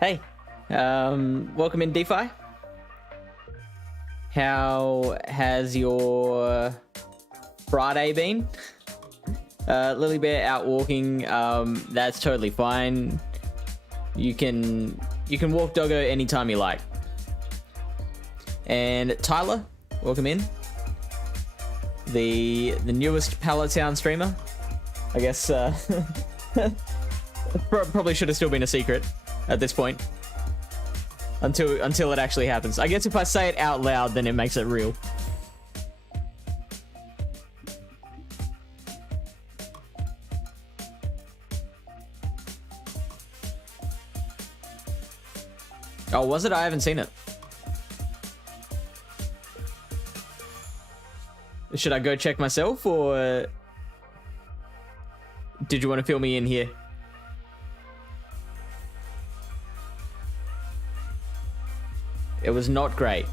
Hey, welcome in DeFi. How has your Friday been? Lily Bear out walking. That's totally fine. You can walk doggo anytime you like. And Tyler, welcome in. The newest Pallet Sound streamer. I guess probably should have still been a secret at this point. Until it actually happens. I guess if I say it out loud, then it makes it real. Oh, was it? I haven't seen it. Should I go check myself, or did you want to fill me in here? It was not great.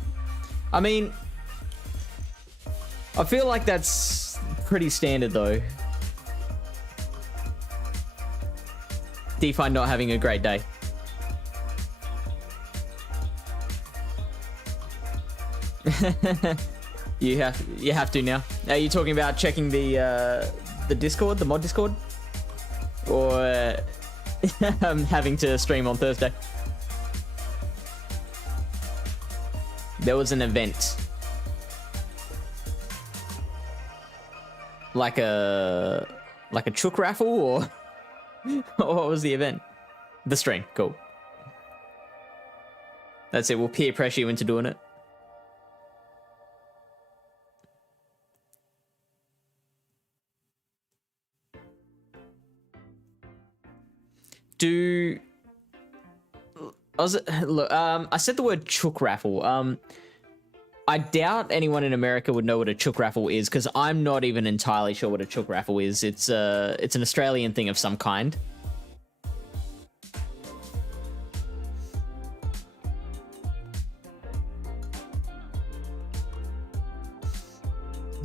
I mean, I feel like that's pretty standard though. DeFi not having a great day. You have to now. Are you talking about checking the Discord, the mod Discord, or having to stream on Thursday? There was an event, like a chook raffle, or what was the event? The stream, cool. That's it. We'll peer pressure you into doing it. I said the word chook raffle. I doubt anyone in America would know what a chook raffle is, because I'm not even entirely sure what a chook raffle is. It's an Australian thing of some kind.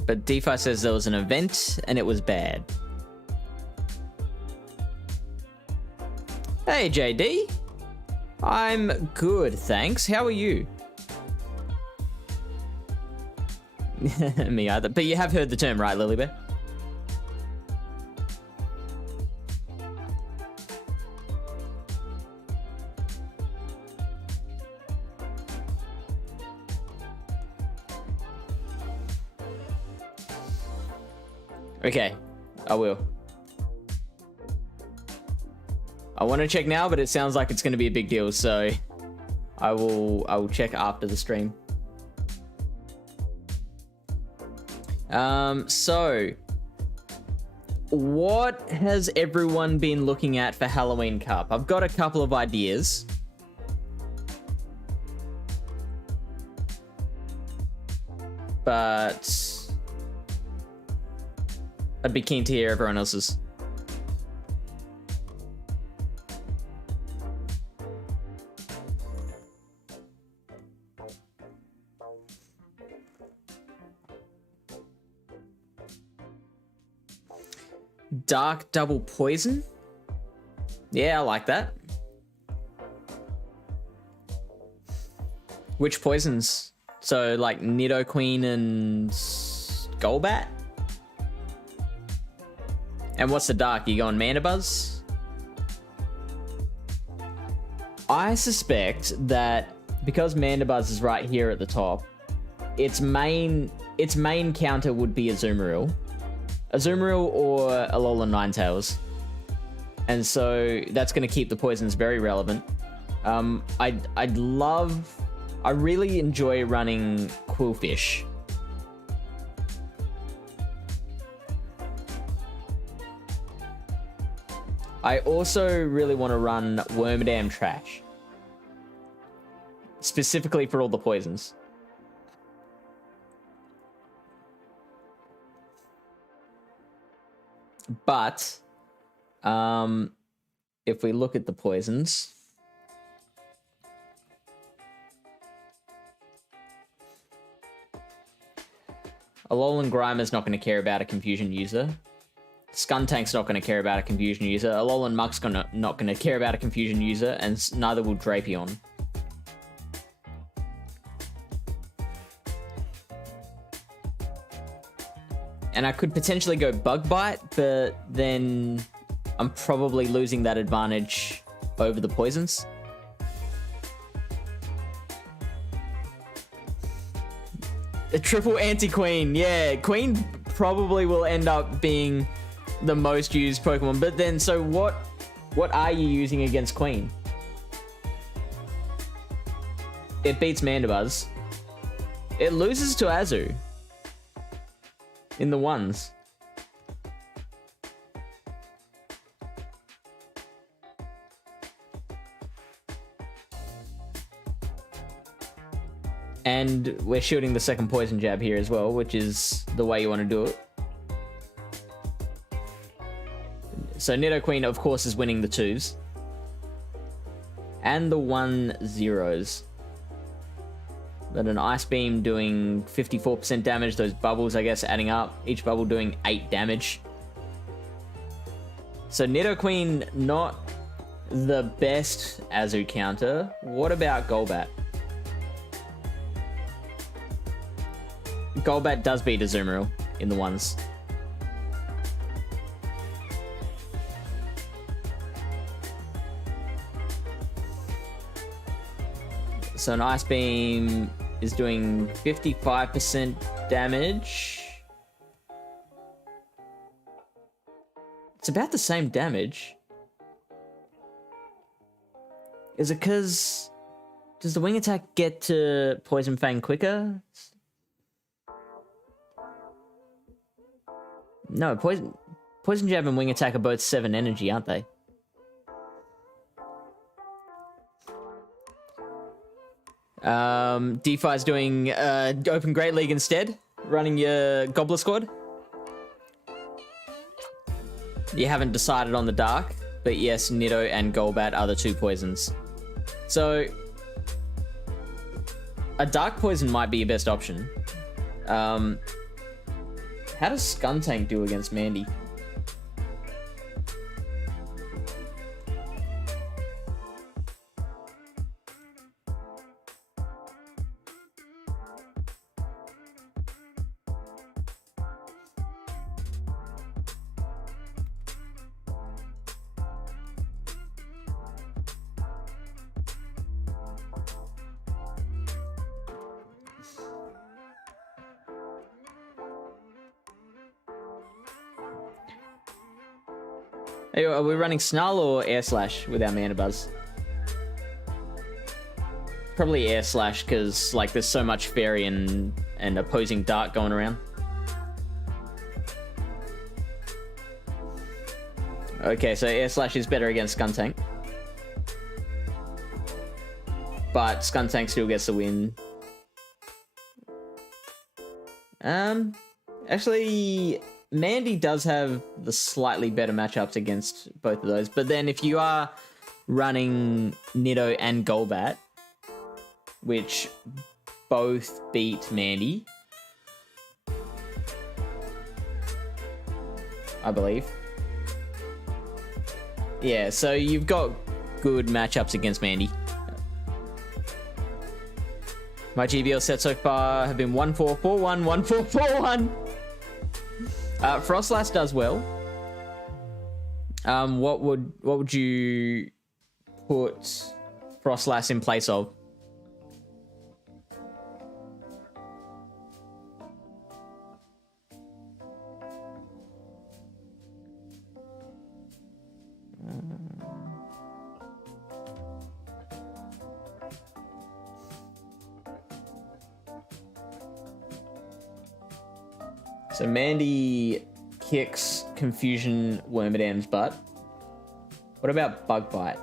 But DeFi says there was an event and it was bad. Hey, JD. I'm good, thanks. How are you? Me either. But you have heard the term, right, Lilybear? Okay, I will. I want to check now, but it sounds like it's going to be a big deal, so I will check after the stream. So what has everyone been looking at for Halloween Cup? I've got a couple of ideas. But I'd be keen to hear everyone else's. Dark double poison? Yeah, I like that. Which poisons? So, like, Nidoqueen and Golbat? And what's the dark? You going Mandibuzz? I suspect that because Mandibuzz is right here at the top, its main counter would be Azumarill. Azumarill or Alolan Ninetales. And so that's going to keep the poisons very relevant. I really enjoy running Quillfish. I also really want to run Wormadam Trash. Specifically for all the poisons. But if we look at the poisons, Alolan Grimer's not going to care about a Confusion user. Skuntank's not going to care about a Confusion user. Alolan Muck's not going to care about a Confusion user, and neither will Drapion. And I could potentially go Bug Bite, but then I'm probably losing that advantage over the poisons. A triple anti-Queen, yeah. Queen probably will end up being the most used Pokemon, but then, so what are you using against Queen? It beats Mandibuzz. It loses to Azu. In the ones. And we're shooting the second poison jab here as well, which is the way you want to do it. So Nidoqueen, of course, is winning the 2s. And the 1-0s. But an Ice Beam doing 54% damage. Those bubbles, I guess, adding up. Each bubble doing 8 damage. So Nidoqueen, not the best Azu counter. What about Golbat? Golbat does beat Azumarill in the ones. So an Ice Beam is doing 55% damage. It's about the same damage. Is it because... Does the Wing Attack get to Poison Fang quicker? No, Poison Jab and Wing Attack are both 7 energy, aren't they? DeFi's doing Open Great League instead, running your Gobbler Squad. You haven't decided on the Dark, but yes, Nido and Golbat are the 2 poisons. So, a Dark Poison might be your best option. How does Skuntank do against Mandy? Hey, are we running Snarl or Air Slash with our Mandibuzz? Probably Air Slash, because like there's so much Fairy and opposing Dark going around. Okay, so Air Slash is better against Skuntank. But Skuntank still gets the win. Actually, Mandy does have the slightly better matchups against both of those. But then if you are running Nido and Golbat, which both beat Mandy, I believe. Yeah, so you've got good matchups against Mandy. My GBL sets so far have been 1-4, 4-1, 1-4, 4-1. Frostlass does well. What would you put Frostlass in place of? So Mandy kicks Confusion Wormadam's butt. What about Bug Bite?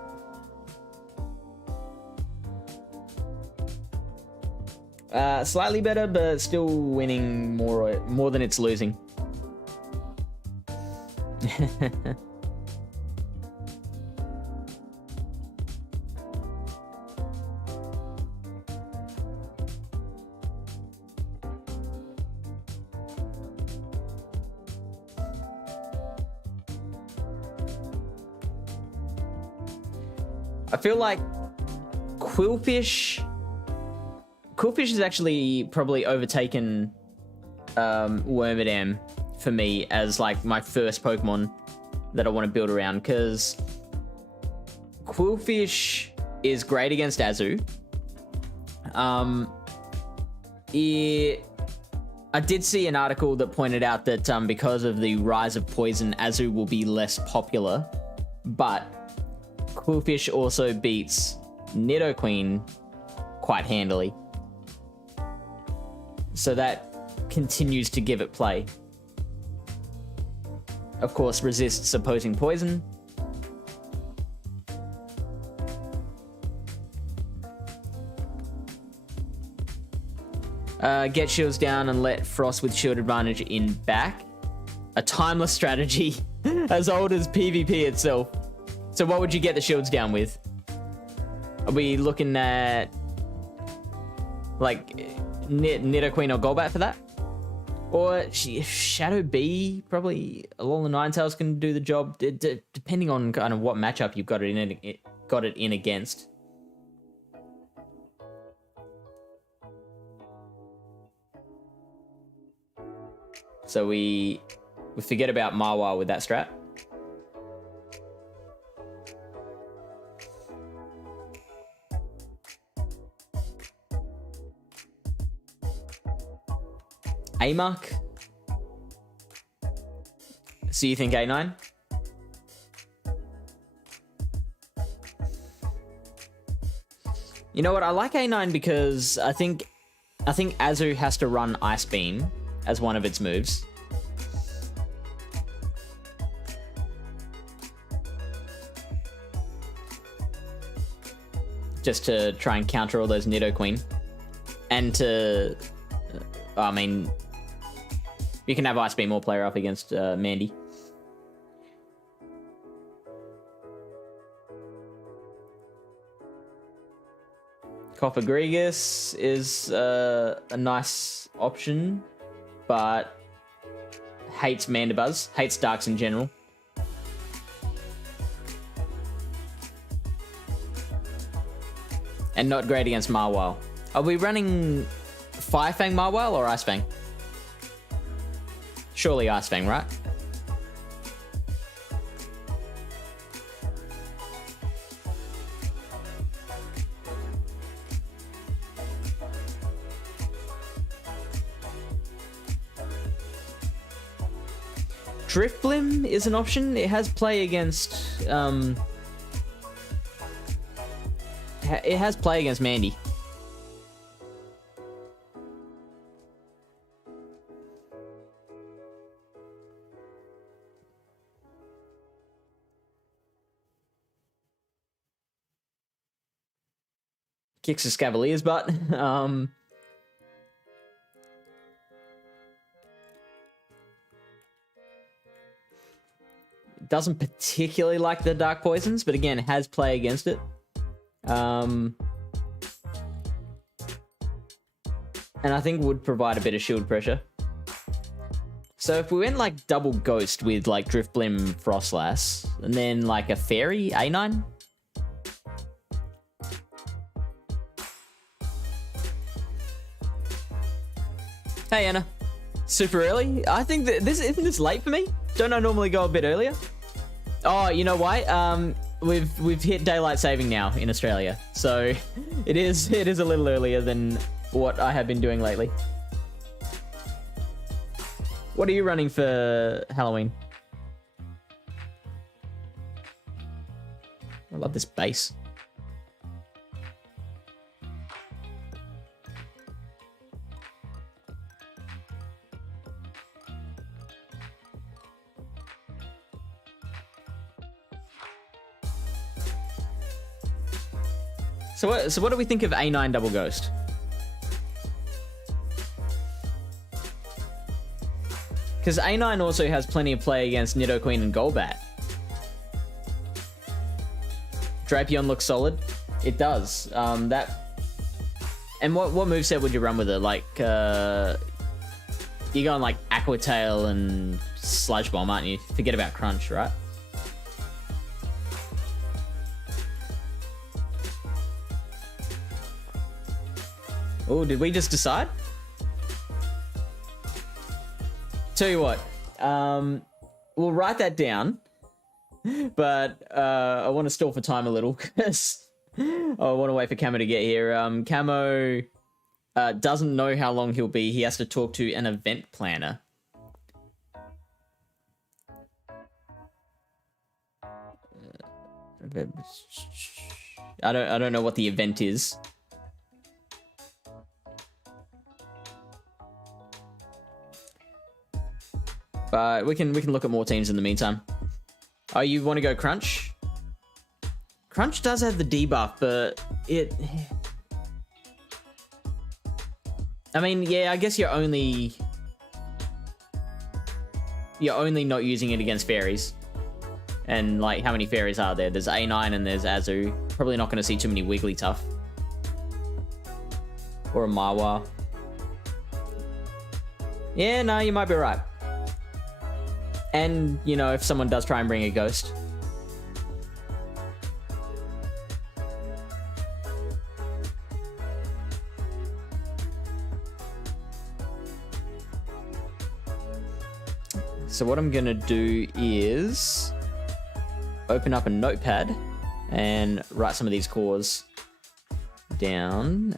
Slightly better, but still winning more than it's losing. I feel like Quillfish is actually probably overtaken Wormadam for me as like my first Pokemon that I want to build around, because Quillfish is great against Azu. I did see an article that pointed out that because of the rise of poison, Azu will be less popular, but Quillfish also beats Nidoqueen quite handily. So that continues to give it play. Of course, resists opposing poison. Get shields down and let Frost with shield advantage in back. A timeless strategy as old as PvP itself. So what would you get the shields down with? Are we looking at like Nidoqueen or Golbat for that? Or Shadow Bee, probably Alolan Ninetales can do the job, depending on kind of what matchup you've got it in against. So we forget about Mawile with that strat. A-Mark. So you think A9? You know what? I like A9 because I think Azu has to run Ice Beam as one of its moves. Just to try and counter all those Nidoqueen. And to... I mean... You can have Ice Beam or player up against Mandy. Coppergrigus is a nice option, but hates Mandibuzz, hates Darks in general. And not great against Mawile. Are we running Fire Fang Mawile or Ice Fang? Surely Ice Fang, right? Drifblim is an option. It has play against it has play against Mandy. Kicks a Scavalier's butt. Doesn't particularly like the Dark Poisons, but again, has play against it. And I think would provide a bit of shield pressure. So if we went like double Ghost with like Drifblim, Frostlass, and then like a Fairy, A9? Hey Anna, super early? I think that isn't this late for me? Don't I normally go a bit earlier? Oh, you know why? We've hit daylight saving now in Australia, so it is a little earlier than what I have been doing lately. What are you running for Halloween? I love this bass. So what do we think of A9 Double Ghost? Because A9 also has plenty of play against Nidoqueen and Golbat. Drapion looks solid. It does. That. And what moveset would you run with it? Like, you're going like Aqua Tail and Sludge Bomb, aren't you? Forget about Crunch, right? Oh, did we just decide? Tell you what, we'll write that down, but I want to stall for time a little because I want to wait for Camo to get here. Camo doesn't know how long he'll be. He has to talk to an event planner. I don't know what the event is. But we can look at more teams in the meantime. Oh, you want to go Crunch? Crunch does have the debuff, but it... I mean, yeah, I guess you're only not using it against fairies. And, like, how many fairies are there? There's A9 and there's Azu. Probably not going to see too many Wigglytuff. Or a Marwa. Yeah, no, you might be right. And, you know, if someone does try and bring a ghost. So what I'm going to do is open up a notepad and write some of these cores down.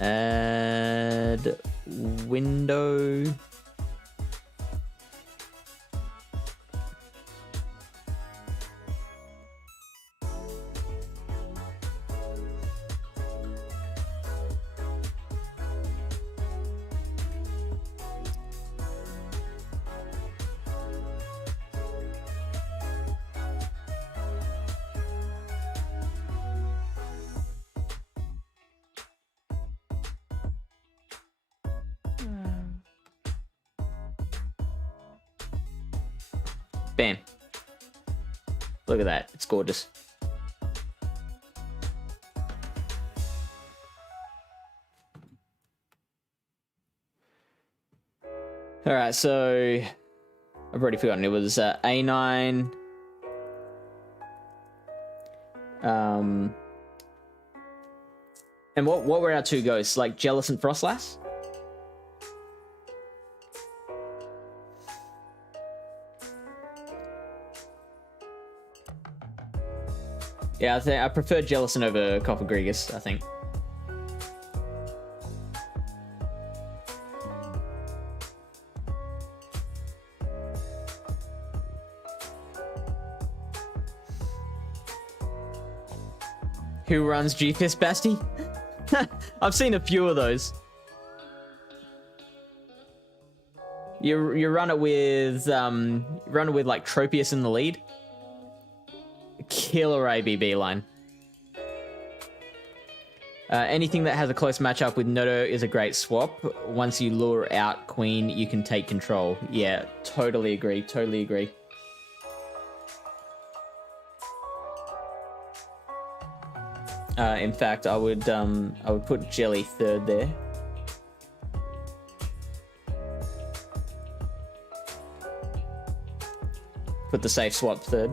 Add window. Bam. Look at that. It's gorgeous. Alright, so I've already forgotten. It was A9. And what were our two ghosts? Like Jealous and Frostlass? Yeah, I prefer Jellison over Coppergregus, I think. Who runs G-Fist Basti? I've seen a few of those. You run it with like Tropius in the lead. Killer ABB line. Anything that has a close matchup with Noto is a great swap. Once you lure out Queen, you can take control. Yeah, totally agree. Totally agree. In fact, I would put Jelly third there. Put the safe swap third.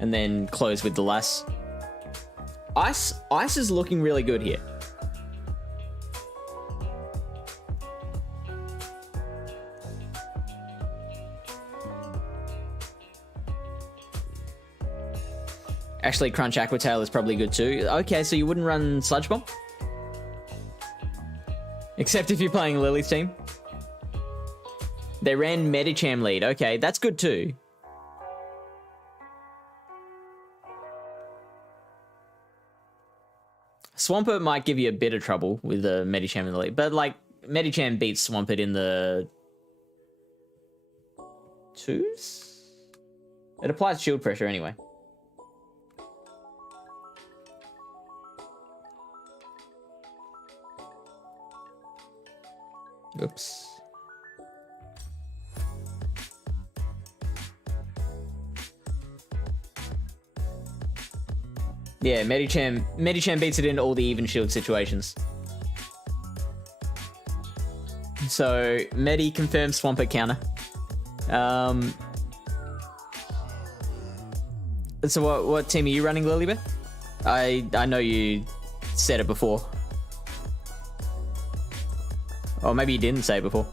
And then close with the Lass. Ice is looking really good here. Actually, Crunch Aquatail is probably good too. Okay, so you wouldn't run Sludge Bomb? Except if you're playing Lily's team. They ran Medicham lead. Okay, that's good too. Swampert might give you a bit of trouble with the Medicham in the lead, but like Medicham beats Swampert in the twos? It applies shield pressure anyway. Oops. Yeah, Medicham beats it in all the even shield situations. So, Medi confirms Swampert counter. So what team are you running, Lilybeth? I know you said it before. Or maybe you didn't say it before.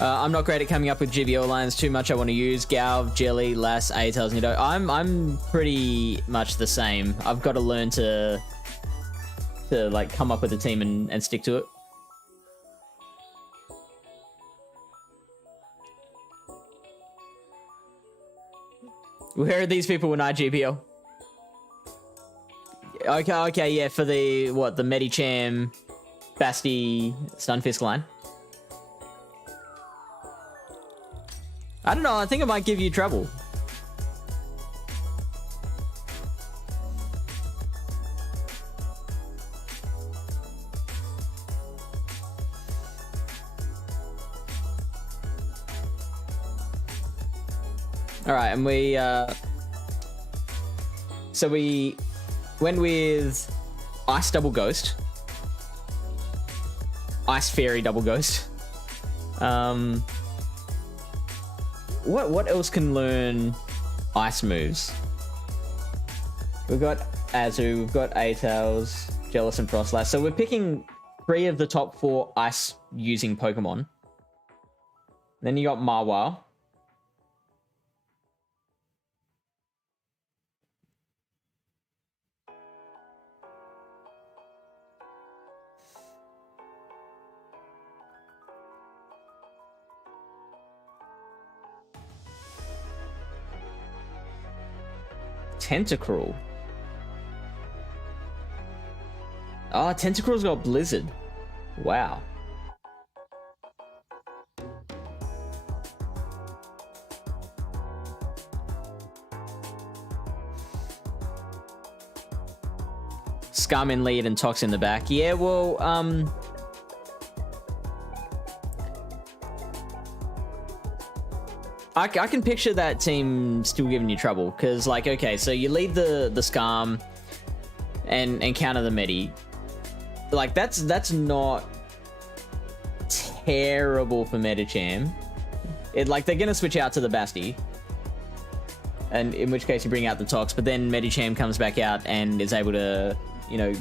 I'm not great at coming up with GBL lines. Too much I want to use. Galv, Jelly, Lass, A-Tails, Nido. I'm pretty much the same. I've got to learn to like come up with a team and stick to it. Where are these people when I GBL? Okay, yeah, for the, what, the Medicham, Basti, Stunfisk line? I don't know, I think it might give you trouble. Alright, and we, so we went with Ice Double Ghost, Ice Fairy Double Ghost. What else can learn ice moves? We've got Azu, we've got A-Tails, Jealous, and Frostlass. So we're picking 3 of the top 4 ice using Pokemon. Then you got Mawile. Tentacruel. Oh, Tentacruel's got Blizzard. Wow. Scum in lead and Tox in the back. Yeah, well, I can picture that team still giving you trouble, because, like, okay, so you lead the Scum and counter the Medi. Like, that's not terrible for Medicham. Like, they're gonna switch out to the Basti, and in which case you bring out the Tox, but then Medicham comes back out and is able to, you know,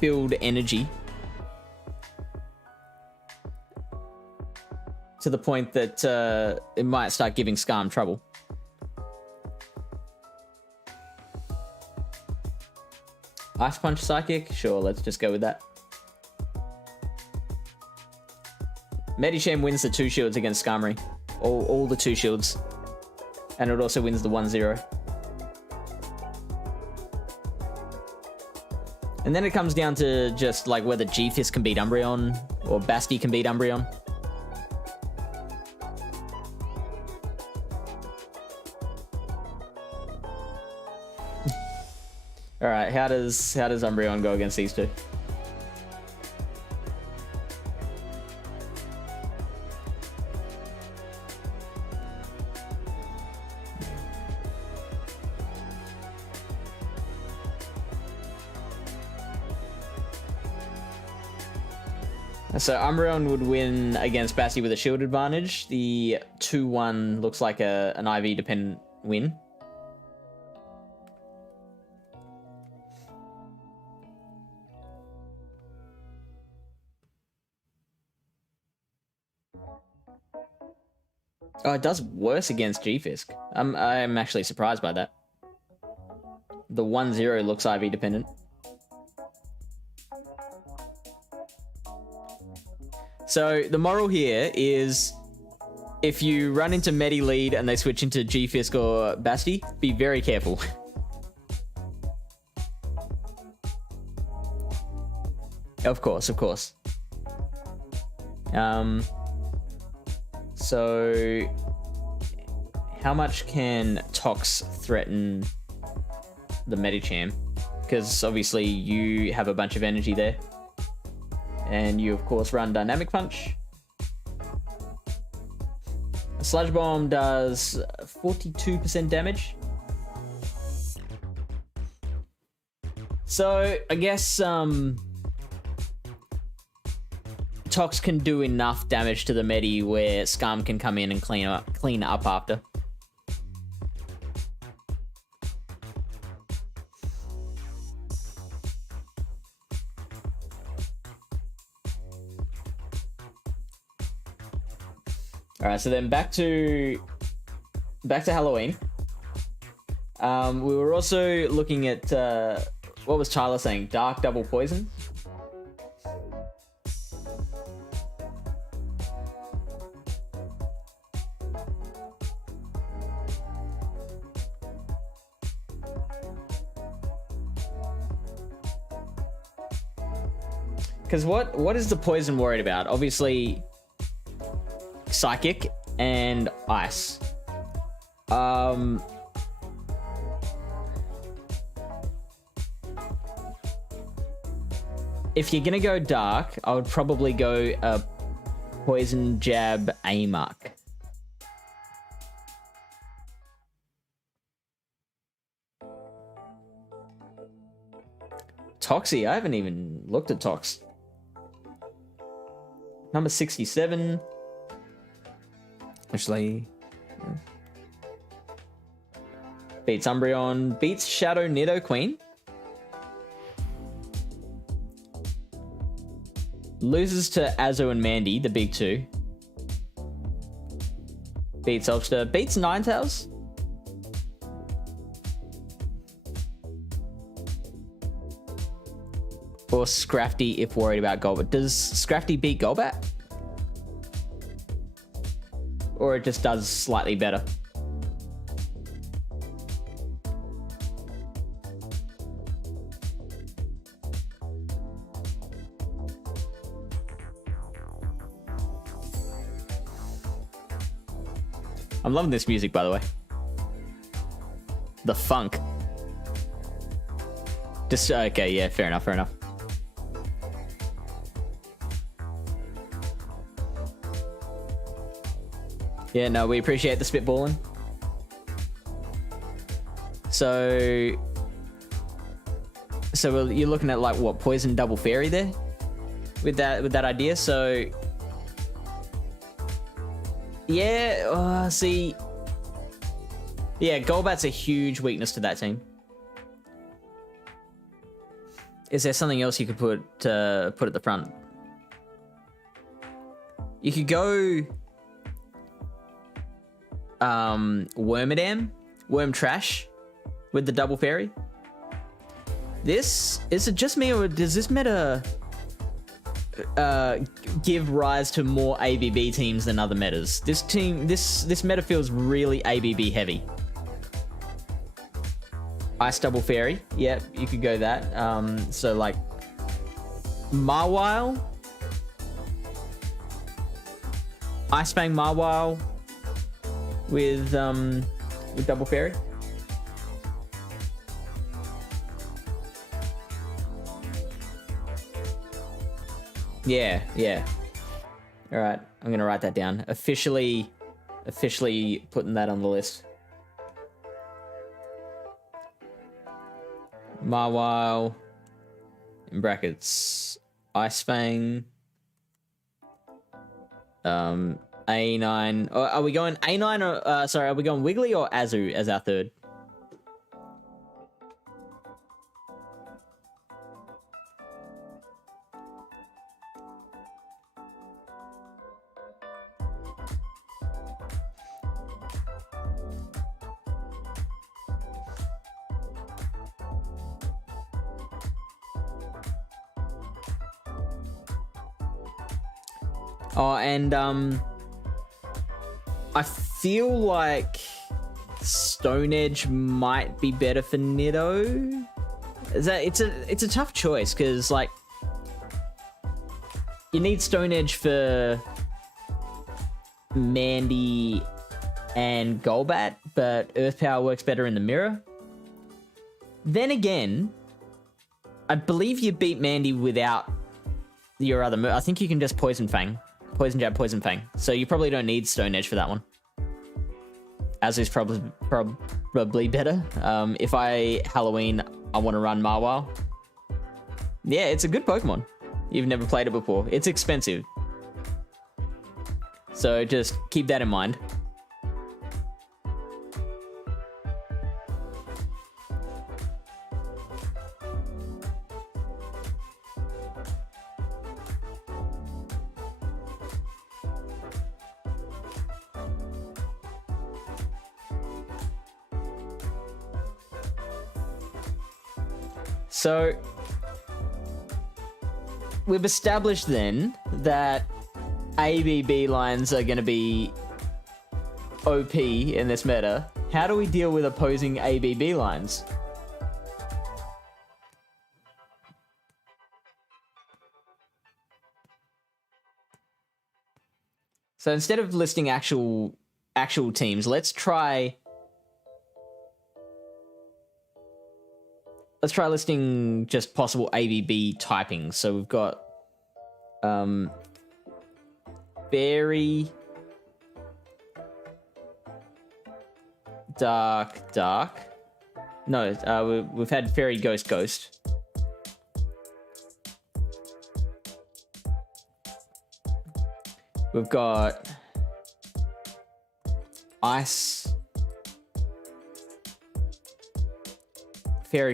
build energy to the point that it might start giving Scum trouble. Ice Punch Psychic? Sure, let's just go with that. Medicham wins the 2 shields against Skarmory. All the 2 shields. And it also wins the 1-0. And then it comes down to just like whether G-Fist can beat Umbreon or Basti can beat Umbreon. All right, how does Umbreon go against these 2? So Umbreon would win against Basti with a shield advantage. The 2-1 looks like an IV dependent win. Oh, it does worse against G-Fisk. I'm actually surprised by that. The 1-0 looks IV dependent. So the moral here is, if you run into Medi lead and they switch into G-Fisk or Basti, be very careful. Of course, of course. So how much can Tox threaten the Medicham? Because obviously you have a bunch of energy there. And you, of course, run Dynamic Punch. A Sludge Bomb does 42% damage. So, I guess, Tox can do enough damage to the Medi where Scum can come in and clean up after. All right, so then back to Halloween. We were also looking at what was Tyler saying? Dark double poison. Because what is the poison worried about? Obviously, psychic and ice. If you're gonna go dark, I would probably go a poison jab Amok. Toxie, I haven't even looked at Tox. Number 67. Actually, beats Umbreon, beats Shadow Nidoqueen. Loses to Azu and Mandy, the big two. Beats Ulster, beats Ninetales. Or Scrafty if worried about Golbat. Does Scrafty beat Golbat? Or it just does slightly better? I'm loving this music, by the way. The funk. Just, okay, yeah, fair enough, fair enough. Yeah, no, we appreciate the spitballing. So you're looking at like what, poison double fairy there with that idea. So yeah, see, yeah, Golbat's a huge weakness to that team. Is there something else you could put at the front? You could go Wormadam, Worm Trash with the double fairy. Is it just me, or does this meta give rise to more ABB teams than other metas? This meta feels really ABB heavy. Ice double fairy, yep, you could go that. So like Mawile, Ice Fang Mawile with double fairy. Yeah. All right, I'm gonna write that down. Officially putting that on the list. Mawile, in brackets, Ice Fang, A9. Are we going A9 or sorry? Are we going Wiggly or Azu as our third? Oh, and I feel like Stone Edge might be better for Nido. It's a tough choice because like you need Stone Edge for Mandy and Golbat, but Earth Power works better in the mirror. Then again, I believe you beat Mandy without your other move. I think you can just Poison Fang. Poison Jab, Poison Fang. So you probably don't need Stone Edge for that one. Azu's probably better. If I Halloween, I want to run Mawile. Yeah, it's a good Pokemon. You've never played it before. It's expensive. So just keep that in mind. So we've established then that ABB lines are going to be OP in this meta. How do we deal with opposing ABB lines? So instead of listing actual teams, let's try listing just possible ABB typings. So we've got very dark. No, we've had fairy ghost. We've got ice, fairy.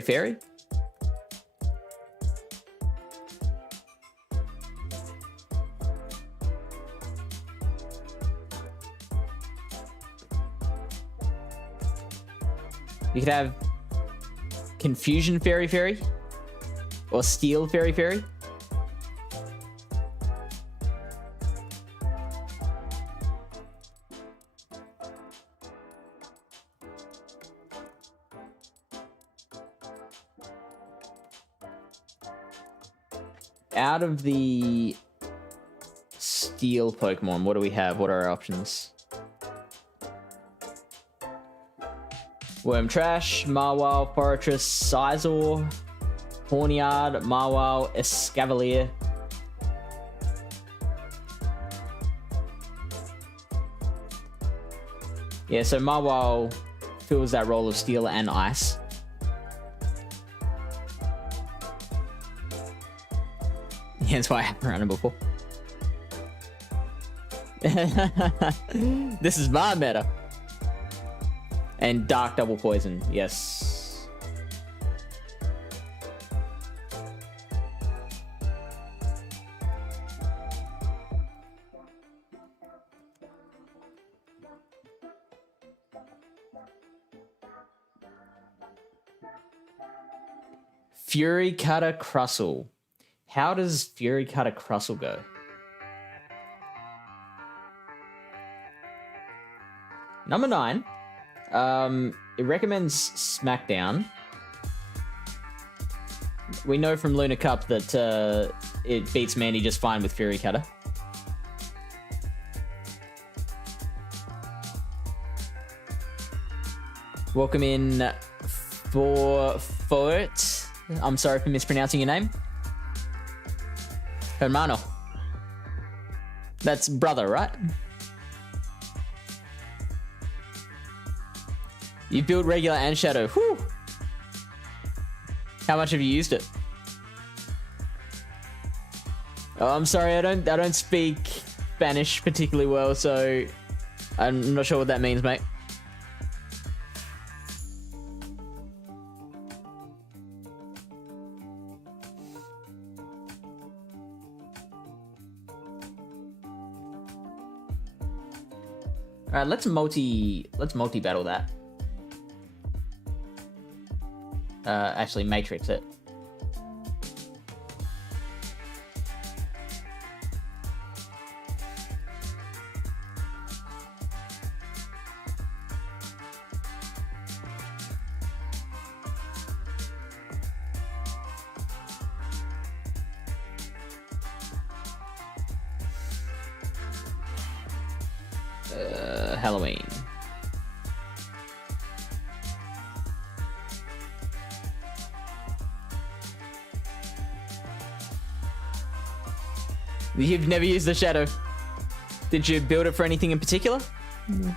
You could have confusion fairy, or steel fairy. Out of the steel Pokemon, what do we have? What are our options? Worm Trash, Marwile, Forretress, Scizor, Hornyard, Marwile, Escavalier. Yeah, so Marwile fills that role of steel and ice. Yeah, that's why I haven't run it before. This is my meta. And Dark Double Poison, yes. Fury Cutter Crustle. How does Fury Cutter Crustle go? Number 9. It recommends Smackdown. We know from Luna Cup that it beats Mandy just fine with Fury Cutter. Welcome in for Fort. I'm sorry for mispronouncing your name. Hermano. That's brother, right? You build regular and shadow. Whew. How much have you used it? Oh, I'm sorry, I don't speak Spanish particularly well, so I'm not sure what that means, mate. All right, let's multi battle that. Actually, Matrix it. Halloween. You've never used the shadow. Did you build it for anything in particular? Mm.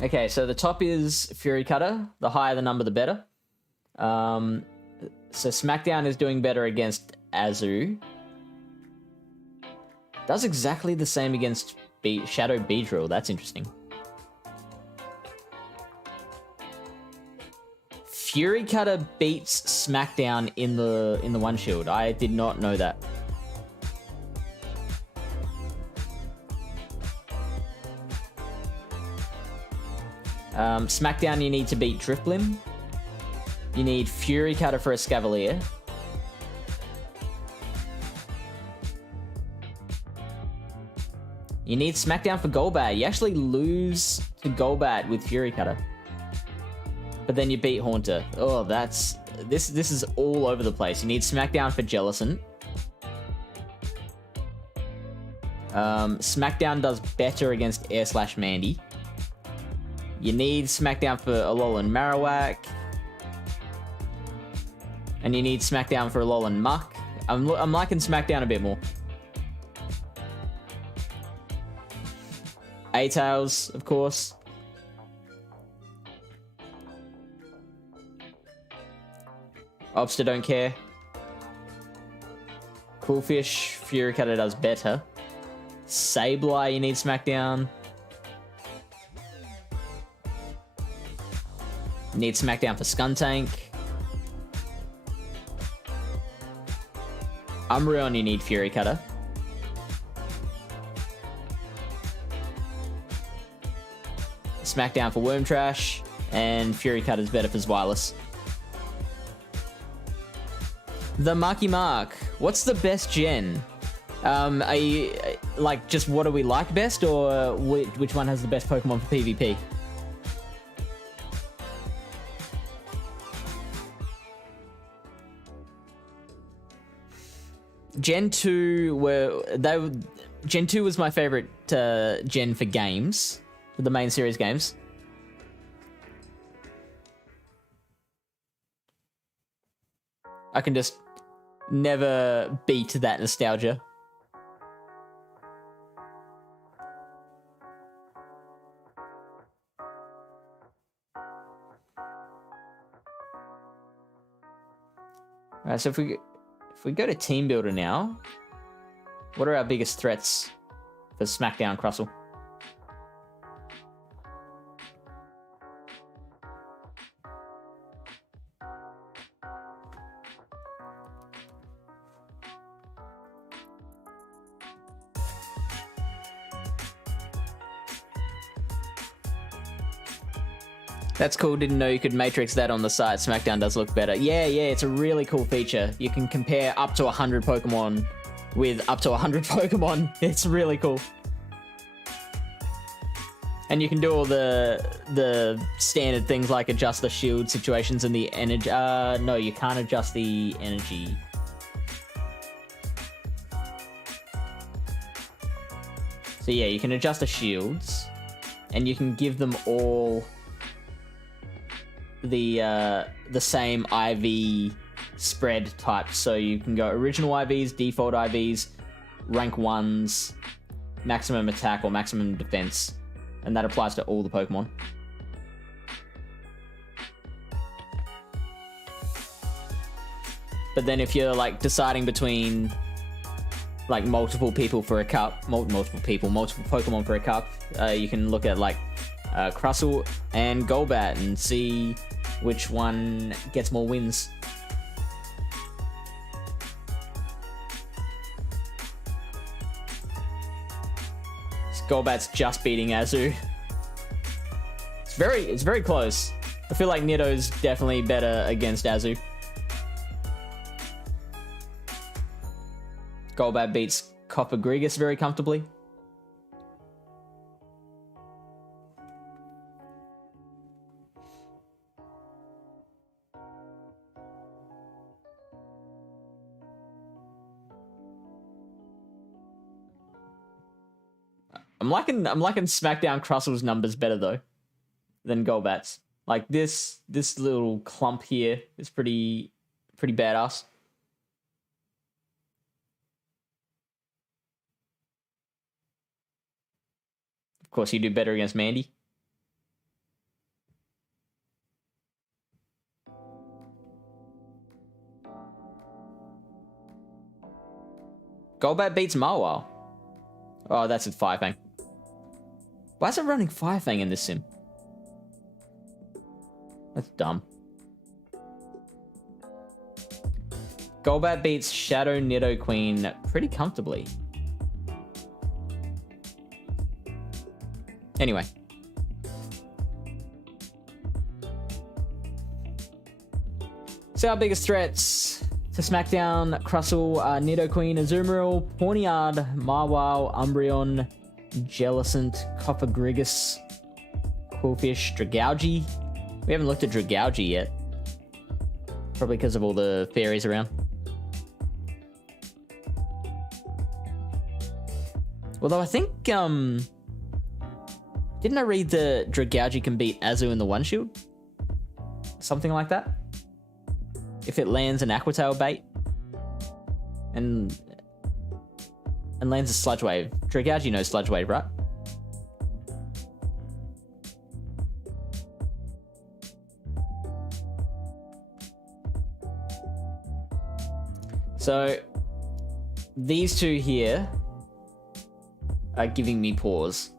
Okay, so the top is Fury Cutter. The higher the number, the better. So Smackdown is doing better against Azu. Does exactly the same against Shadow Beedrill. That's interesting. Fury Cutter beats Smackdown in the one shield. I did not know that. SmackDown, you need to beat Driftblim. You need Fury Cutter for Escavalier. You need SmackDown for Golbat. You actually lose to Golbat with Fury Cutter. But then you beat Haunter. Oh, that's... This is all over the place. You need SmackDown for Jellicent. SmackDown does better against Air Slash Mandy. You need SmackDown for Alolan Marowak. And you need SmackDown for Alolan Muck. I'm liking SmackDown a bit more. A-Tails, of course. Obster don't care. Coolfish, Fury Cutter does better. Sableye, you need SmackDown. You need SmackDown for Skuntank. Umbreon, you need Fury Cutter. SmackDown for Worm Trash, and Fury Cutter is better for Zweilous. The Marky Mark. What's the best gen? Are you, like, just what do we like best, or which one has the best Pokemon for PvP? Gen 2 Gen 2 was my favorite gen for games, for the main series games. I can just never beat that nostalgia. Alright, so if we go to Team Builder now, what are our biggest threats for SmackDown Crustle? That's cool, didn't know you could matrix that on the site. SmackDown does look better. Yeah, it's a really cool feature. You can compare up to 100 Pokemon with up to 100 Pokemon. It's really cool. And you can do all the standard things like adjust the shield situations and the energy. No, you can't adjust the energy. So yeah, you can adjust the shields, and you can give them all the same IV spread type. So you can go original IVs, default IVs, rank 1s, maximum attack or maximum defense, and that applies to all the Pokemon. But then if you're like deciding between like multiple people for a cup, multiple Pokemon for a cup, you can look at like Crustle and Golbat and see which one gets more wins. Golbat's just beating Azu. It's very close. I feel like Nidoo's definitely better against Azu. Golbat beats Coppergrigus very comfortably. I'm liking SmackDown Crustle's numbers better though than Golbat's. Like this little clump here is pretty badass. Of course, you do better against Mandy. Golbat beats Mawile. Oh, that's a Firefang. Why is it running Firefang in this sim? That's dumb. Golbat beats Shadow Nidoqueen pretty comfortably. So our biggest threats to SmackDown: Crustle, Nidoqueen, Azumarill, Pawniard, Marwile, Umbreon, Jellicent, Coppergrigus, Quillfish, Dragougi. We haven't looked at Dragougi yet. Probably because of all the fairies around. Although I think, didn't I read that Dragougi can beat Azu in the One Shield? Something like that? If it lands an Aqua Tail bait and lands a Sludge Wave. Dragougi knows Sludge Wave, right? So these two here are giving me pause.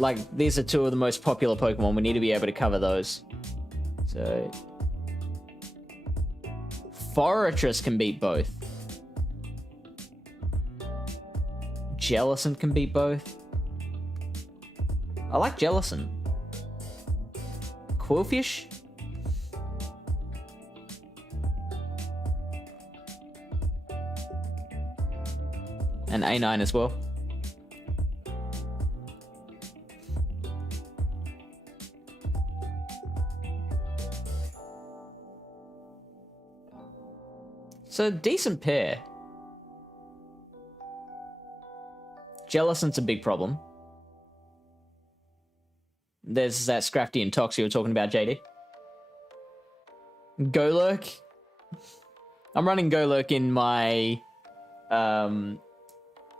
Like, these are two of the most popular Pokemon. We need to be able to cover those. So Forretress can beat both. Jellicent can beat both. I like Jellicent. Quillfish? And A9 as well. So, decent pair. Jellicent's a big problem. There's that Scrafty and Tox you were talking about, JD. Golurk. I'm running Golurk in my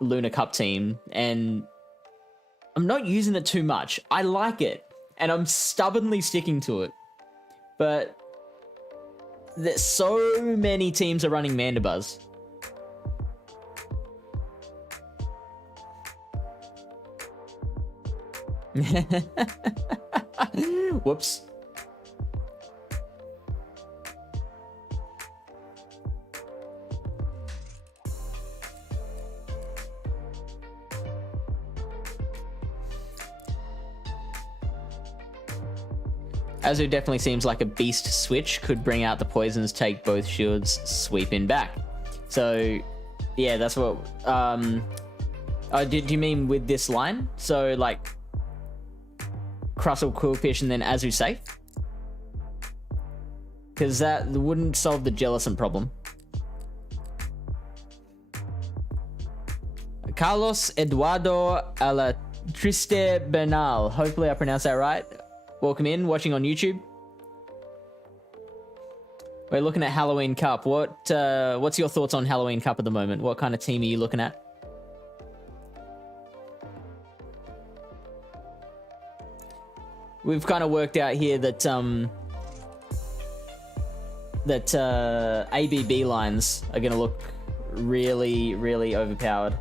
Luna Cup team, and I'm not using it too much. I like it, and I'm stubbornly sticking to it. But there's so many teams are running Mandibuzz. Whoops. Azu definitely seems like a beast switch. Could bring out the poisons, take both shields, sweep in back. So, yeah, that's what... do you mean with this line? So, like, Crustle, Quillfish, and then Azu safe? Because that wouldn't solve the Jellicent problem. Carlos Eduardo Alatriste Bernal. Hopefully I pronounced that right. Welcome in, watching on YouTube. We're looking at Halloween Cup. What's your thoughts on Halloween Cup at the moment? What kind of team are you looking at? We've kind of worked out here that ABB lines are going to look really, really overpowered.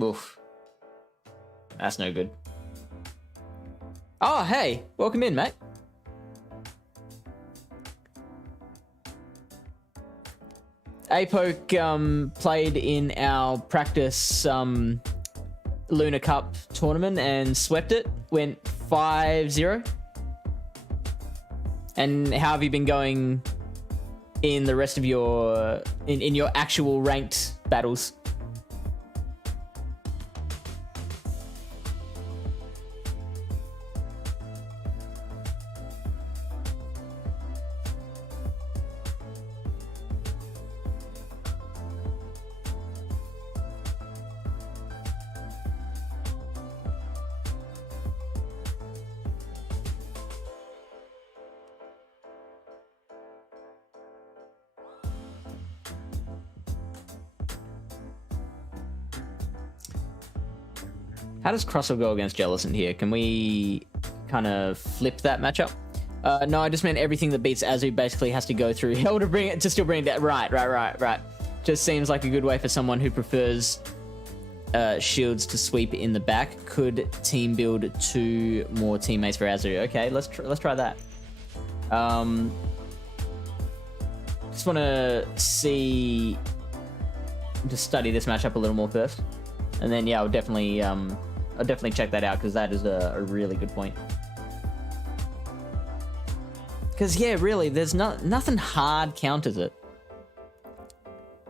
Oof. That's no good. Oh, hey. Welcome in, mate. Apoke played in our practice Luna Cup tournament and swept it. Went 5-0. And how have you been going in the rest of your... in your actual ranked battles? How does Crustle go against Jellicent here? Can we kind of flip that matchup? No, I just meant everything that beats Azu basically has to go through hell to bring it, to still bring it down. Right. Just seems like a good way for someone who prefers shields to sweep in the back. Could team build 2 more teammates for Azu? Okay, let's try that. Just want to see, just study this matchup a little more first, and then yeah, I'll definitely check that out, because that is a really good point. Because yeah, really, there's nothing hard counters it.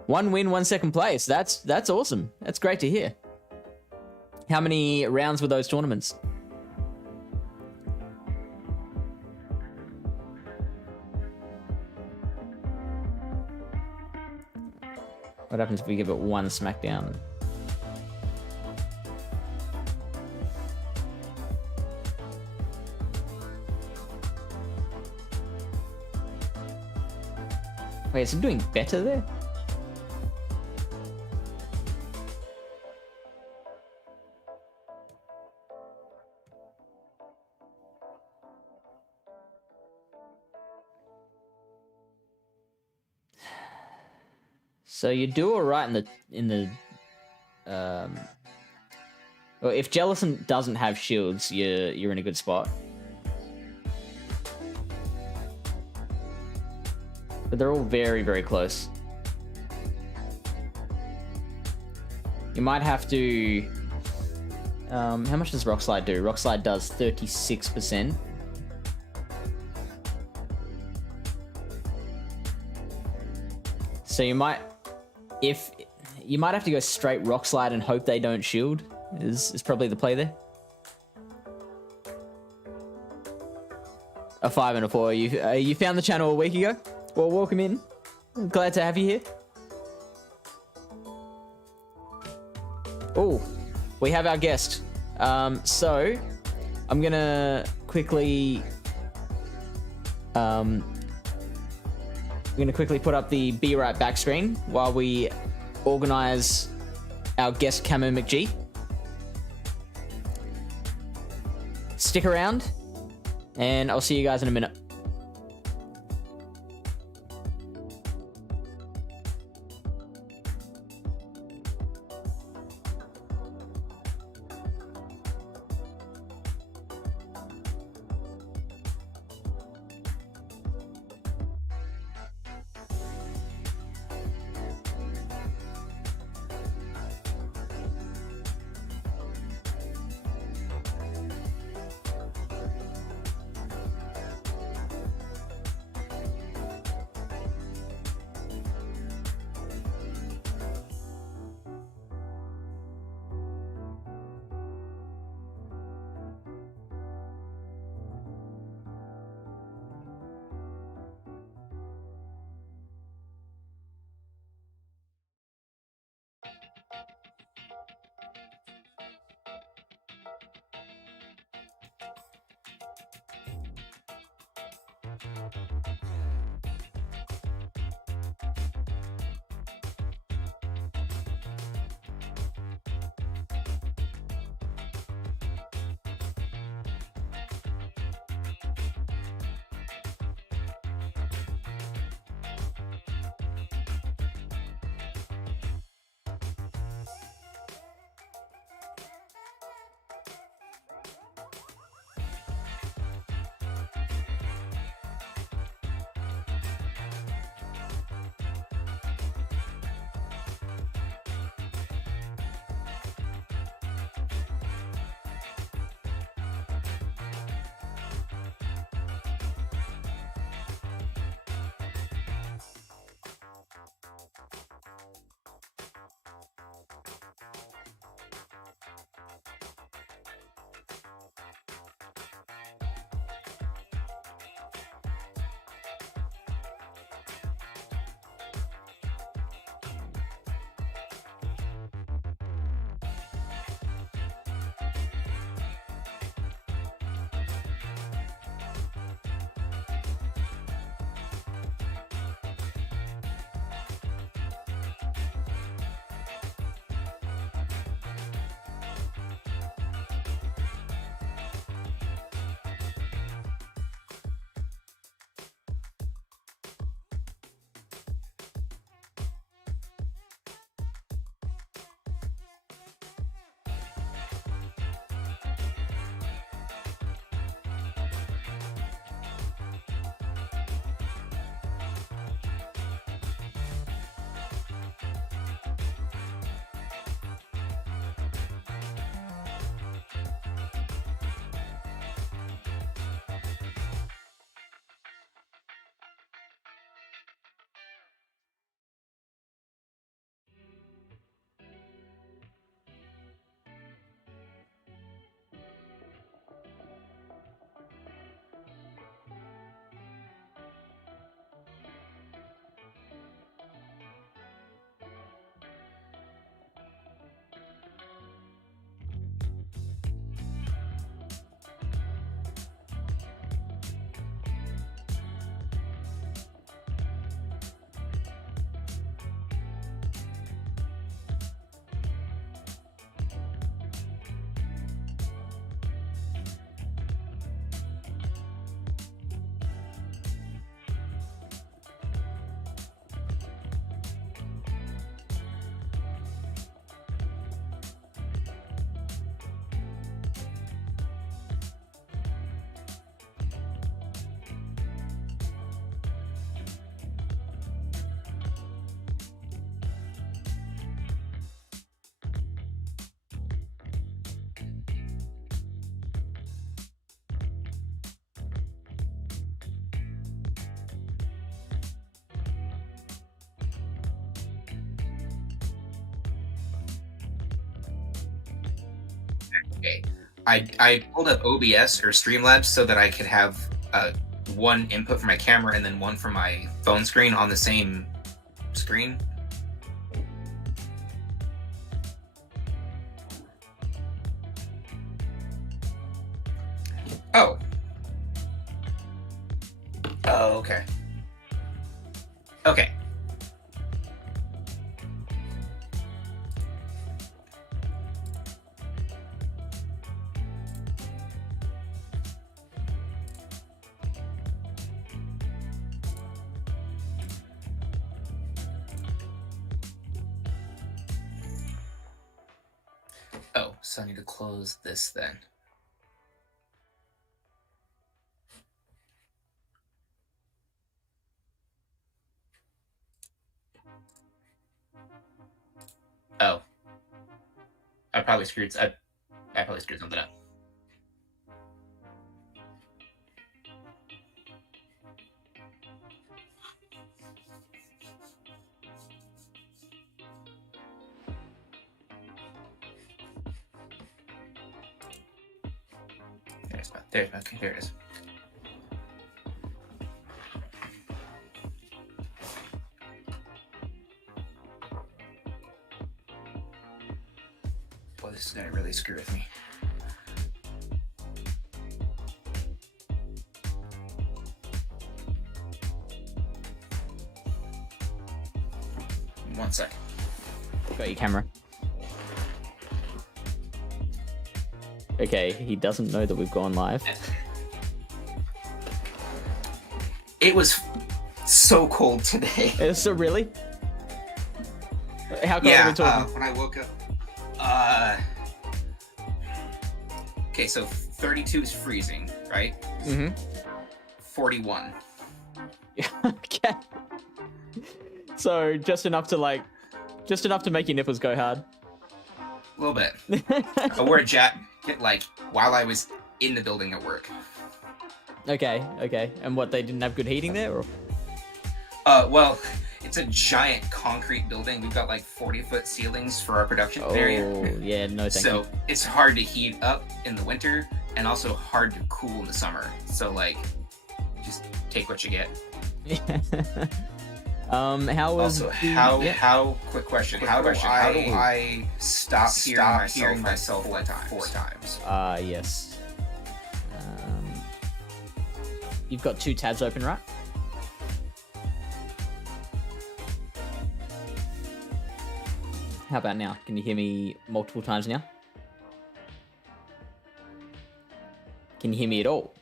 1 win, 1 second place. That's awesome. That's great to hear. How many rounds were those tournaments? What happens if we give it 1 smackdown? Wait, is it doing better there? So you do all right in the well, if Jellison doesn't have shields, you're in a good spot. But they're all very, very close. You might have to... how much does Rock Slide do? Rock Slide does 36%. So you might... You might have to go straight Rock Slide and hope they don't shield, is probably the play there. A 5 and a 4. You found the channel a week ago? Well, welcome in. Glad to have you here. Oh, we have our guest. So I'm gonna quickly put up the Be Right Back screen while we organize our guest CamoMcG. Stick around, and I'll see you guys in a minute. Okay. I pulled up OBS or Streamlabs so that I could have one input for my camera and then one for my phone screen on the same screen. Oh. Oh, okay. Okay. Oh, so I need to close this then. Oh. I probably screwed something up. There it is. Boy, this is gonna really screw with me. One second. Got your camera. Okay, he doesn't know that we've gone live. It was so cold today. So really? How cold are we talking? When I woke up. Okay, so 32 is freezing, right? Mm-hmm. 41. Okay. So just enough to make your nipples go hard. A little bit. I wore a jacket like while I was in the building at work. Okay. And what, they didn't have good heating there, or? Well, it's a giant concrete building. We've got like 40-foot ceilings for our production area. Oh, yeah, no thank you. So it's hard to heat up in the winter and also hard to cool in the summer. So like, just take what you get. How was quick question. How do I stop hearing myself like 4 times? Yes. You've got 2 tabs open, right? How about now? Can you hear me multiple times now? Can you hear me at all?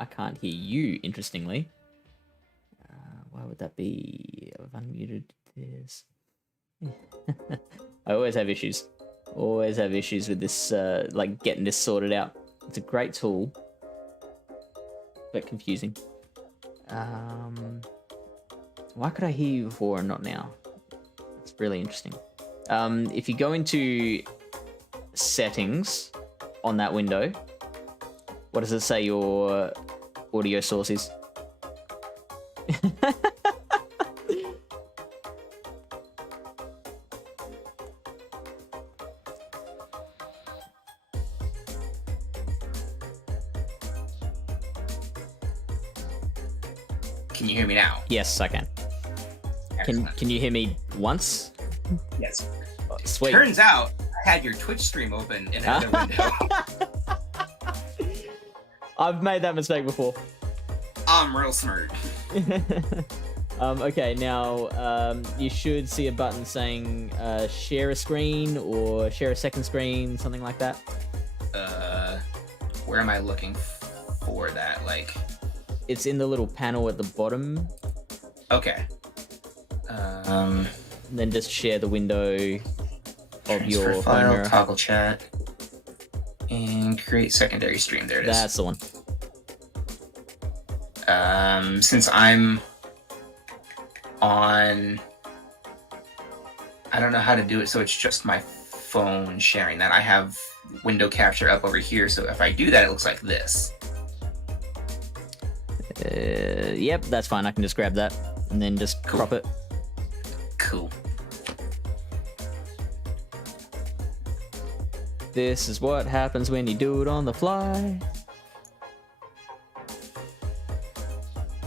I can't hear you, interestingly. Why would that be? I've unmuted this. I always have issues. Always have issues with this, like getting this sorted out. It's a great tool, but confusing. Why could I hear you before and not now? It's really interesting. If you go into settings on that window, what does it say your audio source is? Can you hear me now? Yes, I can. Can you hear me once? Yes. Oh, sweet. Turns out I had your Twitch stream open in another window. I've made that mistake before. I'm real smart. Okay, now you should see a button saying share a screen or share a second screen, something like that. Where am I looking for that? Like, it's in the little panel at the bottom. Okay. Then just share the window of your file, mirror. toggle chat, and create secondary stream. There it is. That's the one. Since I'm on, I don't know how to do it, so it's just my phone sharing that. I have window capture up over here, so if I do that, it looks like this. Yep, that's fine. I can just grab that and then just crop it. Cool. This is what happens when you do it on the fly.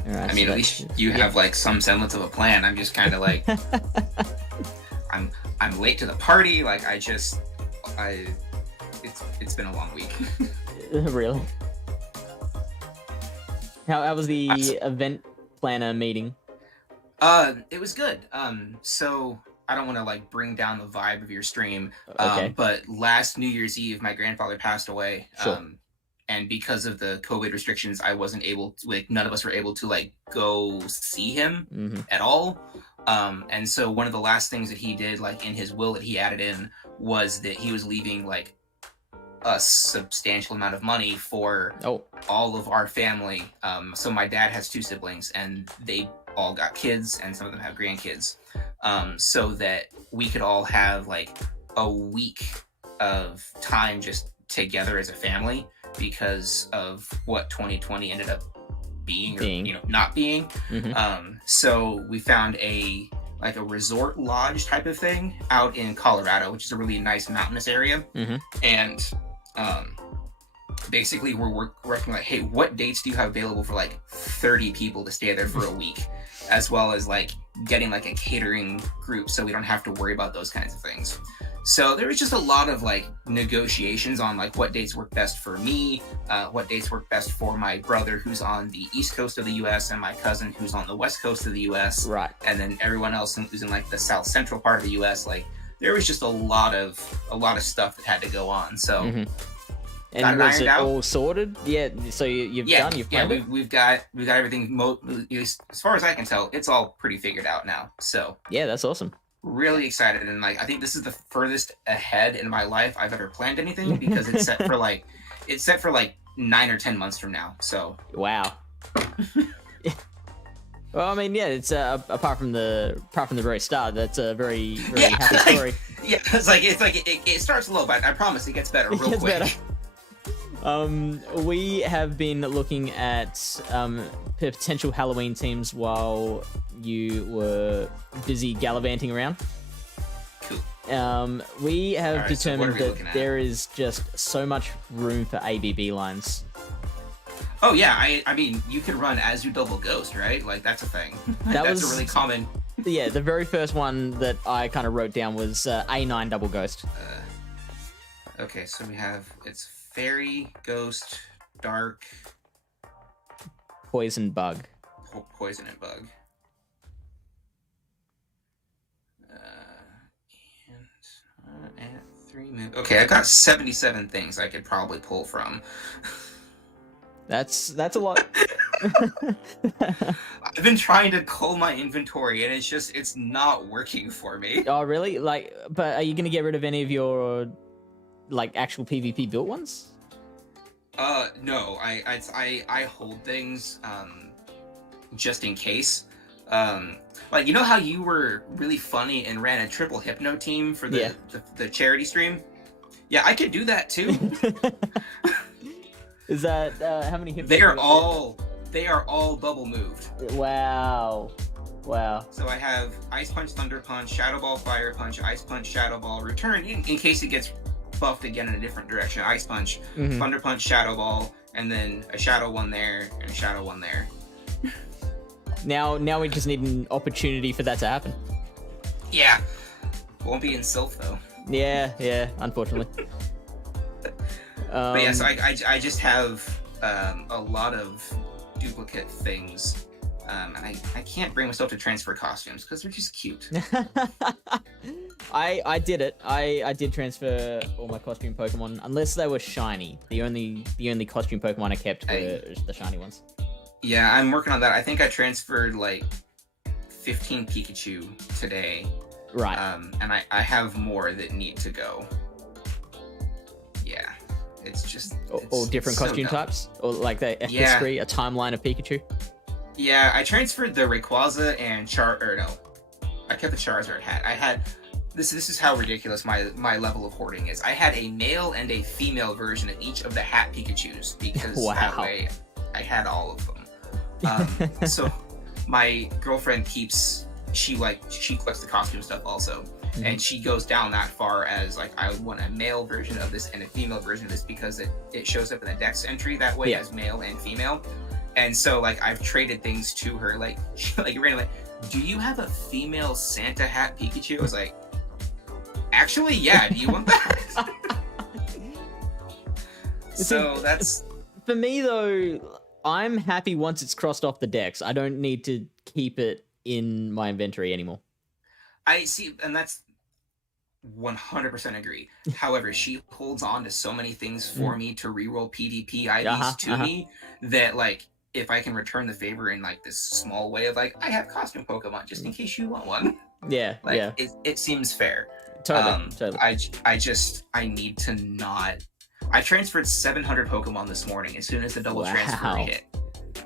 All right, I mean, so at least you have like some semblance of a plan. I'm just kind of like, I'm late to the party. Like it's been a long week. Really? How was the event planner meeting? It was good. So I don't want to like bring down the vibe of your stream. Okay. But last New Year's Eve, my grandfather passed away. Sure. And because of the COVID restrictions, I wasn't able to, like, none of us were able to like go see him at all. And so one of the last things that he did, like in his will that he added in, was that he was leaving like a substantial amount of money for all of our family. So my dad has 2 siblings, and they all got kids, and some of them have grandkids. So that we could all have like a week of time just together as a family, because of what 2020 ended up being. Or not being. So we found a resort lodge type of thing out in Colorado, which is a really nice mountainous area. And basically we're working like, hey, what dates do you have available for like 30 people to stay there for a week, as well as like getting like a catering group so we don't have to worry about those kinds of things. So there was just a lot of like negotiations on like what dates work best for me, what dates work best for my brother who's on the east coast of the US, and my cousin who's on the west coast of the US. Right. And then everyone else who's in like the south central part of the US. Like there was just a lot of stuff that had to go on. So and was it all sorted? Yeah. So you've planned it? We've got everything. As far as I can tell, it's all pretty figured out now. So yeah, that's awesome. Really excited, and like I think this is the furthest ahead in my life I've ever planned anything, because it's set for like 9 or 10 months from now. So wow. Well, I mean, yeah, it's apart from the very start, that's a very happy story. Yeah, it starts low, but I promise it gets better real quick. Better. We have been looking at potential Halloween themes while you were busy gallivanting around. Cool. We have determined that there is just so much room for ABB lines. Oh yeah, I mean, you can run as you double ghost, right? Like that's a thing. That's a really common. Yeah, the very first one that I kind of wrote down was A9 double ghost. Okay, so we have it's fairy, ghost, dark, poison, bug. Poison and bug. And 3 moves. Okay, I got 77 things I could probably pull from. That's a lot. I've been trying to cull my inventory, and it's not working for me. Oh really? Like, but are you gonna get rid of any of your like actual PvP built ones? No. I hold things just in case. Like, you know how you were really funny and ran a triple hypno team for the charity stream? Yeah, I could do that too. Is that how many hypno? They are all bubble moved. Wow. So I have Ice Punch, Thunder Punch, Shadow Ball, Fire Punch, Ice Punch, Shadow Ball, Return in case it gets buffed again in a different direction. Ice Punch, Thunder Punch, Shadow Ball, and then a Shadow one there and a Shadow one there. Now we just need an opportunity for that to happen. Yeah. Won't be in Sylph though. Yeah, unfortunately. But yeah, so I just have a lot of duplicate things. And I can't bring myself to transfer costumes because they're just cute. I did it. I did transfer all my costume Pokemon, unless they were shiny. The only costume Pokemon I kept were the shiny ones. Yeah, I'm working on that. I think I transferred like 15 Pikachu today. Right. And I have more that need to go. Yeah. It's just... all different costume types? Or like a history, a timeline of Pikachu? Yeah, I transferred the Rayquaza and I kept the Charizard hat. I had... This is how ridiculous my level of hoarding is. I had a male and a female version of each of the hat Pikachus, because that way I had all of them. So my girlfriend she collects the costume stuff also, And she goes down that far as like, I would want a male version of this and a female version of this because it shows up in the dex entry that way as male and female. And so like I've traded things to her, like like randomly, do you have a female Santa hat Pikachu? I was like, actually, yeah. Do you want that? So that's for me though. I'm happy once it's crossed off the decks. I don't need to keep it in my inventory anymore. I see, and that's 100% agree. However, she holds on to so many things for me to reroll PvP IVs to me that like if I can return the favor in like this small way of like I have costume Pokemon just in case you want one. Yeah, like, yeah. It seems fair. Totally. I need to not. I transferred 700 Pokemon this morning as soon as the double transfer hit,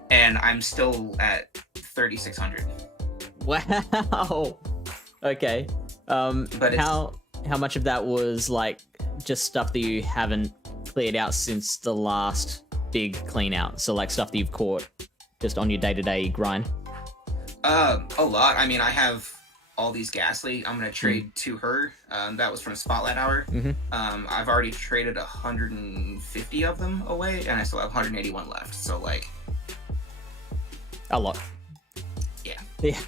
and I'm still at 3,600. Wow. Okay. But how much of that was like just stuff that you haven't cleared out since the last big clean out? So like stuff that you've caught just on your day-to-day grind? A lot. I mean, I have all these Ghastly. I'm gonna trade to her. That was from Spotlight Hour. I've already traded 150 of them away, and I still have 181 left. So like, a lot. Yeah. Yeah.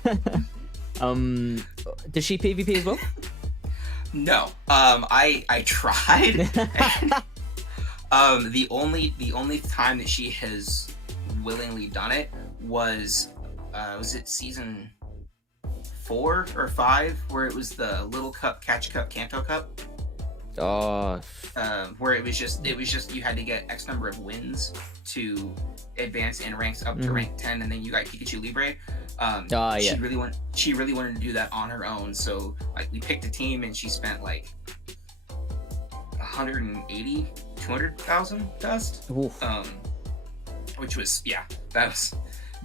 Does she PvP as well? No. I tried. And, the only time that she has willingly done it was it season 4 or 5 where it was the Little Cup, Catch Cup, Kanto Cup. Oh. Where it was just you had to get X number of wins to advance in ranks up to rank 10, and then you got Pikachu Libre. She really wanted to do that on her own. So like we picked a team, and she spent like 180, 200,000 dust. Which was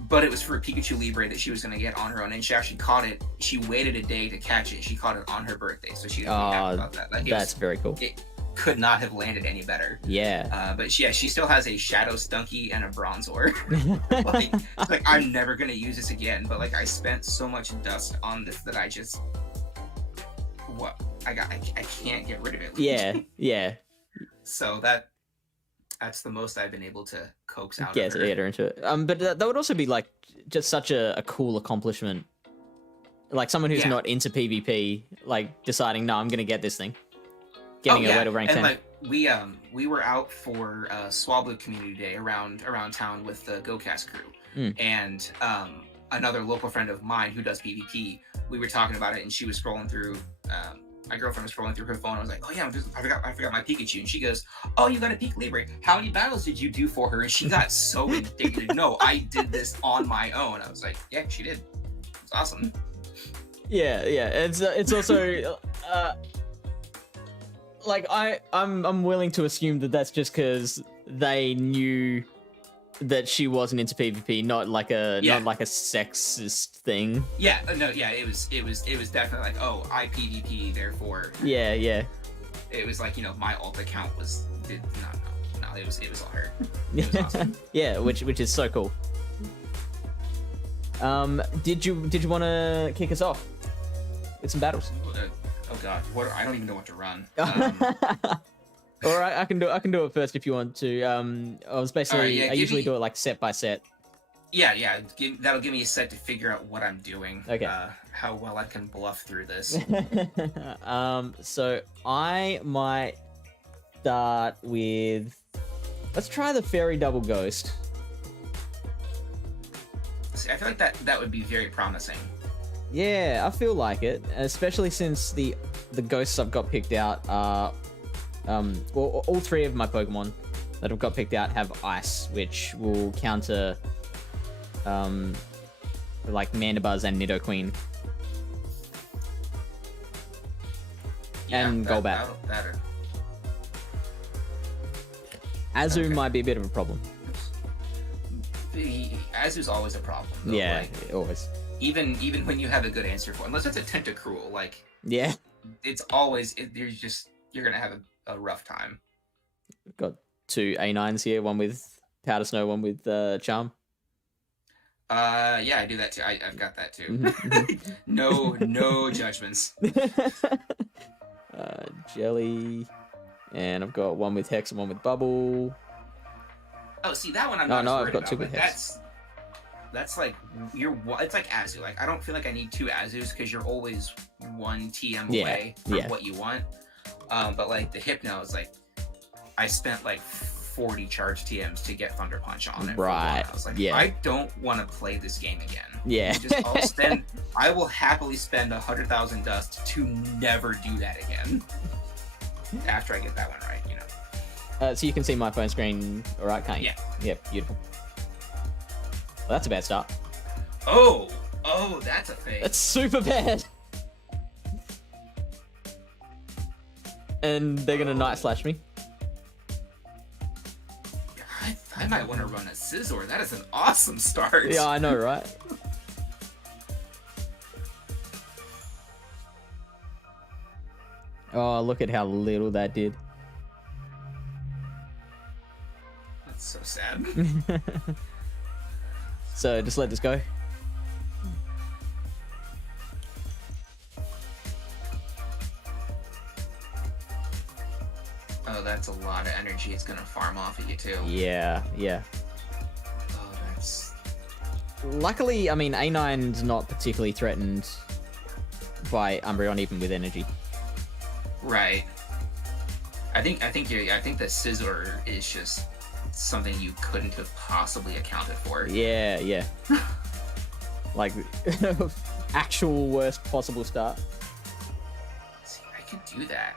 but it was for a Pikachu Libre that she was going to get on her own, and she actually caught it. She waited a day to catch it. She caught it on her birthday, so she was really happy about that. Like, that's very cool. It could not have landed any better. Yeah. But she still has a Shadow Stunky and a Bronzor. like I'm never going to use this again, but like I spent so much dust on this that I just I can't get rid of it. Yeah. So that's the most I've been able to coax out of her. Get her into it. But that would also be like just such a cool accomplishment. Like someone who's not into PvP, like deciding, no, I'm gonna get this thing. Getting away to rank 10. Like we were out for Swablu Community Day around town with the GoCast crew, and another local friend of mine who does PvP. We were talking about it, and she was scrolling through. My girlfriend was scrolling through her phone. I was like, "Oh yeah, I forgot my Pikachu." And she goes, "Oh, you got a Pikachu Libre. How many battles did you do for her?" And she got so indignant. "No, I did this on my own." I was like, "Yeah, she did. It's awesome." Yeah. It's also like I'm willing to assume that that's just because they knew that she wasn't into PvP, not like a sexist thing. Yeah, no, yeah, it was definitely like, oh, I PvP, therefore. Yeah. It was like, my alt account no, it was all her. It was awesome. Yeah, which is so cool. Did you want to kick us off with some battles? Oh god, I don't even know what to run. All right, I can do it first if you want to. I was basically I usually do it like set by set. Yeah. That'll give me a set to figure out what I'm doing. Okay. How well I can bluff through this. So I might start with. Let's try the Fairy Double Ghost. See, I feel like that would be very promising. Yeah, I feel like it, especially since the ghosts I've got picked out are. All 3 of my Pokemon that I've got picked out have Ice, which will counter, like Mandibuzz and Nidoqueen. And Golbat. Azu might be a bit of a problem. Azu's always a problem, though. Yeah, like, always. Even when you have a good answer for it, unless it's a Tentacruel, like... Yeah. It's always... You're gonna have a rough time. Got 2 A9s here, one with Powder Snow, one with Charm. Yeah, I do that too. I've got that too. Mhm, No judgments. Jelly, and I've got one with Hex and one with Bubble. Oh, see, that one I'm Oh not as no, I've worried got about, two with but Hex. that's like it's like Azu. Like I don't feel like I need two Azus because you're always one TM away from what you want. But like the Hypno is like I spent like 40 charge TMs to get Thunder Punch on it. Right. I was like, yeah. I don't want to play this game again. Yeah. I will happily spend 100,000 dust to never do that again. After I get that one right, you know. So you can see my phone screen, all right, can't you? Yeah. Yep, beautiful. Well, that's a bad start. Oh, that's a thing. That's super bad. And they're gonna Night Slash me. I might want to run a Scizor. That is an awesome start. Yeah, I know, right? Oh, look at how little that did. That's so sad. So just let this go. Oh, that's a lot of energy. It's gonna farm off of you too. Yeah. Oh, that's. Luckily, I mean, A9's not particularly threatened by Umbreon, even with energy. Right. I think the Scizor is just something you couldn't have possibly accounted for. Yeah. Like, actual worst possible start. See, I could do that.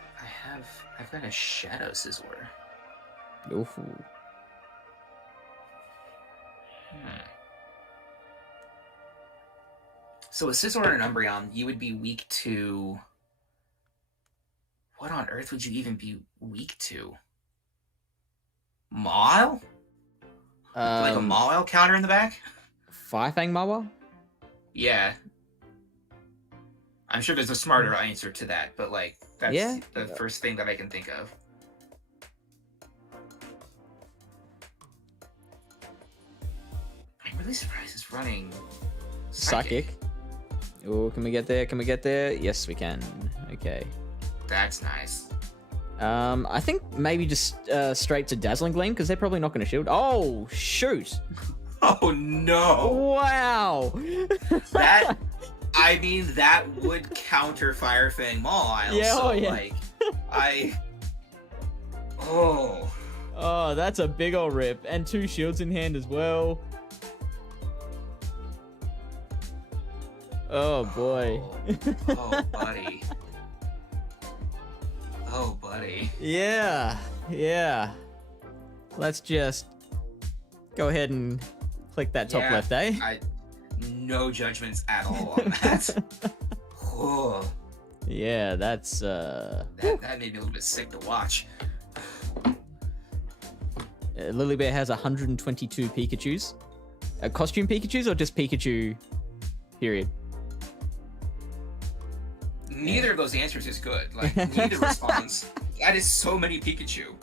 I've got a Shadow Scizor. Oof. So a Scizor and an Umbreon, you would be weak to... What on earth would you even be weak to? Mawile? Like a Mawile counter in the back? Firefang Mawile? Yeah. I'm sure there's a smarter answer to that, but like, that's the first thing that I can think of. I'm really surprised it's running Psychic. Oh, can we get there? Can we get there? Yes, we can. Okay. That's nice. I think maybe just straight to Dazzling Gleam, because they're probably not going to shield. Oh, shoot. Oh, no. Wow. That would counter Firefang Mawile. Yeah, so, yeah. Like, Oh, that's a big ol' rip. And two shields in hand as well. Oh, boy. Oh, buddy. Oh, buddy. Yeah. Let's just go ahead and click that top left, eh? No judgments at all on that. Oh. Yeah, that's that made me a little bit sick to watch. Lily has 122 Pikachus. Costume Pikachus or just Pikachu, period? Neither of those answers is good. Like, neither response. That is so many Pikachu.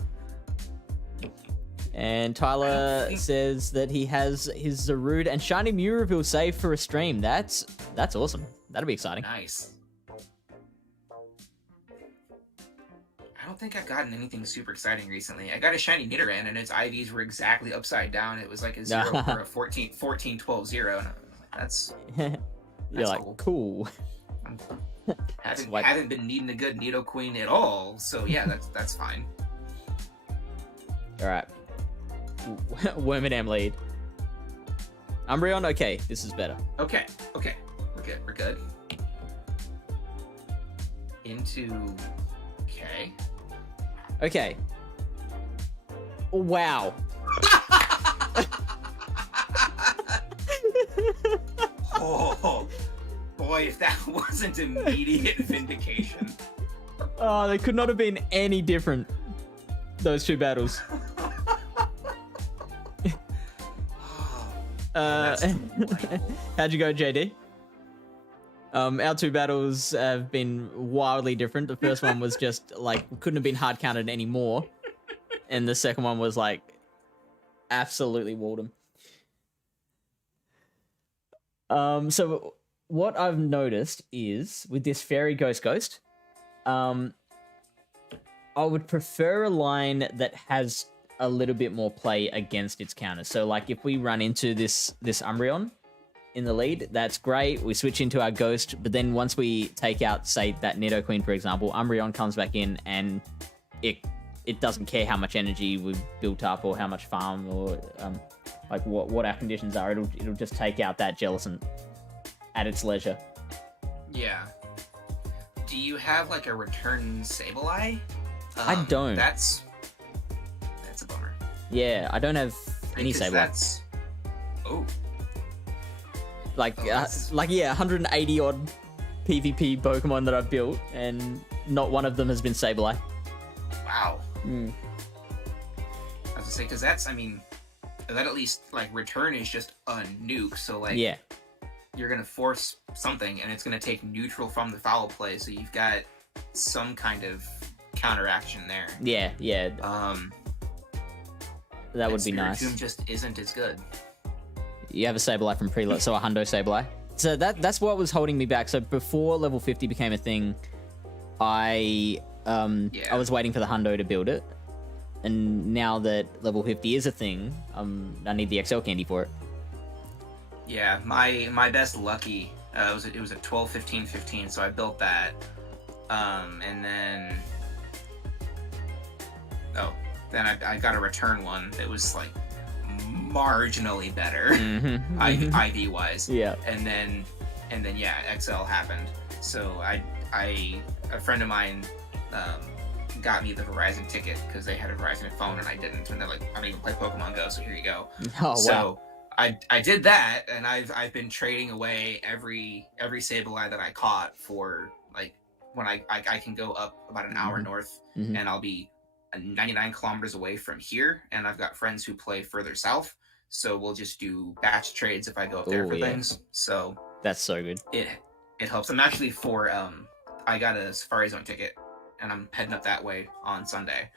And Tyler says that he has his Zarude and Shiny Mew reveal saved for a stream. That's awesome. That'll be exciting. Nice. I don't think I've gotten anything super exciting recently. I got a shiny Nidoran and its IVs were exactly upside down. It was like a 0 for a 14, 12, 0. And that's You're like, cool. Haven't been needing a good Nidoqueen at all. So yeah, that's fine. All right. Wormadam lead. Umbreon, okay, this is better. Okay, we're good. Into... Okay. Wow. Oh, boy, if that wasn't immediate vindication. Oh, they could not have been any different, those two battles. How'd you go, JD? Our two battles have been wildly different. The first one was just like couldn't have been hard counted anymore, and the second one was like absolutely walled him. So what I've noticed is with this fairy ghost, I would prefer a line that has a little bit more play against its counters. So like if we run into this Umbreon in the lead, that's great. We switch into our ghost, but then once we take out, say, that Nidoqueen, for example, Umbreon comes back in and it doesn't care how much energy we've built up or how much farm or like what our conditions are. It'll just take out that Jellicent at its leisure. Yeah. Do you have like a return Sableye? I don't. That's a bummer. Yeah, I don't have any Sableye. That's... Oh. Like 180 odd PvP Pokemon that I've built, and not one of them has been Sableye. Wow. Mm. I was gonna say, because that's, I mean, that at least, like, return is just a nuke, so, like, yeah, you're gonna force something, and it's gonna take neutral from the foul play, so you've got some kind of counteraction there. Yeah. That would be nice. Spiritomb just isn't as good. You have a Sableye from preload, so a Hundo Sableye. So that's what was holding me back. So before level 50 became a thing, I was waiting for the Hundo to build it, and now that level 50 is a thing, I need the XL candy for it. Yeah, my best lucky it was a 12, 15, 15, so I built that, and then I got a return one that was like marginally better, ID wise. Yeah. And then XL happened. So a friend of mine got me the Verizon ticket because they had a Verizon phone and I didn't, and they're like, I don't even play Pokemon Go, so here you go. Oh, wow. So I did that, and I've been trading away every Sableye that I caught for, like, when I can go up about an hour north, and I'll be 99 kilometers away from here, and I've got friends who play further south, so we'll just do batch trades if I go up there for things. So that's so good. It helps. I'm actually I got a Safari Zone ticket, and I'm heading up that way on Sunday.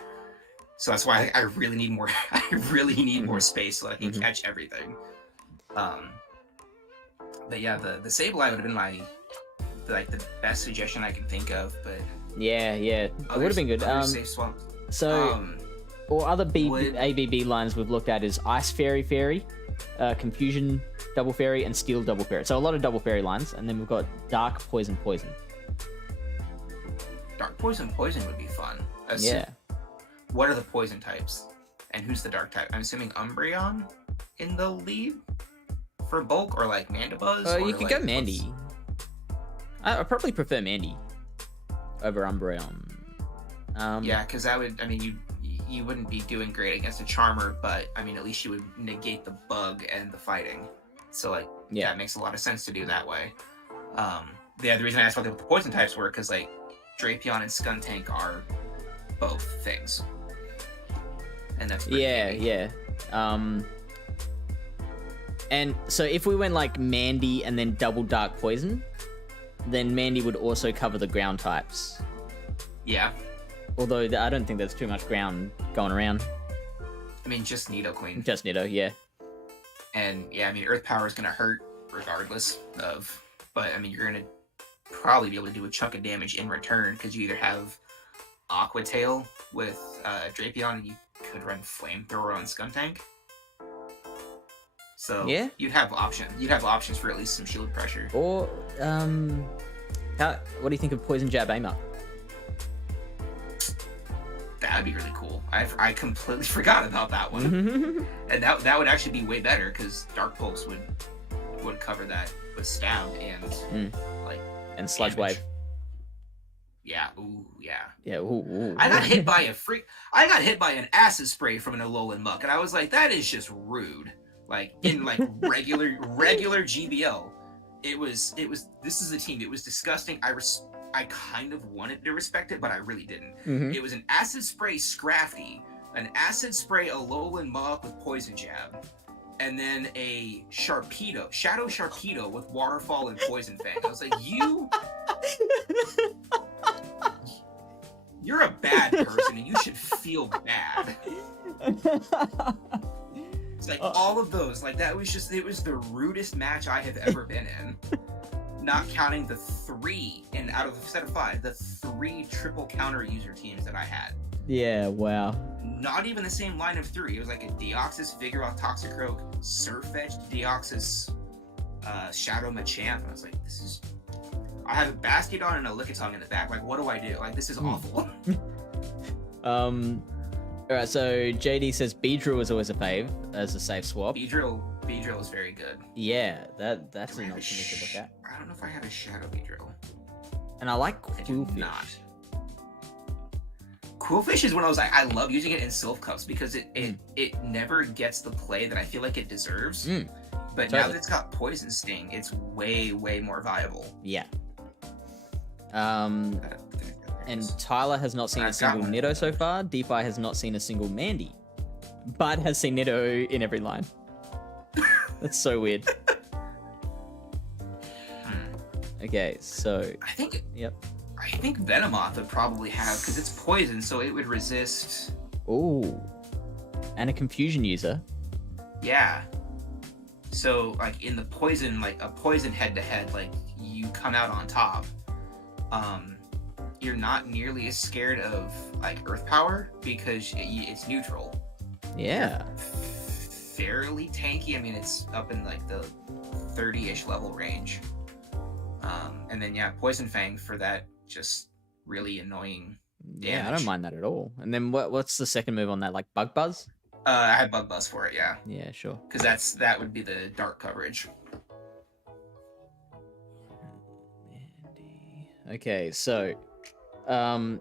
So that's why I really need more. I really need more space so I can catch everything. But yeah, the Sableye would have been the best suggestion I can think of. But yeah, it would have been good. Safe swamps. So, or other ABB lines we've looked at is Ice Fairy, Confusion Double Fairy, and Steel Double Fairy. So a lot of Double Fairy lines, and then we've got Dark Poison. Dark Poison would be fun. What are the poison types? And who's the dark type? I'm assuming Umbreon in the lead for bulk, or like Mandibuzz? You could go Mandy. I probably prefer Mandy over Umbreon. Yeah, because that would, I mean, you wouldn't be doing great against a Charmer, but I mean, at least you would negate the bug and the fighting. So like, yeah, it makes a lot of sense to do that way. The reason I asked what the poison types were, because like Drapion and Skuntank are both things. And that's pretty handy. And so if we went like Mandy and then double Dark Poison, then Mandy would also cover the ground types. Yeah. Although I don't think there's too much ground going around. I mean, just Nidoqueen. Just Nido, yeah. And yeah, I mean, Earth Power is going to hurt regardless of, but I mean, you're going to probably be able to do a chunk of damage in return because you either have Aqua Tail with Drapion, and you could run Flamethrower on Skuntank. So yeah, you'd have options. You'd have options for at least some shield pressure. Or what do you think of Poison Jab Aimer? That'd be really cool. I completely forgot about that one. And that would actually be way better because Dark Pulse would cover that with Stab and and Sludge Wave. Yeah. Ooh. Yeah. Yeah. Ooh. I got hit by an acid spray from an Alolan Muck, and I was like, that is just rude. Like in like regular GBL, it was. This is a team. It was disgusting. I kind of wanted to respect it, but I really didn't. It was an acid spray Scrafty, an acid spray Alolan Muck with Poison Jab, and then a Sharpedo, Shadow Sharpedo with Waterfall and Poison Fang. I was like, you're a bad person and you should feel bad. Like all of those, like that was just, it was the rudest match I have ever been in. Not counting the 3, and out of a set of 5, the 3 triple counter user teams that I had. Yeah, wow. Not even the same line of 3. It was like a Deoxys, Vigoroth, Toxicroak, Surfetch, Deoxys, Shadow Machamp. I was like, this is... I have a Bastiodon and a Lickitung in the back. Like, what do I do? Like, this is awful. Alright, so JD says Beedrill is always a fave as a safe swap. Beedrill is very good. Yeah, that's an option to look at. I don't know if I had a Shadow Beedrill. And I like I Quillfish. did not. Quillfish is one of those, I love using it in Sylph Cups because it never gets the play that I feel like it deserves. But now that it's got Poison Sting, it's way, way more viable. Yeah. And Tyler has not seen a single Nitto so far. DeFi has not seen a single Mandy, but has seen Nitto in every line. That's so weird. Okay, so I think yep. Venomoth would probably have, because it's poison, so it would resist. Ooh, and a confusion user. Yeah. So like in the poison, like a poison head-to-head, like you come out on top. You're not nearly as scared of like Earth Power because it's neutral. Yeah. Fairly tanky. I mean, it's up in like the 30-ish level range. And then yeah, Poison Fang for that just really annoying damage. Yeah, I don't mind that at all. And then what's the second move on that? Like Bug Buzz? I had Bug Buzz for it, yeah. Yeah, sure. Because that would be the dark coverage. Okay, so I'm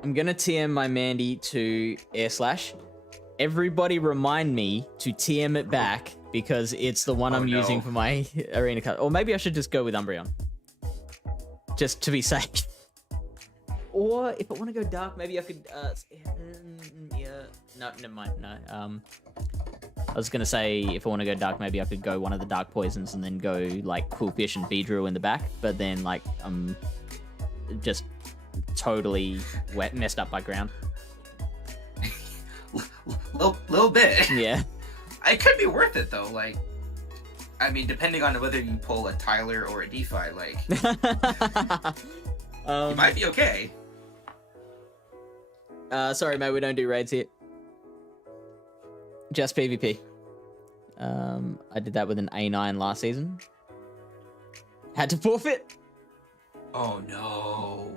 gonna TM my Mandy to Air Slash. Everybody remind me to TM it back because it's the one I'm using for my arena card. Or maybe I should just go with Umbreon. Just to be safe. Or if I want to go dark, maybe I could yeah. No, never mind. No. I was gonna say if I want to go dark, maybe I could go one of the dark poisons and then go like Quillfish and Beedrill in the back. But then like just totally messed up by ground. Little bit. Yeah. It could be worth it though. Like, I mean, depending on whether you pull a Tyler or a DeFi, like, you might be okay. Sorry, mate, we don't do raids here. Just PvP. I did that with an A9 last season. Had to forfeit. Oh no.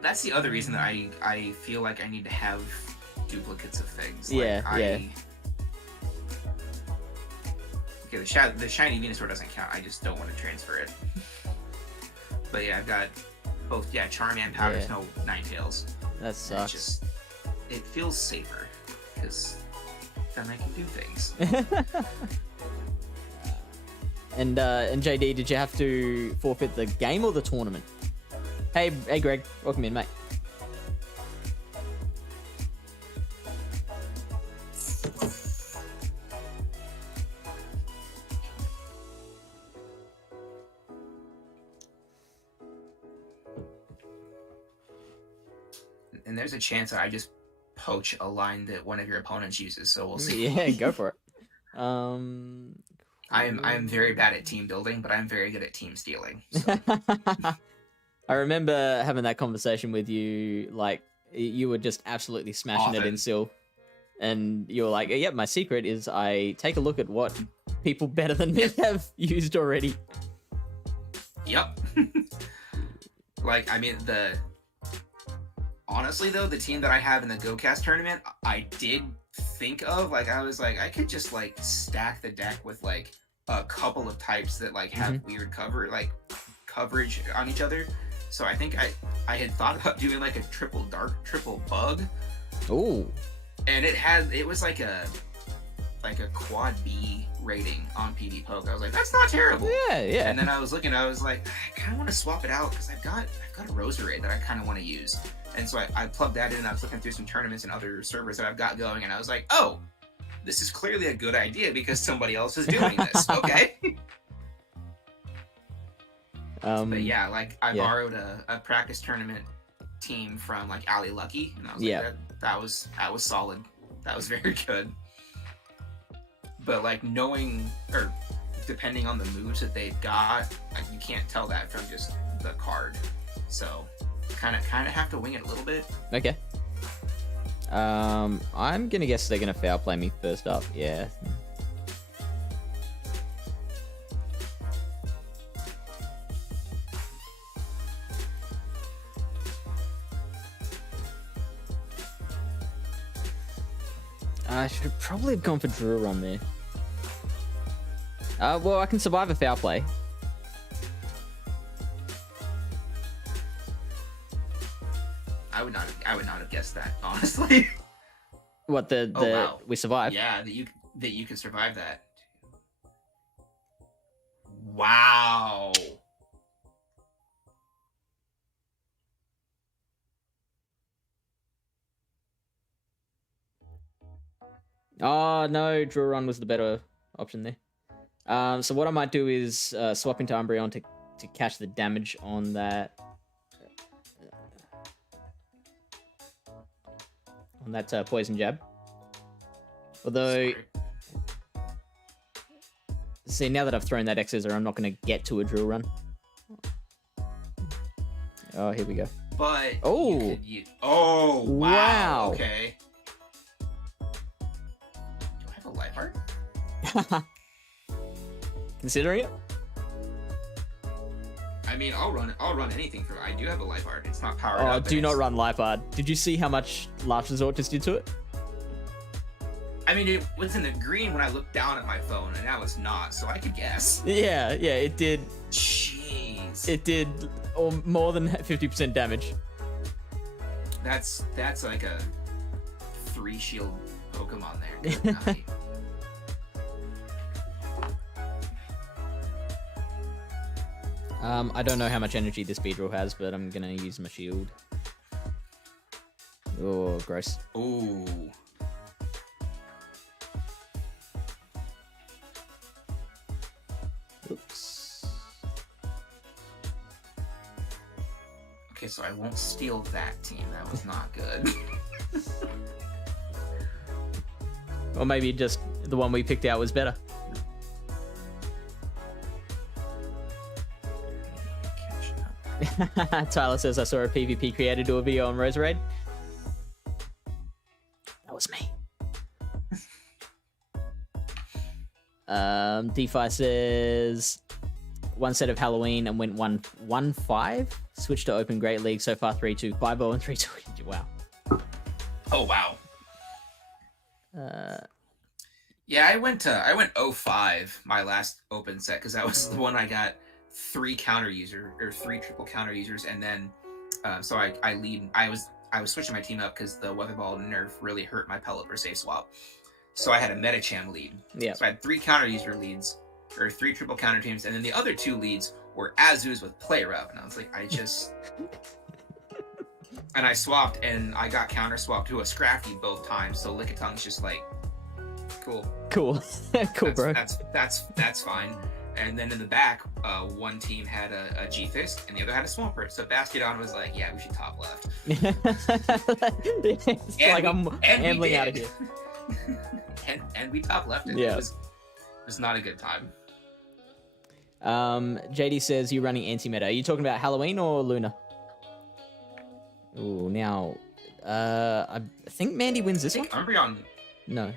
That's the other reason that I feel like I need to have duplicates of things. Like, yeah. Okay, the shiny Venusaur doesn't count. I just don't want to transfer it. But yeah, I've got both. Yeah, Charmander, Powder Snow, Ninetales. That sucks. It feels safer because then I can do things. And JD, did you have to forfeit the game or the tournament? Hey Greg, welcome in, mate. And there's a chance that I just poach a line that one of your opponents uses, so we'll see. Yeah, go for it. I am very bad at team building, but I'm very good at team stealing. So. I remember having that conversation with you, like, you were just absolutely smashing it in Sil. And you were like, yep, my secret is I take a look at what people better than me have used already. Yep. Like, I mean, honestly, though, the team that I have in the GoCast tournament, I did think of, like, I was like, I could just, like, stack the deck with, like, a couple of types that, like, have weird coverage on each other. So I think I had thought about doing, like, a triple dark, triple bug. Ooh. And it was like a quad B rating on PV Poke. I was like, that's not terrible. Yeah. And then I was looking, I was like, I kind of want to swap it out because I've got a Roserade that I kind of want to use. And so I plugged that in, and I was looking through some tournaments and other servers that I've got going, and I was like, oh, this is clearly a good idea because somebody else is doing this. Okay. But yeah, like I borrowed a practice tournament team from like Ali Lucky, and I was like, that was solid. That was very good. but like knowing or depending on the moves that they've got, like, you can't tell that from just the card. So kind of have to wing it a little bit. Okay. I'm gonna guess they're gonna foul play me first up. Yeah. I should probably have gone for Drew Run there. Well, I can survive a foul play. I would not have guessed that, honestly. What wow. we survived? Yeah, that you could survive that. Wow. Oh no, Draw Run was the better option there. So what I might do is swap into Umbreon to catch the damage on that. On that poison jab. Although, see, now that I've thrown that X-Scissor, I'm not going to get to a Drill Run. Oh, here we go. But oh, oh wow. Okay. Do I have a life art? Considering it. I mean, I'll run anything for. I do have a life art. It's not powered up. Oh, do not run life art. Did you see how much Last Resort just did to it? I mean, it was in the green when I looked down at my phone, and now it's not. So I could guess. Yeah, it did. Jeez. It did more than 50% damage. That's like a 3 shield Pokemon there. Good night. I don't know how much energy this Beedrill has, but I'm gonna use my shield. Oh, gross. Ooh. Oops. Okay, so I won't steal that team. That was not good. Or maybe just the one we picked out was better. Tyler says, I saw a PvP creator do a video on Roserade. That was me. DeFi says, one set of Halloween and went 1-5. Switched to Open Great League so far 3-2, 5-0 and 3-2. Wow. Oh wow. Yeah, I went 0-5 my last Open set because that was the one I got 3 triple counter users, and then so I lead. I was switching my team up because the Weather Ball nerf really hurt my Pelipper safe swap. So I had a Metacham lead. Yeah. So I had 3 counter user leads, or 3 triple counter teams, and then the other 2 leads were Azus with Play Rough, and I was like, and I swapped, and I got counter swapped to a Scrafty both times. So Lickitungue's just like, cool, cool, bro. That's fine. And then in the back, one team had a G-Fist, and the other had a Swampert. So Bastiodon was like, yeah, we should top left. It's like I'm ambling out of here. and we top left it. Yeah. It was not a good time. JD says, you're running anti-meta. Are you talking about Halloween or Luna? Ooh, now, I think Mandy wins this one. Umbreon. No.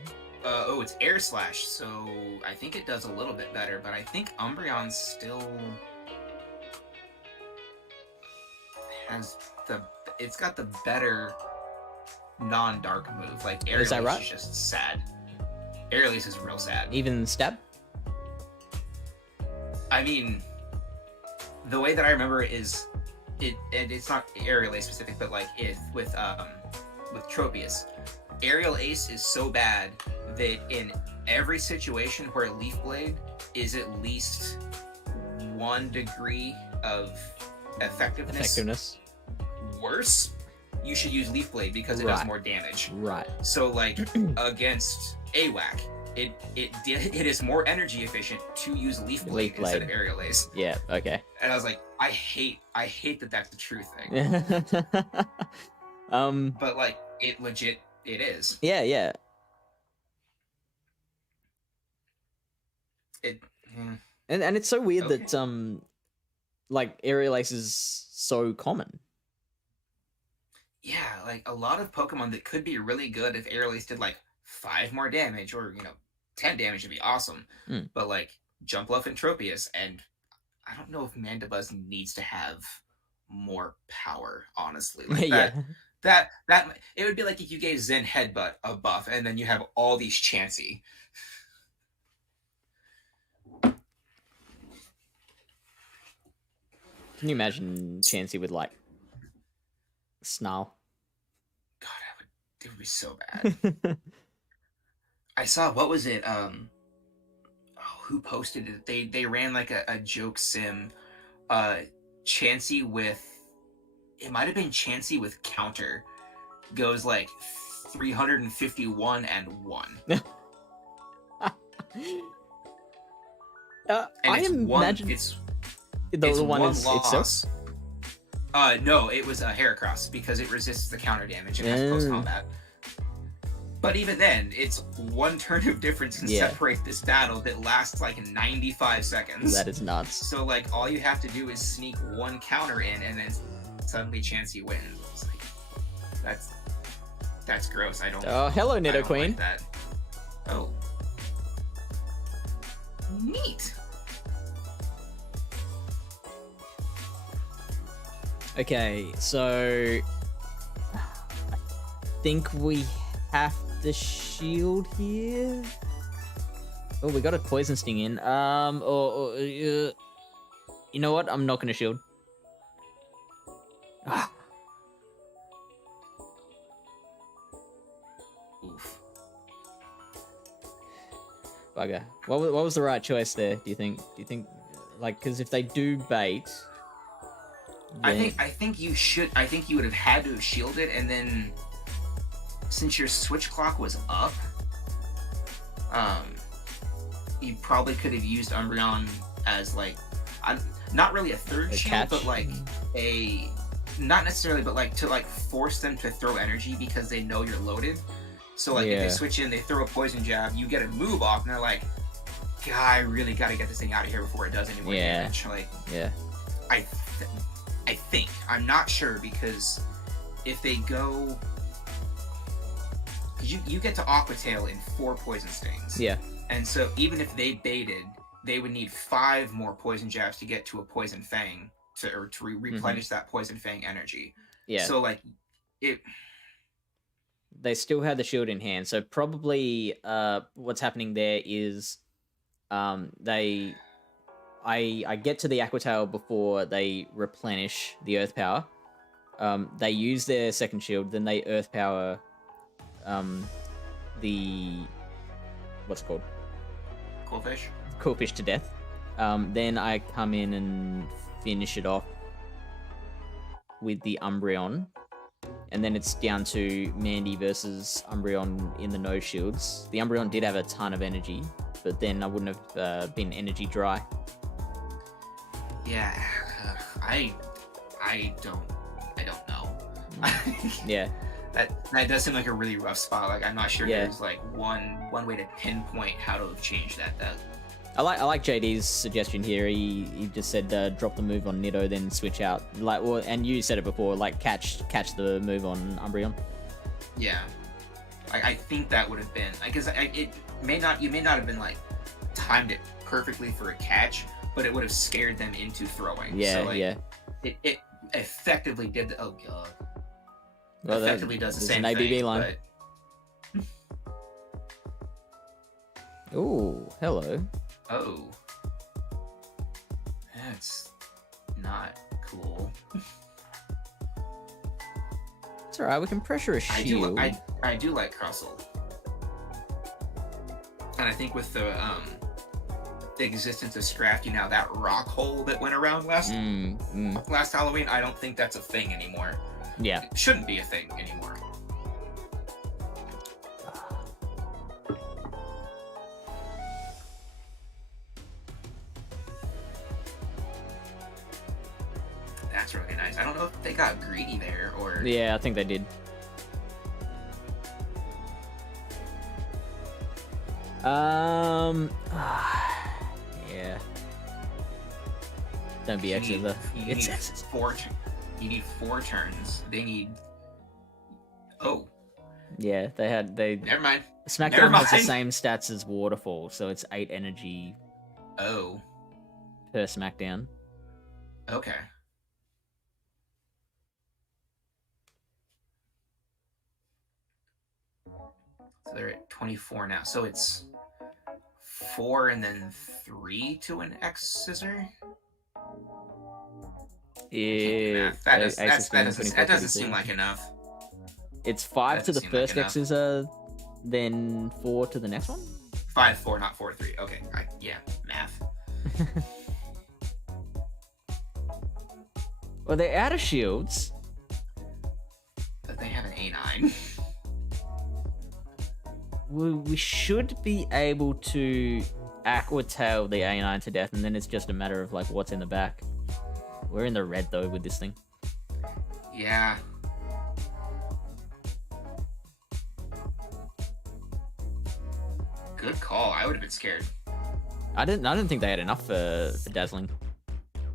It's Air Slash, so I think it does a little bit better, but I think Umbreon still has it's got the better non-dark move. Like Air Slash right? is just sad. Air Slash is real sad. Even stab? I mean, the way that I remember it is it's not Aerial Ace specific, but like with Tropius, Aerial Ace is so bad that in every situation where Leaf Blade is at least 1 degree of effectiveness worse, you should use Leaf Blade because it does more damage. Right. So like against AWAC, it is more energy efficient to use Leaf Blade instead of Aerial Ace. Yeah. Okay. And I was like, I hate that that's the true thing. But like it is. Yeah. it. Yeah. And it's so weird Okay. that like aerial ace is so common. Yeah, like a lot of Pokemon that could be really good if Aerial Ace did like 5 more damage or 10 damage would be awesome. Mm. But like Jumpluff and Tropius, and I don't know if Mandibuzz needs to have more power. Honestly, like Yeah. that it would be like if you gave Zen Headbutt a buff and then you have all these Chansey. Can you imagine Chansey with like Snarl? God, it would be so bad. I saw, what was it? Who posted it? They ran like a joke sim. Chansey with, it might have been Chansey with counter goes like 351 and 1. And I imagine it's the one one is loss. itself. No, it was a Heracross because it resists the counter damage and has close combat. But even then, it's one turn of difference and separate this battle that lasts like 95 seconds. That is nuts. So like all you have to do is sneak one counter in and then suddenly Chansey wins. It's like, that's gross. I don't. Oh, hello, Nidoqueen. Like that. Oh, neat. Okay, so I think we have the shield here. Oh, we got a poison sting in. You know what? I'm not gonna shield. Ah. Oof. Bugger. What was the right choice there? Do you think? Like, because if they do bait, then... I think you should. I think you would have had to have shielded, and then since your switch clock was up, you probably could have used Umbreon as like, not really a third shield, catch? but like a, not necessarily, but like to like force them to throw energy because they know you're loaded. So like if they switch in, they throw a poison jab, you get a move off, and they're like, God, I really got to get this thing out of here before it does any more damage. Like, I think, I'm not sure, because if they go, you get to Aqua Tail in 4 poison stings. Yeah. And so even if they baited, they would need 5 more poison jabs to get to a poison fang to replenish that poison fang energy. Yeah. So like they still had the shield in hand, so probably what's happening there is I get to the Aqua Tail before they replenish the Earth Power. They use their second shield, then they Earth Power the what's it called? Coolfish to death. Then I come in and finish it off with the Umbreon. And then it's down to Mandy versus Umbreon in the no shields. The Umbreon did have a ton of energy, but then I wouldn't have been energy dry. Yeah, I don't know. Yeah. That does seem like a really rough spot. Like, I'm not sure there's like one way to pinpoint how to have changed that. I like JD's suggestion here. He just said drop the move on Nido, then switch out. Like, well, and you said it before. Like, catch the move on Umbreon. Yeah, I think that would have been, because you may not have been like timed it perfectly for a catch, but it would have scared them into throwing. Yeah, so, like, yeah. It effectively did the, oh god. Well, effectively does the same an ABB thing. line. But... Ooh, hello. Oh. That's not cool. It's alright, we can pressure a shield. I do like Crustle. And I think with the existence of Scrafty now, that rock hole that went around last Halloween, I don't think that's a thing anymore. Yeah. It shouldn't be a thing anymore. That's really nice. I don't know if they got greedy there or... Yeah, I think they did. Don't be X either. You It's need X. you need 4 turns. They need. Oh. Yeah, they. Never mind. SmackDown has the same stats as Waterfall, so it's 8 energy. Oh. Per SmackDown. Okay. So they're at 24 now. So it's 4 and then 3 to an X scissor. Yeah, that doesn't seem like enough. It's 5 to the first X scissor, then 4 to the next one. 5-4, not 4-3. Okay, yeah, math. Well, they're out of shields. But they have an A9. We should be able to aqua tail the A9 to death, and then it's just a matter of like what's in the back. We're in the red though with this thing. Yeah. Good call. I would have been scared. I didn't think they had enough for dazzling.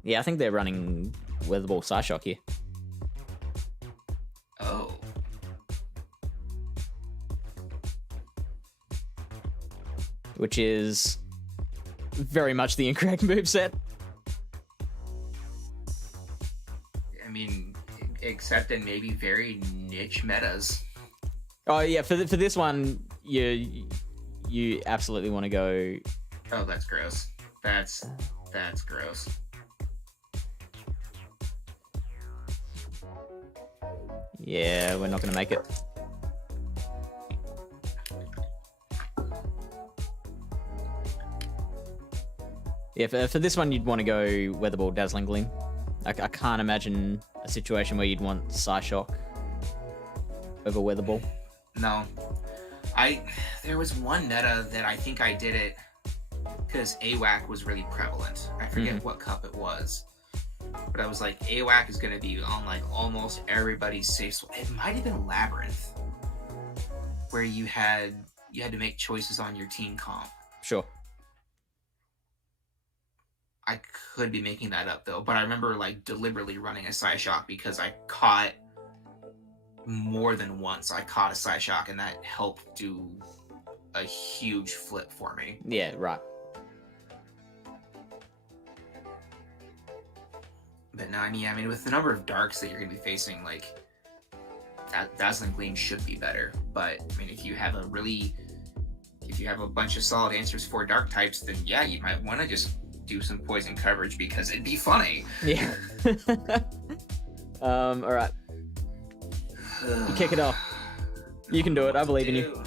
Yeah, I think they're running Weatherball Psyshock here. Oh. Which is very much the incorrect moveset. I mean, except in maybe very niche metas. Oh yeah, for this one, you absolutely want to go. Oh, that's gross. That's gross. Yeah, we're not gonna make it. Yeah, for this one, you'd want to go Weatherball Dazzling Gleam. I can't imagine a situation where you'd want Psyshock over Weatherball. No. There was one meta that I think I did it because AWAC was really prevalent. I forget what cup it was. But I was like, AWAC is going to be on like almost everybody's safe swap. It might have been Labyrinth, where you had to make choices on your team comp. Sure. I could be making that up though, but I remember like deliberately running a Psyshock because I caught more than once. I caught a Psyshock and that helped do a huge flip for me. Yeah, right. But no, I mean, with the number of darks that you're going to be facing, like, that Dazzling Gleam should be better. But, I mean, if you have a bunch of solid answers for dark types, then yeah, you might want to just do some poison coverage because it'd be funny. Yeah. All right. You kick it off. You can do it. I believe in you.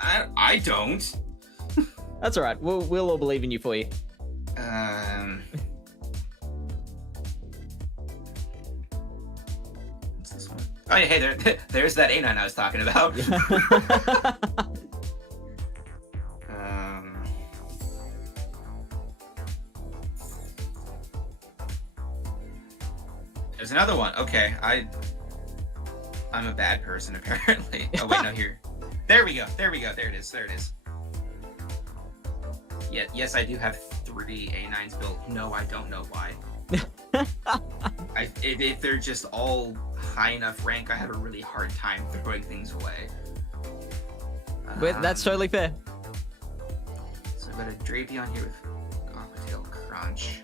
I don't. That's all right. We'll all believe in you for you. What's this one? Oh yeah, hey, there's that A9 I was talking about. There's another one. Okay, I'm a bad person apparently. Oh wait, no, here. There we go. There it is. Yeah, yes, I do have 3 A9s built. No, I don't know why. If they're just all high enough rank, I have a really hard time throwing things away. But that's totally fair. So I've got a Drapion here with Aquatail Crunch.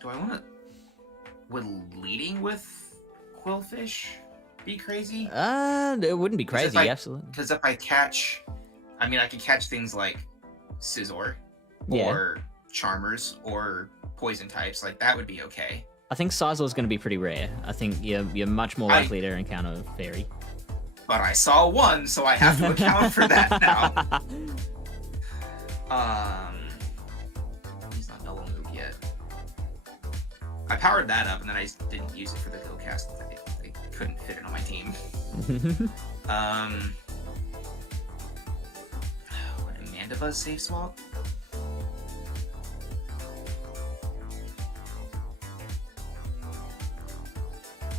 Do I want to... Would leading with Quillfish be crazy? It wouldn't be crazy, absolutely. Because if I catch... I mean, I could catch things like Scizor, Yeah. or Charmers, or Poison types. Like, that would be okay. I think Scizor is going to be pretty rare. I think you're much more likely to encounter Fairy. But I saw one, so I have to account for that now. He's not double moved yet. I powered that up, and then I didn't use it for the go cast. I couldn't fit it on my team. What, Mandibuzz safe swap?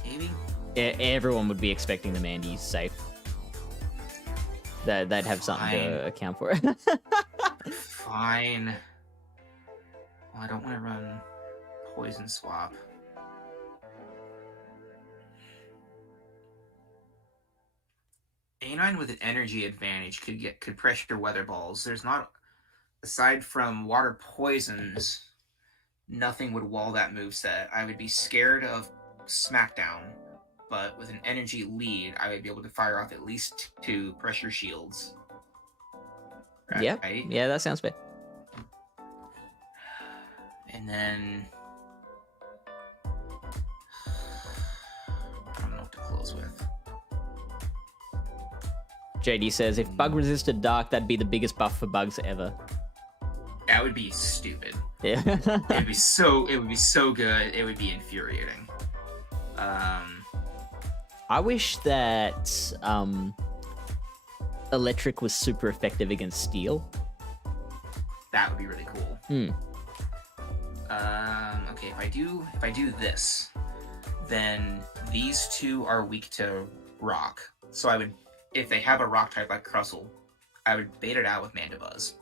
Maybe? Yeah, everyone would be expecting the Mandy safe. They'd have something to account for it. Fine. Well, I don't want to run poison swap. A9 with an energy advantage could pressure weather balls. There's not, aside from water poisons, nothing would wall that moveset. I would be scared of Smackdown, but with an energy lead, I would be able to fire off at least 2 pressure shields. Right? Yep. Yeah, that sounds fair. And then I don't know what to close with. JD says, if bug resisted dark, that'd be the biggest buff for bugs ever. That would be stupid. Yeah. it would be so good. It would be infuriating. I wish that electric was super effective against steel. That would be really cool. Okay, if I do this, then these 2 are weak to rock. So I would, if they have a rock type like Crustle, I would bait it out with Mandibuzz.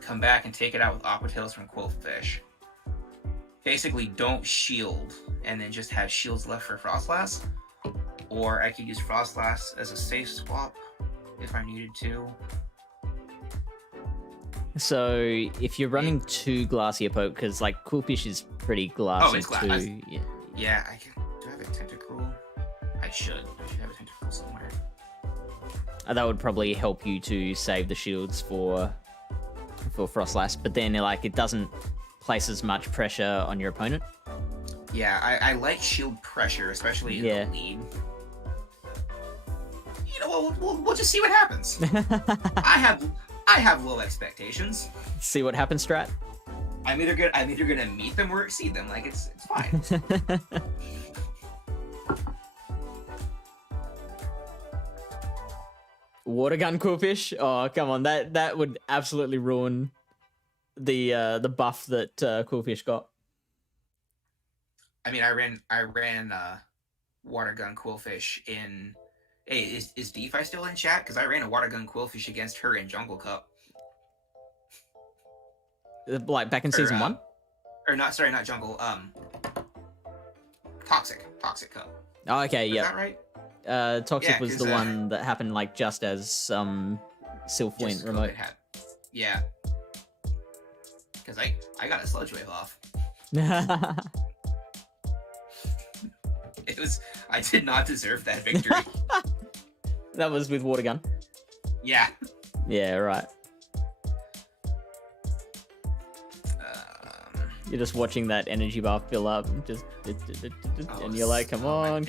Come back and take it out with Aquatails from Quillfish. Basically, don't shield, and then just have shields left for Frostlass. Or I could use Frostlass as a safe swap if I needed to. So if you're running 2 Glacier Poke, because like Quillfish is pretty glassy too. Yeah, I can. Do I have a Tentacruel? I should have a Tentacruel somewhere. That would probably help you to save the shields for Frostlass, but then like it doesn't place as much pressure on your opponent. Yeah, I like shield pressure, especially in the lead. You know, we'll just see what happens. I have low expectations. See what happens, Strat. I'm either gonna meet them or exceed them. Like it's fine. Water gun Quillfish? Oh, come on, that would absolutely ruin the buff that Quillfish got. I mean, I ran water gun Quillfish in. Hey, is DeFi still in chat? Because I ran a water gun Quillfish against her in Jungle Cup. Like back in season 1? Or not? Sorry, not Jungle. Toxic Cup. Oh, okay, yeah. Is that right? Toxic was the one that happened like just as Sylph went remote. Yeah. Because I got a Sludge Wave off. I did not deserve that victory. That was with water gun. Yeah. Yeah, right. You're just watching that energy bar fill up, and you're like, come on.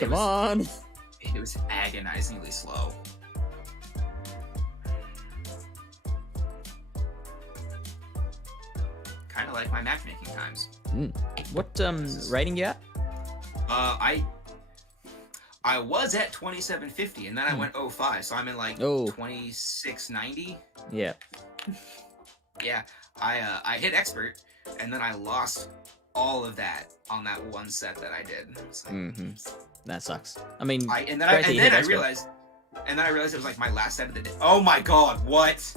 It was agonizingly slow. Kind of like my matchmaking times. What rating you at? I was at 2750, and then I went 05, so I'm in like 2690. Yeah. Yeah, I hit expert, and then I lost all of that on that one set that I did. So, that sucks. I mean, and then I realized it was like my last set of the day. Oh my god, what?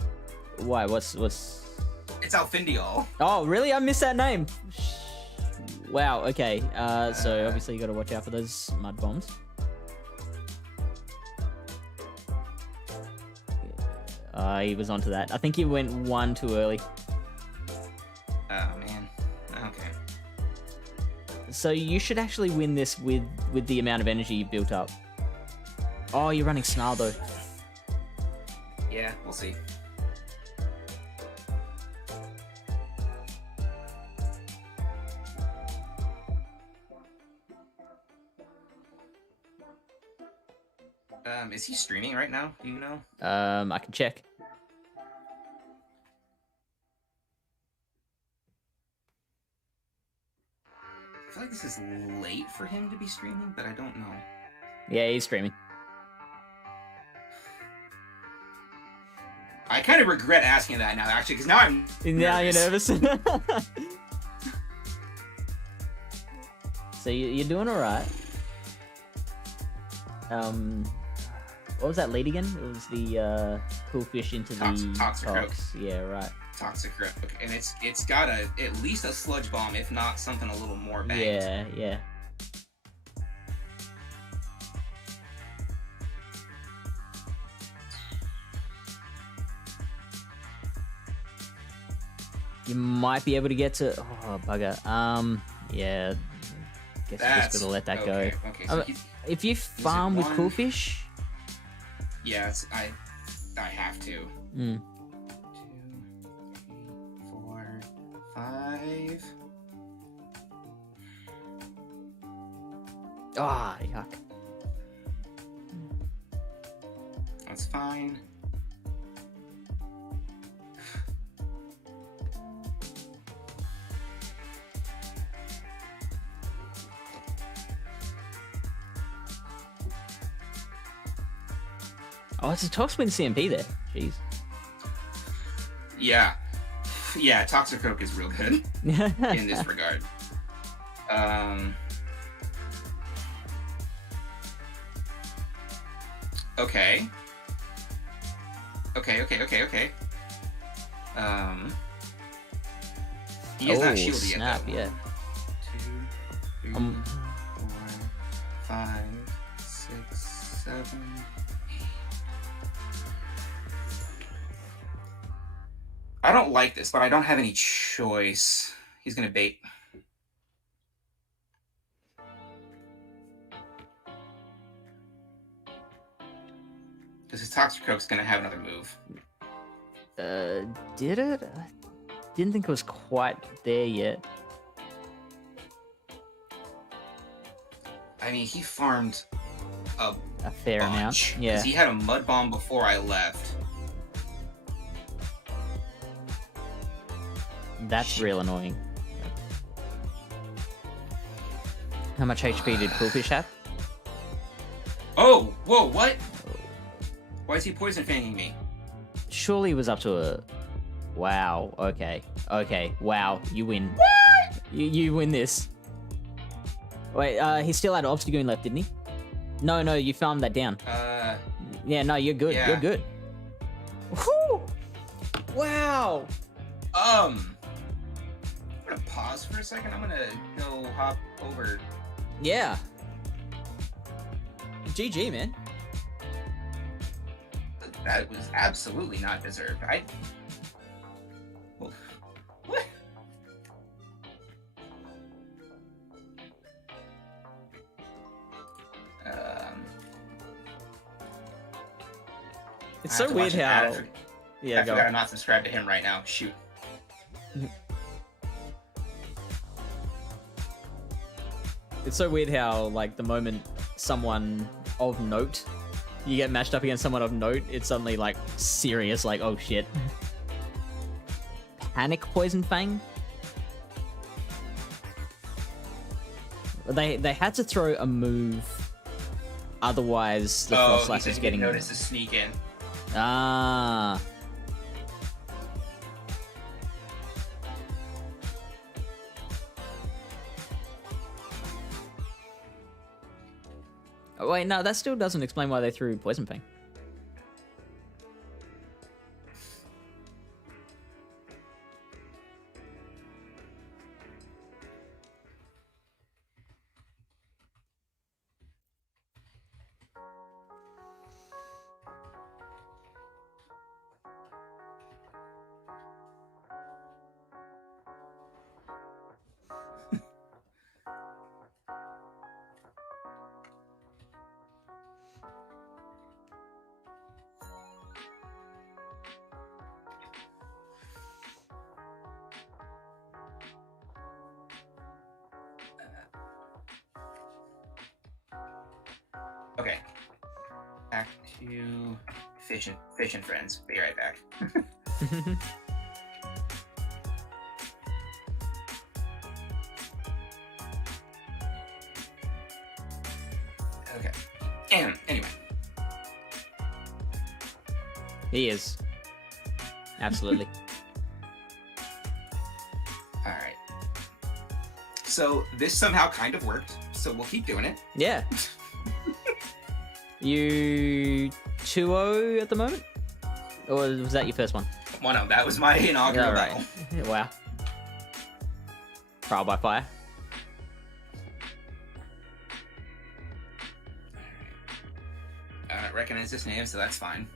Why? What's? It's Alfindiol. Oh, really? I missed that name. Wow. Okay. So obviously you got to watch out for those mud bombs. He was onto that. I think he went 1 too early. Oh man. Okay. So you should actually win this with the amount of energy you've built up. Oh, you're running Snarl though. Yeah, we'll see. Is he streaming right now? Do you know? I can check. I feel like this is late for him to be streaming, but I don't know. Yeah, he's streaming. I kind of regret asking that now, actually, because now I'm nervous. Now you're nervous. So you're doing all right. What was that lead again? It was the Quillfish into the Toxic. Yeah, right. Toxic Rook, and it's got at least a Sludge Bomb, if not something a little more banked. Yeah. You might be able to get to... Oh, bugger. Yeah. Guess we're just gonna let that go. Okay, so if you farm with Coolfish... Yeah, I have to. 2, 3, 4, 5. Ah, yuck. That's fine. Oh, it's a Toxwin CMP there. Jeez. Yeah, Toxic Rook is real good in this regard. Okay. He is not shielded snap, yet, though. yeah. 2, 3, 4, 5, 6, 7, 8. I don't like this, but I don't have any choice. He's gonna bait. Because his Toxic Rook's gonna have another move. Did it? I didn't think it was quite there yet. I mean, he farmed a fair amount. Yeah. Because he had a Mud Bomb before I left. That's real annoying. How much HP did Coolfish have? Oh! Whoa, what? Why is he poison fanging me? Surely it was up to a... Wow, okay. Wow, you win. What? You win this. Wait, he still had Obstagoon left, didn't he? No, you farmed that down. Yeah, no, you're good. Yeah. You're good. Whew! Wow! I'm gonna pause for a second. I'm gonna go hop over. Yeah. GG, man. That was absolutely not deserved. Well, what? It's so weird how... I forgot I'm not subscribed to him right now. Shoot. It's so weird how, like, the moment someone of note, you get matched up against someone of note, it's suddenly, like, serious, like, oh shit. Panic Poison Fang? They had to throw a move, otherwise the Frost Slash is getting... notice to sneak in. Ah. Oh, wait, no, that still doesn't explain why they threw Poison Fang. Okay. Back to Fish and Friends. Be right back. Okay. And anyway. He is. Absolutely. Alright. So this somehow kind of worked, so we'll keep doing it. Yeah. You 2-0 at the moment? Or was that your first one? Well, no, that was my inaugural battle. Wow. Trial by fire. I recognize this name, so that's fine.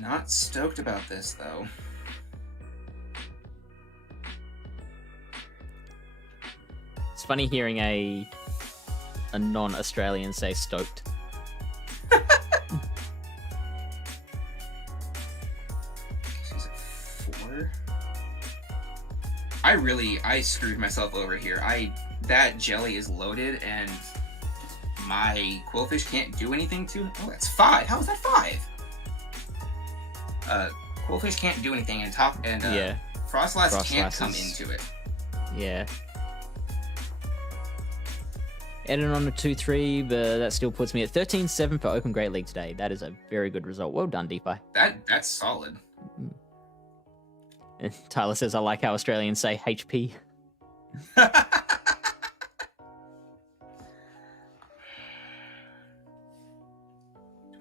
Not stoked about this, though. It's funny hearing a non-Australian say stoked. She's at 4. I screwed myself over here. That jelly is loaded, and my quillfish can't do anything to it. Oh, that's 5. How is that 5? Quillfish can't do anything, and yeah. Frostlass can't come into it. Yeah. Ended on a 2-3, but that still puts me at 13-7 for Open Great League today. That is a very good result. Well done, DeFi. That's solid. And Tyler says, I like how Australians say HP. Do I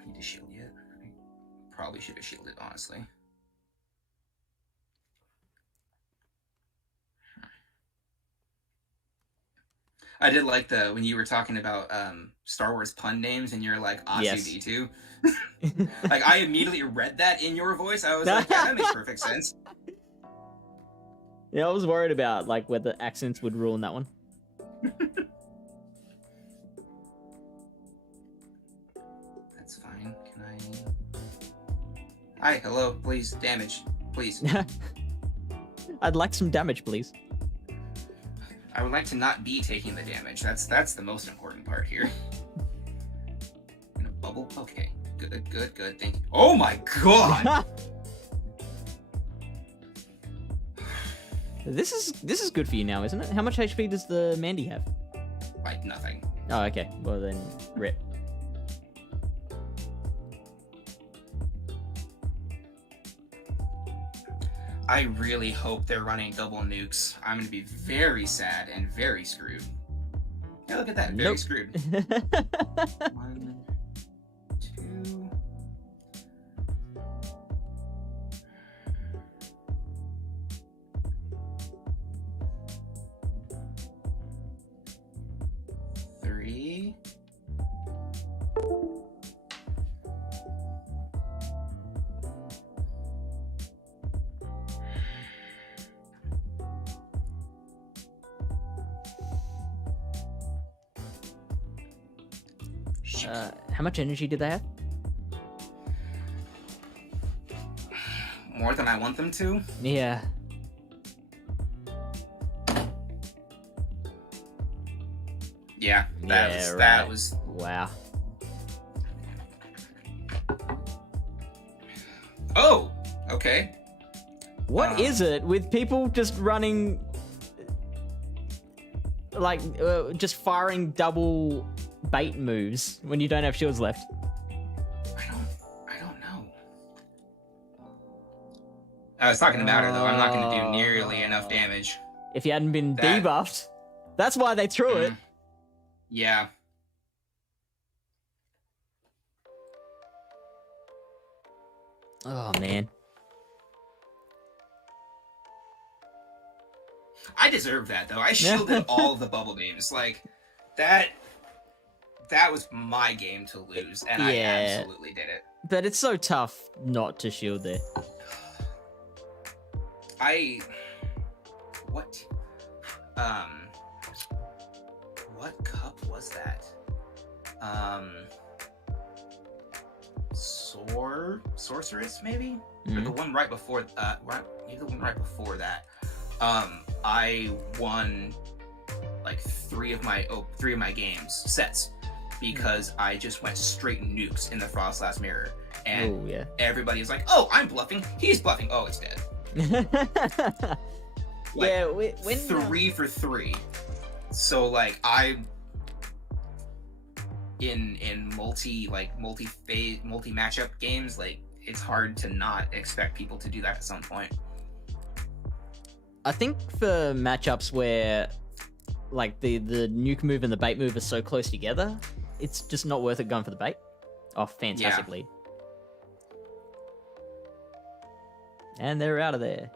need to shield yet? I probably should have shielded, honestly. I did like when you were talking about Star Wars pun names, and you're like Asu D2. Like, I immediately read that in your voice. I was like, yeah, that makes perfect sense. Yeah, I was worried about like whether accents would ruin that one. That's fine. Can I? Hi, hello, please, damage, please. I'd like some damage, please. I would like to not be taking the damage. That's the most important part here. In a bubble? Okay. Good. Thank you. Oh my god! This is good for you now, isn't it? How much HP does the Mandy have? Like nothing. Oh, okay. Well then, rip. I really hope they're running double nukes. I'm going to be very sad and very screwed. Yeah, look at that. Very screwed. 1, 2. Three. How much energy do they have? More than I want them to? Yeah. Yeah, that was wow. Oh, okay. What is it with people just running, like, just firing double bait moves when you don't have shields left? I don't know. I was talking about it though. I'm not going to do nearly enough damage. If you hadn't been debuffed, that's why they threw it. Yeah. Oh man. I deserve that though. I shielded all of the bubble beams. Like that was my game to lose, and I absolutely did it. But it's so tough not to shield there. What cup was that? Sorceress maybe? Or the one right before maybe the one right before that. I won like three of my games sets because I just went straight nukes in the Frostlass mirror, and everybody was like, "Oh, I'm bluffing. He's bluffing. Oh, it's dead." Like, yeah, when 3 for 3. So like I in multi matchup games, like it's hard to not expect people to do that at some point. I think for matchups where like the nuke move and the bait move are so close together, it's just not worth it going for the bait. Oh, fantastic lead. And they're out of there.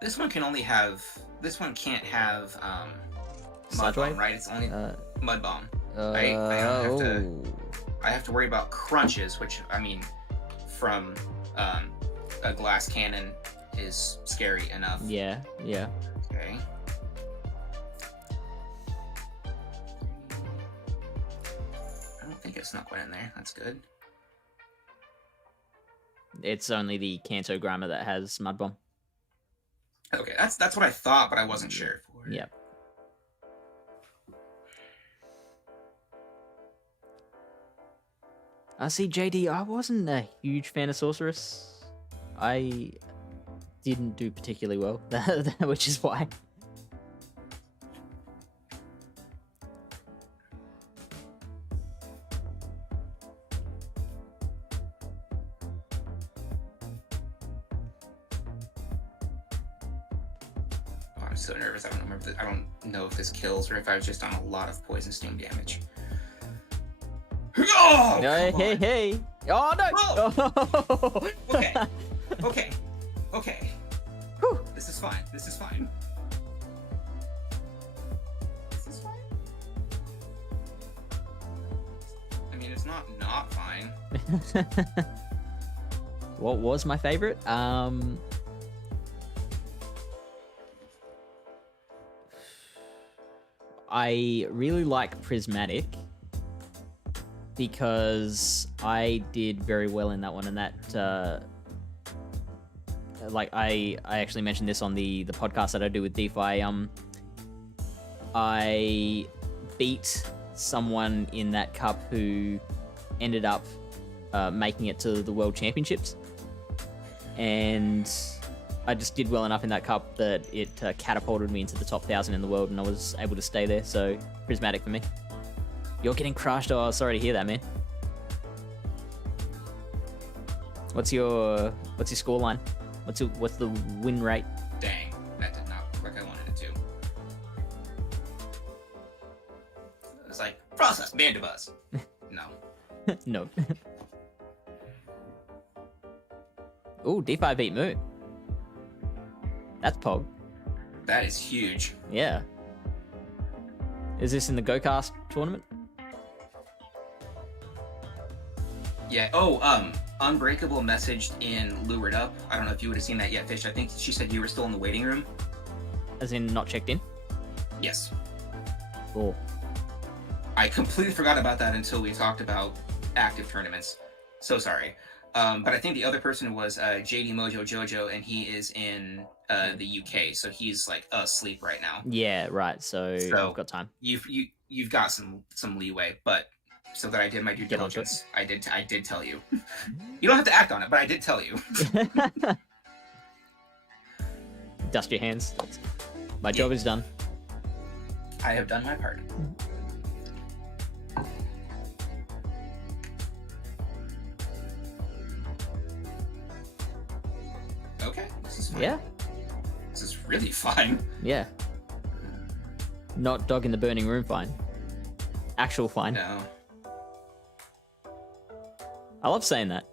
This one can't have Mud Sideway? Bomb, right? It's only Mud Bomb. Oh. I have to worry about crunches, which, I mean, from a glass cannon is scary enough. Yeah. Okay. I don't think it snuck one in there. That's good. It's only the Kanto Grammar that has Mud Bomb. Okay, that's what I thought, but I wasn't sure. Yep. See, JD, I wasn't a huge fan of Sorceress. I didn't do particularly well, which is why. Oh, I'm so nervous. I don't know if this kills or if I was just on a lot of poison sting damage. Oh, Hey. Oh, no! Whoa. Okay. Whew. This is fine. This is fine. I mean, it's not fine. What was my favorite? I really like Prismatic because I did very well in that one, and that like I actually mentioned this on the podcast that I do with DeFi. I beat someone in that cup who ended up making it to the World Championships, and I just did well enough in that cup that it catapulted me into the top 1,000 in the world, and I was able to stay there. So Prismatic for me. You're getting crushed. Oh, sorry to hear that, man. What's your scoreline? What's the win rate? Dang, that did not look like I wanted it to. It was like process Mandibuzz. No. No. Ooh, D5 beat Moo. That's Pog. That is huge. Yeah. Is this in the GoCast tournament? Yeah. Oh, Unbreakable messaged in Lured Up. I don't know if you would have seen that yet, Fish. I think she said you were still in the waiting room. As in not checked in? Yes. Cool. I completely forgot about that until we talked about active tournaments. So sorry. But I think the other person was JD Mojo Jojo, and he is in the UK, so he's like asleep right now. Yeah, right. So I've got time. You've got some leeway, but so that I did my due diligence, I did tell you. You don't have to act on it, but I did tell you. Dust your hands. My job is done. I have done my part. Okay, this is fine. Yeah. This is really fine. Yeah. Not dog in the burning room fine. Actual fine. No. I love saying that.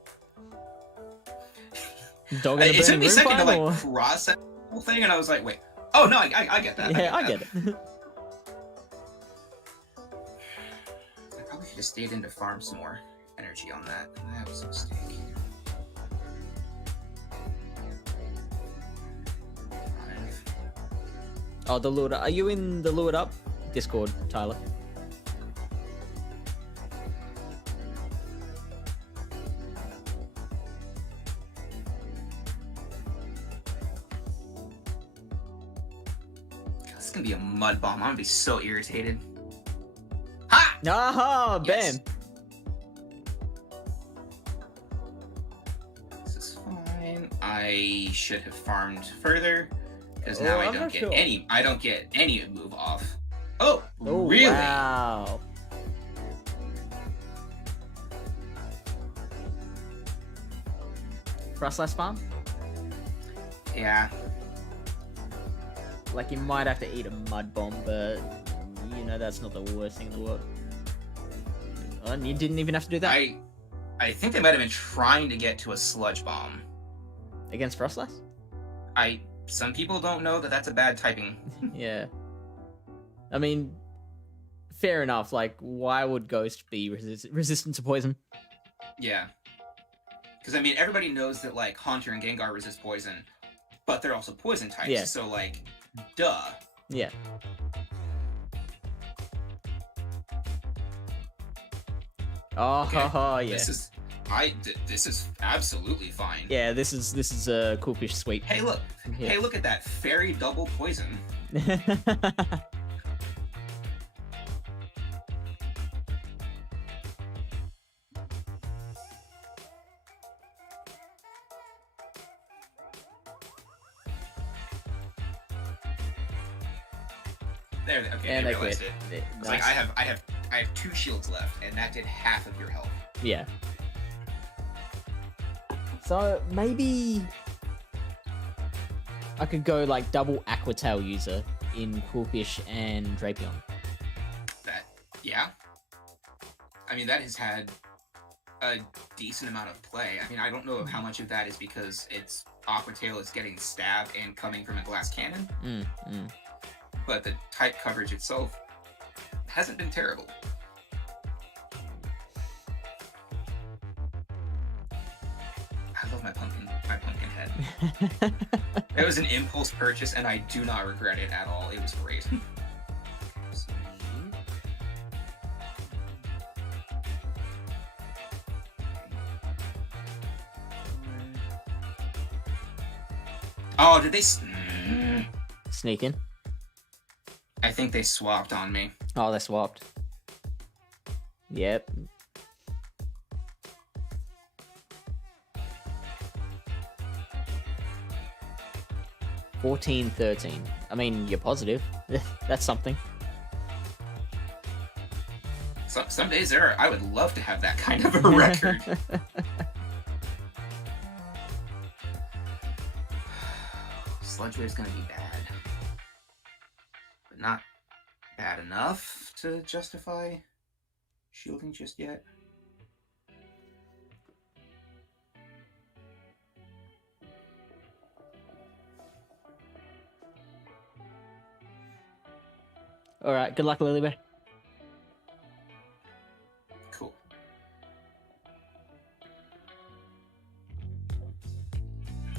Dog in the It took burning me a room second to fine, or- like process the whole thing, and I was like, wait. Oh no, I get that. Yeah, I get it. I probably should have stayed in to farm some more energy on that. That was a mistake. Oh, the Lured Up. Are you in the Lured Up Discord, Tyler? This is gonna be a mud bomb. I'm gonna be so irritated. Ha! Ah, Yes. bam. This is fine. I should have farmed further because now I I'm don't not get sure. I don't get any move off. Oh, Oh, really? wow. Frostless farm? Yeah. Like, you might have to eat a mud bomb, but you know that's not the worst thing in the world. And you didn't even have to do that. I think they might have been trying to get to a sludge bomb Against Frostlass? Some people don't know that that's a bad typing. Yeah. I mean, fair enough. Like, why would Ghost be resistant to poison? Yeah. Because, I mean, everybody knows that, like, Haunter and Gengar resist poison, but they're also poison types, Yeah. so, like, duh. Yeah. Oh, okay. Yeah. This is absolutely fine. Yeah, this is a cool fish sweep. Hey, look. Yeah. Hey, look at that. Fairy double poison. There, okay, And they they realized quit. it. It's Nice. like I have 2 shields left, and that did half of your health. Yeah. So maybe I could go like double Aqua Tail user in Coolfish and Drapion. Yeah. I mean, that has had a decent amount of play. I mean, I don't know how much of that is because its Aqua Tail is getting stabbed and coming from a glass cannon, but the type coverage itself hasn't been terrible. I love my pumpkin head. It was an impulse purchase, and I do not regret it at all. It was great. Oh, did they? Sneak in. I think they swapped on me. Oh, they swapped. Yep. $14-13. I mean, you're positive. That's something. Some days there, I would love to have that kind of a record. Sludge Wave's gonna be bad, but not bad enough to justify shielding just yet. All right. Good luck, Lilybear. Cool.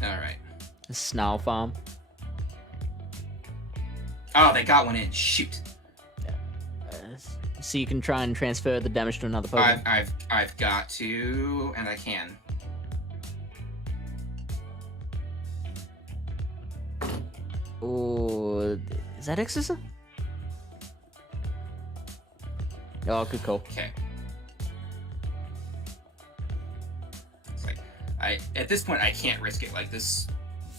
All right. Snarl Farm. Oh, they got one in. Shoot. So you can try and transfer the damage to another Pokemon. I've got to, and I can. Oh, is that Exorcism? Oh, good call. Okay. It's like at this point I can't risk it. Like this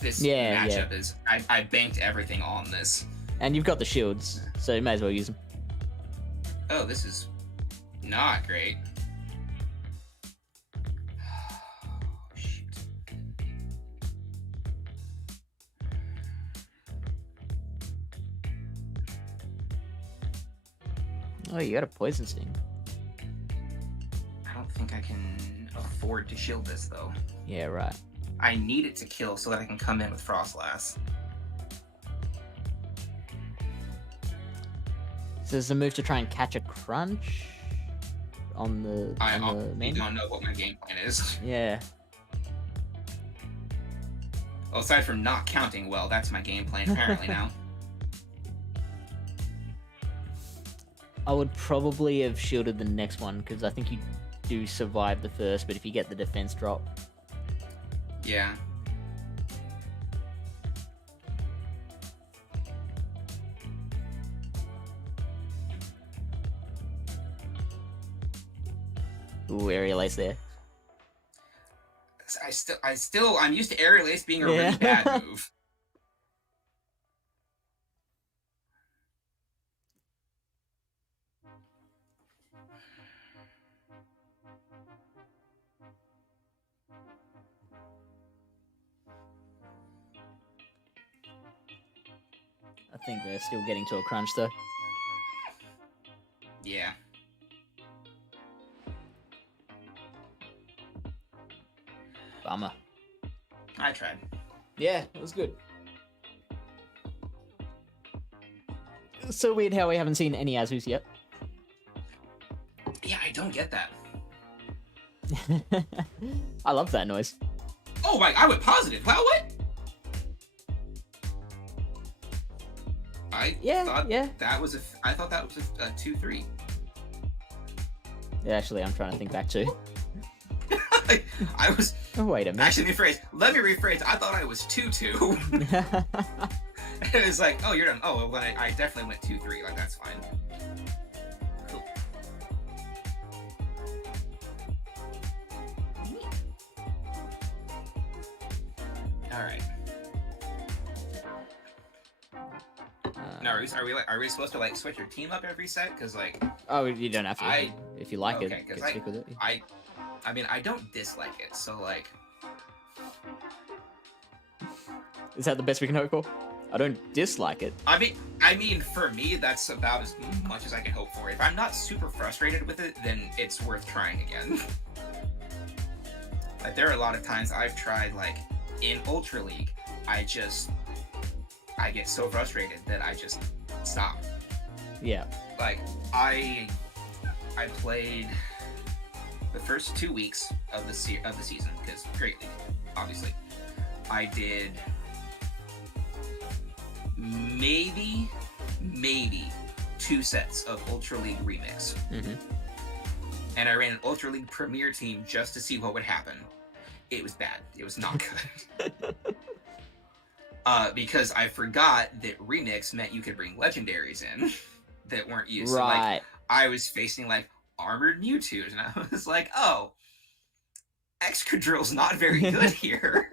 matchup is I banked everything on this. And you've got the shields, so you may as well use them. Oh, this is not great. Shoot. Oh, you got a Poison Sting. I don't think I can afford to shield this though. Yeah, right. I need it to kill so that I can come in with Frostlass. So there's a move to try and catch a crunch on the I main. don't know what my game plan is. Yeah. Well, aside from not counting well, that's my game plan apparently now. I would probably have shielded the next one because I think you do survive the first, but if you get the defense drop. Yeah. Ooh, Aerial Ace there. I'm used to Aerial Ace being a really bad move. I think they're still getting to a crunch though. Yeah. tried. Yeah, it was good. It's so weird how we haven't seen any Azus yet. Yeah, I don't get that. I love that noise. Oh my! I went positive. Wow, what? I thought that was I thought that was a 2-3. Yeah, actually, I'm trying to think back too. I was. Oh, wait a minute. Actually, let me rephrase. I thought I was 2-2. And it was like, oh, you're done. Oh, well, I definitely went 2-3. Like, that's fine. Cool. All right. Now, are we supposed to like switch your team up every set? Because like. Oh, you don't have to. If you like it, stick with it. I mean, I don't dislike it, so like. Is that the best we can hope for? I don't dislike it. I mean, for me, that's about as much as I can hope for. If I'm not super frustrated with it, then it's worth trying again. Like, there are a lot of times I've tried, like, in Ultra League, I get so frustrated that I just stop. Yeah. Like, I played the first 2 weeks of the season, because Great League, obviously. I did maybe 2 sets of Ultra League Remix. Mm-hmm. And I ran an Ultra League Premier team just to see what would happen. It was bad. It was not good. Because I forgot that Remix meant you could bring legendaries in that weren't used. Right. So, like, I was facing, like, Armored Mewtwo's, and I was like, oh, Excadrill's not very good here.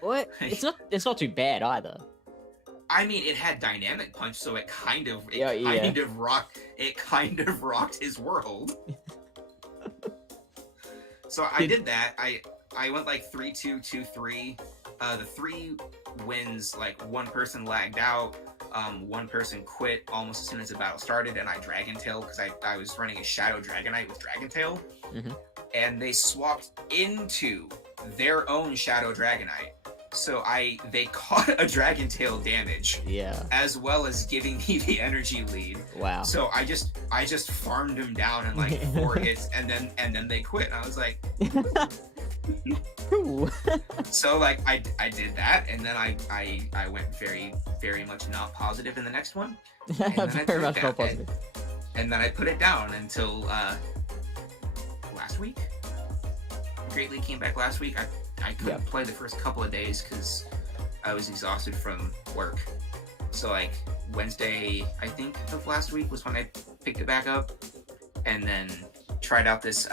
What? It's not too bad either. I mean, it had Dynamic Punch, so it kind of rocked his world. So I did that. I went like 3-2, 2-3. The 3 wins, like, one person lagged out, one person quit almost as soon as the battle started, and I Dragon Tail because I was running a Shadow Dragonite with Dragon Tail, and they swapped into their own Shadow Dragonite. So they caught a Dragon Tail damage, as well as giving me the energy lead. Wow! So I just farmed them down in like 4 hits, and then they quit. And I was like, so like I did that, and then I went very, very much not positive in the next one. Very much not positive. And then I put it down until last week. Great League came back last week. I couldn't play the first couple of days because I was exhausted from work. So like Wednesday, I think, of last week was when I picked it back up, and then tried out this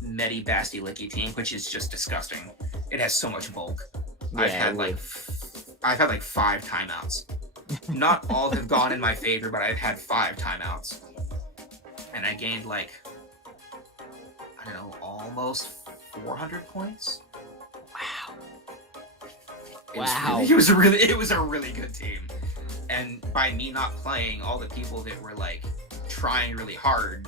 Medi Basti Licky team, which is just disgusting. It has so much bulk. Yeah, I've had like 5 timeouts. Not all have gone in my favor, but I've had 5 timeouts, and I gained like, I don't know, almost 400 points. Wow. It was a really good team. And by me not playing, all the people that were like trying really hard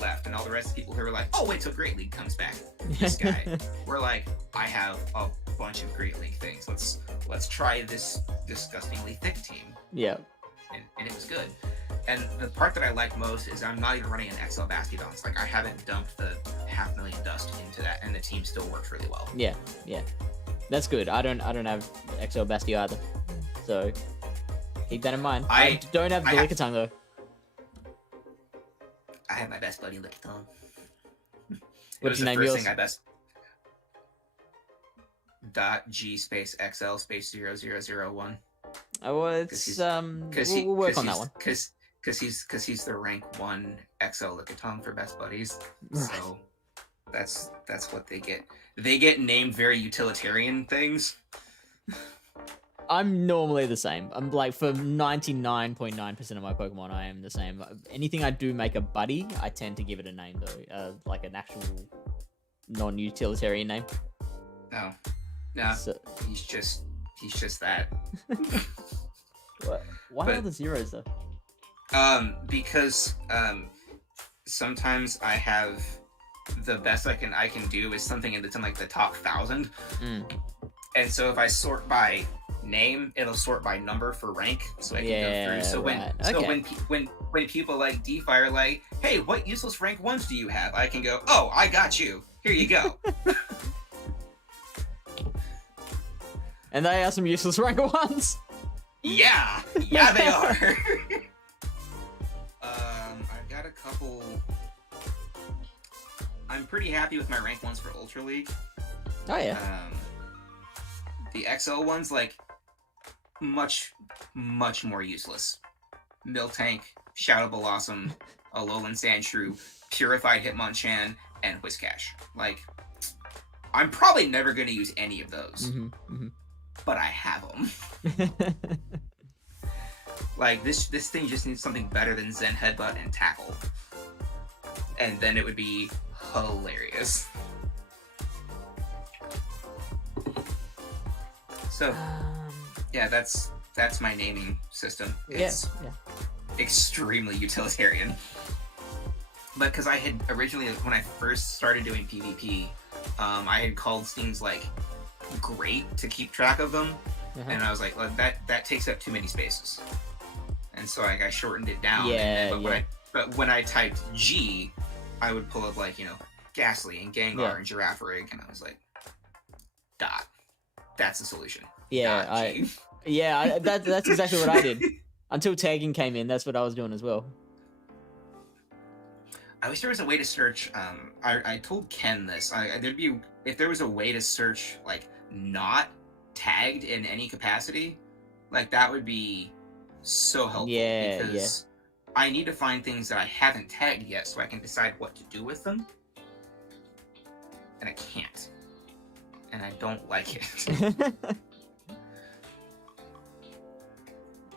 left, and all the rest of the people who were like, oh wait till Great League comes back. This guy. We're like, I have a bunch of Great League things. Let's try this disgustingly thick team. Yeah. And it was good. And the part that I like most is I'm not even running an XL Bastiodons. Like, I haven't dumped the 500,000 dust into that, and the team still works really well. Yeah. That's good. I don't have XL Basti either, so keep that in mind. I don't have the Lickitung though. I have my best buddy Lickitung. What's your name? Yours? .G space XL space 0001. Oh, it's we'll work on that one. Because he's the rank 1 XL Lickitung for best buddies. Right. So that's what they get. They get named very utilitarian things. I'm normally the same. I'm like, for 99.9% of my Pokemon, I am the same. Anything I do make a buddy, I tend to give it a name though, like an actual non-utilitarian name. No, so, he's just that. What? Why are the zeros though? Because sometimes I have the best I can do is something that's in like the top 1,000. And so if I sort by name, it'll sort by number for rank, so I can go through. So when people like DeFi are like, hey, what useless rank 1s do you have? I can go, oh, I got you. Here you go. And they are some useless rank 1s. Yeah, they are. I've got a couple. I'm pretty happy with my rank 1s for Ultra League. Oh yeah. The XL ones, like, much more useless. Miltank, Shadow Blossom, Alolan Sandshrew, Purified Hitmonchan, and Whiscash. Like, I'm probably never going to use any of those. But I have them. Like, this thing just needs something better than Zen Headbutt and Tackle. And then it would be hilarious. So, yeah, that's my naming system. It's extremely utilitarian. But because I had originally, when I first started doing PvP, I had called things like great to keep track of them, and I was like, well, that takes up too many spaces, and so I shortened it down. But when I typed G, I would pull up like, you know, Ghastly and Gengar and Girafarig, and I was like, dot. That's the solution. Yeah, that's exactly what I did. Until tagging came in, that's what I was doing as well. I wish there was a way to search. I told Ken this. If there was a way to search like not tagged in any capacity, like that would be so helpful. Because I need to find things that I haven't tagged yet, so I can decide what to do with them, and I can't. And I don't like it.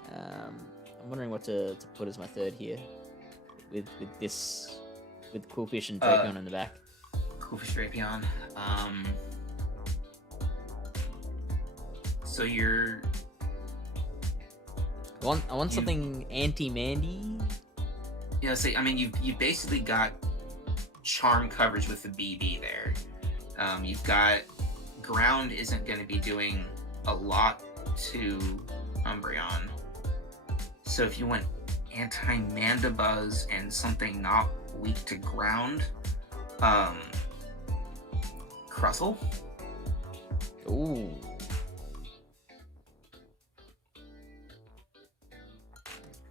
I'm wondering what to put as my third here, with Coolfish and Drapion in the back. Coolfish Drapion. So you're. I want something anti-Mandy. You know, I mean, you basically got charm coverage with the BB there. You've got. Ground isn't going to be doing a lot to Umbreon. So if you went anti-Mandibuzz and something not weak to ground, Crustle? Ooh.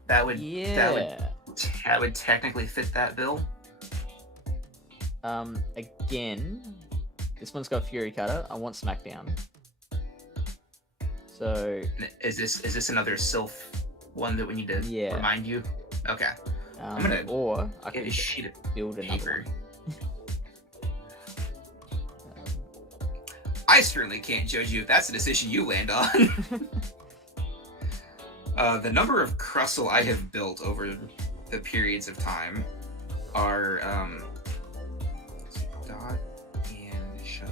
That would technically fit that bill. Again, this one's got Fury Cutter. I want Smackdown. So is this another Sylph one that we need to remind you? Okay. I'm gonna or I get could a sheet of build another paper. I certainly can't judge you if that's the decision you land on. The number of Crustle I have built over the periods of time are Dot and Show.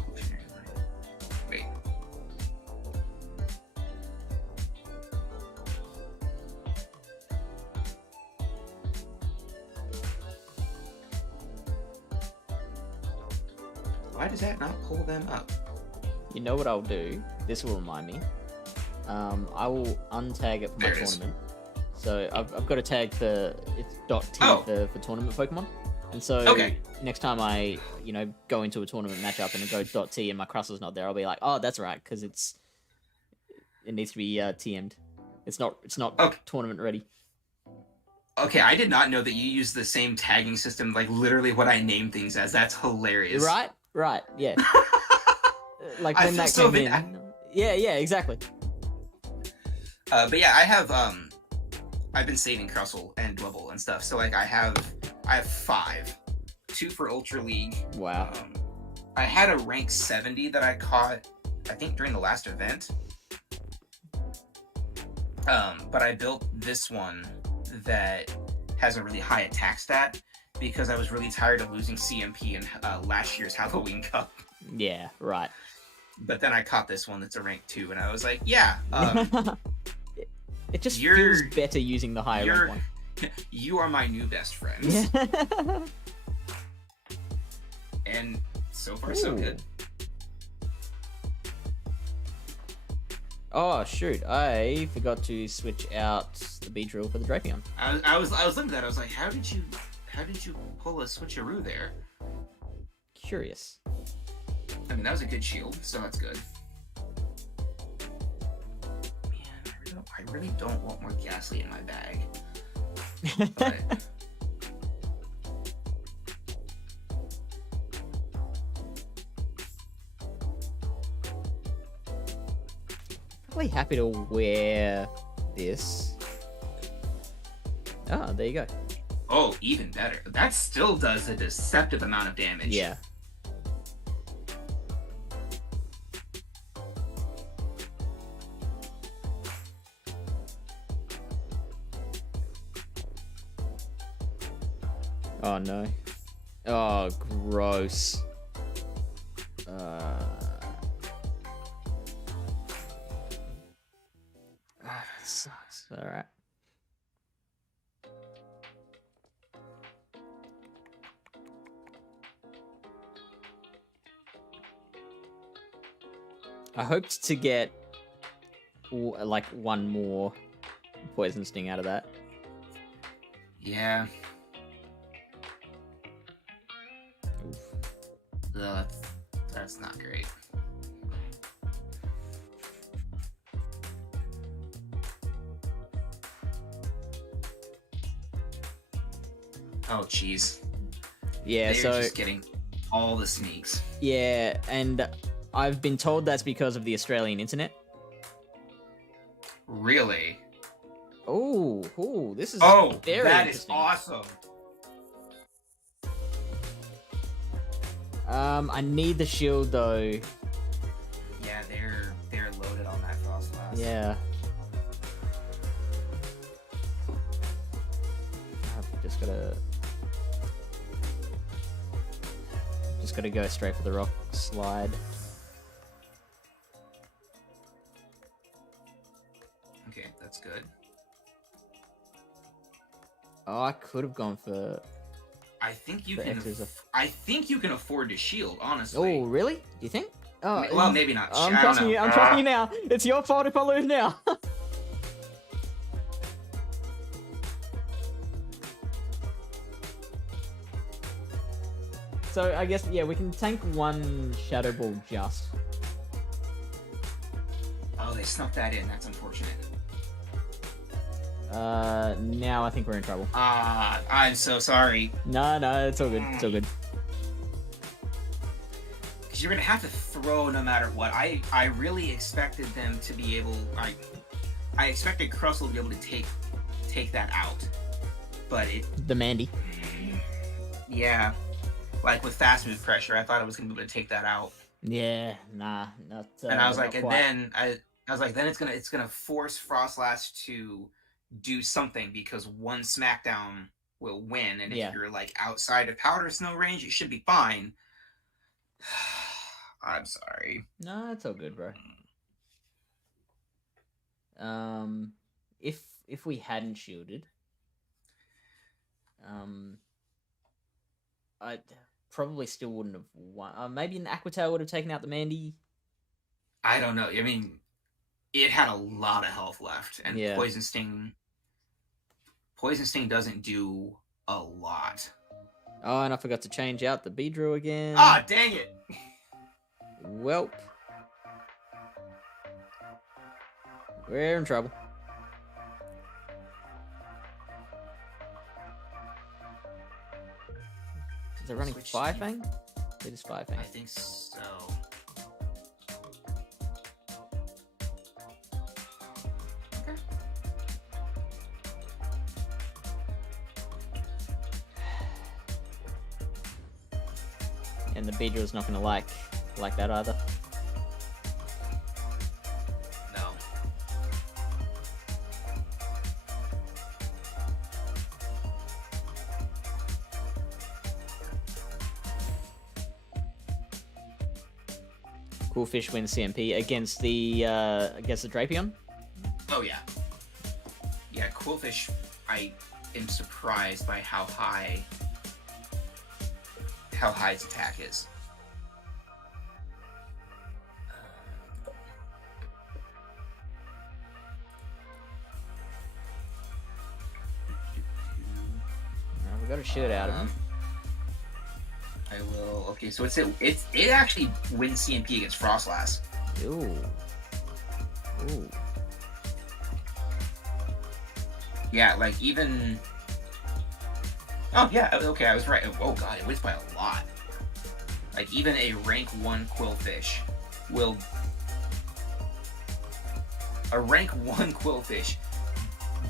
Wait. Why does that not pull them up? You know what I'll do? This will remind me. I will untag it for my tournament. So I've got to tag it's .t for tournament Pokemon. And so next time I go into a tournament matchup and it goes .t and my Crustle's not there, I'll be like, oh, that's right, because it needs to be TM'd. It's not tournament ready. Okay, I did not know that you use the same tagging system, like literally what I name things as. That's hilarious. Right, yeah. Like when that came in. Yeah, exactly. But yeah, I've been saving Crustle and Dwebble and stuff. So like I have 5, 2 for Ultra League. Wow. I had a rank 70 that I caught, I think during the last event. But I built this one that has a really high attack stat because I was really tired of losing CMP in last year's Halloween Cup. Yeah, right. But then I caught this one that's a rank 2, and I was like, yeah. It just feels better using the higher rank one. You are my new best friend. And so far, so good. Oh shoot! I forgot to switch out the Beedrill for the Drapion. I was looking at that. I was like, how did you pull a switcheroo there? Curious. I mean, that was a good shield, so that's good. Man, I really don't want more Ghastly in my bag. But... really happy to wear this. Ah, there you go. Oh, even better. That still does a deceptive amount of damage. Yeah. Oh no. Oh, gross. Sucks. Alright. I hoped to get like one more Poison Sting out of that. Yeah. Oof. Ugh, that's not great. Oh, jeez. Yeah, They're just getting all the sneaks. Yeah, and I've been told that's because of the Australian internet. Really? Oh, this is very that is interesting. awesome. I need the shield though. Yeah, they're loaded on that Frost Blast. Yeah. I've just gotta go straight for the rock slide. Okay, that's good. Oh, I could have gone for. I think you for can. X's I think you can afford to shield, honestly. Oh, really? Do you think? Oh, Well, maybe not. I'm I don't trusting know. you. I'm trusting you now. It's your fault if I lose now. So I guess yeah, we can tank one Shadow Ball just. Oh, they snuck that in. That's unfortunate. Now I think we're in trouble. I'm so sorry. No, it's all good. It's all good. Because you're gonna have to throw no matter what. I really expected them to be able. I expected Crustle to be able to take that out, but it. The Mandy. Yeah, like with fast move pressure, I thought I was gonna be able to take that out. Yeah, nah, not. And I was like, not and quite. then I was like, then it's gonna force Frostlass to do something because one Smackdown will win, and if you're like outside of Powder Snow range, it should be fine. I'm sorry. No, it's all good, bro. If we hadn't shielded, I probably still wouldn't have won. Maybe an Aquatail would have taken out the Mandy. I don't know. I mean, it had a lot of health left, and Yeah. Poison Sting doesn't do a lot. Oh, and I forgot to change out the Beedrill again. Ah, dang it! Welp. We're in trouble. Is it running Switch Fire to- Fang? It is Fire Fang. I think so. Okay. And the Beedrill's not gonna like that either. No. Cool Fish wins CMP against the Drapion. Oh yeah. Yeah, Quillfish. I am surprised by how high how high its attack is. We got a shoot out of him. I will. Okay, so it actually wins CMP against Frostlass. Ooh. Ooh. Yeah, like even. Oh yeah, okay, I was right. Oh god, it wins by a lot. Like even a rank 1 Quillfish will. A rank 1 Quillfish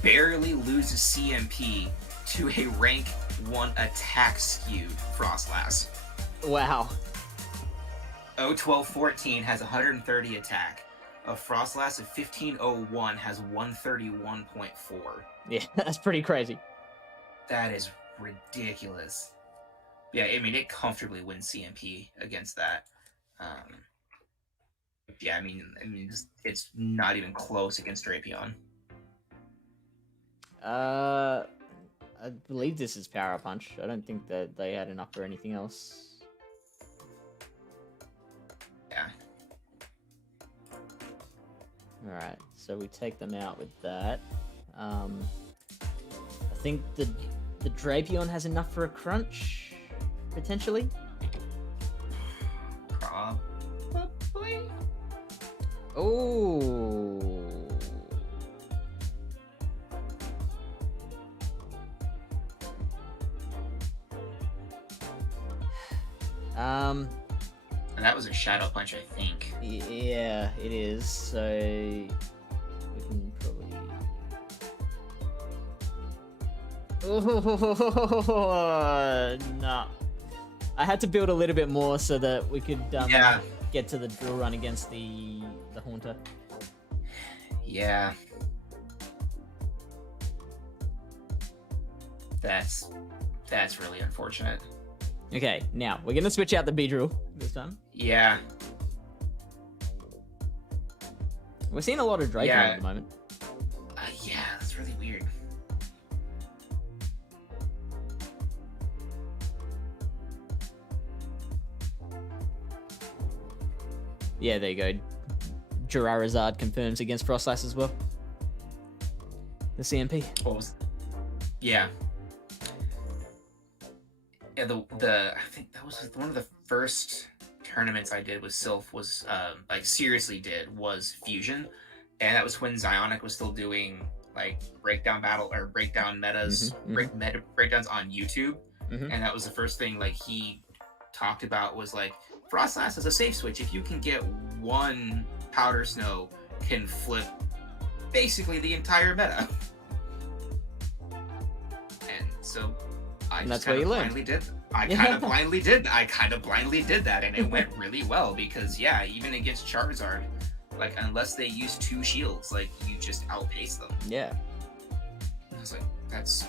barely loses CMP to a rank 1 attack skewed Frostlass. Wow. 01214 has 130 attack. A Frostlass of 1501 has 131.4. Yeah, that's pretty crazy. That is ridiculous. Yeah, I mean, it comfortably wins CMP against that. Yeah, I mean, it's not even close against Drapion. I believe this is Power Punch. I don't think that they had enough for anything else. Yeah. Alright, so we take them out with that. I think the Drapion has enough for a crunch, potentially. Probably. Oh. And that was a Shadow Punch, I think. Yeah, it is. So we can probably. Oh no! I had to build a little bit more so that we could get to the drill run against the Haunter. Yeah. That's really unfortunate. Okay, now we're gonna switch out the Beedrill this time. Yeah. We're seeing a lot of Draco at the moment. Yeah, that's really weird. Yeah, there you go. Jurarazard confirms against Frostlass as well. The CMP. What was? Yeah. Yeah, I think that was one of the first tournaments I did with Sylph was like seriously was Fusion, and that was when Zionic was still doing like breakdown metas, breakdowns on YouTube, and that was the first thing like he talked about was like Frostlass is a safe switch. If you can get one Powder Snow, can flip basically the entire meta, and so. I kind of blindly did that, and it went really well because even against Charizard, like unless they use 2 shields, like you just outpace them. Yeah. I was like, that's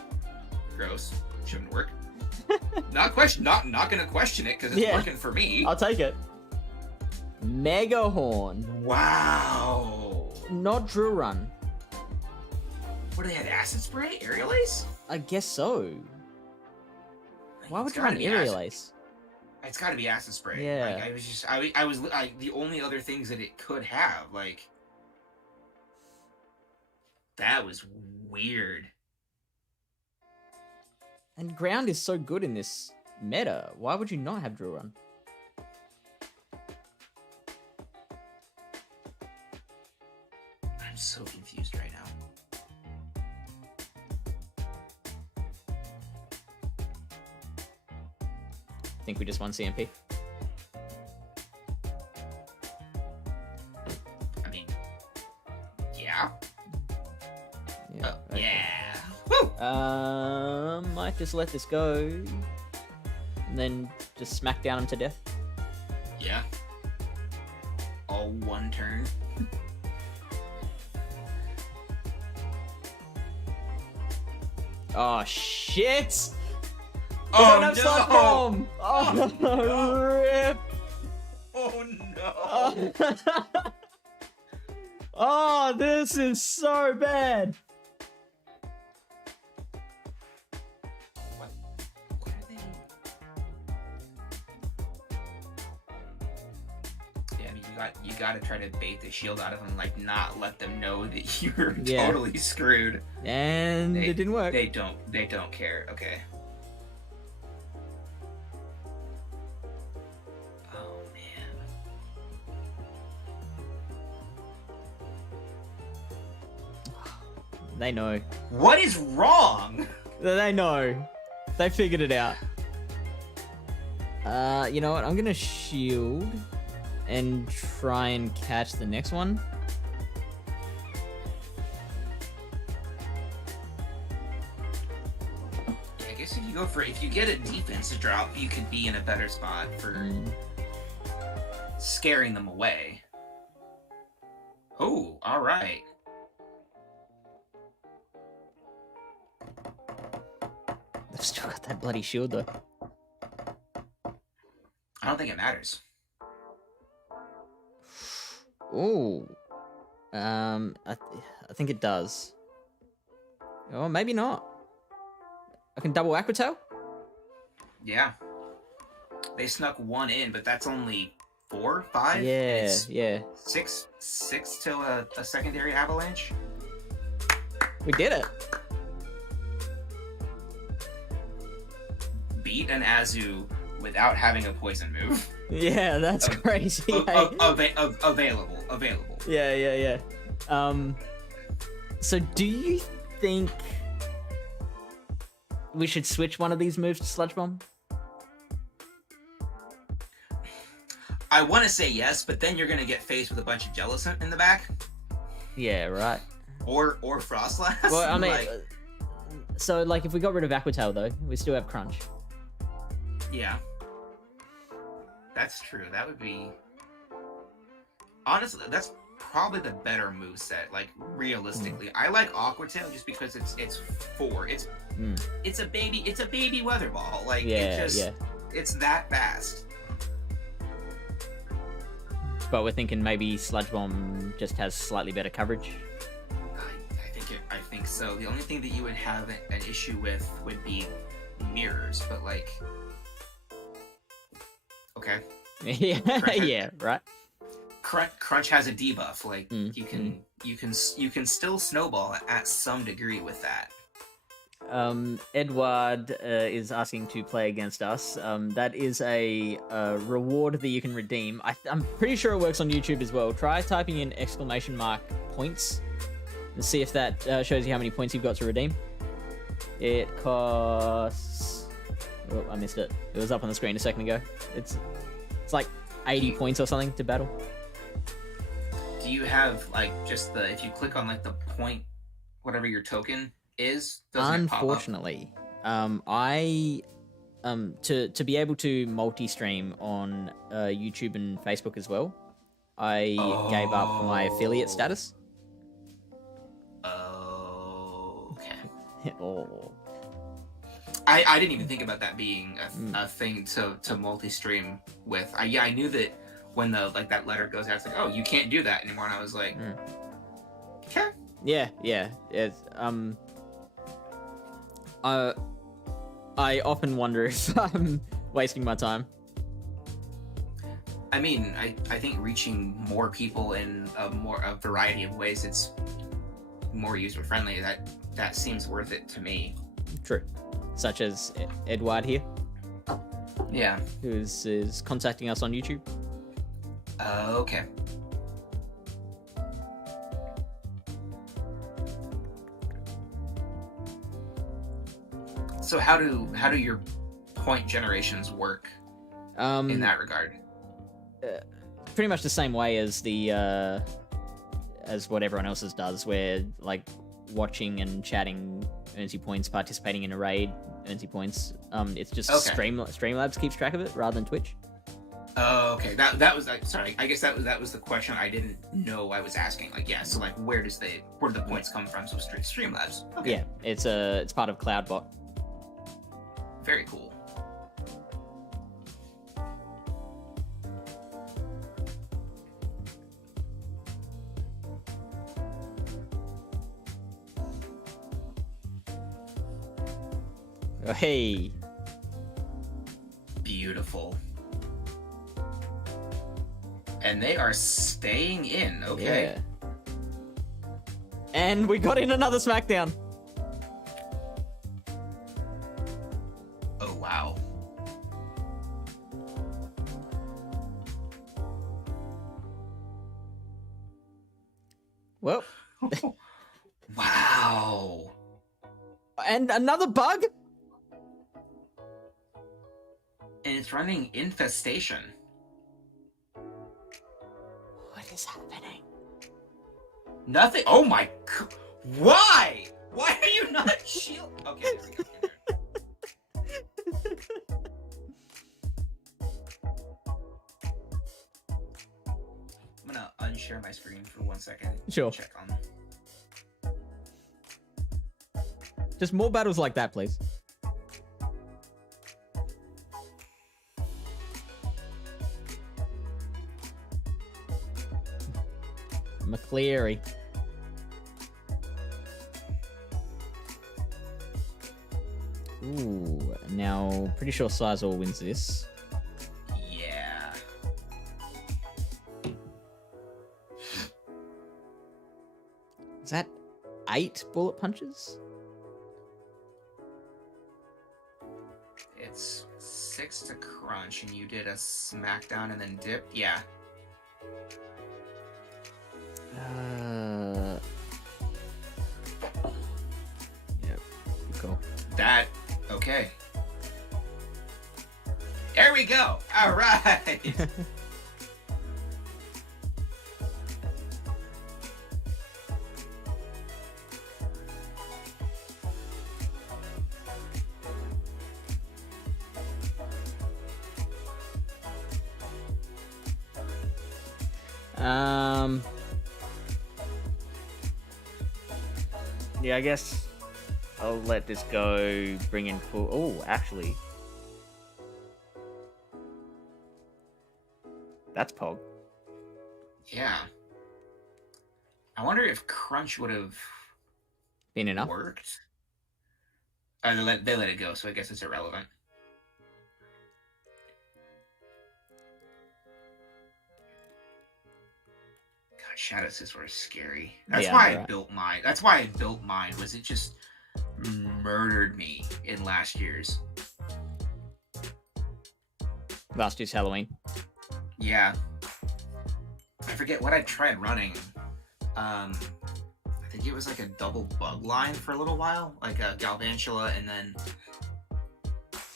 gross. Shouldn't work. Not gonna question it because it's working for me. I'll take it. Mega Horn. Wow. Not Drill Run. What do they have? Acid Spray? Aerial Ace? I guess so. Why would you run Aerial Ace? It's got to be Acid Spray. Yeah. Like, I was the only other things that it could have, like, that was weird. And Ground is so good in this meta. Why would you not have Drill Run? I'm so confused right now. I think we just won CMP. I mean, yeah. Yeah. Okay. Yeah. Woo! Might just let this go, and then just smack down him to death. Yeah. All one turn. Oh shit! Oh no! Bomb. Oh, rip! Oh no! Oh, this is so bad. What are they? gotta try to bait the shield out of them, like not let them know that you're Yeah. totally screwed. And it didn't work. They don't care. Okay. Oh man. They know. What is wrong? They know. They figured it out. You know what? I'm gonna shield and try and catch the next one. Yeah, I guess if you get a defense drop, you could be in a better spot for scaring them away. Oh, all right. They've still got that bloody shield though. I don't think it matters. Ooh. I think it does. Oh, maybe not. I can double Aquatail? Yeah. They snuck one in, but that's only 4, 5? Yeah, It's yeah. 6 to a secondary avalanche? We did it. Beat an Azu without having a poison move. Yeah, that's crazy. Available. Yeah. So do you think we should switch one of these moves to Sludge Bomb? I want to say yes, but then you're going to get faced with a bunch of Jealous in the back. Yeah, right. Or Frost Blast. Well, I mean, so like if we got rid of Aquatail though, we still have Crunch. Yeah. That's true. That would be... Honestly, that's probably the better moveset, like, realistically. I like Aquatail just because it's 4. It's a baby weather ball. Like, it's that fast. But we're thinking maybe Sludge Bomb just has slightly better coverage. I think so. The only thing that you would have an issue with would be mirrors, but like... Okay. Yeah, yeah, right. Crunch has a debuff. Like you can still snowball at some degree with that. Edward is asking to play against us. That is a reward that you can redeem. I'm pretty sure it works on YouTube as well. Try typing in !points and see if that shows you how many points you've got to redeem. It costs... Oh, I missed it. It was up on the screen a second ago. It's like 80 points or something to battle. Do you have like just the... If you click on like the point, whatever your token is, doesn't Unfortunately, it pop up? to be able to multi-stream on YouTube and Facebook as well, I gave up my affiliate status. Oh, okay. Oh. I didn't even think about that being a thing to multi-stream with. I knew that when that letter goes out, it's like, oh, you can't do that anymore, and I was like, okay. Yeah. It's I often wonder if I'm wasting my time. I mean, I think reaching more people in a variety of ways, it's more user friendly. That seems worth it to me. True. Such as Edward here. Yeah. Who is contacting us on YouTube. Okay. So how do your point generations work in that regard? Pretty much the same way as the as what everyone else's does, where like watching and chatting earns you points, participating in a raid earns you points. It's just Streamlabs keeps track of it rather than Twitch. Oh, okay. That was sorry. I guess that was the question I didn't know I was asking. Like, yeah. So like, where do the points come from? So Streamlabs. Okay. Yeah, it's part of Cloudbot. Very cool. Oh, hey. Beautiful. And they are staying in. Okay. Yeah. And we got in another SmackDown. Oh, wow. Well. Wow. And another bug? And it's running Infestation. What is happening? Nothing. Oh my god. Why? Why are you not shield? Okay, there we go. I'm gonna unshare my screen for 1 second. Sure. Check on. Just more battles like that, please. McCleary. Ooh, now pretty sure Sizor wins this. Yeah. Is that 8 bullet punches? It's 6 to crunch, and you did a smackdown and then dip. Yeah. Yep. Cool. That. Okay. There we go. All right. Yeah, I guess I'll let this go. Bring in full. Oh, actually, that's Pog. Yeah. I wonder if crunch would have Been enough. worked. They let it go, so I guess it's irrelevant. God, Shadow Scissor is scary. That's Yeah, why I right. built mine. That's why I built mine. Was it just murdered me in last year's? Last year's Halloween. Yeah. I forget what I tried running. I think it was like a double bug line for a little while, like a Galvantula and then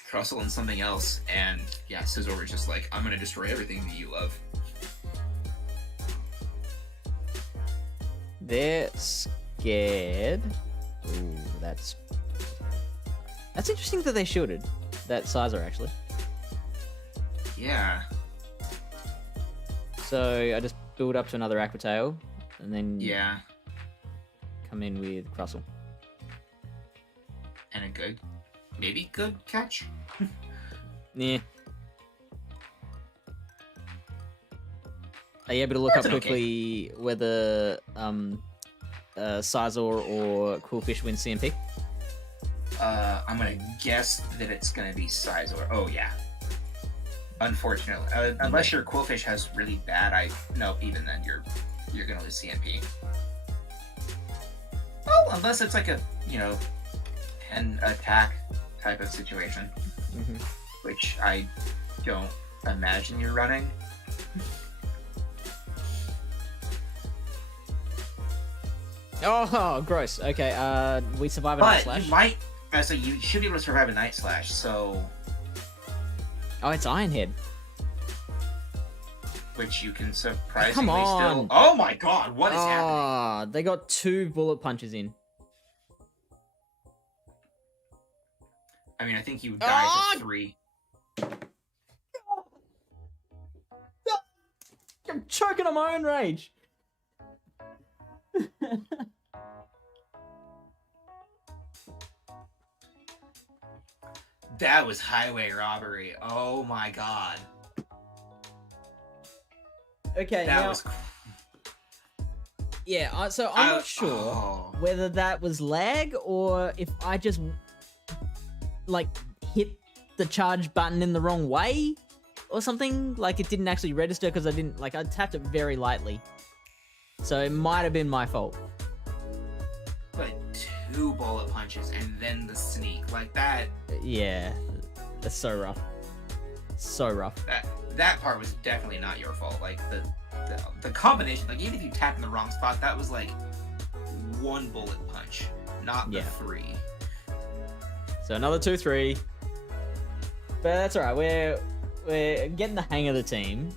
Crustle and something else. And yeah, Scizor was just like, I'm gonna destroy everything that you love. They're scared. Ooh, that's interesting that they shielded that Sizor actually. Yeah. So I just build up to another Aqua Tail, and then Yeah. come in with Crustle. And a good, maybe good catch. Yeah. Are you able to look up That's okay. quickly whether Sizor or Coolfish wins CMP? I'm gonna guess that it's gonna be Scizor. Oh yeah. Unfortunately, unless your Quillfish has really bad, no. Even then, you're gonna lose CMP. Oh, unless it's like a an attack type of situation, which I don't imagine you're running. Oh, gross. Okay, we survive a Night But Slash. you might. So you should be able to survive a Night Slash. So. Oh, it's Ironhead. Which you can surprisingly Come on. still. Oh my god, what is happening? Ah, they got 2 bullet punches in. I mean, I think you died to 3. I'm choking on my own rage. That was highway robbery. Oh my god. Okay, That now, was. yeah, so I'm not sure whether that was lag or if I just, like, hit the charge button in the wrong way. or something. Like, it didn't actually register because I tapped it very lightly. So it might have been my fault. But 2 bullet punches and then the sneak. Like, that... Yeah. That's so rough. So rough. That part was definitely not your fault. Like, the combination, like, even if you tap in the wrong spot, that was like 1 bullet punch, not the 3. So another 2-3. But that's alright. We're getting the hang of the team.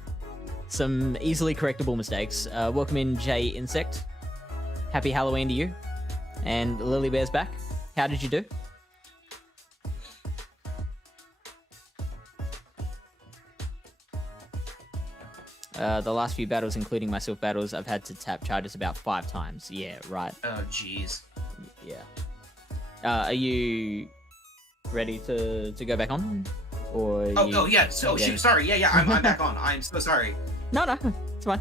Some easily correctable mistakes. Welcome in, Jay Insect. Happy Halloween to you. And Lily Bear's back. How did you do? The last few battles, including my Silph battles, I've had to tap charges about 5 times. Yeah, right. Oh, jeez. Yeah. Are you ready to go back on? Or oh yeah. So shoot, sorry. Yeah. I'm back on. I'm so sorry. No, it's fine.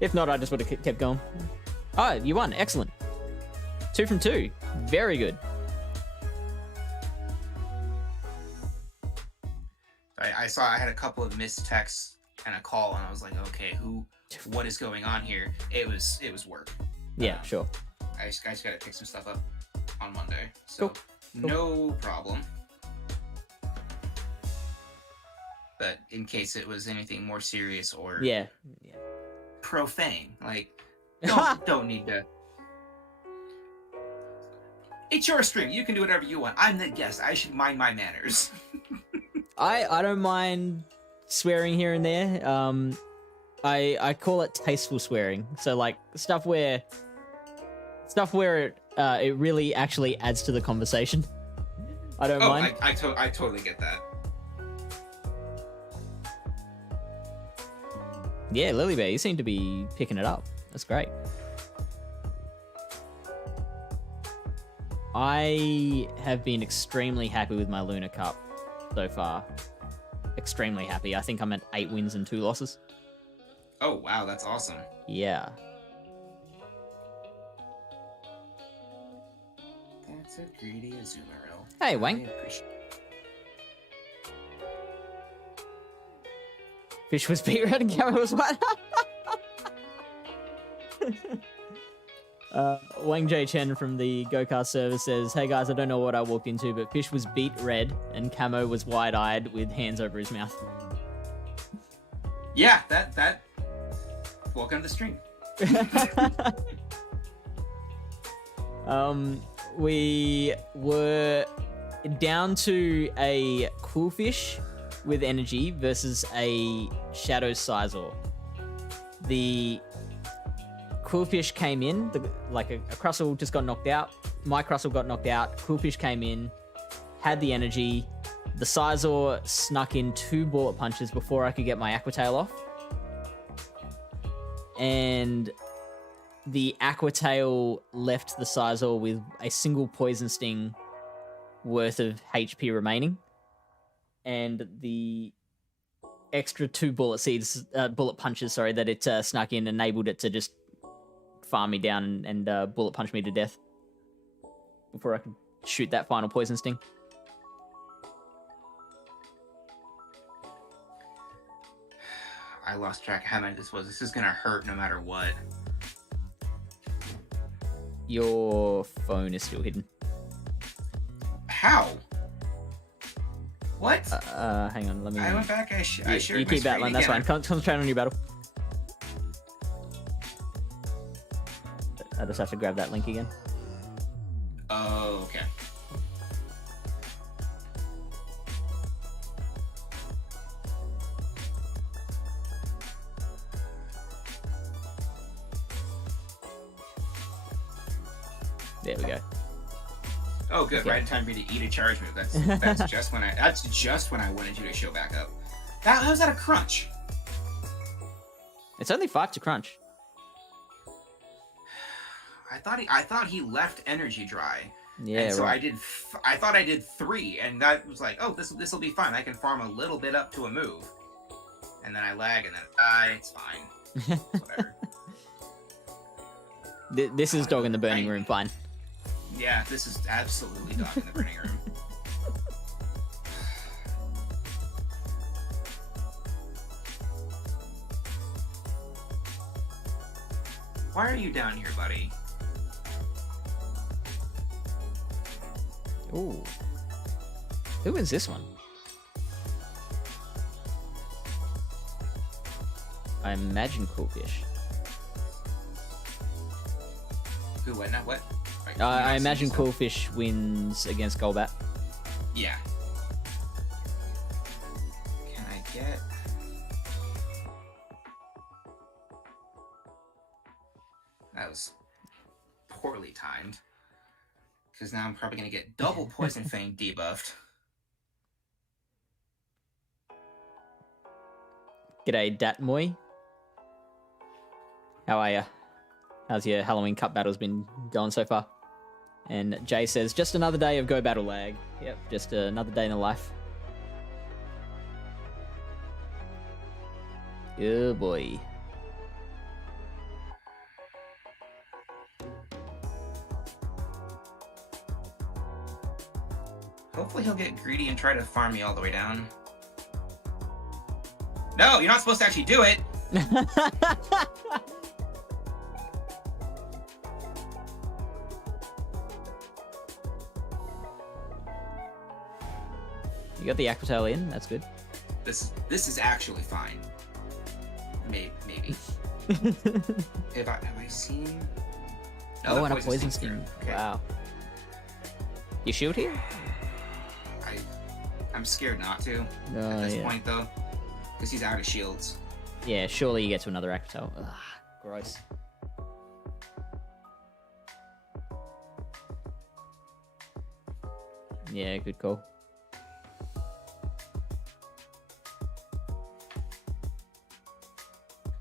If not, I just would have kept going. Oh, you won. Excellent. 2 from 2. Very good. I saw I had a couple of missed texts and a call, and I was like, okay, what is going on here? It was work. Yeah, sure. I just gotta pick some stuff up on Monday. So cool. No problem. But in case it was anything more serious or profane, like don't need to. It's your stream. You can do whatever you want. I'm the guest. I should mind my manners. I don't mind swearing here and there. I call it tasteful swearing. So like stuff where it really actually adds to the conversation. I don't mind. I totally get that. Yeah, Lily Bear, you seem to be picking it up. That's great. I have been extremely happy with my Luna Cup so far. Extremely happy. I think I'm at 8 wins and 2 losses. Oh, wow, that's awesome. Yeah. That's a greedy Azumarill. Hey, Wang. Fish was beat red and Camo was white. Wang J Chen from the Go-Kart server says, hey guys, I don't know what I walked into, but Fish was beat red and Camo was wide-eyed with hands over his mouth. Yeah, that... Welcome to the stream. We were down to a Cool Fish with energy versus a Shadow Sizor. The Quillfish came in, a Crustle just got knocked out. My Crustle got knocked out. Quillfish came in, had the energy. The Sizor snuck in 2 bullet punches before I could get my Aqua Tail off. And the Aqua Tail left the Sizor with a single Poison Sting worth of HP remaining. And the extra 2 bullet punches that it snuck in enabled it to just farm me down and bullet punch me to death before I could shoot that final Poison Sting. I lost track of how many this was. This is gonna hurt no matter what. Your phone is still hidden. How? What? Hang on, let me... I went back, I shared you keep battling, that's fine. Concentrate on your battle. I just have to grab that link again. Oh, okay. There we go. Oh, good. Okay. Right in time for me to eat a charge move. That's just when I wanted you to show back up. How's that a crunch? It's only 5 to crunch. I thought he left energy dry. Yeah, and so right. I thought I did 3, and that was like, oh, this will be fine. I can farm a little bit up to a move, and then I lag, and then it's fine. Whatever. This is Dog in the Burning Room. Fine. Yeah, this is absolutely Dog in the Burning Room. Why are you down here, buddy? Ooh. Who is this one? I imagine Coolfish. Who, what, not what? Right, I imagine Coolfish wins against Golbat. Yeah. Can I get... That was poorly timed. Because now I'm probably going to get double Poison Fang debuffed. G'day, Datmoy. How are ya? How's your Halloween Cup battles been going so far? And Jay says, just another day of Go Battle lag. Yep, just another day in the life. Good boy. Hopefully he'll get greedy and try to farm me all the way down. No, you're not supposed to actually do it! You got the Aquatail in, that's good. This is actually fine. Maybe. have I seen... No, oh, and a Poison Sting. Okay. Wow. You shield here? I'm scared not to at this point, though. Because he's out of shields. Yeah, surely you get to another Aquatail. Ugh, gross. Yeah, good call.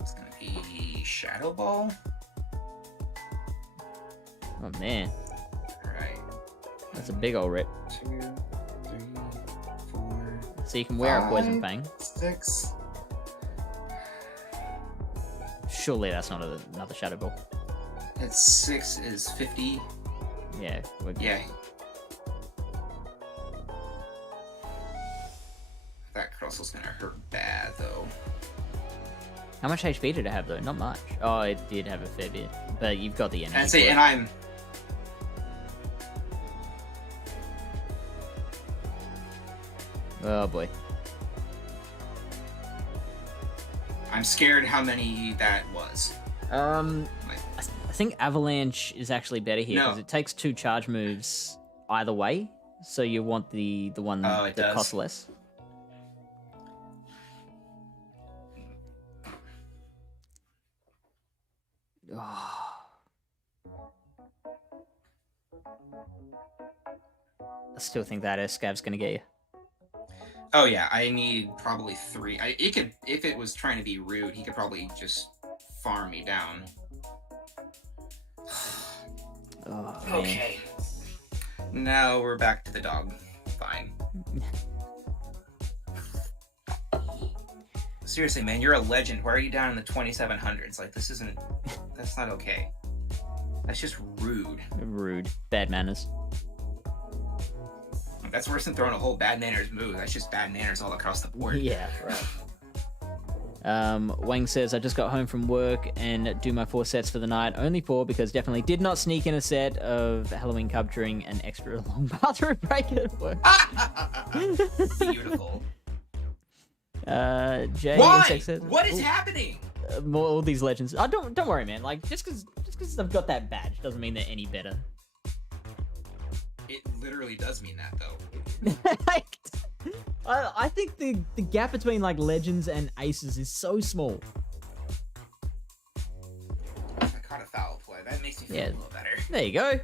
It's gonna be Shadow Ball. Oh man. Alright. That's a big old rip. 2, 3, 4. So you can wear a Poison Fang. 6. Surely that's not another Shadow Ball. That's 6 is 50. Yeah. Yeah. That Crustle's gonna hurt bad, though. How much HP did it have, though? Not much. Oh, it did have a fair bit. But you've got the energy. That's it, and I'm... Oh, boy. I'm scared how many that was. I think Avalanche is actually better here because it takes 2 charge moves either way. So you want the one that costs less. Oh. I still think that Scav's gonna get you. Oh yeah, I need probably 3. It could, if it was trying to be rude, he could probably just farm me down. Oh, okay. Now we're back to the dog. Fine. Seriously, man, you're a legend. Why are you down in the 2700s? Like, this isn't... That's not okay. That's just rude. Rude. Bad manners. That's worse than throwing a whole bad manners move. That's just bad manners all across the board. Yeah, right. Wang says, I just got home from work and do my 4 sets for the night. Only 4 because definitely did not sneak in a set of Halloween Cup during an extra long bathroom break at work. Beautiful. Jay Why? Says, what is happening? More all these legends. Don't worry, man. Like just because I've got that badge doesn't mean they're any better. It literally does mean that, though. I think the gap between like legends and aces is so small. I caught a foul play. That makes me feel a little better. There you go.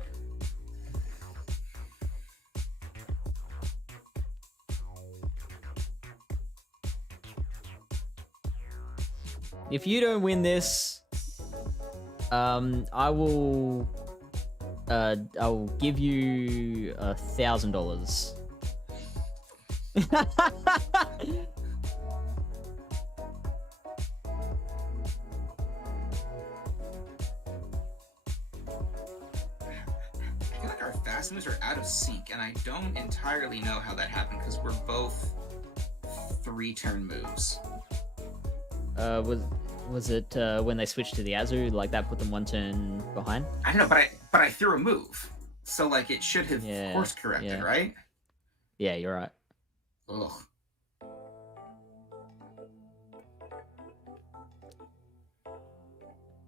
If you don't win this, I will give you $1,000. I feel like our fast moves are out of sync, and I don't entirely know how that happened because we're both 3-turn moves. Was it when they switched to the Azu, like that put them one turn behind? I don't know, but I threw a move, so like it should have course corrected, right? Yeah, you're right. Ugh.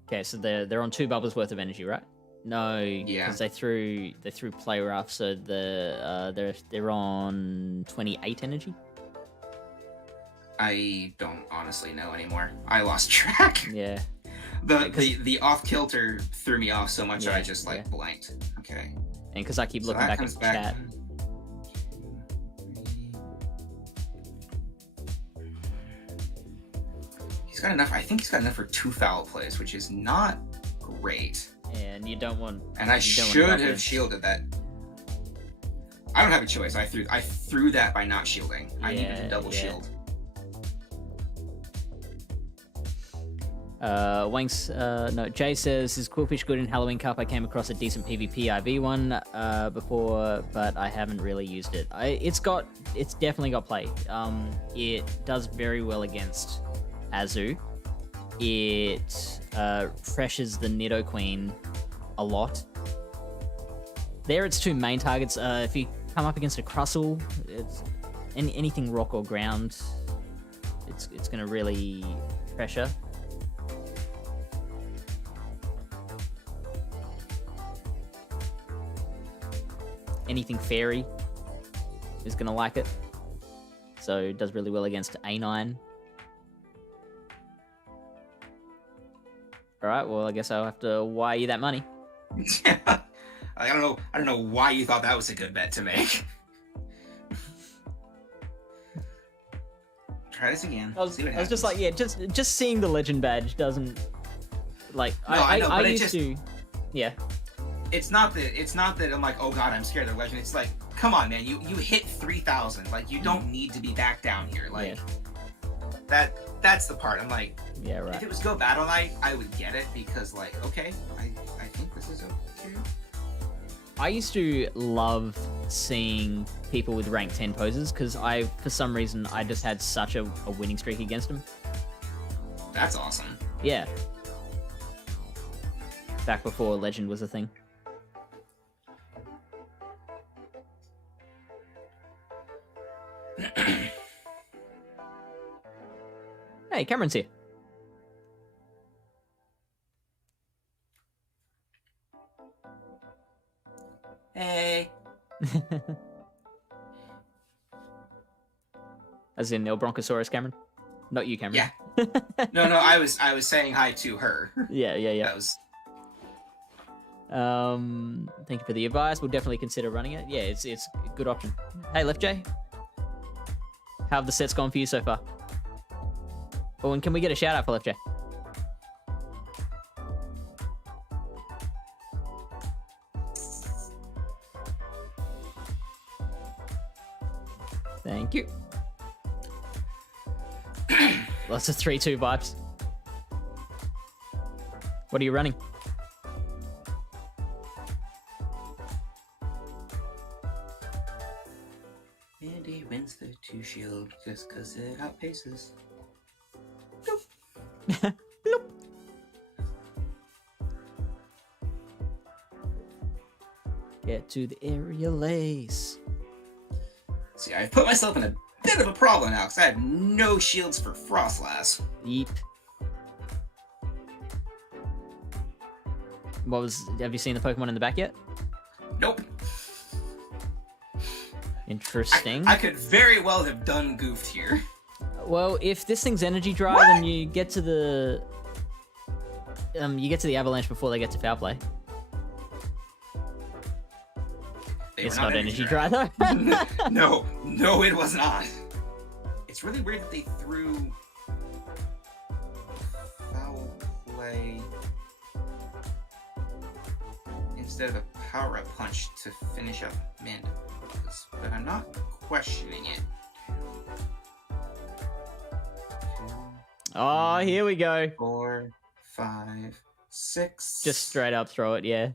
Okay, so they're on 2 bubbles worth of energy, right? No, because they threw play rough, so they're on 28 energy. I don't honestly know anymore. I lost track. Yeah. The off kilter threw me off so much that I just like blanked. Okay. And because I keep looking back at the chat. He's got enough. I think he's got enough for 2 foul plays, which is not great. And you don't want. And I should have shielded that. I don't have a choice. I threw that by not shielding. I needed to double shield. Jay says, is Quillfish good in Halloween Cup? I came across a decent PvP IV one before, but I haven't really used it. It's definitely got play. It does very well against Azu. It pressures the Nido Queen a lot. There, its 2 main targets. If you come up against a Crustle, it's anything rock or ground. It's going to really pressure. Anything fairy is going to like it. So it does really well against A9. Alright, well, I guess I'll have to wire you that money. Yeah. I don't know why you thought that was a good bet to make. Try this again. I was just like, yeah, just seeing the legend badge doesn't like I used to. Yeah. It's not that I'm like, oh god, I'm scared of the legend. It's like, come on, man, you hit 3,000. Like, you don't need to be back down here. Like, that's the part. I'm like, yeah, right. If it was Go Battle Night, I would get it because, like, okay, I think this is okay. I used to love seeing people with rank 10 poses because for some reason, I just had such a winning streak against them. That's awesome. Yeah. Back before legend was a thing. Hey, Cameron's here. Hey. As in El Bronchosaurus, Cameron? Not you, Cameron. Yeah. No, I was saying hi to her. Yeah. That was... Thank you for the advice. We'll definitely consider running it. Yeah, it's a good option. Hey, Left J. How have the sets gone for you so far? Oh, and can we get a shout out for Left J? Thank you. Lots of 3-2 vibes. What are you running? And he wins the 2 shield just because it outpaces. Bloop. Bloop. Get to the area lace. See, I've put myself in a bit of a problem now because I have no shields for Frostlass. Yeep. Have you seen the Pokemon in the back yet? Nope. Interesting. I could very well have done goofed here. Well, if this thing's energy dry, then you get to the avalanche before they get to foul play. It's not energy dry though. No, it was not. It's really weird that they threw foul play instead of a power-up punch to finish up Mandibles, but I'm not questioning it. Oh, here we go. 4, 5, 6. Just straight up throw it, yeah.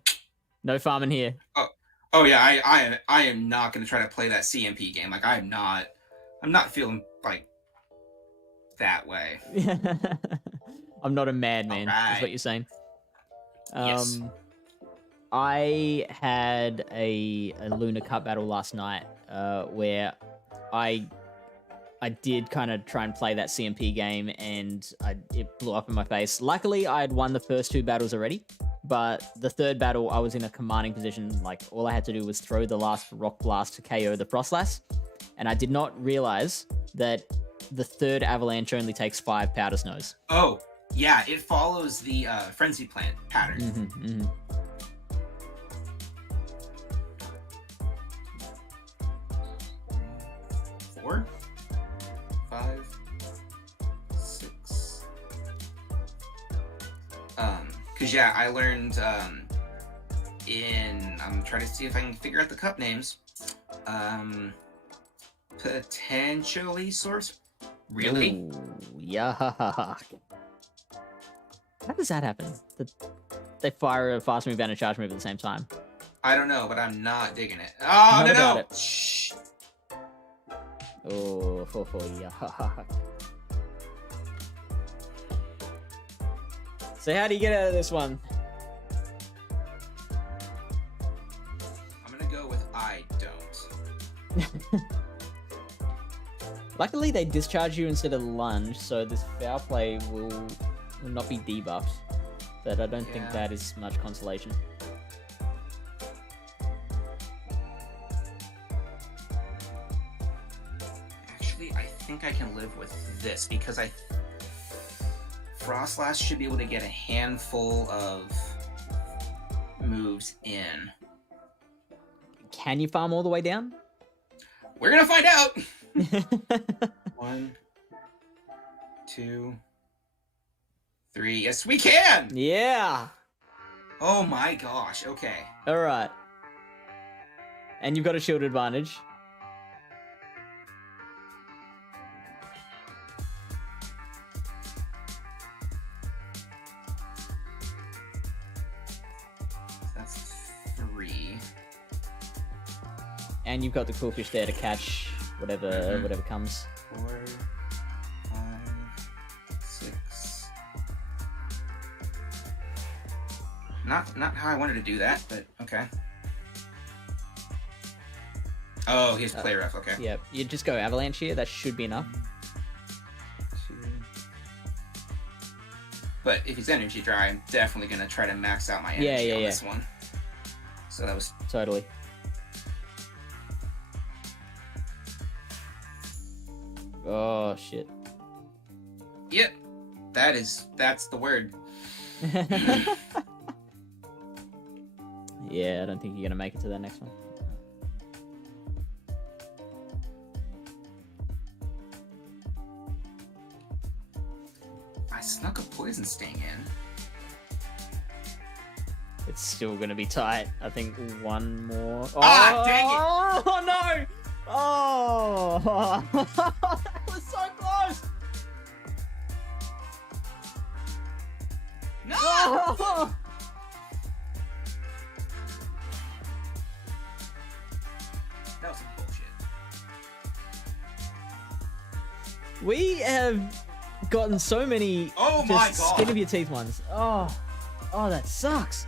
No farming here. Oh yeah, I am not going to try to play that CMP game. Like, I'm not feeling like that way. I'm not a madman, is what you're saying. Yes. I had a Lunar Cup battle last night where I did kind of try and play that CMP game, and it blew up in my face. Luckily, I had won the first 2 battles already, but the third battle, I was in a commanding position. Like, all I had to do was throw the last Rock Blast to KO the Frostlass, and I did not realize that the third Avalanche only takes 5 Powder Snows. Oh, yeah, it follows the Frenzy Plant pattern. 4, 5, 6. Cause yeah, I learned I'm trying to see if I can figure out the cup names. Potentially source. Really? Ooh, yeah. How does that happen? They fire a fast move and a charge move at the same time. I don't know, but I'm not digging it. Oh, no. Shh. Oh, yeah. So how do you get out of this one? I'm gonna go with I don't. Luckily, they discharge you instead of lunge, so this foul play will not be debuffed. But I don't think that is much consolation. Actually, I think I can live with this because Frostlass should be able to get a handful of moves in. Can you farm all the way down? We're gonna find out! 1, 2, 3. Yes, we can! Yeah! Oh my gosh, okay. Alright. And you've got a shield advantage. That's 3. And you've got the cool fish there to catch whatever comes. 4, 5, 6. Not how I wanted to do that, but okay. Oh, he's play rough, okay. Yep, you just go Avalanche here, that should be enough. 2. But if he's energy dry, I'm definitely gonna try to max out my energy on this one. So that was Totally. Oh shit. Yep. That's the word. Yeah, I don't think you're gonna make it to that next one. I snuck a poison sting in. It's still gonna be tight. I think one more. Oh, dang it! Oh no! Oh, that was so close! No! Oh! That was some bullshit. We have gotten so many Oh my just God. skin of your teeth ones. Oh, that sucks.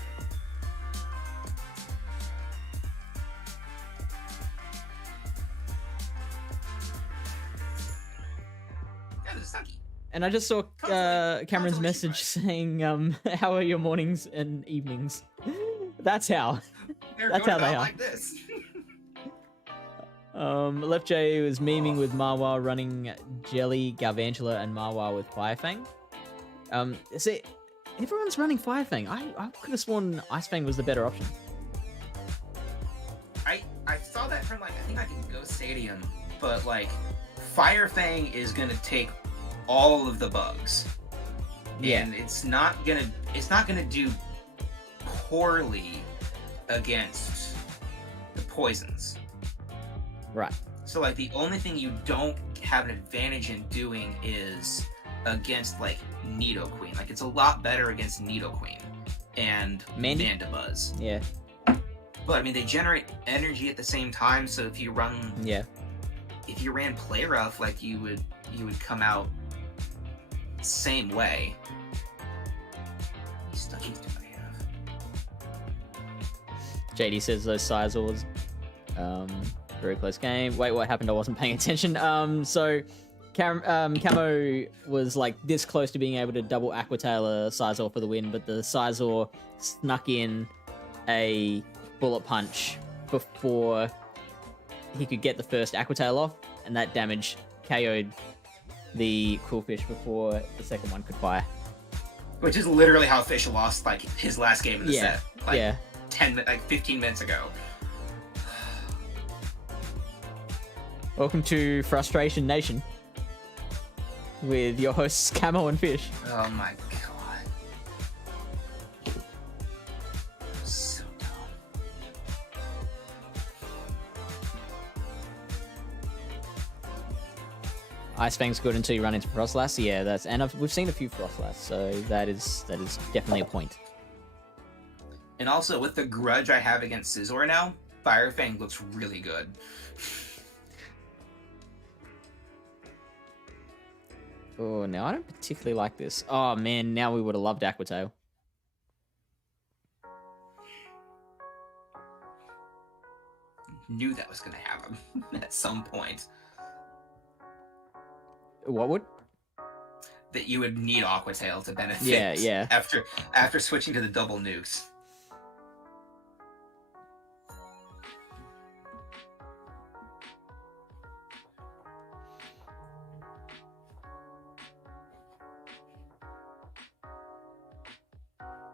That was sucky. And I just saw Cameron's Consolation message prize. saying, how are your mornings and evenings? That's how. They're That's going how they about are. like this. Left J was memeing with Marwa running Jelly, Galvantula, and Marwa with Firefang. See, everyone's running Firefang. I could have sworn Icefang was the better option. I saw that from I think I can go Stadium, but Firefang is gonna take all of the bugs. Yeah. And it's not gonna do poorly against the poisons. Right. So the only thing you don't have an advantage in doing is against Nidoqueen. It's a lot better against Nidoqueen and Mandibuzz. Yeah. But I mean they generate energy at the same time, so if you ran Play Rough, you would come out same way. JD says those Sizors. Very close game. Wait, what happened? I wasn't paying attention. So Camo was like this close to being able to double Aquatail a Sizor for the win, but the Sizor snuck in a bullet punch before he could get the first Aquatail off, and that damage KO'd the Quillfish before the second one could fire. Which is literally how Fish lost like his last game in the set. Like 15 minutes ago. Welcome to Frustration Nation with your hosts Camo and Fish. Oh my god. So dumb. Ice Fang's good until you run into Frostlass. Yeah, we've seen a few Frostlass, so that is definitely a point. And also with the grudge I have against Scizor now, Fire Fang looks really good. Oh, now I don't particularly like this. Oh man, now we would have loved Aquatail. Knew that was going to happen at some point. What would? That you would need Aquatail to benefit. Yeah. After switching to the double nukes.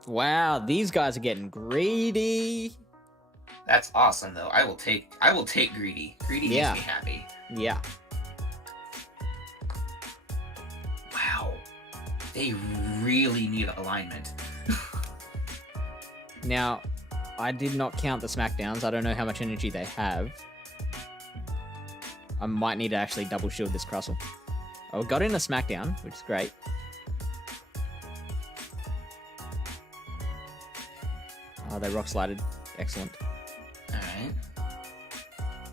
Wow, these guys are getting greedy. That's awesome, though. I will take greedy. Greedy makes me happy. Yeah. Wow, they really need alignment. Now, I did not count the Smackdowns. I don't know how much energy they have. I might need to actually double shield this Crustle. Oh, got in a Smackdown, which is great. Oh, they rock slided. Excellent. Alright.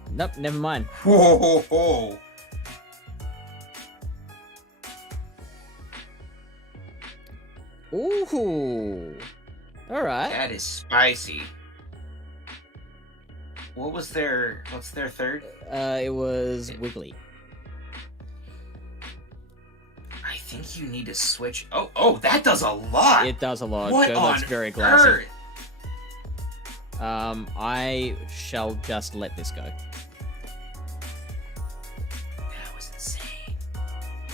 Nope, never mind. Whoa, whoa, whoa. Ooh. Alright. That is spicy. What's their third? It was Wiggly. I think you need to switch. Oh, that does a lot. It does a lot. What That's on very glassy. earth? I shall just let this go. That was insane.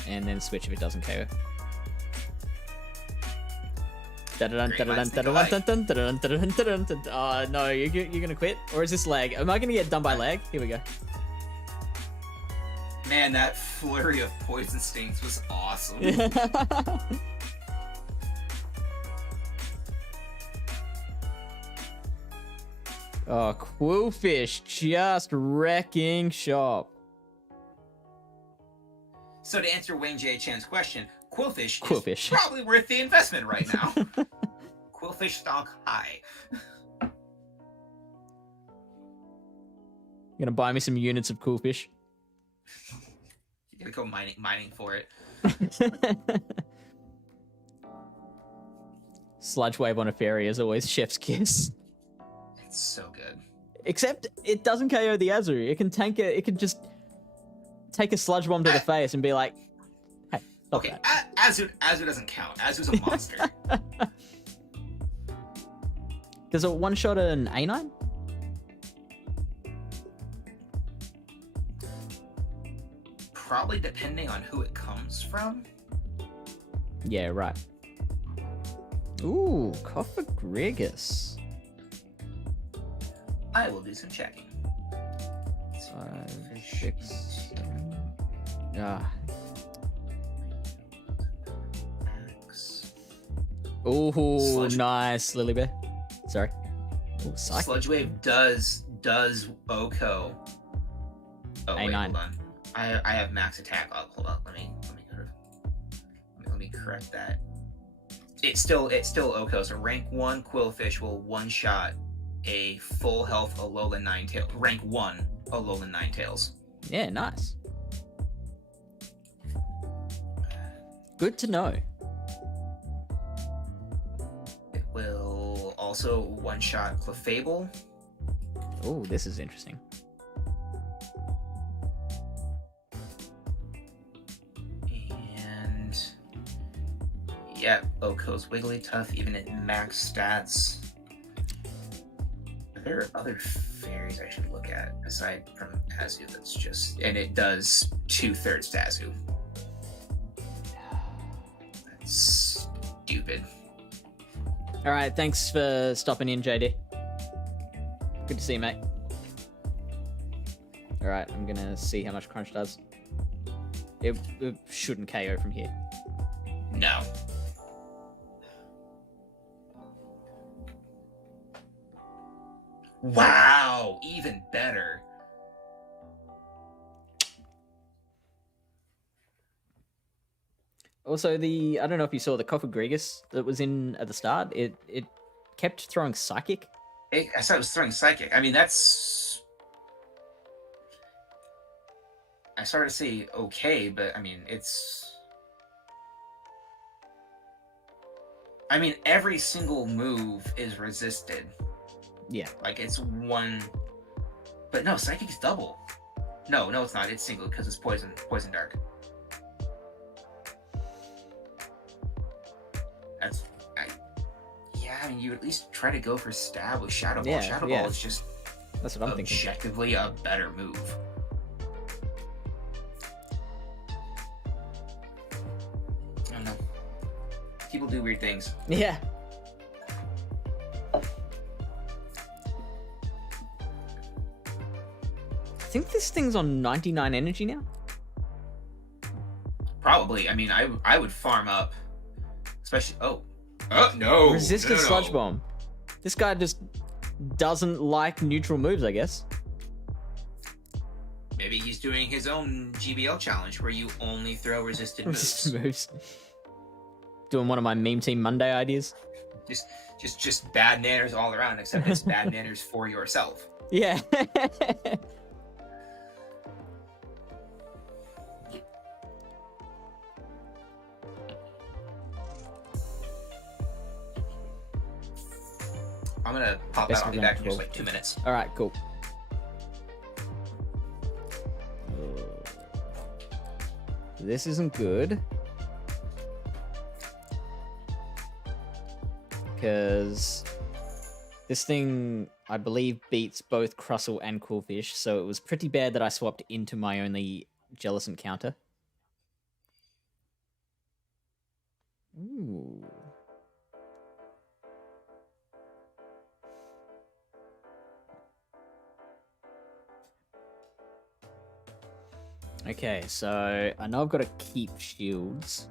And then switch if it doesn't KO. Oh no, you're gonna quit? Or is this lag? Am I gonna get done by lag? Here we go. Man, that flurry of poison stings was awesome. Oh, Quillfish just wrecking shop. So to answer Wayne J. Chan's question, Quillfish is Quillfish. probably worth the investment right now. Quillfish stock high. You gonna buy me some units of Quillfish? You're gonna go mining for it. Sludge Wave on a fairy is always chef's kiss. It's so good. Except it doesn't KO the Azu. It can tank it. It can just take a sludge bomb to the face and be like, "Hey, stop okay, that." Azu doesn't count. Azu's a monster. Does it one shot an A9? Probably depending on who it comes from. Yeah, right. Ooh, Cophagrigus. I will do some checking. 5, 6, 7. Ah. Ooh, Sludge. nice, Lilybear. Sorry. Ooh, Psychic. Sludge Wave does Oko. Oh wait, A9. hold on. I have max attack. Oh, hold on. Let me correct that. It's still Oko. So rank 1 Quillfish will one shot a full health Alolan Ninetales. Rank 1 Alolan Ninetales. Yeah, nice. Good to know. It will also one shot Clefable Oh, this is interesting. And yeah, Oko's Wigglytuff, even at max stats. Are there other fairies I should look at aside from Azu? That's just, and it does 2/3 to Azu. That's stupid. All right, thanks for stopping in, JD. Good to see you, mate. All right, I'm gonna see how much Crunch does. It shouldn't KO from here. No. Wow, even better. Also, I don't know if you saw the Cofagrigus that was in at the start. It kept throwing Psychic. I said it was throwing Psychic. I mean, that's... I started to say okay, but I mean, it's... I mean, every single move is resisted. Yeah. Like, it's one... But no, Psychic's double. No, it's not. It's single because it's Poison Dark. That's... Yeah, I mean, you at least try to go for Stab with Shadow Ball. Shadow Ball is just... That's what I'm thinking. Objectively a better move. I don't know. People do weird things. Yeah. I think this thing's on 99 energy now. Probably. I mean, I would farm up, especially. Oh no! Resisted Sludge Bomb. This guy just doesn't like neutral moves, I guess. Maybe he's doing his own GBL challenge where you only throw resisted moves. Doing one of my Meme Team Monday ideas. Just bad nanners all around, except it's bad nanners for yourself. Yeah. I'm gonna pop out. I'll be back in just like 2 minutes. All right, cool. This isn't good. Because this thing, I believe, beats both Crustle and Coolfish, so it was pretty bad that I swapped into my only Jealous encounter. Ooh. Okay, so I know I've got to keep shields.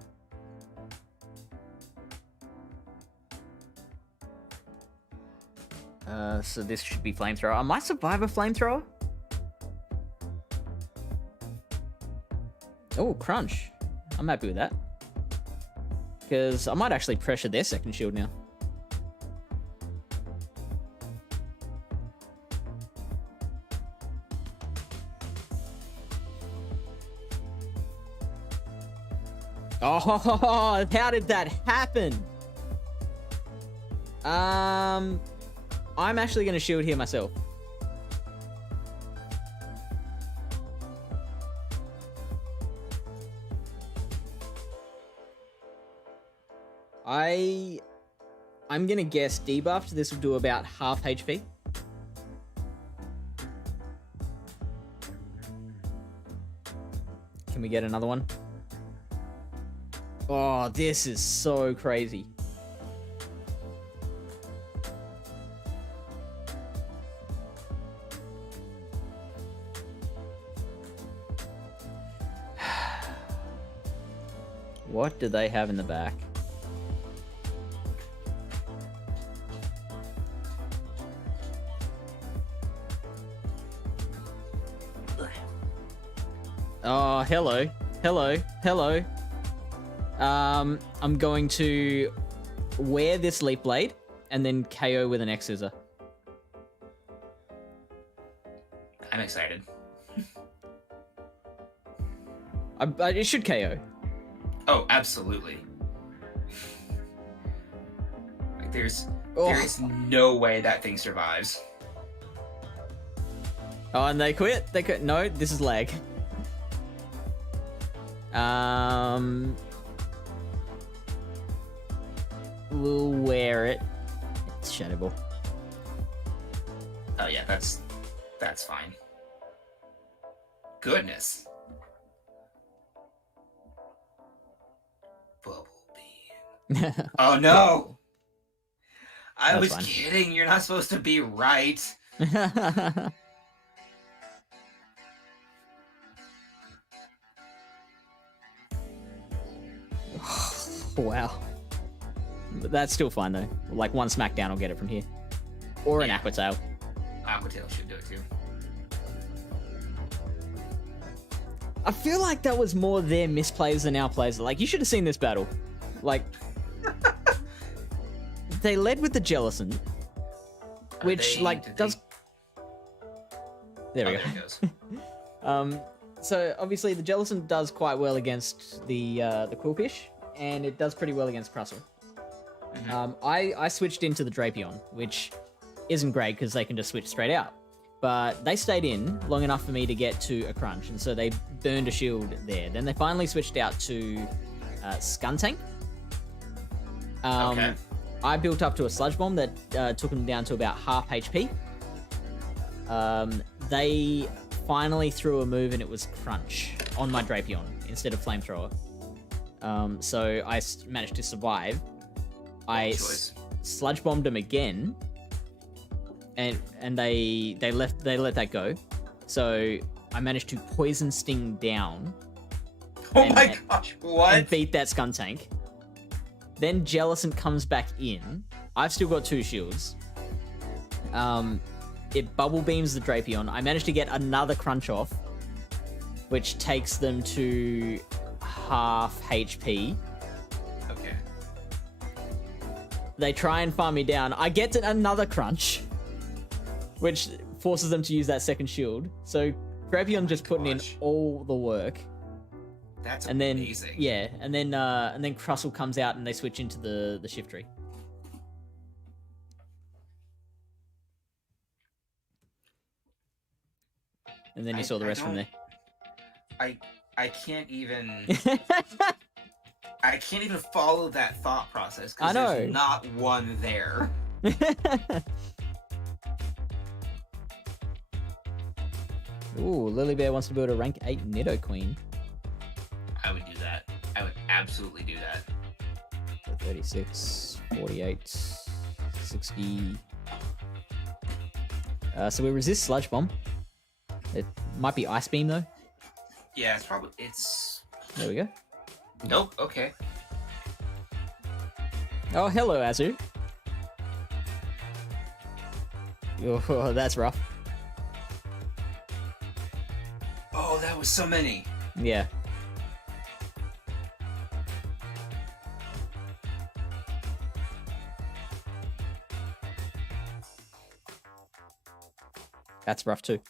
So this should be flamethrower. I might survive a flamethrower. Oh, Crunch. I'm happy with that. Because I might actually pressure their second shield now. Oh, how did that happen? I'm actually going to shield here myself. I'm going to guess debuffed. This will do about half HP. Can we get another one? Oh, this is so crazy. What do they have in the back? Oh, hello. Hello. Hello. I'm going to wear this Leaf Blade and then KO with an X-Scissor. I'm excited. It should KO. Oh, absolutely. Like, there is no way that thing survives. Oh, and they quit. They quit. No, this is lag. We'll wear it. It's Shadow Ball. Oh yeah, that's fine. Goodness. Bubble Beam. Oh no! I was kidding. You're not supposed to be right. Wow. But that's still fine though. Like one smackdown will get it from here. Or an Aqua Tail. Aqua Tail should do it too. I feel like that was more their misplays than our plays. Like, you should have seen this battle. Like, they led with the Jellison, which, does... There we go. There it goes. So, obviously, the Jellison does quite well against the Quillfish, and it does pretty well against Crustle. Mm-hmm. I switched into the Drapion, which isn't great because they can just switch straight out. But they stayed in long enough for me to get to a crunch, and so they burned a shield there. Then they finally switched out to Skuntank. Okay. I built up to a Sludge Bomb that took them down to about half HP. They finally threw a move, and it was Crunch on my Drapion instead of Flamethrower. So I managed to survive. I Sludge Bombed them again. And they let that go, so I managed to Poison Sting down. Oh my gosh! What? And beat that Skuntank. Then Jellison comes back in. I've still got 2 shields. It Bubble Beams the Drapion. I managed to get another Crunch off, which takes them to half HP. Okay. They try and farm me down. I get to another Crunch, which forces them to use that second shield. So Drapion just putting in all the work. That's amazing. Yeah, and then Crustle comes out and they switch into the Shift Tree. And then you saw the rest from there. I can't even I can't even follow that thought process because there's not one there. Ooh, Lilybear wants to build a rank 8 Nidoqueen. I would do that. I would absolutely do that. So 36, 48, 60. So we resist Sludge Bomb. It might be Ice Beam though. Yeah, There we go. Nope, okay. Oh, hello, Azu. Oh, that's rough. Oh, that was so many. Yeah. That's rough too.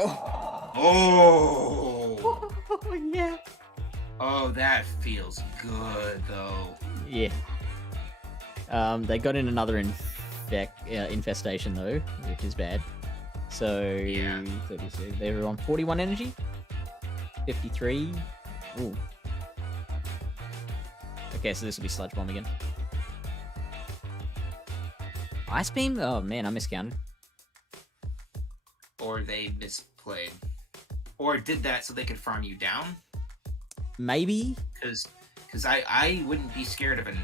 Oh. Oh, yeah. Oh, that feels good though. Yeah. They got in another infestation though, which is bad. So yeah. 36. They were on 41 energy. 53. Ooh. Okay, so this will be Sludge Bomb again. Ice Beam? Oh man, I miscounted. Or they misplayed. Or did that so they could farm you down? Maybe. Because I wouldn't be scared of an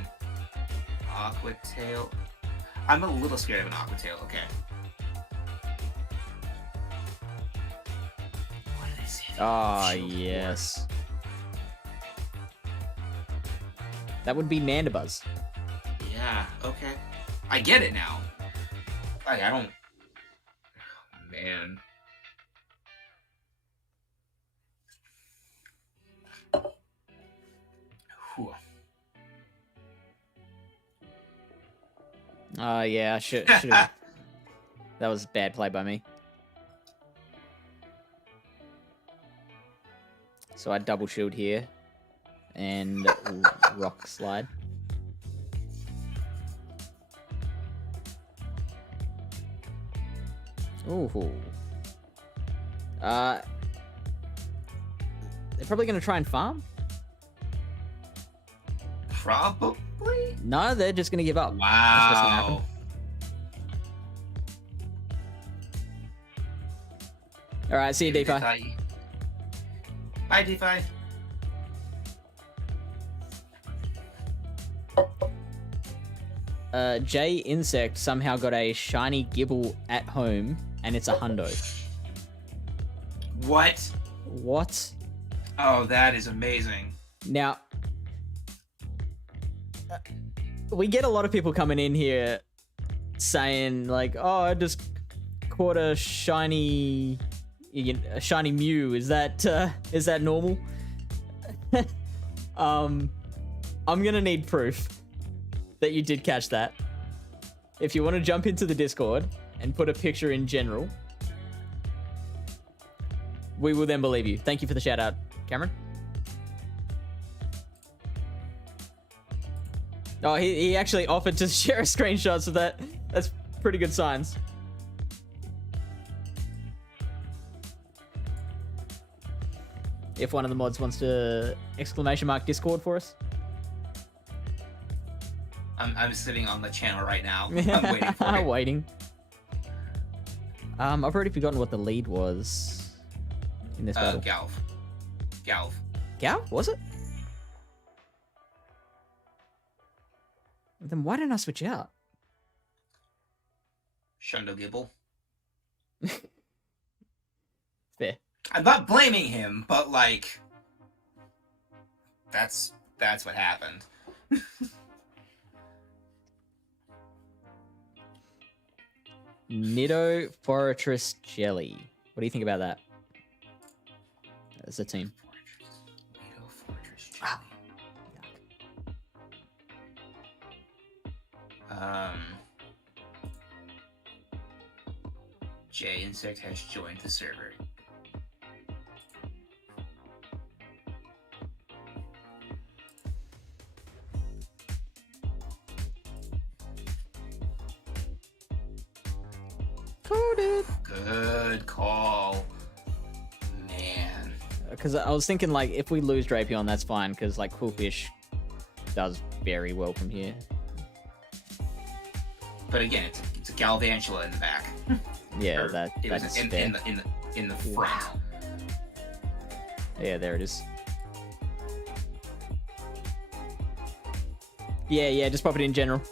Aqua Tail. I'm a little scared of an Aqua Tail, okay. What did they say? Oh, yes. That would be Mandibuzz. Yeah, okay. I get it now. Like, I don't... Oh, man. Whew. Yeah, I should have. That was bad play by me. So I double shield here. And rock slide. Ooh. They're probably going to try and farm? Probably? No, they're just going to give up. That's what's gonna happen. Wow. Alright, see you, Maybe they DeFi. thought Bye, DeFi. J Insect somehow got a shiny Gibble at home, and it's a hundo. What? What? Oh, that is amazing. Now, we get a lot of people coming in here saying like, "Oh, I just caught a shiny Mew. Is that normal?" I'm gonna need proof that you did catch that. If you want to jump into the Discord and put a picture in general, we will then believe you. Thank you for the shout out, Cameron. Oh, he actually offered to share a screenshot, so that's pretty good signs. If one of the mods wants to > Discord for us. I'm sitting on the channel right now. I'm waiting for it. Waiting. I've already forgotten what the lead was in this battle. Galv. Gal? Was it? Then why didn't I switch out? Shundo Gibble. Fair. I'm not blaming him, but like, that's what happened. Nido Fortress Jelly. What do you think about that? As a team. Nido Fortress Jelly. J Insect has joined the server. Coded. Good call, man. Because I was thinking, like, if we lose Drapion, that's fine, because, like, Coolfish does very well from here. But again, it's a Galvantula in the back. Yeah, It was that's in fair. the front. Wow. Yeah, there it is. Yeah, just pop it in general.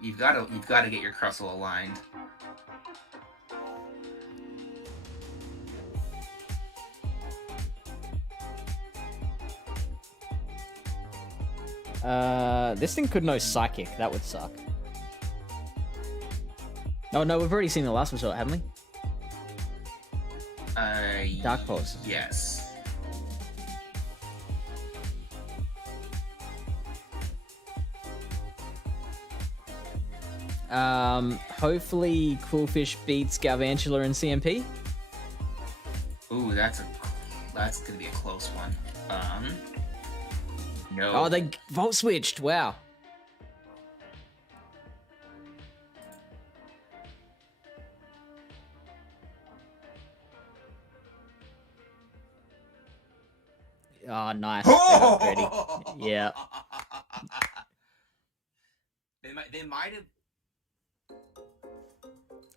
You've got to get your Crustle aligned. This thing could know Psychic. That would suck. Oh no, we've already seen the last result, haven't we? Dark Pulse. Yes. Hopefully Coolfish beats Galvantula and CMP. Ooh, that's gonna be a close one. No. Oh, they Volt switched. Wow. Oh, nice. They got ready. Yeah. They might have.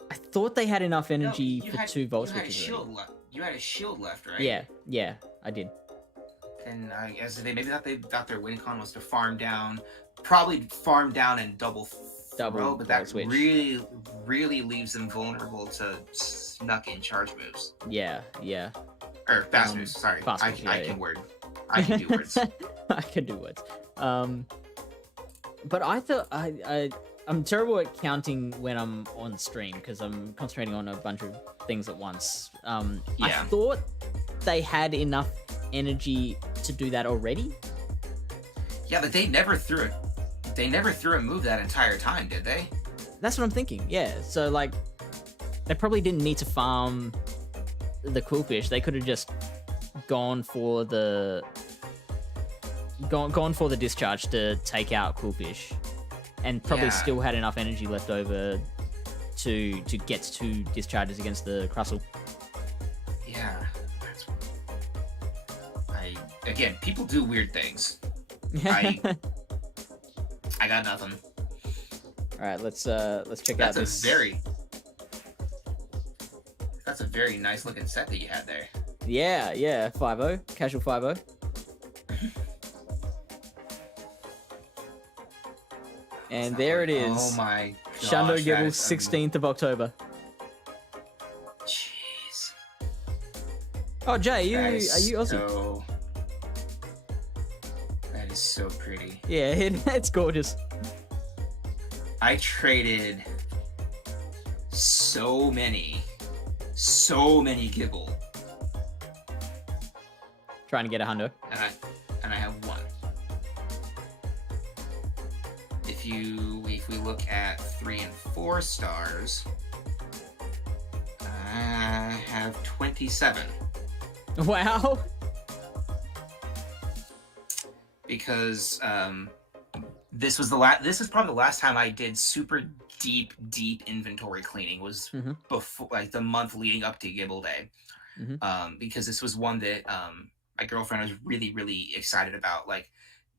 I thought they had enough energy for 2 Volt you had a switches shield already. left. You had a shield left, right? Yeah, I did. And I guess they thought their win con was to farm down, probably farm down and double throw, but that switch. really leaves them vulnerable to snuck in charge moves. Yeah. Or fast moves. Sorry, fast moves, I can word. I can do words. I can do words. But I thought I'm terrible at counting when I'm on stream because I'm concentrating on a bunch of things at once. I Yeah. thought they had enough energy to do that already. Yeah, but they never threw a move that entire time, did they? That's what I'm thinking. Yeah. So like, they probably didn't need to farm the Quillfish. They could have just gone for the discharge to take out Quillfish, and probably still had enough energy left over to get 2 discharges against the Crustle. Yeah. Again, people do weird things. I got nothing. All right, let's check out this. That's a very nice looking set that you had there. Yeah, 5-0, casual 5-0. And there it is. Oh my gosh. Shundo Gibble, 16th of October. Jeez. Oh, Jay, are you Aussie? That is so pretty. Yeah, it's gorgeous. I traded so many Gibble. Trying to get a hundo. And I have 1. If we look at 3 and 4 stars, I have 27. Wow. Because this is probably the last time I did super deep inventory cleaning, was before, like, the month leading up to Gibble Day. Because this was one that my girlfriend was really, really excited about. Like,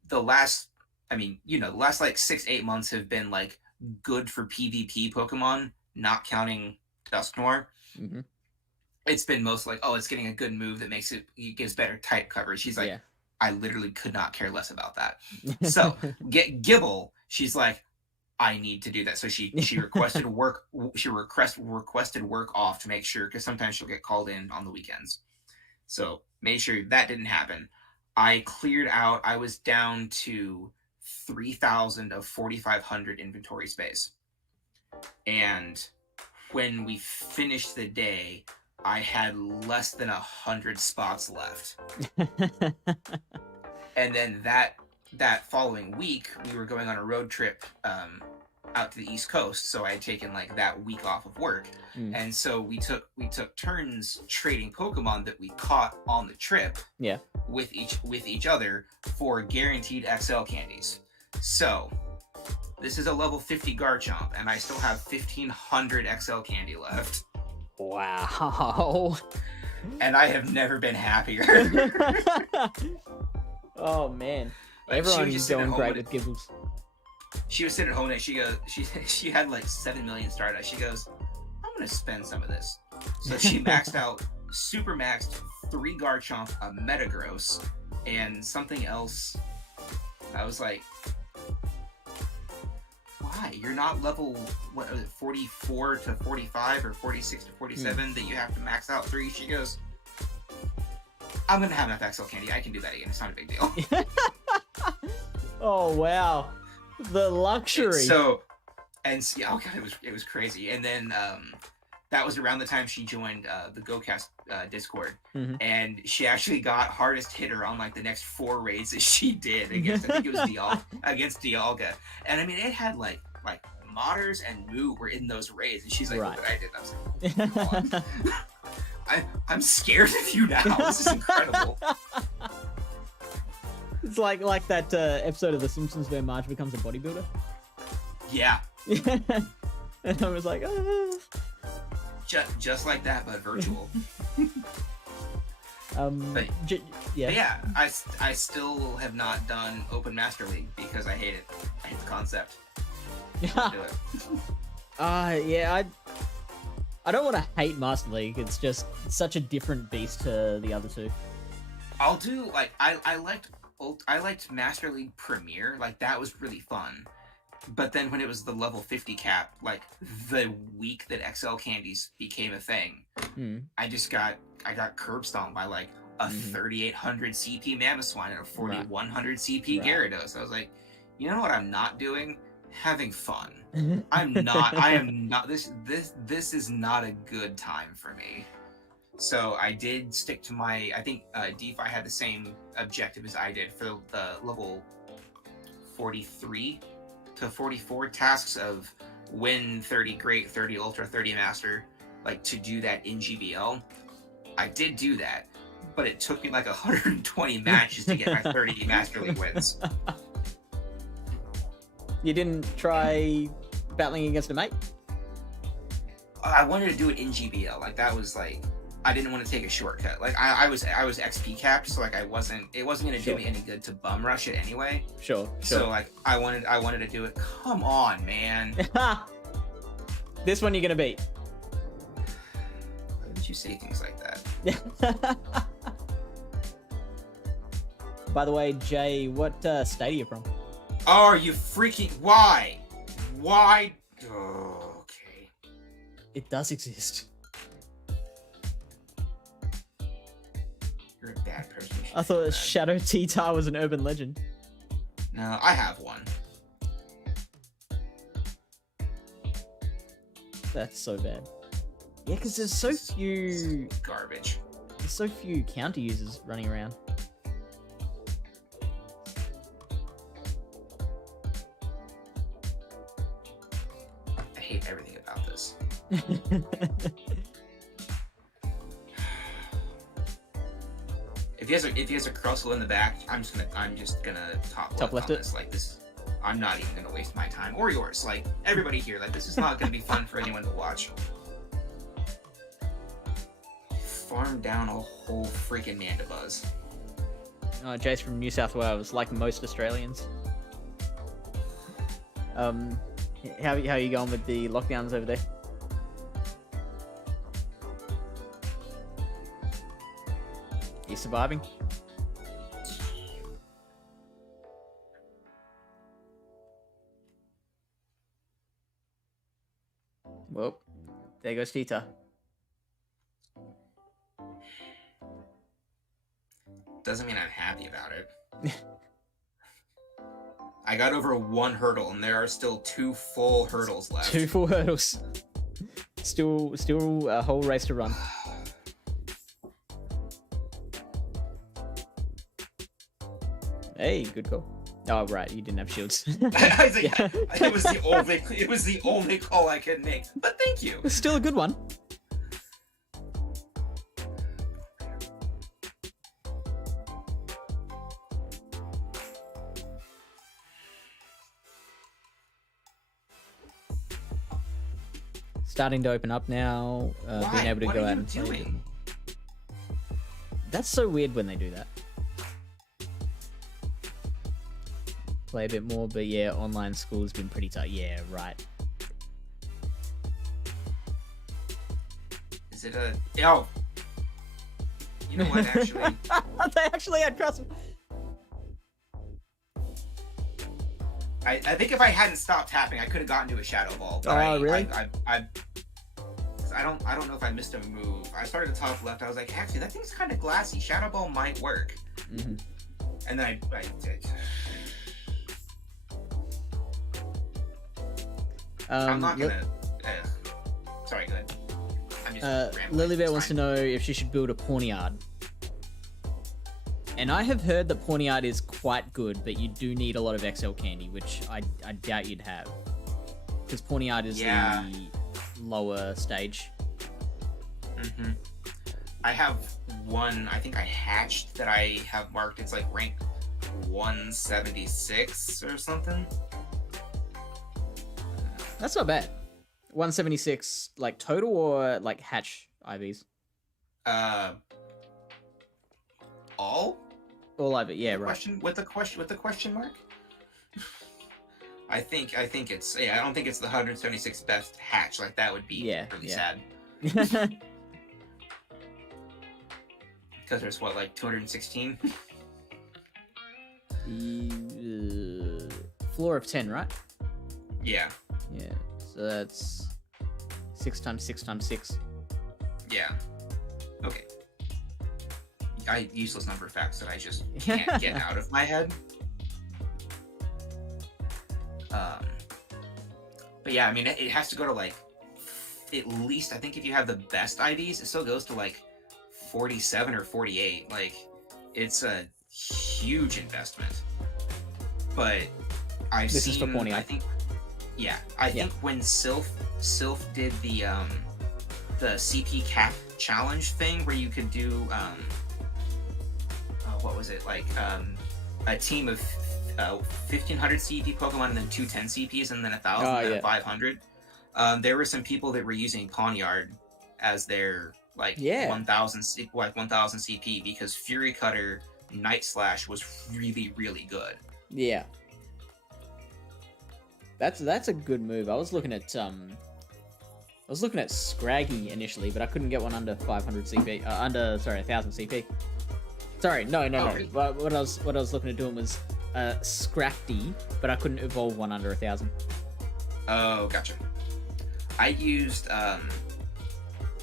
the last like 6-8 months have been like good for PvP Pokemon, not counting Dusknoir. It's been most like, oh, it's getting a good move that gives better type coverage. She's like, I literally could not care less about that. So get Gibble. She's like, I need to do that. So she requested work. She requested work off to make sure, because sometimes she'll get called in on the weekends. So made sure that didn't happen. I cleared out. I was down to 3,000 of 4,500 inventory space. And when we finished the day, I had less than 100 spots left. And then that following week, we were going on a road trip out to the East Coast, so I had taken like that week off of work. And so we took turns trading Pokemon that we caught on the trip with each other for guaranteed XL candies. So this is a level 50 Garchomp, and I still have 1,500 XL candy left. Wow. And I have never been happier. Oh man. Like, everyone's going great with Gibbles. She was sitting at home and she had like 7 million Stardust. She goes, I'm gonna spend some of this. So she maxed out, super maxed 3 Garchomp, a Metagross, and something else. I was like, why? You're not level 44 to 45 or 46 to 47 that you have to max out 3. She goes, I'm gonna have enough XL candy. I can do that again. It's not a big deal. Oh wow, the luxury. Oh god, it was crazy. And then that was around the time she joined the GoCast Discord, and she actually got hardest hitter on like the next 4 raids that she did against. I think it was against Dialga, and I mean it had like Modders and Moo were in those raids, and she's like, look what I did. I was like, I'm scared of you now. This is incredible. It's like that episode of The Simpsons where Marge becomes a bodybuilder. Yeah. And I was like, just like that, but virtual. But yeah, I still have not done Open Master League because I hate it. I hate the concept. Yeah. I don't want to hate Master League. It's just such a different beast to the other two. I'll do like I liked Master League Premier. Like that was really fun. But then when it was the level 50 cap, like the week that XL candies became a thing, I got curb stomped by like a 3,800 CP Mamoswine and a 4,100 CP Gyarados. I was like, you know what I'm not doing? Having fun. I am not. This is not a good time for me. So I did stick to my. I think DeFi had the same objective as I did for the level 43 to 44 tasks of win 30 great, 30 ultra, 30 master, like to do that in GBL. I did do that, but it took me like 120 matches to get my 30 master league wins. You didn't try battling against a mate? I wanted to do it in GBL. Like that was like I didn't want to take a shortcut. Like I was XP capped, so like it wasn't gonna do me any good to bum rush it anyway. Sure. So like I wanted to do it. Come on, man. This one you're gonna beat. Why did you say things like that? By the way, Jay, what state are you from? Oh, are you freaking why? Why? Oh, okay. It does exist. You're a bad person. I thought Shadow T-Tar was an urban legend. No, I have one. That's so bad. Yeah, because there's so few... Garbage. There's so few counter users running around. I hate everything about this. If he has a Crustle in the back, I'm just gonna top left on this. Like this, I'm not even gonna waste my time or yours. Like everybody here, like this is not gonna be fun for anyone to watch. Farm down a whole freaking Mandibuzz. Jay's from New South Wales, like most Australians. How are you going with the lockdowns over there? You surviving? Well, there goes Tita. Doesn't mean I'm happy about it. I got over one hurdle, and there are still 2 full hurdles left. 2 full hurdles. Still a whole race to run. Hey, good call. Oh right, you didn't have shields. I was like, it was the only call I could make. But thank you. It's still a good one. Starting to open up now. Being able to go out and play a bit more. That's so weird when they do that. Play a bit more, but yeah, online school's been pretty tight. Yeah, right. Is it a... Oh! You know what, actually? They actually had custom. I think if I hadn't stopped tapping, I could have gotten to a Shadow Ball. But really? I don't know if I missed a move. I started to top left. I was like, actually, that thing's kind of glassy. Shadow Ball might work. Mm-hmm. And then I did. I'm not gonna. Sorry, go ahead. I'm just Lilybet wants to know if she should build a Pawniard. And I have heard that Pawniard is quite good, but you do need a lot of XL candy, which I doubt you'd have. Because Pawniard is the lower stage. Mm-hmm. I have one, I think I hatched that I have marked. It's like rank 176 or something. That's not bad. 176, like total or like hatch IVs? All IV, yeah, right. With the question mark. I think it's I don't think it's the 176 best hatch. Like that would be really sad. Because there's what, like 216. Floor of 10, right? Yeah. Yeah. So that's 6 times 6 times 6. Yeah. Okay. Useless number facts that I just can't get out of my head. But yeah, I mean, it has to go to like at least, I think if you have the best IVs, it still goes to like 47 or 48. Like, it's a huge investment. But This is for Pawny. I think when Sylph did the CP cap challenge thing where you could do what was it, like a team of 1500 CP Pokemon and then 210 CPs and then 1000 and then 500. There were some people that were using Pawniard as their 1000 CP because Fury Cutter Night Slash was really, really good. Yeah. That's a good move. I was looking at Scraggy initially, but I couldn't get one under 500 CP. 1000 CP. Sorry, no. Really? What I was looking at doing was Scrafty, but I couldn't evolve one under 1000. Oh, gotcha. I used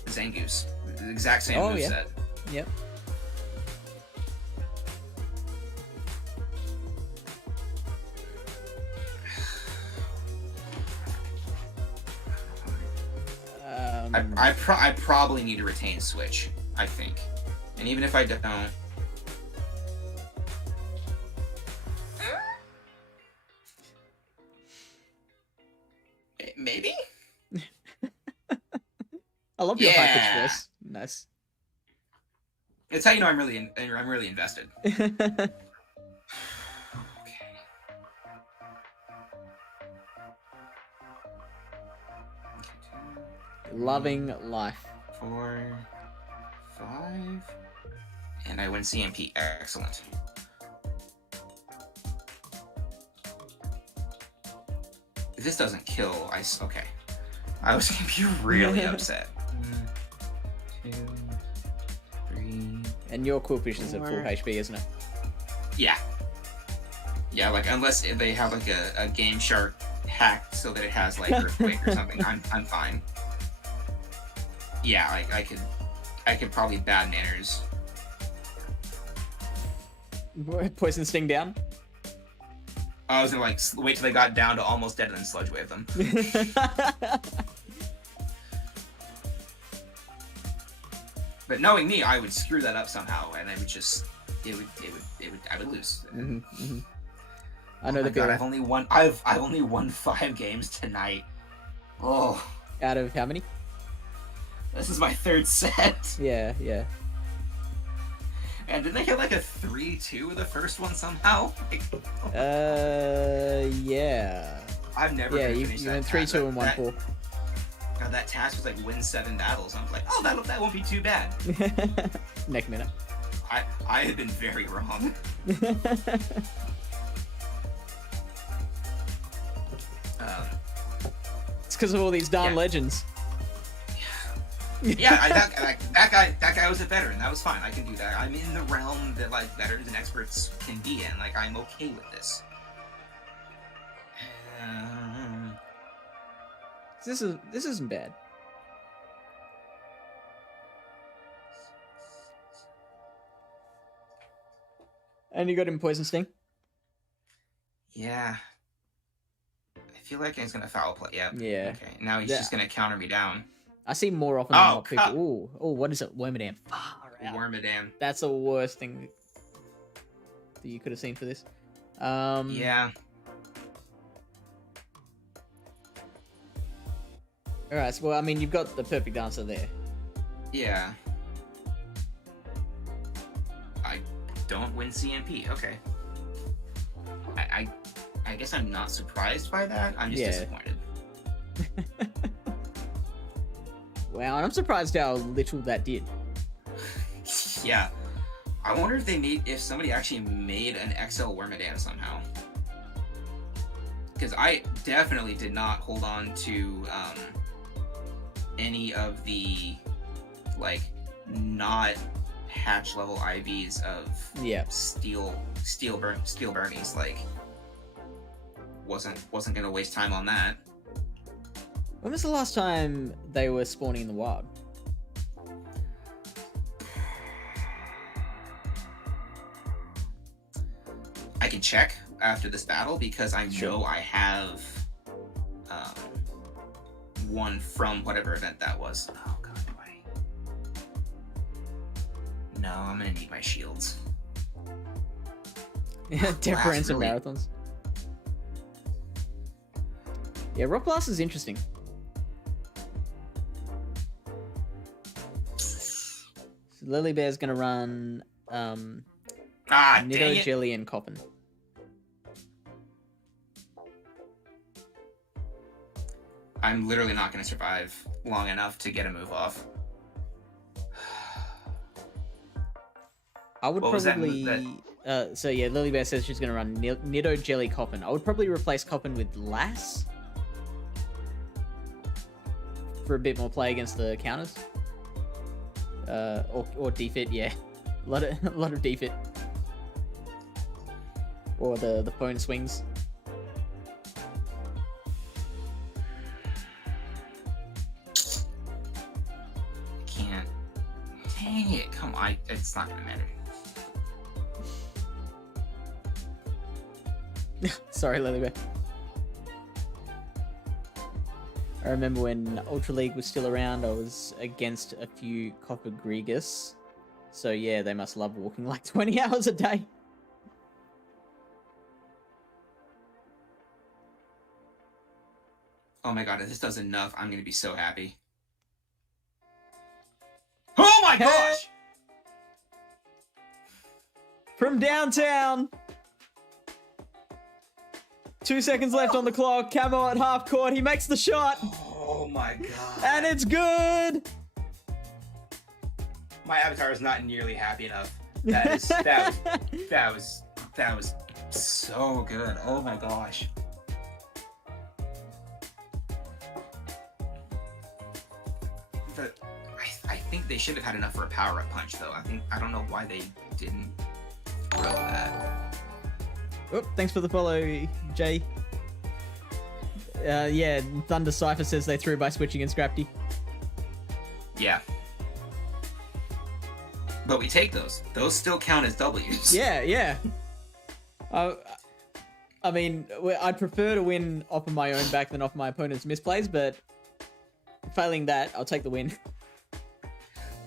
Zangoose, the exact same moveset. Yep. I probably need to retain Switch, I think. And even if I don't... Maybe? I love your high-pitched voice. Nice. It's how you know I'm really invested. Okay. Loving life. 4, 5, and I win CMP. Excellent. If this doesn't kill, okay. I was gonna be really upset. 1, 2, 3. And your Quillfish is at full HP, isn't it? Yeah. Yeah, like unless they have like a Game Shark hacked so that it has like Earthquake or something, I'm fine. Yeah, like I could probably bad manners. Poison Sting down? I was gonna like wait till they got down to almost dead and then Sludge Wave them. But knowing me, I would screw that up somehow, and I would just I would lose. Mm-hmm, mm-hmm. I know the God, I've only won 5 games tonight. Oh. Out of how many? This is my 3rd set. Yeah. And didn't they get like a 3-2 with the first one somehow? Yeah. I've never. Yeah, you went 3-2 and 1-4. God, that task was like win 7 battles. I was like, oh, that won't be too bad. Next minute. I have been very wrong. It's because of all these darn legends. Yeah, that guy was a veteran. That was fine. I can do that. I'm in the realm that like veterans and experts can be in. Like I'm okay with this. This isn't bad. And you got him Poison Sting? Yeah. I feel like he's gonna foul play. Yeah. Yeah. Okay. Now he's just gonna counter me down. I see more often than not people. Oh, what is it? Wormadam. Wormadam. That's the worst thing that you could have seen for this. Yeah. Alright, so, well, I mean, you've got the perfect answer there. Yeah. I don't win CMP. Okay. I guess I'm not surprised by that. I'm just disappointed. Wow, and I'm surprised how little that did. Yeah. I wonder if somebody actually made an XL Wormadam somehow. Because I definitely did not hold on to any of the like not hatch level IVs of steel Burmies. Like wasn't gonna waste time on that. When was the last time they were spawning in the wild? I can check after this battle because I know I have one from whatever event that was. Oh god, No, I'm gonna need my shields. Temperance and really? marathons. Yeah, Rock Blast is interesting. So Lily Bear's gonna run Dang Nido, it! Jelly, and Coppin. I'm literally not gonna survive long enough to get a move off. I would What was that probably. move So yeah, Lily Bear says she's gonna run Nido, Jelly, Coppin. I would probably replace Coppin with Lass for a bit more play against the counters. Or defit, yeah. A lot of defit. Or the phone swings. Can't. Dang it! Come on, it's not gonna matter. Sorry, Lily Bear. I remember when Ultra League was still around, I was against a few Copper Grigus. So yeah, they must love walking like 20 hours a day. Oh my god, if this does enough, I'm gonna be so happy. Oh my gosh! From downtown! 2 seconds left on the clock. Camo at half court. He makes the shot. Oh my god. And it's good. My avatar is not nearly happy enough. That was so good. Oh my gosh. I think they should have had enough for a power-up punch though. I don't know why they didn't throw that. Oh, thanks for the follow, Jay. Yeah, Thunder Cypher says they threw by switching and Scrapty. Yeah. But we take those. Those still count as W's. Yeah, yeah. I mean, I'd prefer to win off of my own back than off my opponent's misplays, but failing that, I'll take the win.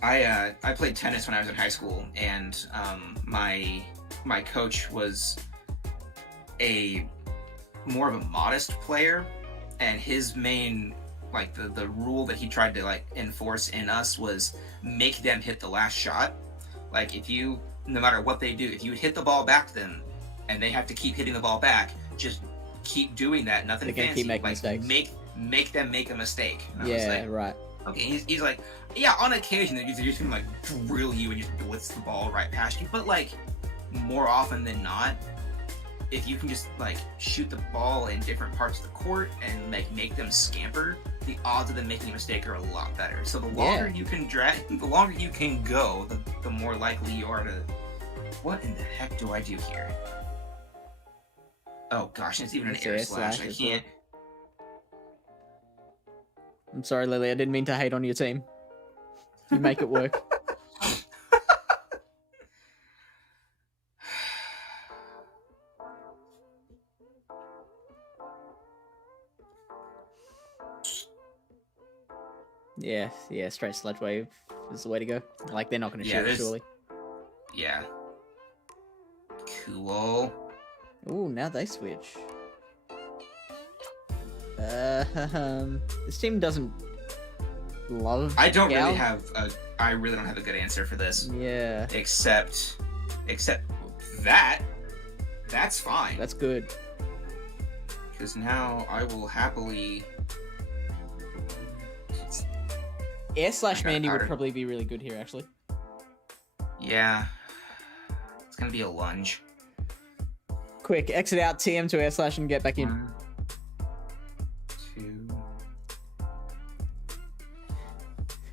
I played tennis when I was in high school, and my coach was a more of a modest player, and his main the rule that he tried to enforce in us was make them hit the last shot. Like, if you, no matter what they do, if you hit the ball back to them and they have to keep hitting the ball back, just keep doing that. Nothing They're gonna fancy. keep making mistakes. Make them make a mistake. And I was Yeah, like, right. okay, he's like, yeah, on occasion they're just gonna drill you and just blitz the ball right past you, but more often than not, if you can just shoot the ball in different parts of the court and make them scamper, the odds of them making a mistake are a lot better. So the longer you can the longer you can go, the more likely you are to. What in the heck do I do here? Oh gosh, it's even an air slash. I can't. I'm sorry, Lily. I didn't mean to hate on your team. You make it work. Yeah, straight sludge wave is the way to go. They're not going to shoot it, surely. Yeah. Cool. Ooh, now they switch. This team doesn't love. I Gal. really don't have a good answer for this. Yeah. Except that. That's fine. That's good. Because now I will happily. Air slash Mandy would probably be really good here, actually. Yeah. It's gonna be a lunge. Quick, exit out, TM to air slash and get back in. 1, 2.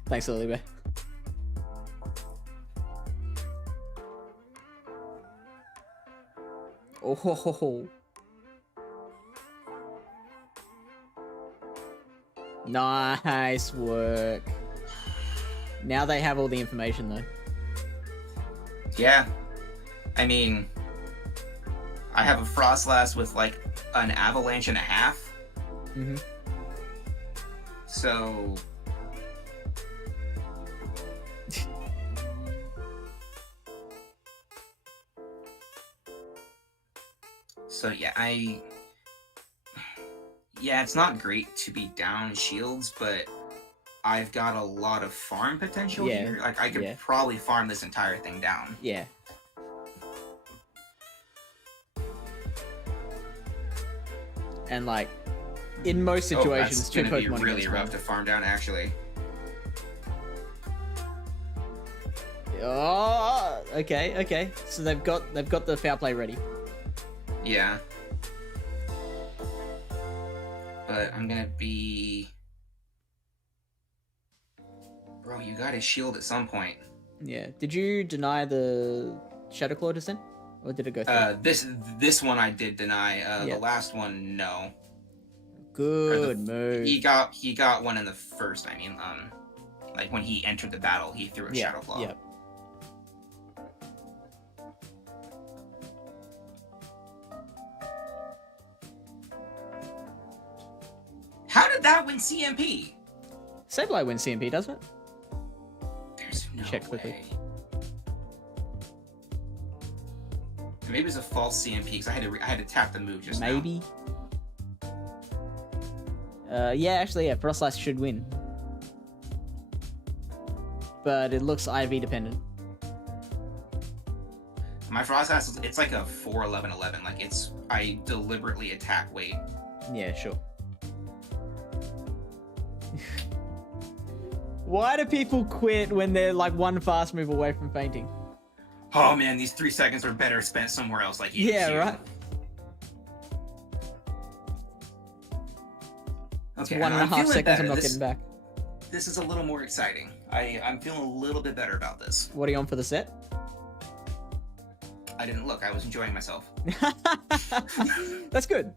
Thanks, Lily. Oh ho ho ho. Nice work. Now they have all the information, though. Yeah. I mean, I have a Frostlass with an avalanche and a half. Mm-hmm. So So yeah, it's not great to be down shields, but I've got a lot of farm potential here. Like, I could probably farm this entire thing down. Yeah. And, like, in most situations, it's gonna be really rough to farm down, actually. Oh, okay. So they've got the foul play ready. Yeah. But I'm gonna be... Bro, you got his shield at some point. Yeah. Did you deny the Shadow Claw just then? Or did it go through? This one I did deny. The last one, no. Good move. He got one in the first, I mean, like when he entered the battle, he threw a Shadow Claw. Yep. How did that win CMP? Sableye wins CMP, doesn't it? There's no Check way. quickly. Maybe it was a false CMP because I had to tap the move just Maybe. Yeah, actually, yeah. Frostlass should win, but it looks IV dependent. My Frostlass, it's like a 4-11-11. Like I deliberately attack weight. Yeah, sure. Why do people quit when they're like one fast move away from fainting? Oh man, these 3 seconds are better spent somewhere else. Like yeah, right. Okay, 1.5 seconds. I'm not getting back. This is a little more exciting. I'm feeling a little bit better about this. What are you on for the set? I didn't look. I was enjoying myself. That's good.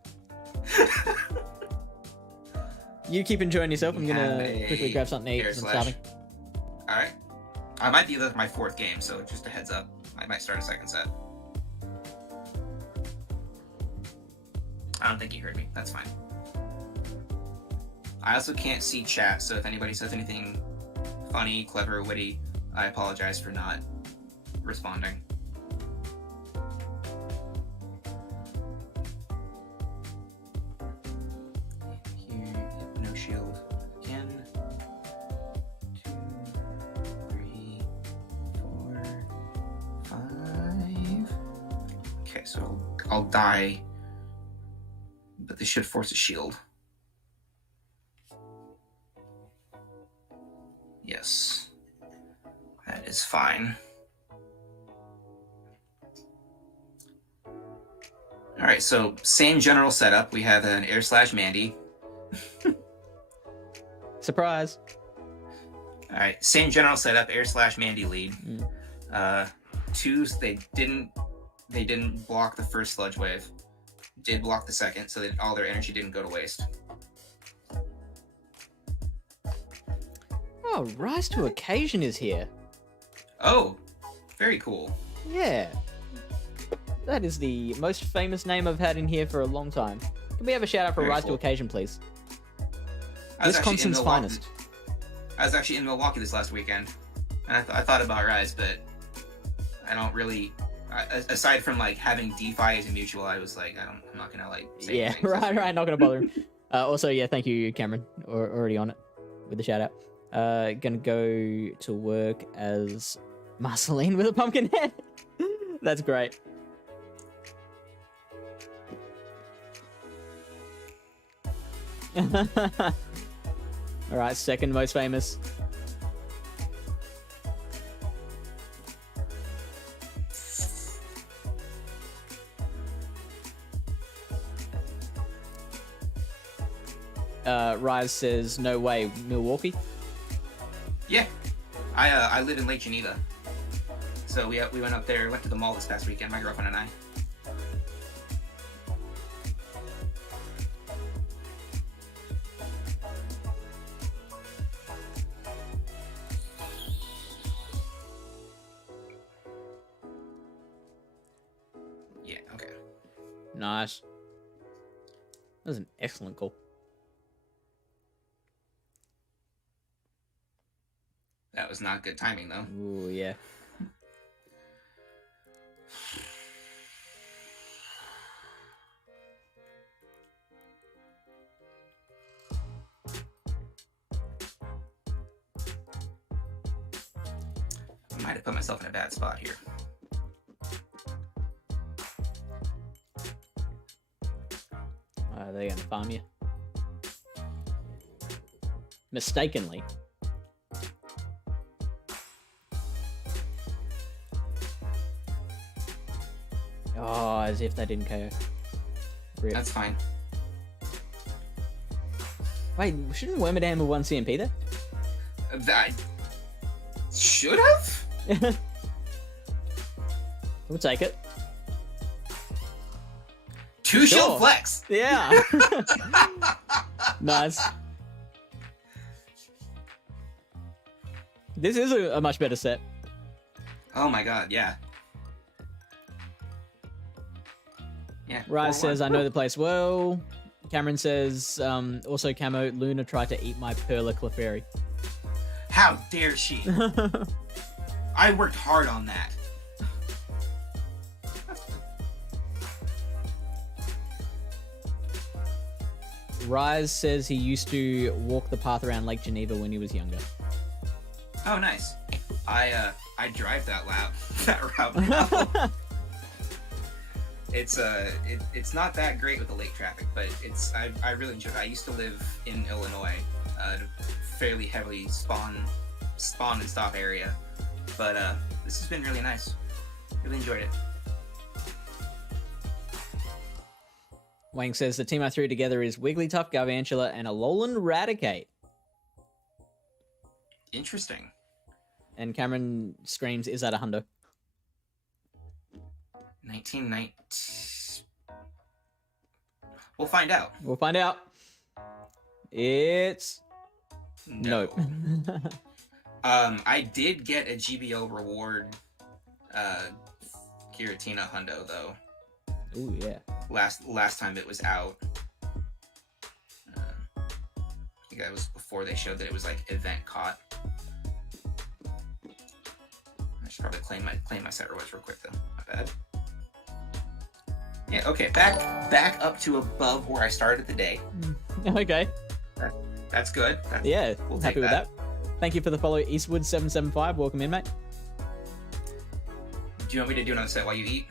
You keep enjoying yourself. I'm gonna quickly grab something to eat. I'm starving. All right. I might be my 4th game, so just a heads up. I might start a 2nd set. I don't think you heard me. That's fine. I also can't see chat, so if anybody says anything funny, clever, witty, I apologize for not responding. Here, no shield again. 2, 3, 4, 5. Okay, so I'll die, but this should force a shield. Yes, that is fine. All right, so same general setup. We have an Air Slash Mandy. Surprise. All right, same general setup. Air Slash Mandy lead. 2s, they didn't block the first sludge wave. Did block the second, so that all their energy didn't go to waste. Oh, Rise to Occasion is here. Oh, very cool. Yeah. That is the most famous name I've had in here for a long time. Can we have a shout out for Rise to Occasion, please? Wisconsin's finest. I was actually in Milwaukee this last weekend, and I thought about Rise, but I don't really. Aside from like having DeFi as a mutual, I was like, I'm not gonna like. Say anything. right, not gonna bother him. Also, yeah, thank you, Cameron. Already on it with the shout out. Gonna go to work as Marceline with a pumpkin head. That's great. Alright, second most famous. Rise says, no way, Milwaukee. Yeah, I live in Lake Geneva, so we went up there, went to the mall this past weekend, my girlfriend and I. Yeah, okay. Nice. That was an excellent call. That was not good timing, though. Ooh, yeah. might have put myself in a bad spot here. They're gonna farm you. Mistakenly. Oh, as if they didn't KO. Rip. That's fine. Wait, shouldn't Wormadam have 1 CMP there? That should have? We'll take it. 2 shield Sure. flex! Yeah. Nice. This is a much better set. Oh my god, yeah. Yeah. Rise 4-1. says, I know the place well. Cameron says, also Camo, Luna tried to eat my Perla Clefairy. How dare she? I worked hard on that. Rise says he used to walk the path around Lake Geneva when he was younger. Oh, nice. I drive that route now. It's not that great with the lake traffic, but I really enjoy it. I used to live in Illinois, a fairly heavily spawn and stop area, but this has been really nice. Really enjoyed it. Wang says the team I threw together is Wigglytuff, Garvantula, and Alolan Raticate. Interesting. And Cameron screams, is that a hundo? 1990. We'll find out. We'll find out. It's... No. Nope. I did get a GBO reward Giratina hundo, though. Ooh, yeah. Last time it was out. I think that was before they showed that it was like event caught. I should probably claim my set rewards real quick though. My bad. Yeah. Okay. Back up to above where I started the day. Okay. That's good. Yeah. We'll happy take with that. Thank you for the follow, Eastwood775. Welcome in, mate. Do you want me to do another set while you eat?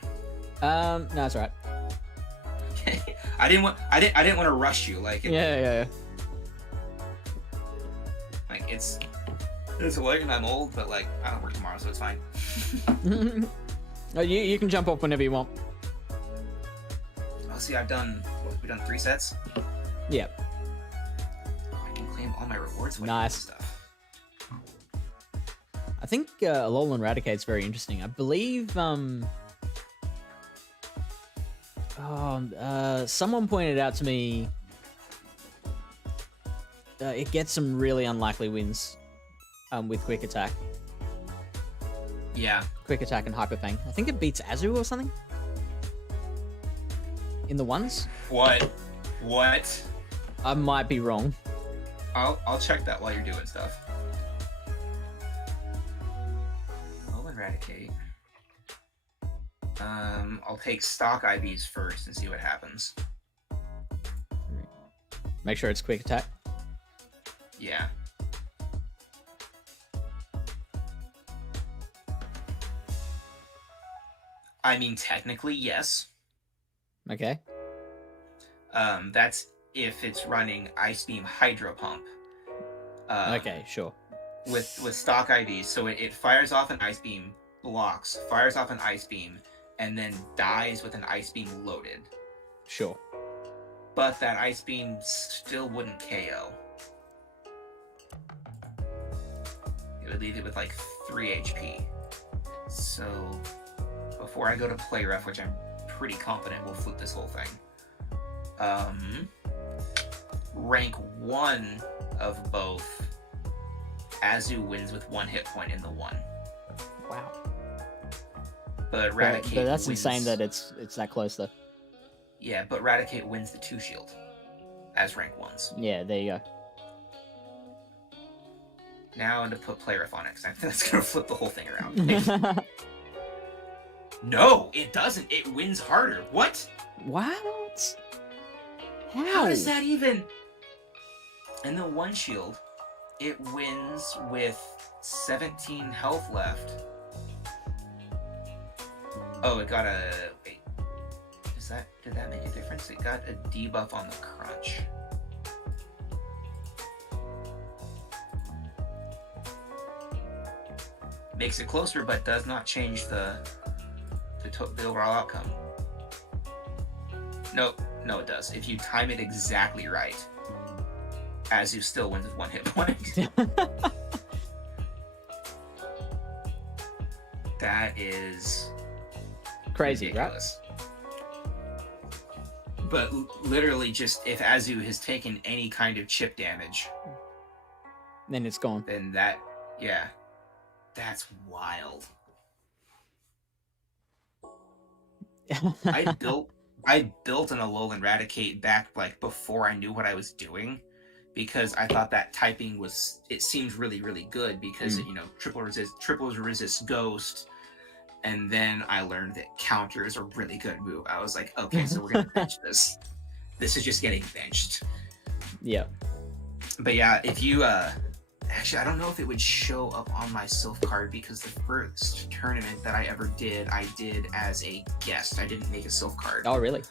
No, that's all right. Okay. I didn't want to rush you. Like Yeah. Like it's late and I'm old, but like I don't work tomorrow, so it's fine. Oh, you can jump off whenever you want. Oh, see, we've done 3 sets. Yeah. I can claim all my rewards. When Nice. I do stuff. I think Alolan Raticate's very interesting. I believe someone pointed out to me it gets some really unlikely wins with Quick Attack. Yeah. Quick Attack and Hyper Fang. I think it beats Azu or something. In the ones? What? I might be wrong. I'll check that while you're doing stuff. I'll eradicate. I'll take stock IVs first and see what happens. Make sure it's Quick Attack. Yeah. I mean, technically, yes. Okay. That's if it's running Ice Beam Hydro Pump. Okay, sure. With stock IVs, so it fires off an Ice Beam, blocks, fires off an Ice Beam, and then dies with an Ice Beam loaded. Sure. But that Ice Beam still wouldn't KO. It would leave it with like 3 HP. So before I go to play ref, which I'm pretty confident will flip this whole thing. Rank 1 of both. Azu wins with 1 hit point in the 1. Wow. But Raticate But that's wins... insane that it's that close though. Yeah, but Raticate wins the 2 shield as rank 1s. Yeah, there you go. Now I'm going to put play ref on it because I think that's going to flip the whole thing around. No, it doesn't. It wins harder. What? What? How does that even... In the 1 shield, it wins with 17 health left Oh, it got a... Wait. Did that make a difference? It got a debuff on the crunch. Makes it closer, but does not change the overall outcome. No, it does. If you time it exactly right, Azu still wins with 1 hit point. That is crazy, ridiculous. Right? But literally, just if Azu has taken any kind of chip damage, then it's gone. Then that's wild. I built an Alolan Raticate back like before I knew what I was doing, because I thought that typing seemed really, really good because it, triple resist ghost, and then I learned that counter is a really good move. I was like, okay, so we're gonna bench this. This is just getting benched. Yeah. But yeah, if you actually, I don't know if it would show up on my Sylph card, because the first tournament that I ever did, I did as a guest. I didn't make a Sylph card. Oh, really?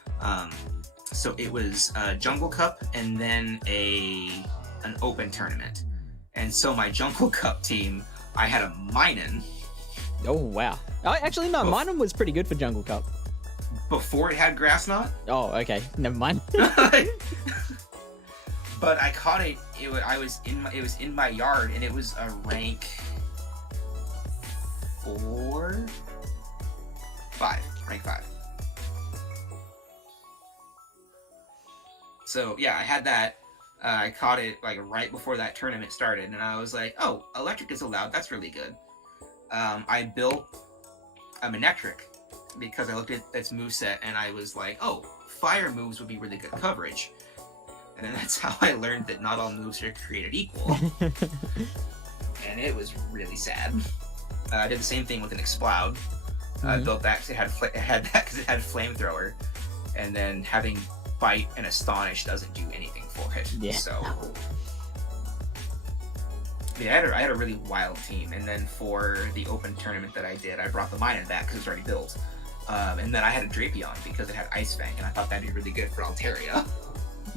So it was a Jungle Cup and then an open tournament. And so my Jungle Cup team, I had a Minun. Oh, wow. Oh, actually, no, Minun was pretty good for Jungle Cup. Before it had Grass Knot? Oh, okay. Never mind. But I caught it. It was in my yard, and it was a rank 5. So yeah, I had that. I caught it like right before that tournament started, and I was like, "Oh, electric is allowed. That's really good." I built a Manectric because I looked at its moveset, and I was like, "Oh, fire moves would be really good coverage." And then that's how I learned that not all moves are created equal. And it was really sad. I did the same thing with an Exploud. I built that because it had Flamethrower. And then having Bite and Astonish doesn't do anything for it. Yeah. So yeah, I had a really wild team. And then for the open tournament that I did, I brought the Minun back because it was already built. And then I had a Drapion because it had Ice Fang, and I thought that'd be really good for Altaria.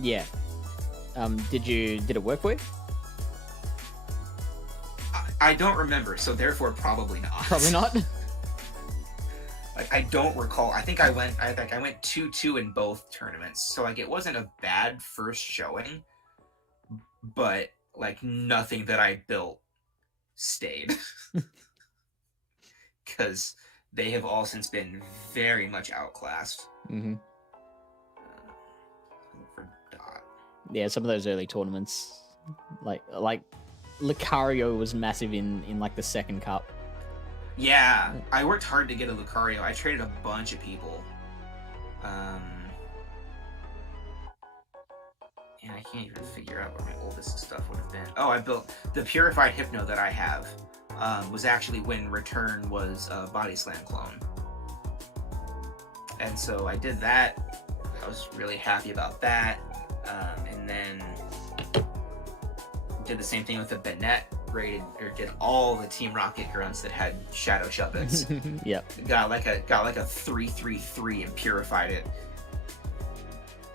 Yeah. Did it work for you? I don't remember, so therefore probably not. Probably not. Like, I don't recall. I think I went 2-2 in both tournaments, so like it wasn't a bad first showing, but like nothing that I built stayed, because they have all since been very much outclassed. Mm-hmm. Yeah, some of those early tournaments, like Lucario was massive in like the second cup. Yeah, I worked hard to get a Lucario. I traded a bunch of people. And I can't even figure out where my oldest stuff would have been. Oh, I built the Purified Hypno that I have. Was actually when Return was a Body Slam clone. And so I did that. I was really happy about that. And then did the same thing with the Bennett. Did all the Team Rocket grunts that had Shadow Shuppets. Yep. Got like a 3/3/3 and purified it.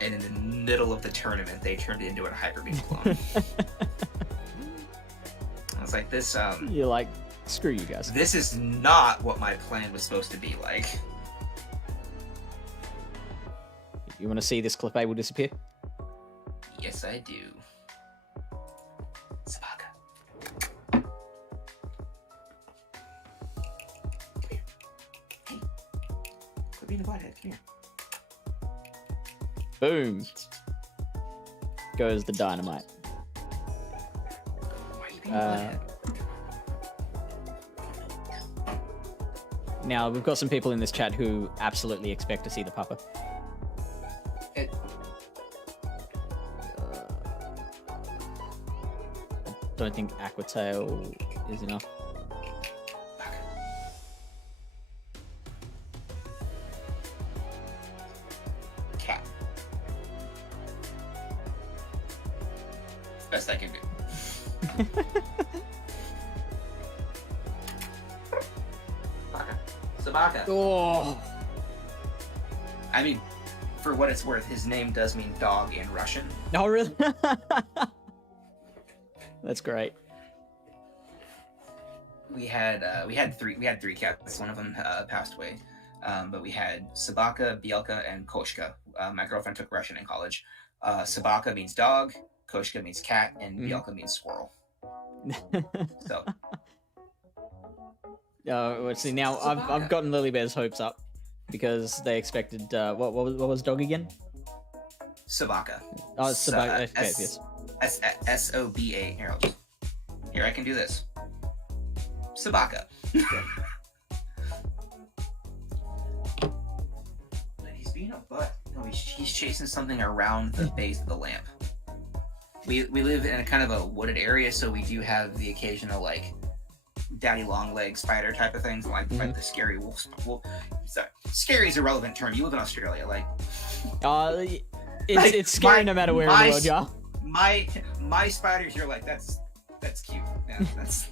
And in the middle of the tournament, they turned it into a Hyper Beam clone. I was like, this. You're like, screw you guys. This is not what my plan was supposed to be like. You want to see this Clefable disappear? Yes, I do. Sabaka. Come here. Hey. Quit being a butthead. Come here. Boom. Goes the dynamite. Why are you being a butthead? Now, we've got some people in this chat who absolutely expect to see the pupper. I don't think Aquatail is enough. Cat. Best I can do. Sabaka. Oh. I mean, for what it's worth, his name does mean dog in Russian. Oh, really? That's great. We had three cats. One of them passed away, but we had Sabaka, Bielka, and Koshka. My girlfriend took Russian in college. Sabaka means dog, Koshka means cat, and Bielka means squirrel. So. Let's see. Now I've gotten Lily Bear's hopes up because they expected what was dog again? Sabaka. Oh, it's Sabaka. Okay, yes. Soba. Here, I can do this. Sabaka. He's being a butt. No, he's chasing something around the base of the lamp. We live in a kind of a wooded area, so we do have the occasional like daddy long leg spider type of things, like the scary wolf. Sorry, scary is a relevant term. You live in Australia, like. It's scary no matter where in the world you are. My spiders, you're like that's cute. Yeah, that's.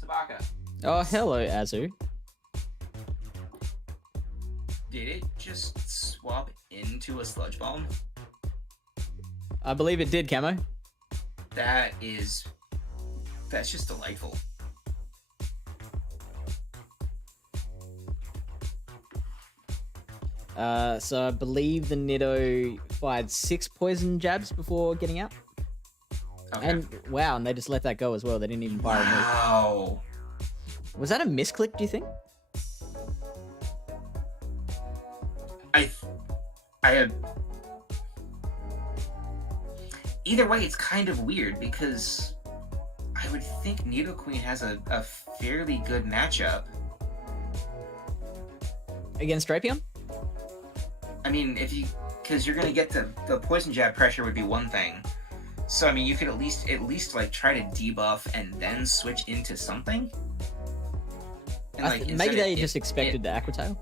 Sabaka. Oh, hello, Azu. Did it just swap into a sludge bomb? I believe it did, Camo. That's just delightful. So I believe the Niddo fired 6 poison jabs before getting out. Okay. And wow, and they just let that go as well. They didn't even fire a move. Wow. Was that a misclick, do you think? I have. Either way, it's kind of weird because I would think Nidoqueen has a fairly good matchup. Against Drapion? I mean, because you're gonna get the poison jab pressure would be one thing. So I mean, you could at least like try to debuff and then switch into something. And, maybe they just expected the Aqua Tail.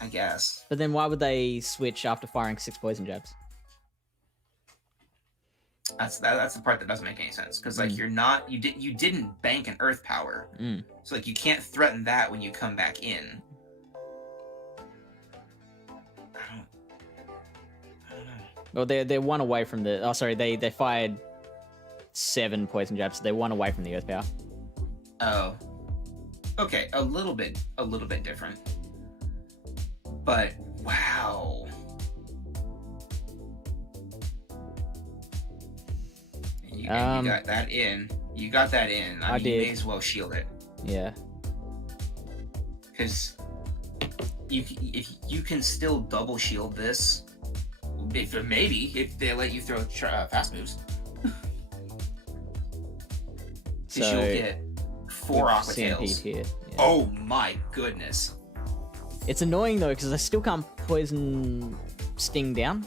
I guess. But then why would they switch after firing 6 poison jabs? That's the part that doesn't make any sense because like you didn't bank an earth power, so like you can't threaten that when you come back in. I don't know. Well, they're 1 away from the. Oh, sorry, they fired 7 poison jabs, so they're 1 away from the earth power. Oh, okay, a little bit different, but wow. You got that in. You got that in. I mean, did. You may as well shield it. Yeah. Because if you can still double shield this, if they let you throw fast moves. So you'll get 4 Aqua Tails. Here. Yeah. Oh my goodness. It's annoying though because I still can't poison Sting down.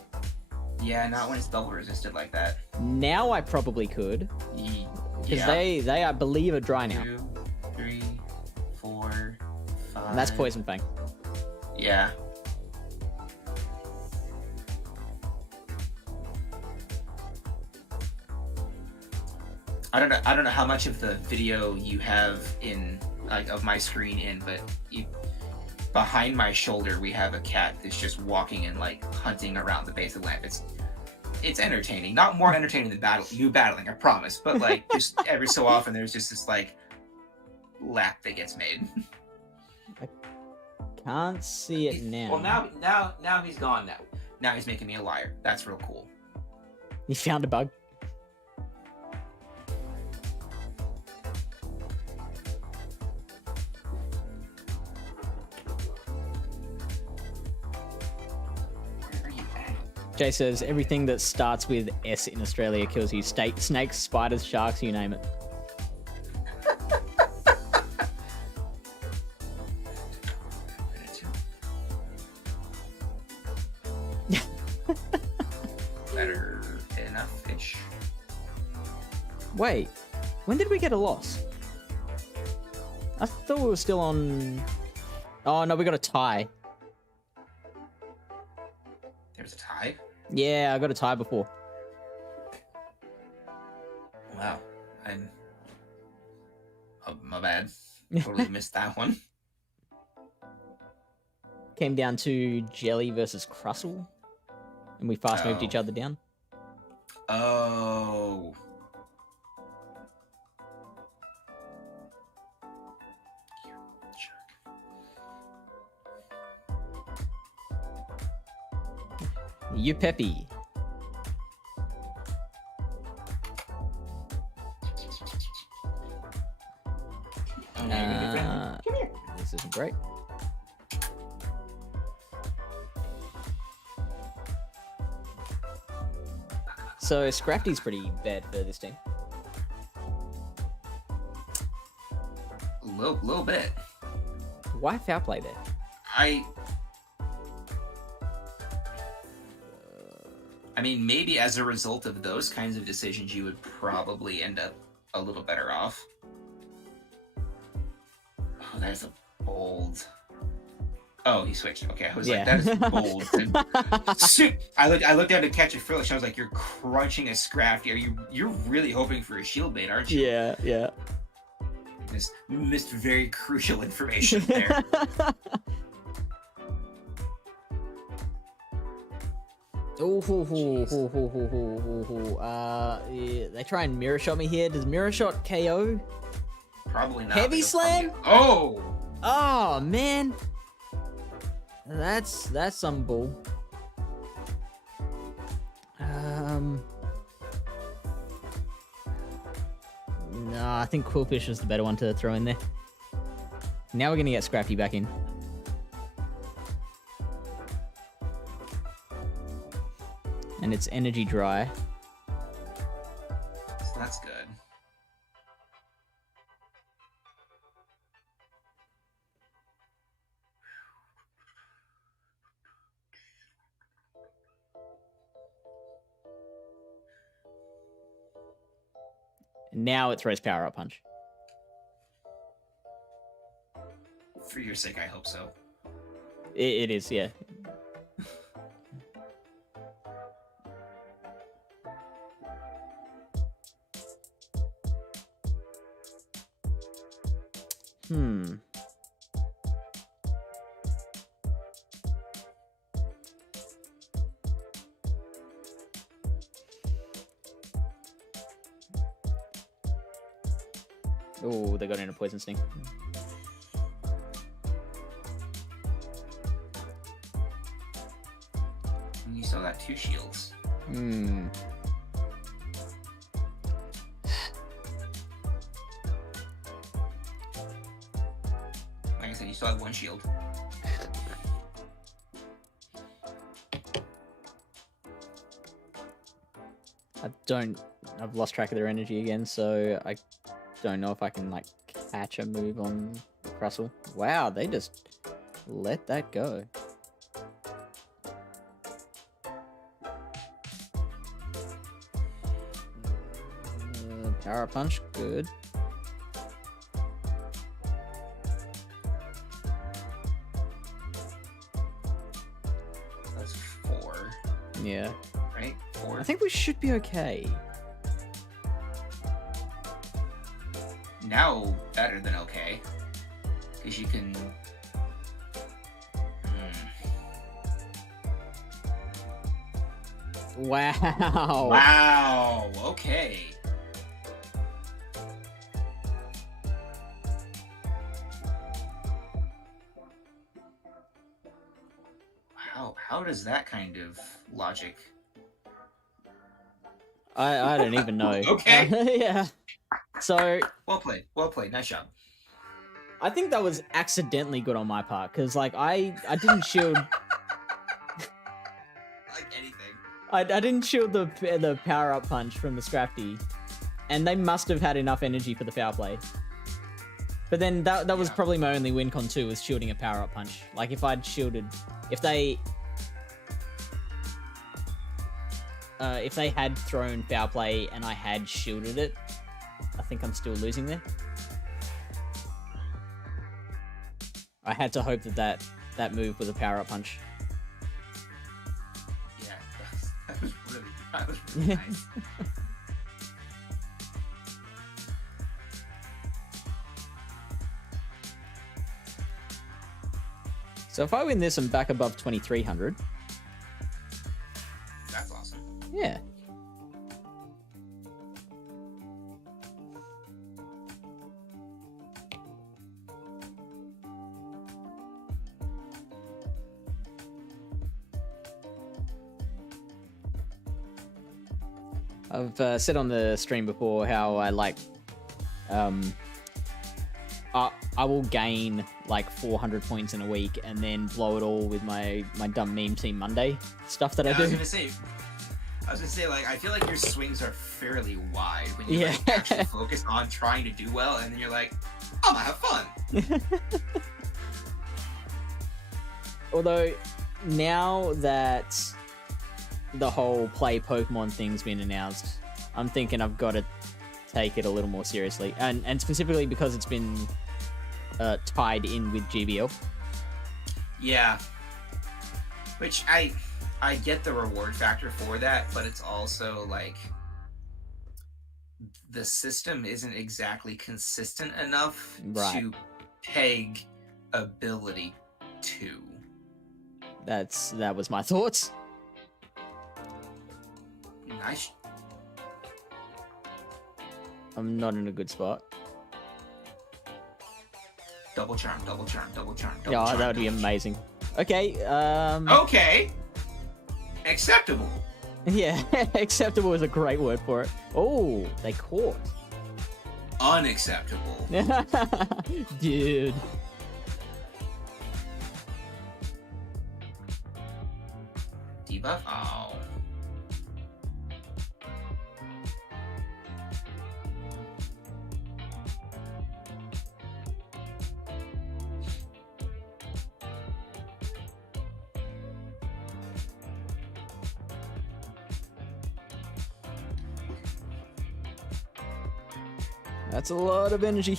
Yeah, not when it's double resisted like that. Now I probably could. Because they I believe are dry now. 2, 3, 4, 5. And that's Poison Fang. Yeah. I don't know how much of the video you have in like of my screen in, but behind my shoulder we have a cat that's just walking and like hunting around the base of the lamp. It's entertaining. Not more entertaining than battling, I promise. But like just every so often there's just this like lap that gets made. I can't see it now. Well now he's gone now. Now he's making me a liar. That's real cool. You found a bug. Jay says, everything that starts with S in Australia kills you. Snakes, spiders, sharks, you name it. Better enough-ish. Wait, when did we get a loss? I thought we were still on... Oh, no, we got a tie. There's a tie? Yeah, I got a tie before. Wow. Oh, my bad. Totally missed that one. Came down to Jelly versus Crustle, and we fast moved each other down. Oh. You peppy. This isn't great. So Scrafty's pretty bad for this team. A little bit. Why foul play there? I mean, maybe as a result of those kinds of decisions, you would probably end up a little better off. Oh, that is a bold. Oh, he switched. Okay, I was like, that is bold. I looked down to catch a Frillish. I was like, you're crunching a Scrafty. You're really hoping for a shield bait, aren't you? Yeah. Missed very crucial information there. They try and mirror shot me here. Does mirror shot KO? Probably not. Heavy slam? Oh man. That's some bull. No, I think Quillfish is the better one to throw in there. Now we're gonna get Scrafty back in. And it's energy dry. So that's good. Now it throws Power Up Punch. For your sake, I hope so. It is, yeah. Oh, they got in a Poison Sting. And you still got 2 shields. Like I said, you still have 1 shield. I've lost track of their energy again, so I don't know if I can, like, catch a move on Crustle. Wow, they just let that go. Power Punch, good. That's 4. Yeah. Right? 4? I think we should be okay. Now better than okay. Because you can... Wow. Wow, okay. How does that kind of logic... I don't even know. Okay. Yeah. So... Well played, nice job. I think that was accidentally good on my part, because, like, I didn't shield... Like anything. I didn't shield the power-up punch from the Scrafty, and they must have had enough energy for the foul play. But then that was probably my only win con too, was shielding a power-up punch. Like, if I'd shielded... If they had thrown foul play and I had shielded it, I think I'm still losing there. I had to hope that move was a power-up punch. Yeah, that was really nice. So if I win this, I'm back above 2,300. That's awesome. Yeah. I've said on the stream before how I like, I will gain like 400 points in a week and then blow it all with my dumb meme team Monday stuff that I do. I was gonna say, like, I feel like your swings are fairly wide when you like, actually focus on trying to do well, and then you're like, I'm gonna have fun. Although, now that the whole play Pokemon thing's been announced, I'm thinking I've got to take it a little more seriously, and specifically because it's been tied in with GBL. Yeah, which I get the reward factor for that, but it's also like the system isn't exactly consistent enough to peg ability to. That was my thoughts. Nice. I'm not in a good spot. Double charm, double charm, double charm, double Yeah, charm. that would be amazing. Okay, Okay. Acceptable. Yeah, acceptable is a great word for it. Oh, they caught. Unacceptable. Dude. Debuff? Oh. That's a lot of energy.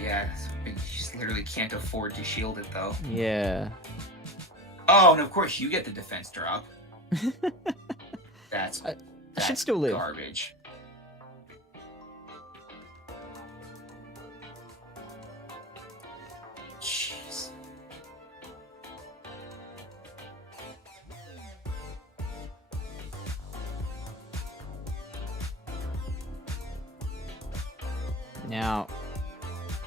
Yeah, you just literally can't afford to shield it, though. Yeah. Oh, and of course you get the defense drop. That's I should still live. Garbage. Jeez. Now,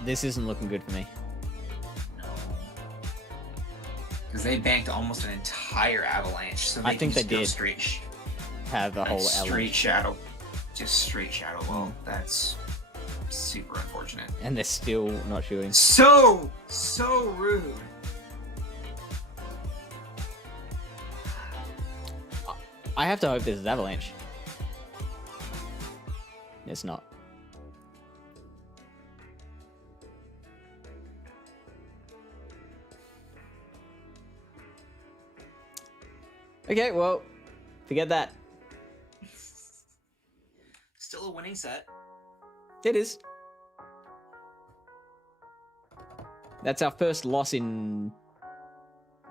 this isn't looking good for me. No. Because they banked almost an entire avalanche, so they I think can they just go did straight have a whole straight avalanche. shadow. Just straight shadow wall. That's super unfortunate. And they're still not shooting. So rude. I have to hope this is avalanche. It's not. Okay, well, forget that. Still a winning set. It is. That's our first loss in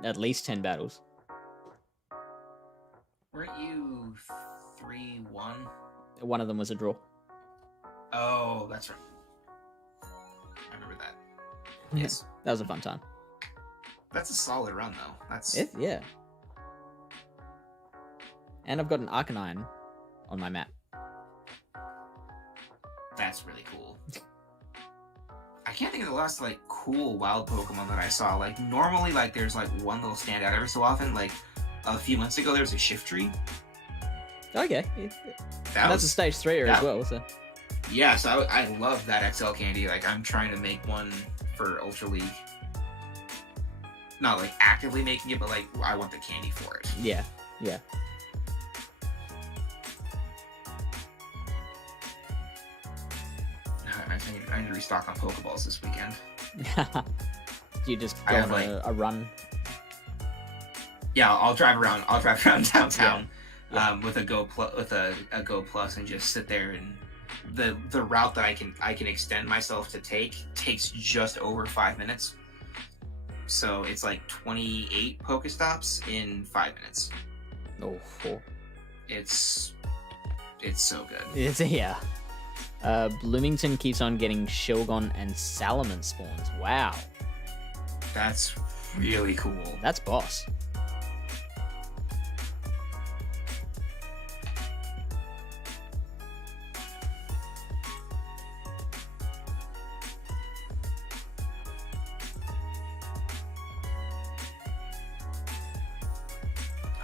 at least 10 battles. Weren't you 3-1? One of them was a draw. Oh, that's right. I remember that. Yes. That was a fun time. That's a solid run, though. That's It, yeah. And I've got an Arcanine on my map. That's really cool. I can't think of the last like cool wild Pokemon that I saw. Like normally, like there's like one that'll stand out every so often. Like a few months ago, there was a Shiftry. Okay. That's a stage 3er as well, so. Yeah, so I love that XL candy. Like I'm trying to make one for Ultra League. Not like actively making it, but like I want the candy for it. Yeah, yeah. I need to restock on Pokeballs this weekend. You just go on like a run. Yeah, I'll drive around. I'll drive around downtown Yeah. with a Go Plus and just sit there, and the route that I can extend myself to take takes just over 5 minutes. So it's like 28 Pokestops in 5 minutes. Oh, 4. It's so good. It's, yeah. Bloomington keeps on getting Shilgon and Salamence spawns. Wow. That's really cool. That's boss.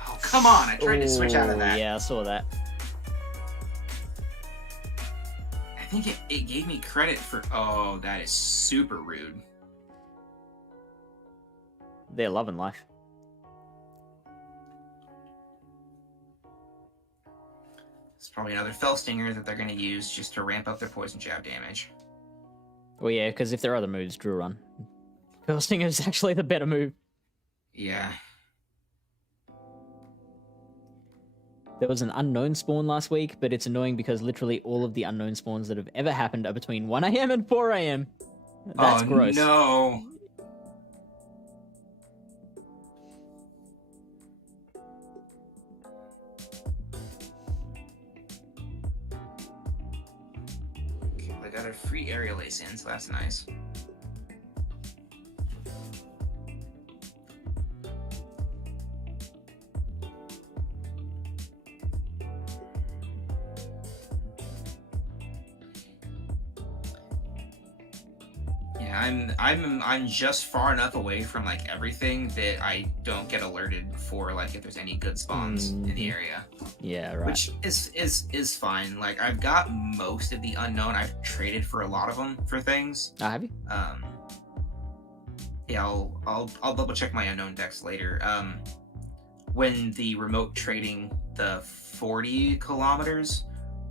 Oh, come on. I tried to switch out of that. Yeah, I saw that. I think it gave me credit for... Oh, that is super rude. They're loving life. It's probably another Fellstinger that they're going to use just to ramp up their poison jab damage. Well, yeah, because if there are other moves, Drill Run. Fellstinger is actually the better move. Yeah. There was an unknown spawn last week, but it's annoying because literally all of the unknown spawns that have ever happened are between 1 a.m. and 4 a.m. That's gross. No. Okay, I got a free aerial ace in, so that's nice. I'm just far enough away from like everything that I don't get alerted for like if there's any good spawns in the area. Yeah, right. Which is fine. Like I've got most of the unknown. I've traded for a lot of them for things. Oh, have you? Yeah, I'll double check my unknown decks later. When the remote trading the 40 kilometers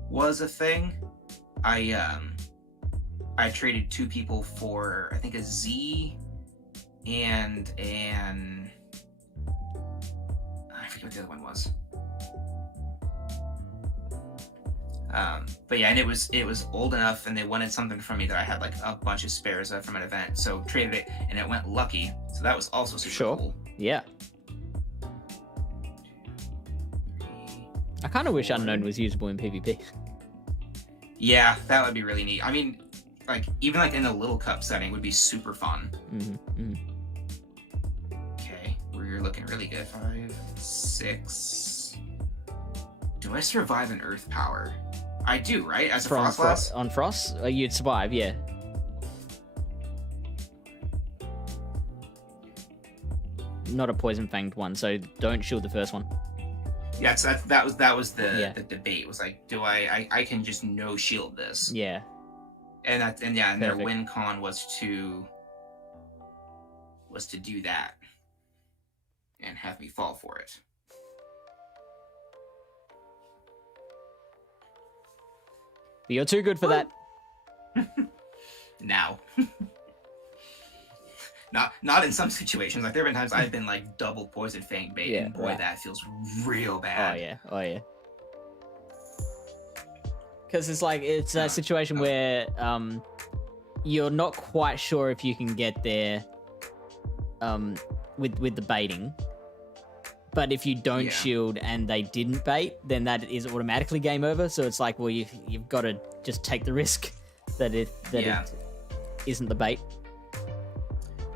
was a thing, I traded 2 people for, I think, a Z and an... I forget what the other one was. But yeah, and it was old enough, and they wanted something from me that I had like a bunch of spares from an event, so traded it, and it went lucky. So that was also super cool. Yeah. I kind of wish Unknown was usable in PvP. Yeah, that would be really neat. I mean, like even like in a little cup setting would be super fun. Okay, we're looking really good. 5, 6. Do I survive an Earth Power? I do, right? As a Frostlass? On Frost, you'd survive, yeah. Not a Poison Fanged one, so don't shield the first one. Yeah, so that was the debate. Was like, do I can just no shield this? Yeah. And their win con was to do that and have me fall for it. But you're too good for that. Now. Not in some situations. Like there have been times I've been like double Poison Fang bait, and boy, that feels real bad. Oh yeah. Because it's like it's a situation where you're not quite sure if you can get there with the baiting, but if you don't shield and they didn't bait, then that is automatically game over. So it's like, well, you've got to just take the risk that it isn't the bait.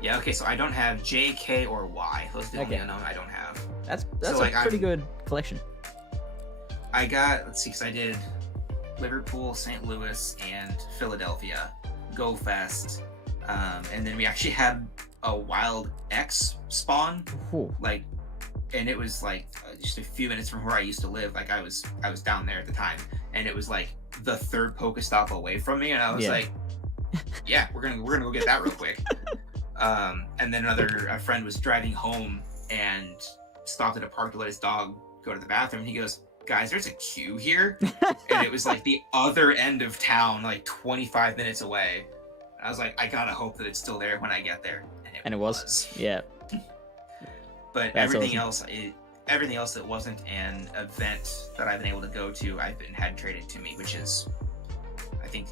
Yeah, okay, so I don't have J, K, or Y. Those are the only unknown I don't have. That's so, a pretty good collection. I got, let's see, because I did Liverpool, St. Louis, and Philadelphia, Go Fest, and then we actually had a Wild X spawn, like, and it was like just a few minutes from where I used to live. Like I was down there at the time, and it was like the 3rd Pokestop away from me, and I was like, yeah, we're gonna go get that real quick. And then a friend was driving home and stopped at a park to let his dog go to the bathroom. He goes, guys, there's a queue here. And it was like the other end of town, like 25 minutes away. And I was like, I gotta hope that it's still there when I get there. And it was. Yeah. But That's everything awesome. everything else that wasn't an event that I've been able to go to, had traded to me, which is, I think,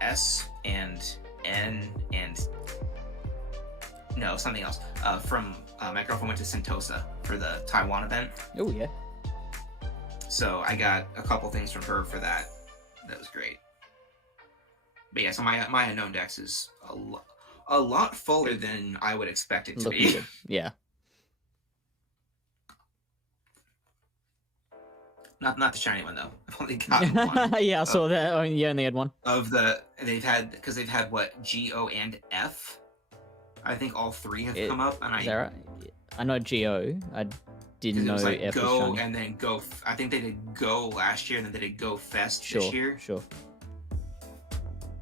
S and N and no, something else. From my girlfriend went to Sentosa for the Taiwan event. Oh yeah. So I got a couple things from her for that That was great. But yeah, so my unknown dex is a lot fuller than I would expect it to be. Good. Yeah. Not the shiny one though. I've only gotten one. Yeah, I saw that. Oh, you only had one. They've had what, G, O, and F. I think all three have come up, and is that right? I know G-O. I didn't know like F Go was shiny. and then Go. I think they did Go last year, and then they did Go Fest this year. Sure.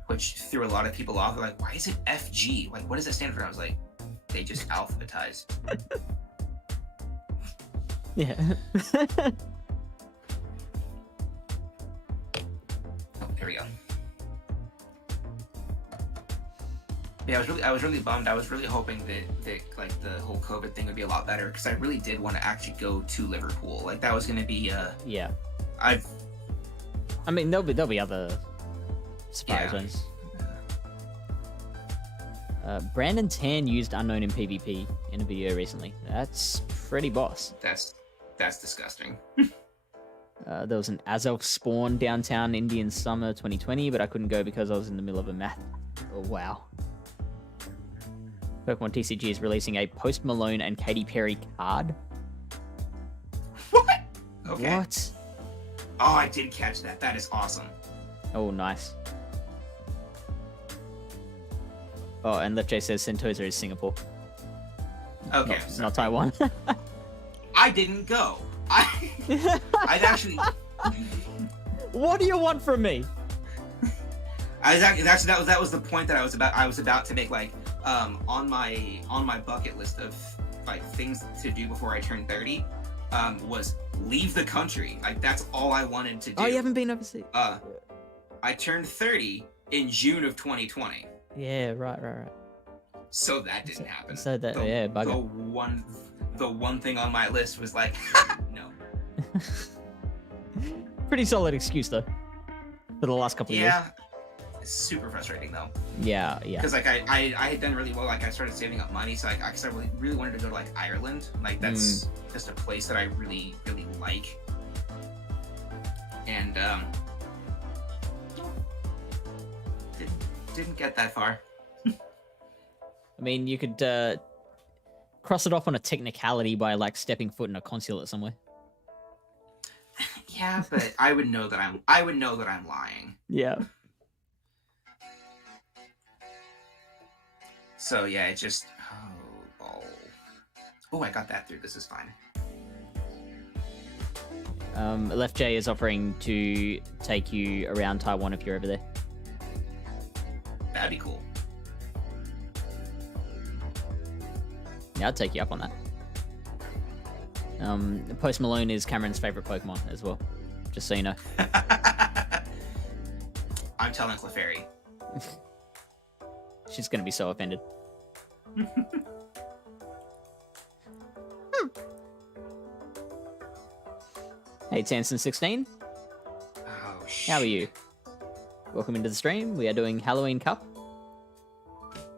Which threw a lot of people off. They're like, why is it FG? Like, what does that stand for? I was like, they just alphabetized. Yeah. Oh, there we go. Yeah, I was really bummed. I was really hoping that like the whole COVID thing would be a lot better, because I really did want to actually go to Liverpool. Like, that was going to be yeah. I mean, there'll be other surprises. Yeah. Brandon Tan used Unknown in PvP in a video recently. That's pretty boss. That's disgusting. There was an Azelf spawn downtown Indian summer 2020, but I couldn't go because I was in the middle of a math. Oh, wow. Pokemon TCG is releasing a Post Malone and Katy Perry card. What? Okay. What? Oh, I did catch that. That is awesome. Oh, nice. Oh, and Left J says Sentosa is Singapore. Okay. Not Taiwan. I didn't go. I'd actually. What do you want from me? That was the point that I was about to make. Like, on my bucket list of like things to do before I turn 30, was leave the country. Like, that's all I wanted to do. Oh, you haven't been overseas? I turned 30 in June of 2020. Yeah, right. So that didn't happen. So that, bugger. The one thing on my list was like, no. Pretty solid excuse though. For the last couple of years. Yeah. It's super frustrating though. Yeah. Because like I had done really well. Like, I started saving up money, so I really wanted to go to like Ireland. Like, that's just a place that I really like. And didn't get that far. I mean, you could cross it off on a technicality by like stepping foot in a consulate somewhere. Yeah, but I would know that I'm lying. Yeah. So yeah, it just oh, I got that through. This is fine. Left J is offering to take you around Taiwan if you're over there. That'd be cool. Yeah, I'd take you up on that. Post Malone is Cameron's favorite Pokemon as well, just so you know. I'm telling Clefairy. She's gonna be so offended. Hey, Tanson16. Oh, shit. How are you? Welcome into the stream. We are doing Halloween Cup.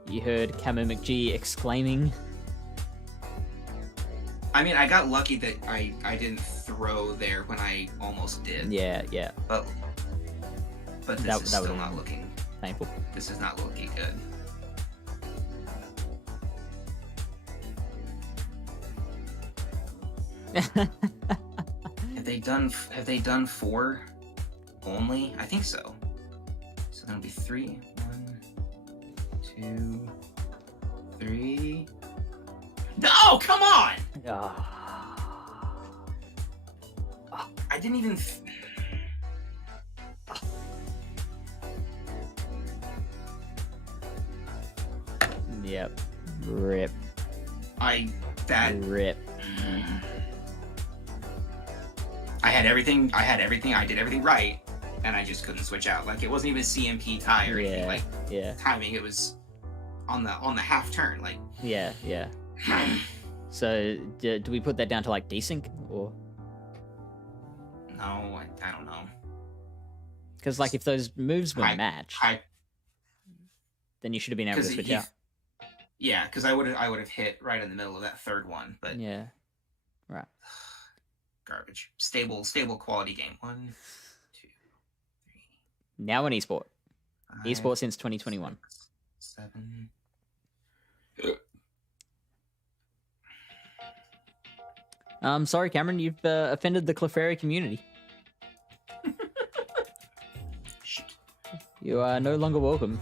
You heard CamoMcG exclaiming. I mean, I got lucky that I didn't throw there when I almost did. Yeah. But this is still not looking painful. This is not looking good. Have they done 4 only? I think so. So that'll be 3. 1, 2, 3. No, come on! I didn't even. Yep. Rip. Rip. I had everything. I did everything right, and I just couldn't switch out. Like, it wasn't even CMP tie or anything. Like, timing. It was on the half turn. Like. Yeah. So, do we put that down to like desync or? No, I don't know. Because like if those moves were matched, then you should have been able to switch out. Yeah, because I would have hit right in the middle of that third one, but yeah, right. Garbage. Stable quality game. 1, 2, Now an esport. Esport since 2021. 7. Sorry, Cameron, you've offended the Clefairy community. Shit. You are no longer welcome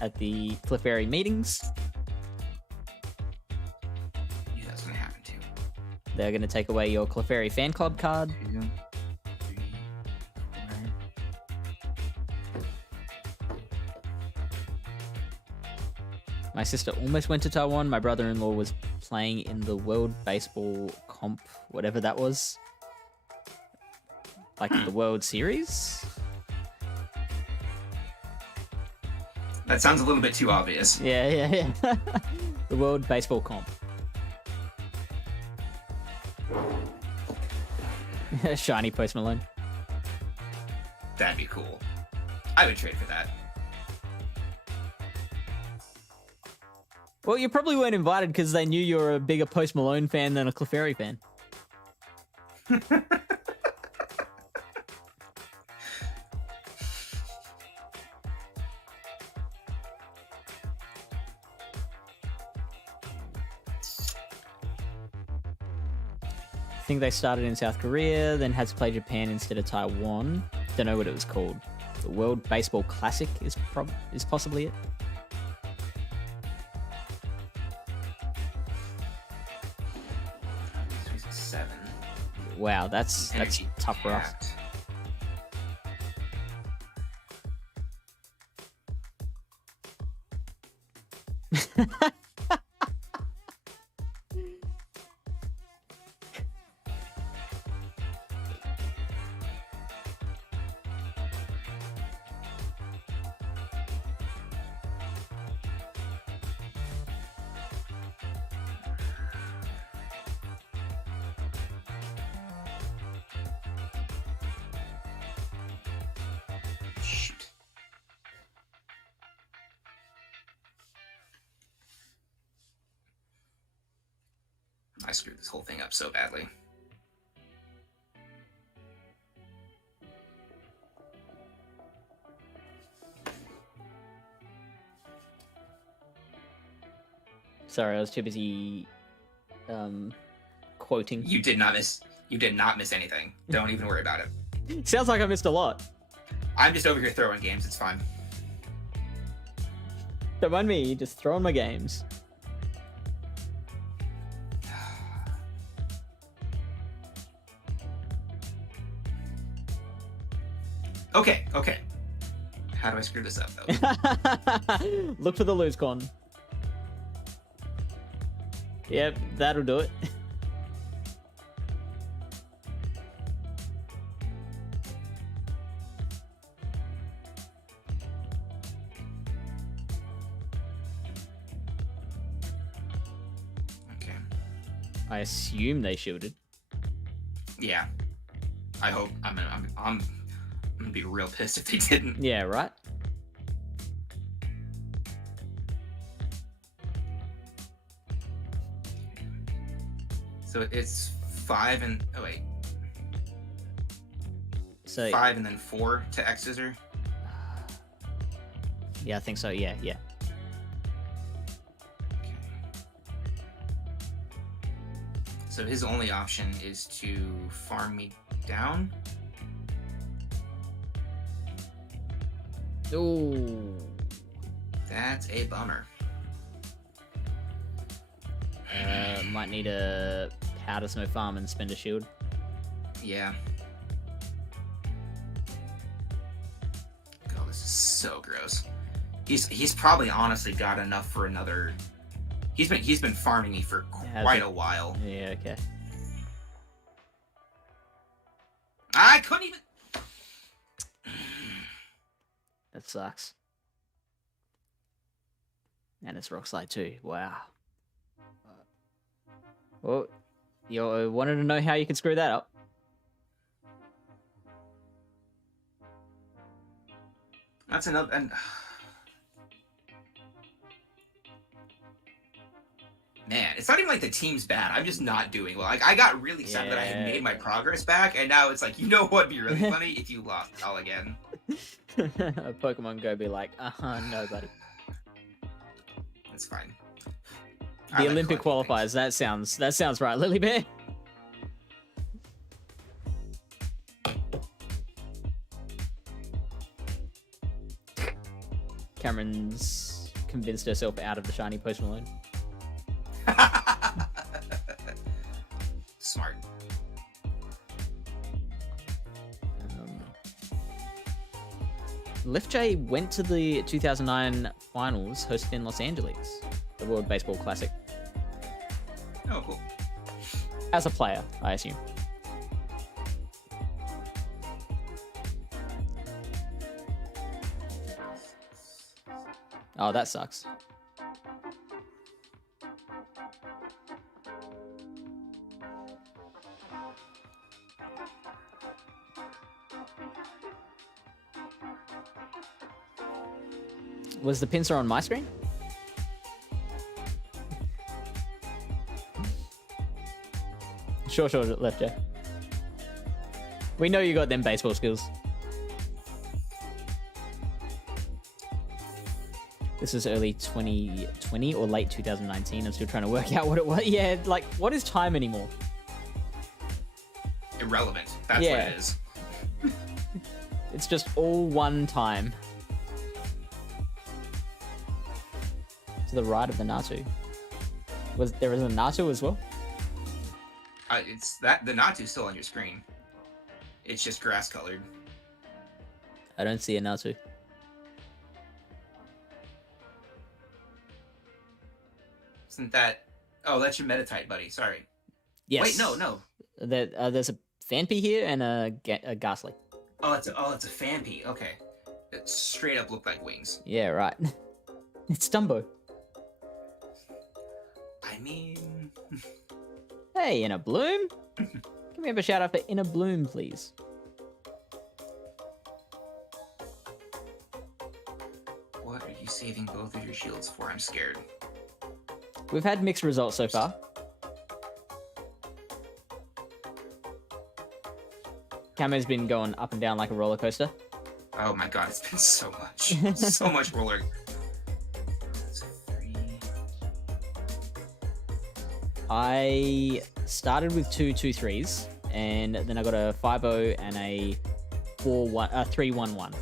at the Clefairy meetings. Yeah, that's gonna happen too. They're going to take away your Clefairy fan club card. 2, 3, 4. My sister almost went to Taiwan. My brother-in-law was playing in the World Baseball Comp, whatever that was. Like the World Series? That sounds a little bit too obvious. Yeah. The World Baseball Comp. Shiny Post Malone. That'd be cool. I would trade for that. Well, you probably weren't invited because they knew you were a bigger Post Malone fan than a Clefairy fan. I think they started in South Korea, then had to play Japan instead of Taiwan. Don't know what it was called. The World Baseball Classic is possibly it. Wow, that's tough for us. I screwed this whole thing up so badly. Sorry, I was too busy quoting. You did not miss anything. Don't even worry about it. Sounds like I missed a lot. I'm just over here throwing games, it's fine. Don't mind me, just throwing my games. Okay. How do I screw this up, though? Look for the lose con. Yep, that'll do it. Okay. I assume they shielded. Yeah. I hope. I'm gonna be real pissed if they didn't. Yeah, right? So it's 5 and... Oh, wait. So 5 and then 4 to X-Scissor? Yeah, I think so. Yeah. Okay. So his only option is to farm me down? Ooh. That's a bummer. Might need a powder snow farm and spend a shield. Yeah. God, this is so gross. He's probably honestly got enough for another. He's been farming me for quite a while. Yeah, okay. I couldn't even. That sucks. And it's rock slide too. Wow. Well, you wanted to know how you could screw that up. That's another. And man, it's not even like the team's bad. I'm just not doing well. Like I got really sad that I had made my progress back, and now it's like, you know what'd be really funny if you lost all again. Pokemon Go be like, no, buddy. That's fine. The Olympic qualifiers. That sounds right, Lily Bear. Cameron's convinced herself out of the shiny Post Malone. Smart. Left J went to the 2009 finals hosted in Los Angeles, the World Baseball Classic. Oh, cool. As a player, I assume. Oh, that sucks. Was the pincer on my screen? Sure, left, Jay. We know you got them baseball skills. This is early 2020 or late 2019. I'm still trying to work out what it was. Yeah, like, what is time anymore? Irrelevant. That's what it is. It's just all one time. To the right of the Natu. There is a Natu as well? It's that the Natu's still on your screen. It's just grass colored. I don't see a Natu. Isn't that? Oh, that's your Metatite, buddy. Sorry. Yes. Wait, no. There's a Phanpy here and a Ghastly. Oh, it's a Phanpy. Okay. It straight up looked like wings. Yeah, right. It's Dumbo. I mean... Hey, Inner Bloom. Can we have a shout out for Inner Bloom, please? What are you saving both of your shields for? I'm scared. We've had mixed results so far. Camo's been going up and down like a roller coaster. Oh my god, it's been so much. So much roller. I started with 2-2-3s, and then I got a 5-0 and a 3-1-1.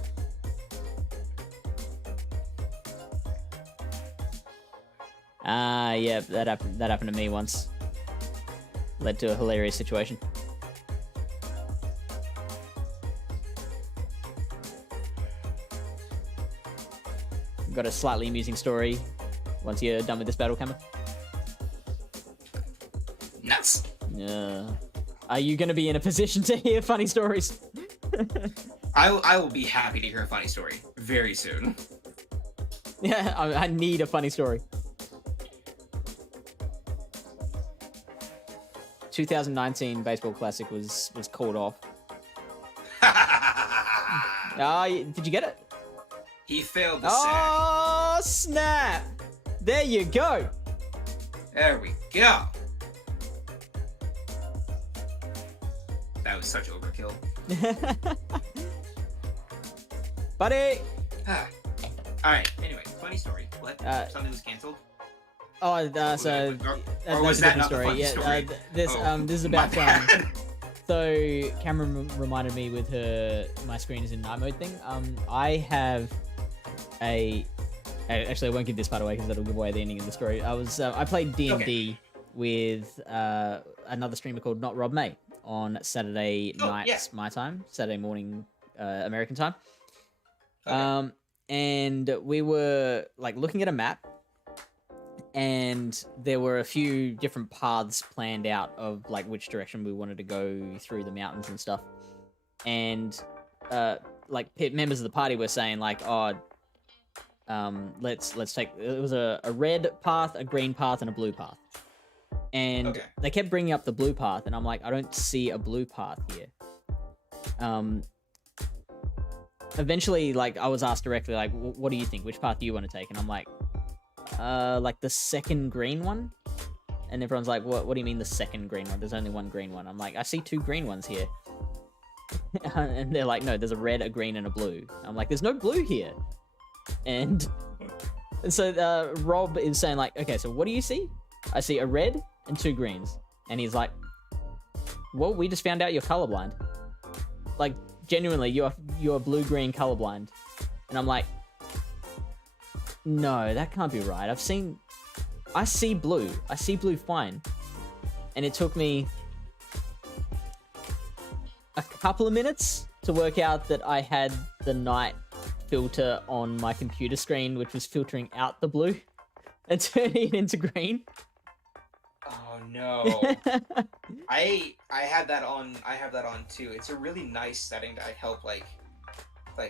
Yeah, that happened to me once. Led to a hilarious situation. Got a slightly amusing story once you're done with this battle, Camo. Nuts. Are you going to be in a position to hear funny stories? I will be happy to hear a funny story very soon. Yeah, I need a funny story. 2019 Baseball Classic was called off. Did you get it? He failed the sack. Oh, snap! There you go. There we go. That was such overkill. Buddy! Alright, anyway, funny story. What? Something was canceled? Oh, or was that's that a not different the story? funny Yeah, story? this is about So Cameron reminded me with my screen is in night mode thing. I have actually I won't give this part away because that'll give away the ending of the story. I played D&D with another streamer called Not Rob May on Saturday nights my time, Saturday morning American time. And we were like looking at a map, and there were a few different paths planned out of like which direction we wanted to go through the mountains and stuff. And like members of the party were saying like, let's take, it was a red path, a green path, and a blue path. And they kept bringing up the blue path, and I'm like, I don't see a blue path here. Eventually, like, I was asked directly, like, what do you think? Which path do you want to take? And I'm like the second green one. And everyone's like, what do you mean the second green one? There's only one green one. I'm like, I see two green ones here. And they're like, no, there's a red, a green, and a blue. I'm like, there's no blue here. And so Rob is saying like, okay, so what do you see? I see a red and 2 greens. And he's like, well, we just found out you're colorblind. Like, genuinely, you're blue-green colorblind. And I'm like, no, that can't be right. I see blue. I see blue fine. And it took me a couple of minutes to work out that I had the night filter on my computer screen, which was filtering out the blue and turning it into green. Oh no. I have that on too. It's a really nice setting to help like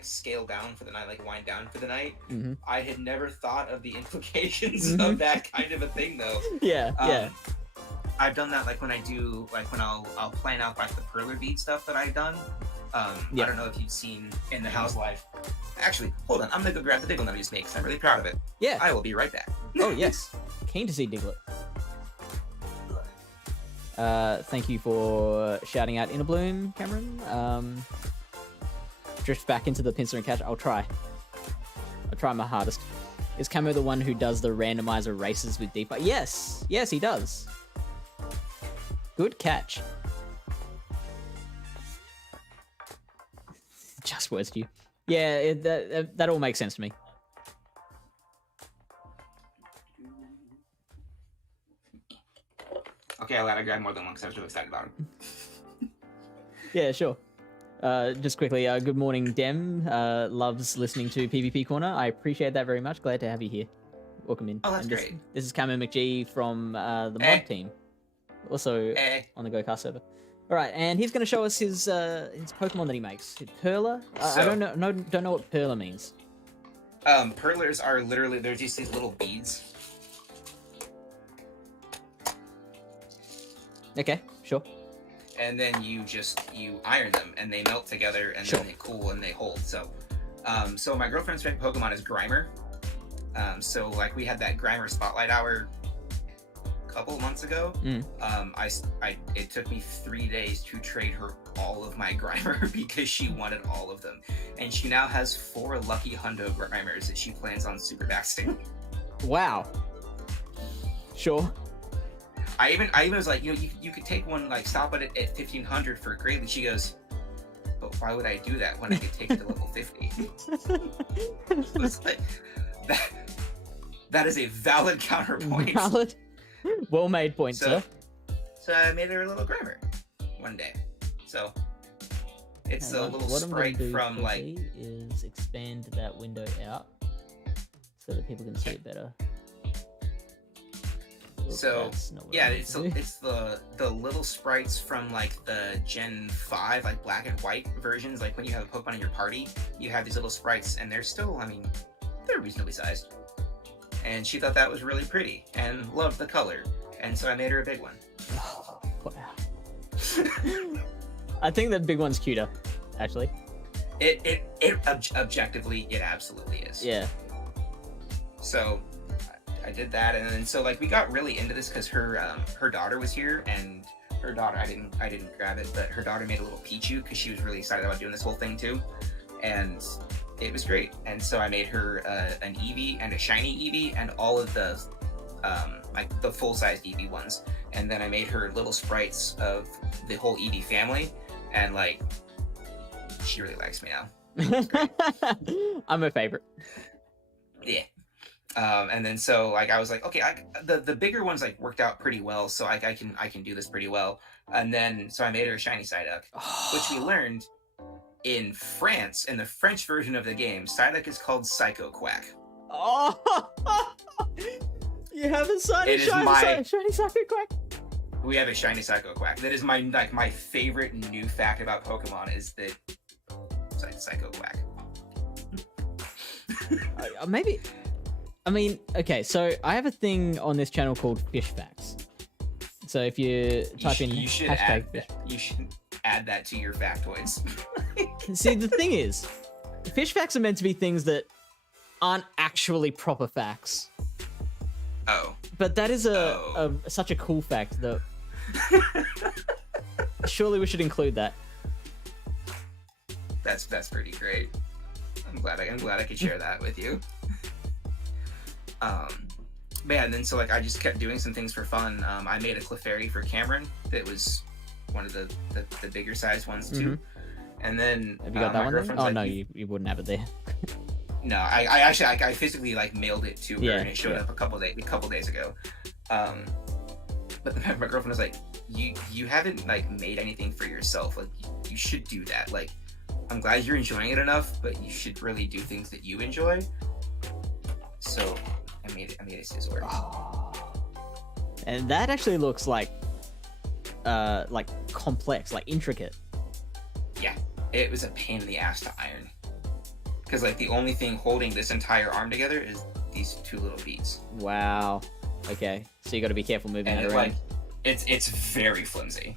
scale down for the night, like wind down for the night. Mm-hmm. I had never thought of the implications of that kind of a thing though. Yeah. I've done that like when I'll plan out like the perler bead stuff that I've done. I don't know if you've seen in the house life. Actually, hold on. I'm gonna go grab the big one that I just made because I'm really proud of it. Yeah. I will be right back. Oh yes. Keen to see Diglett. Thank you for shouting out Inner Bloom, Cameron. Drift back into the pincer and catch. I'll try my hardest. Is Camo the one who does the randomizer races with Deepa? Yes, he does. Good catch. Just words to you. Yeah, that all makes sense to me. Okay, I gotta grab more than one because I was really excited about it. Yeah, sure. Just quickly, good morning, Dem. Loves listening to PvP Corner. I appreciate that very much. Glad to have you here. Welcome in. Oh, that's great. This is CamoMcG from the mod team. Also on the GoCast server. All right, and he's going to show us his Pokemon that he makes. Perler? I don't know what Perler means. Perlers are literally, they're just these little beads. Okay, sure. And then you iron them and they melt together and then they cool and they hold. So my girlfriend's favorite Pokemon is Grimer. So like we had that Grimer Spotlight Hour a couple of months ago. It took me 3 days to trade her all of my Grimer because she wanted all of them. And she now has 4 lucky Hundo Grimers that she plans on super baxing. Wow. Sure. I even was like, you could take one, like stop it at 1500 for a Greatly. She goes, but why would I do that when I could take it to level 50? It's like, that is a valid counterpoint. Valid. Well made point, sir. So I made her a little Grimer one day. So it's a little sprite from like is expand that window out so that people can see it better. So yeah, it's the little sprites from like the Gen 5, like black and white versions. Like when you have a Pokemon in your party, you have these little sprites, and they're still, I mean, they're reasonably sized. And she thought that was really pretty and loved the color, and so I made her a big one. Oh, wow. I think the big one's cuter, actually. Objectively, it absolutely is. Yeah. So I did that, and then so like we got really into this because her daughter was here, and her daughter, I didn't grab it, but her daughter made a little Pichu because she was really excited about doing this whole thing too, and it was great. And so I made her an Eevee and a shiny Eevee and all of the like the full-size Eevee ones, and then I made her little sprites of the whole Eevee family, and like she really likes me now. I'm her favorite. Yeah. And then so like I was like, okay, the bigger ones like worked out pretty well, so I can do this pretty well. And then so I made her a shiny Psyduck, which we learned in France, in the French version of the game, Psyduck is called Psycho Quack. Oh, you have a shiny Psycho Quack. We have a shiny Psycho Quack. That is my favorite new fact about Pokemon is that Psycho Quack. Maybe. I mean, okay, so I have a thing on this channel called Fish Facts. So if you type in hashtag fish, you should add that to your factoids. See, the thing is, Fish Facts are meant to be things that aren't actually proper facts. Oh. But that is such a cool fact that surely we should include that. That's pretty great. I'm glad I could share that with you. But yeah, and then so like I just kept doing some things for fun. I made a Clefairy for Cameron that was one of the bigger size ones too. And then have you got that one? Then? Oh no, you wouldn't have it there. No, I actually I physically like mailed it to her, and it showed up a couple days ago. But then my girlfriend was like, you haven't like made anything for yourself. Like you should do that. Like I'm glad you're enjoying it enough, but you should really do things that you enjoy. So I made a scissor. And that actually looks like complex, like intricate. Yeah, it was a pain in the ass to iron. Because like the only thing holding this entire arm together is these two little beads. Wow. Okay, so you got to be careful moving it around. Like, it's very flimsy.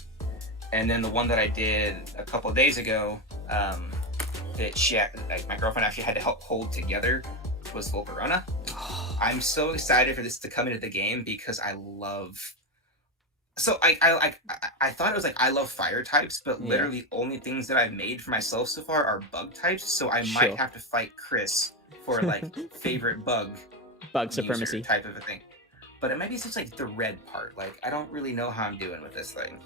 And then the one that I did a couple of days ago, that my girlfriend actually had to help hold together, was Volcarona. I'm so excited for this to come into the game because I love. So I thought it was like I love fire types, but literally the only things that I've made for myself so far are bug types. So I might have to fight Chris for like favorite bug supremacy type of a thing. But it might be just like the red part. Like I don't really know how I'm doing with this thing.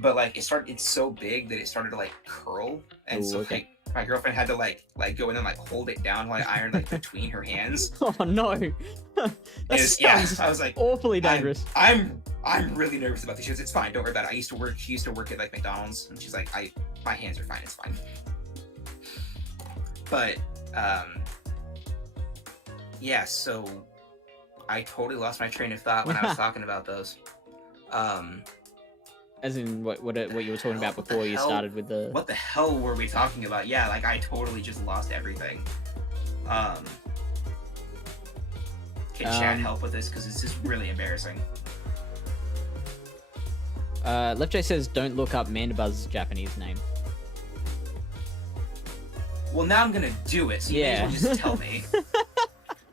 But like it's so big that it started to like curl, and like my girlfriend had to like go in and like hold it down while I ironed like between her hands. Oh no! I was like awfully dangerous. I'm really nervous about this. She goes, "It's fine, don't worry about it." She used to work at like McDonald's, and she's like, my hands are fine, it's fine. But yeah, so I totally lost my train of thought when I was talking about those. As in what you were talking about before you started with the... What the hell were we talking about? Yeah, like I totally just lost everything. Can Chad help with this? Because this is really embarrassing. Left J says, don't look up Mandabuzz's Japanese name. Well, now I'm gonna do it, so you may as well just tell me.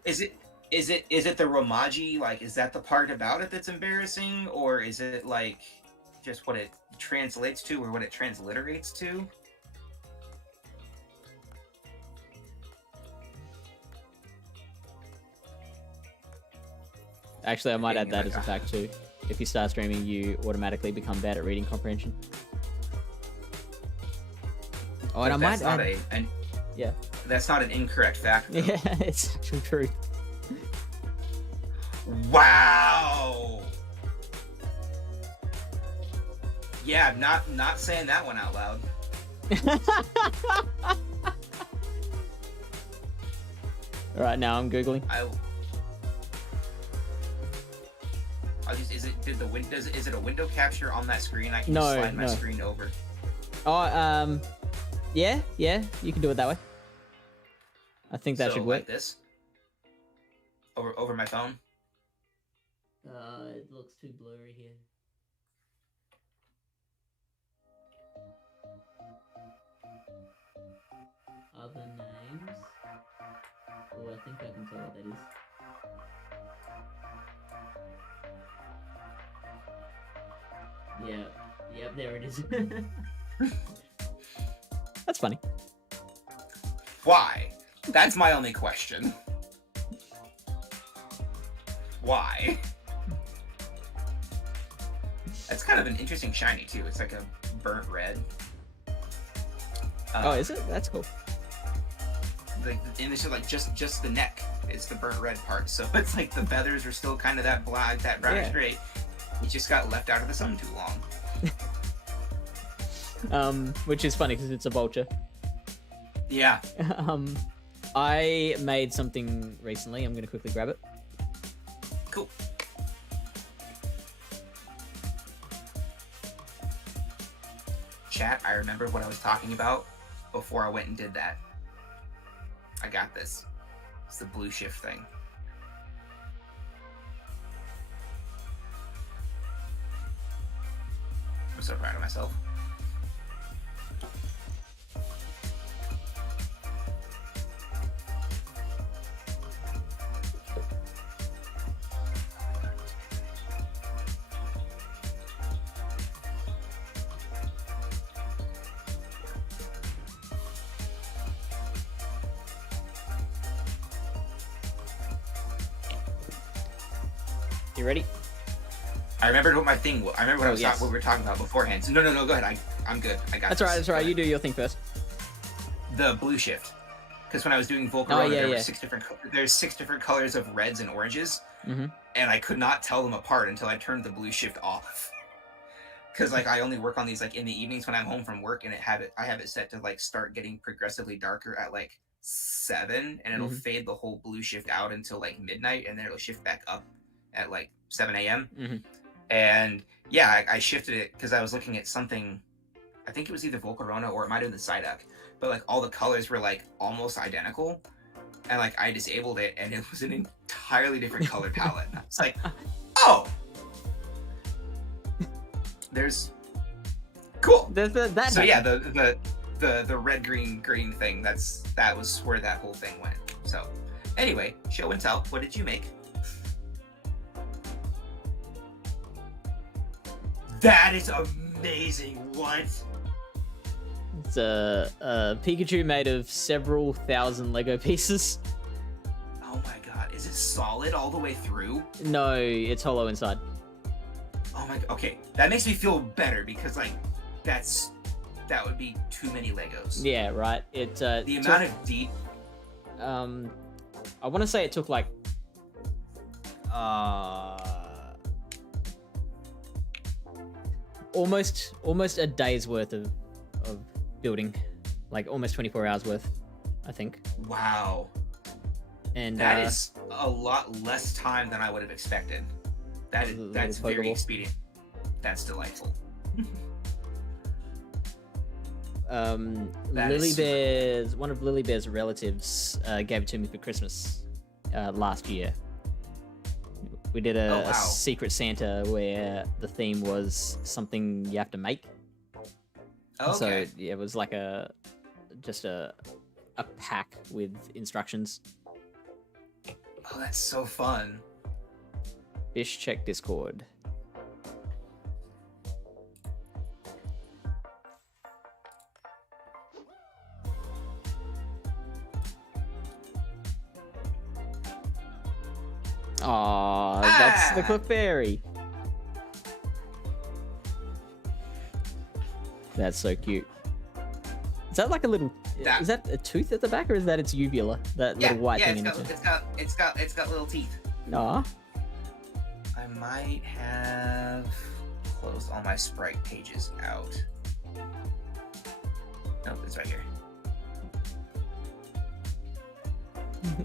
Is it the Romaji? Like, is that the part about it that's embarrassing? Or is it like... just what it translates to or what it transliterates to? Actually, I might add that as a fact too. If you start streaming, you automatically become bad at reading comprehension. Oh, and I might add... yeah. That's not an incorrect fact, though. Yeah, it's actually true. Wow! Yeah, I'm not saying that one out loud. All right, now I'm googling. Is it a window capture on that screen? I can slide my screen over. Oh, yeah, you can do it that way. I think that should work. Like this. Over my phone. It looks too blurry here. Other names? Oh, I think I can tell what that is. Yeah, yep, there it is. That's funny. Why? That's my only question. Why? That's kind of an interesting shiny too. It's like a burnt red. Oh, is it? That's cool. And it's like just the neck. It's the burnt red part. So it's like the feathers are still kind of that black, that brownish gray. It just got left out of the sun too long. Which is funny because it's a vulture. Yeah. I made something recently. I'm gonna quickly grab it. Cool. Chat, I remember what I was talking about before I went and did that. I got this. It's the blue shift thing. I'm so proud of myself. You ready? I remembered what my thing was. I remember what yes. what we were talking about beforehand. So no, go ahead. I'm good. I got That's this. all right. That's all right. You do your thing first. The blue shift. Because when I was doing Volcarona, yeah, there were there's 6 different colors of reds and oranges, mm-hmm. and I could not tell them apart until I turned the blue shift off. Because like I only work on these like in the evenings when I'm home from work, and I have it set to like start getting progressively darker at like 7, and it'll fade the whole blue shift out until like midnight, and then it'll shift back up at like 7 a.m. Mm-hmm. And yeah, I shifted it because I was looking at something. I think it was either Volcarona or it might have been the Psyduck, but like all the colors were like almost identical, and like I disabled it, and it was an entirely different color palette. It's like, oh, there's cool. So yeah, the red green thing. That was where that whole thing went. So anyway, show and tell. What did you make? That is amazing. What? It's a Pikachu made of several thousand Lego pieces. Oh my god, is it solid all the way through? No, it's hollow inside. Oh my god, okay. That makes me feel better because like that would be too many Legos. Yeah, right. The amount of deep I want to say it took like almost a day's worth of building, like almost 24 hours worth, I think. Wow. And that is a lot less time than I would have expected. That's very expedient. That's delightful. One of Lily Bear's relatives gave it to me for Christmas last year. We did a Secret Santa where the theme was something you have to make. Okay. So yeah, it was like just a pack with instructions. Oh, that's so fun. Fish, check Discord. Aww, that's the Clefairy. That's so cute. Is that like a little? Is that a tooth at the back, or is that its uvula? That little white thing. It's got little teeth. Aw. I might have closed all my Sprite pages out. Nope, it's right here.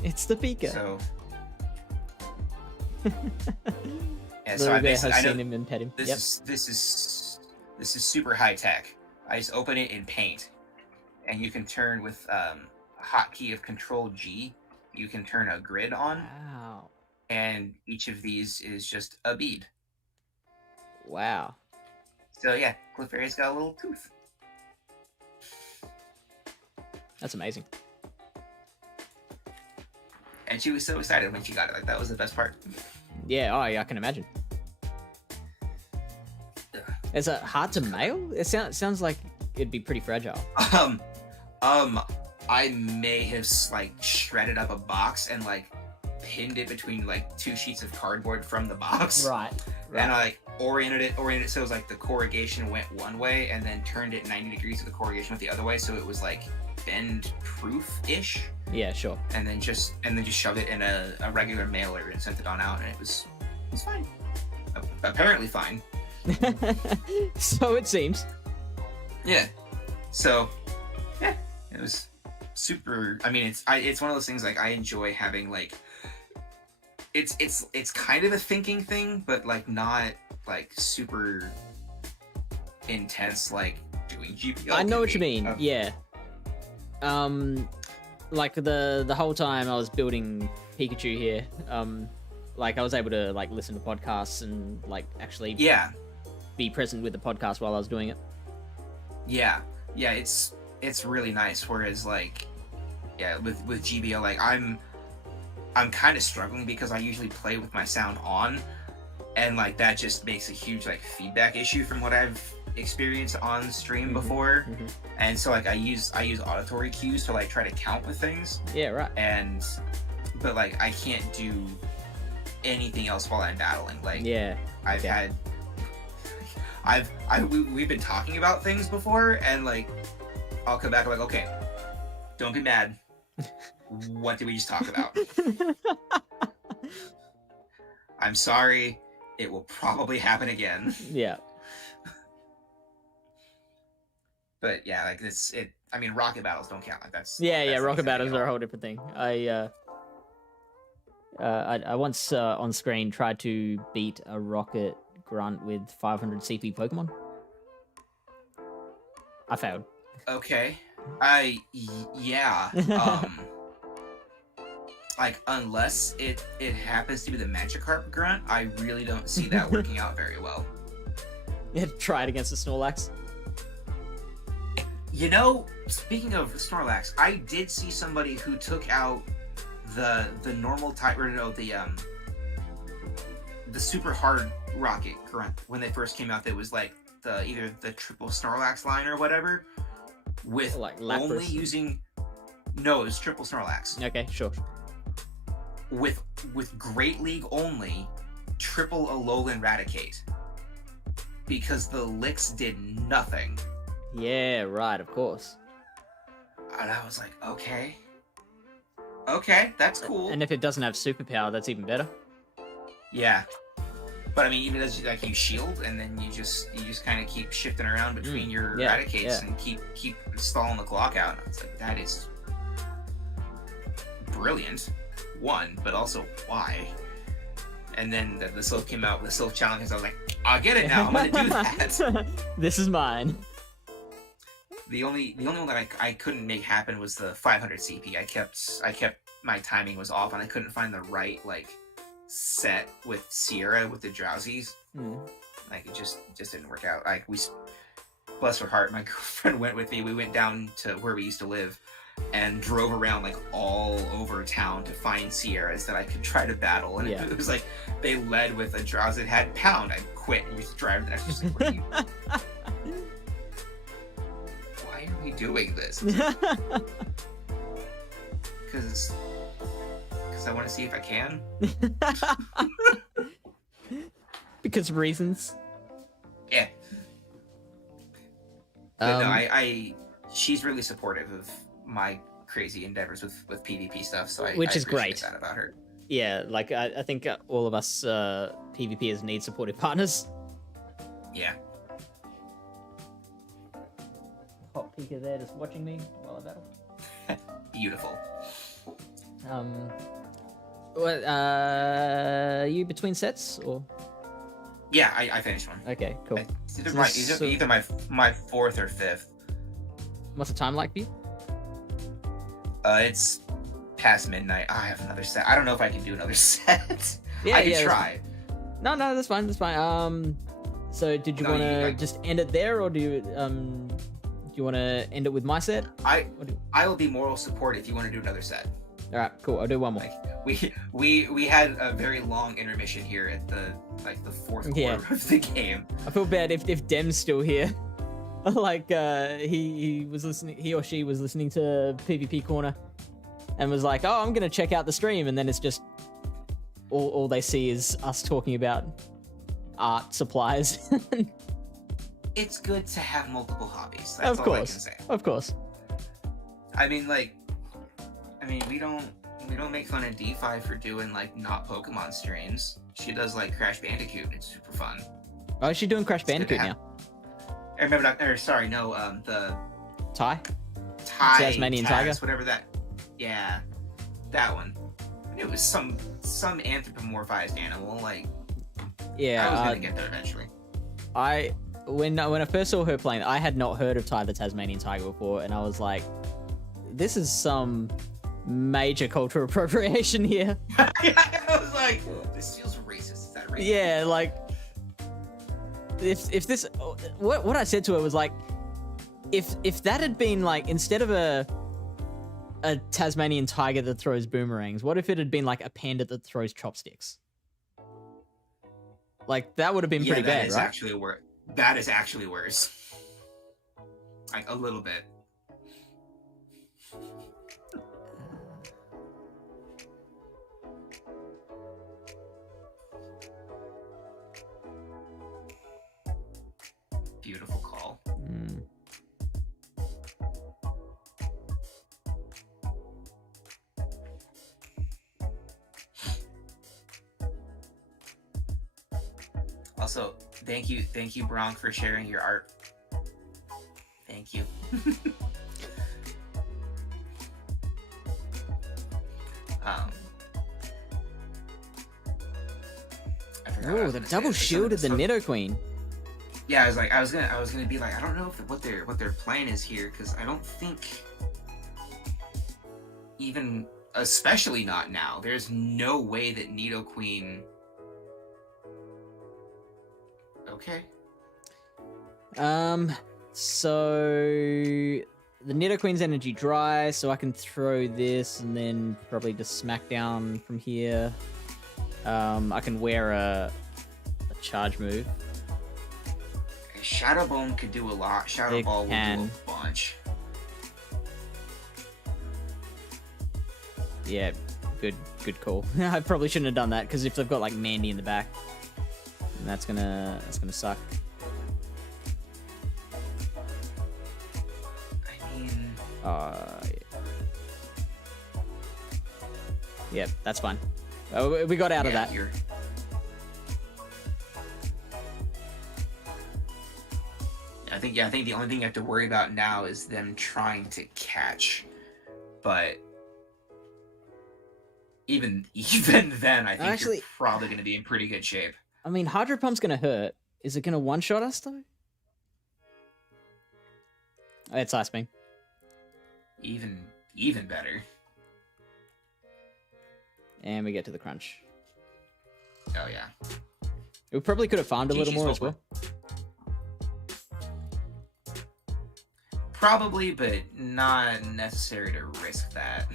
It's the Pika. So. Yeah, so I seen him and pet him. This is super high tech. I just open it in Paint, and you can turn with hotkey of Control G. You can turn a grid on. Wow. And each of these is just a bead. Wow. So yeah, Clefairy's got a little tooth. That's amazing. And she was so excited when she got it. Like, that was the best part. Yeah, I can imagine. Is it hard to mail? It sounds like it'd be pretty fragile. I may have like shredded up a box and like pinned it between like 2 sheets of cardboard from the box. Right. And I like oriented it so it was like the corrugation went one way, and then turned it 90 degrees so the corrugation went the other way, so it was like bend proof-ish. Yeah, sure. And then just shoved it in a regular mailer and sent it on out, and it was fine. Apparently fine. So it seems. Yeah. So, yeah, it was super. I mean, it's one of those things like I enjoy having like. It's kind of a thinking thing, but like not like super intense like doing GPL. I know what you mean. Yeah. Like the whole time I was building Pikachu here, like I was able to like listen to podcasts and like actually be present with the podcast while I was doing it. Yeah, it's really nice. Whereas like, yeah, with GBL, like I'm kind of struggling because I usually play with my sound on, and like that just makes a huge like feedback issue from what I've experienced on stream before. And so like I use auditory cues to like try to count with things. Yeah, right. But like I can't do anything else while I'm battling. Like, Yeah. I've had, we've been talking about things before, and like, I'll come back like, okay, don't be mad. What did we just talk about? I'm sorry. It will probably happen again. Yeah. But yeah, like it. I mean, rocket battles don't count. Like that's Rocket battles are a whole different thing. I once on screen tried to beat a rocket grunt with 500 CP Pokemon. I failed. Okay. Yeah. Like, unless it happens to be the Magikarp grunt, I really don't see that working out very well. You had to try it against the Snorlax. You know, speaking of Snorlax, I did see somebody who took out the normal type, or no, the super hard rocket grunt when they first came out. That was like either the triple Snorlax line or whatever, with like only using. No, it was triple Snorlax. Okay, sure. With Great League only, triple Alolan Raticate, because the licks did nothing. Yeah, right, of course. And I was like, okay, that's cool. And if it doesn't have superpower, that's even better. Yeah, but I mean, even as like you shield, and then you just kind of keep shifting around between your Raticates and keep stalling the clock out. And it's like, that is brilliant. One, but also why? And then the Sylph came out with the Sylph challenge, and I was like, I'll get it now. I'm gonna do that. This is mine. The only one that I couldn't make happen was the 500 CP. I kept my timing was off, and I couldn't find the right like set with Sierra with the Drowsies. Like, it just didn't work out. Like, bless her heart, my girlfriend went with me. We went down to where we used to live and drove around like all over town to find Sierras that I could try to battle. And it was like, they led with a Drowsy that had Pound. I quit and used to drive the next. Just like, what are you? Why are we doing this? Because I want to see if I can. Because of reasons. Yeah. But no, she's really supportive of my crazy endeavors with PvP stuff, so which is appreciate great. That about her. Yeah, like I think all of us PvPers need supportive partners. Yeah. Hot Pika there just watching me while I battle. Beautiful. What, you between sets or? Yeah, I finished one. Okay, cool. It's either my fourth or fifth. What's the time like for you? It's past midnight. I have another set. I don't know if I can do another set. Yeah, I can try. No, that's fine. That's fine. So did you want to just end it there, or do you want to end it with my set? I will be moral support if you want to do another set. All right, cool. I'll do one more. Like, we had a very long intermission here at the fourth quarter of the game. I feel bad if Dem's still here. Like he or she was listening to PvP Corner and was like, oh, I'm gonna check out the stream, and then it's just all they see is us talking about art supplies. It's good to have multiple hobbies. That's all I can say. Of course. I mean, we don't make fun of DeFi for doing like not Pokemon streams. She does like Crash Bandicoot, and it's super fun. Oh, is she doing Crash Bandicoot now? I remember the Ty? Tasmanian Tiger? Whatever that. Yeah, that one. It was some anthropomorphized animal. Like, yeah, I was gonna get there eventually. When I first saw her playing, I had not heard of Ty the Tasmanian Tiger before, and I was like, this is some major cultural appropriation here. I was like, this feels racist. Is that racist? Yeah, like, if this, what I said to her was like, if that had been like, instead of a Tasmanian tiger that throws boomerangs, what if it had been like a panda that throws chopsticks? Like, that would have been pretty bad, right? That is actually worse. Like, a little bit. beautiful call. Also, thank you, Bronk, for sharing your art. Thank you. Oh, the double shield of the Nidoqueen. Yeah, I was gonna be like, I don't know what their plan is here, because I don't think, even especially not now, there's no way that Nidoqueen. Okay. So the Nidoqueen's energy dry, so I can throw this and then probably just smack down from here. I can wear a charge move. Shadow Bone could do a lot. Shadow Ball will do a bunch. Yeah, good call. I probably shouldn't have done that, because if they've got like Mandy in the back, then that's gonna suck. I mean, yeah, that's fine. We got out of that. I think the only thing you have to worry about now is them trying to catch, but even then, I think you're probably going to be in pretty good shape. I mean, Hydro Pump's going to hurt. Is it going to one-shot us, though? Oh, it's Ice Beam. Even better. And we get to the crunch. Oh, yeah. We probably could have farmed a little more as well. Probably, but not necessary to risk that.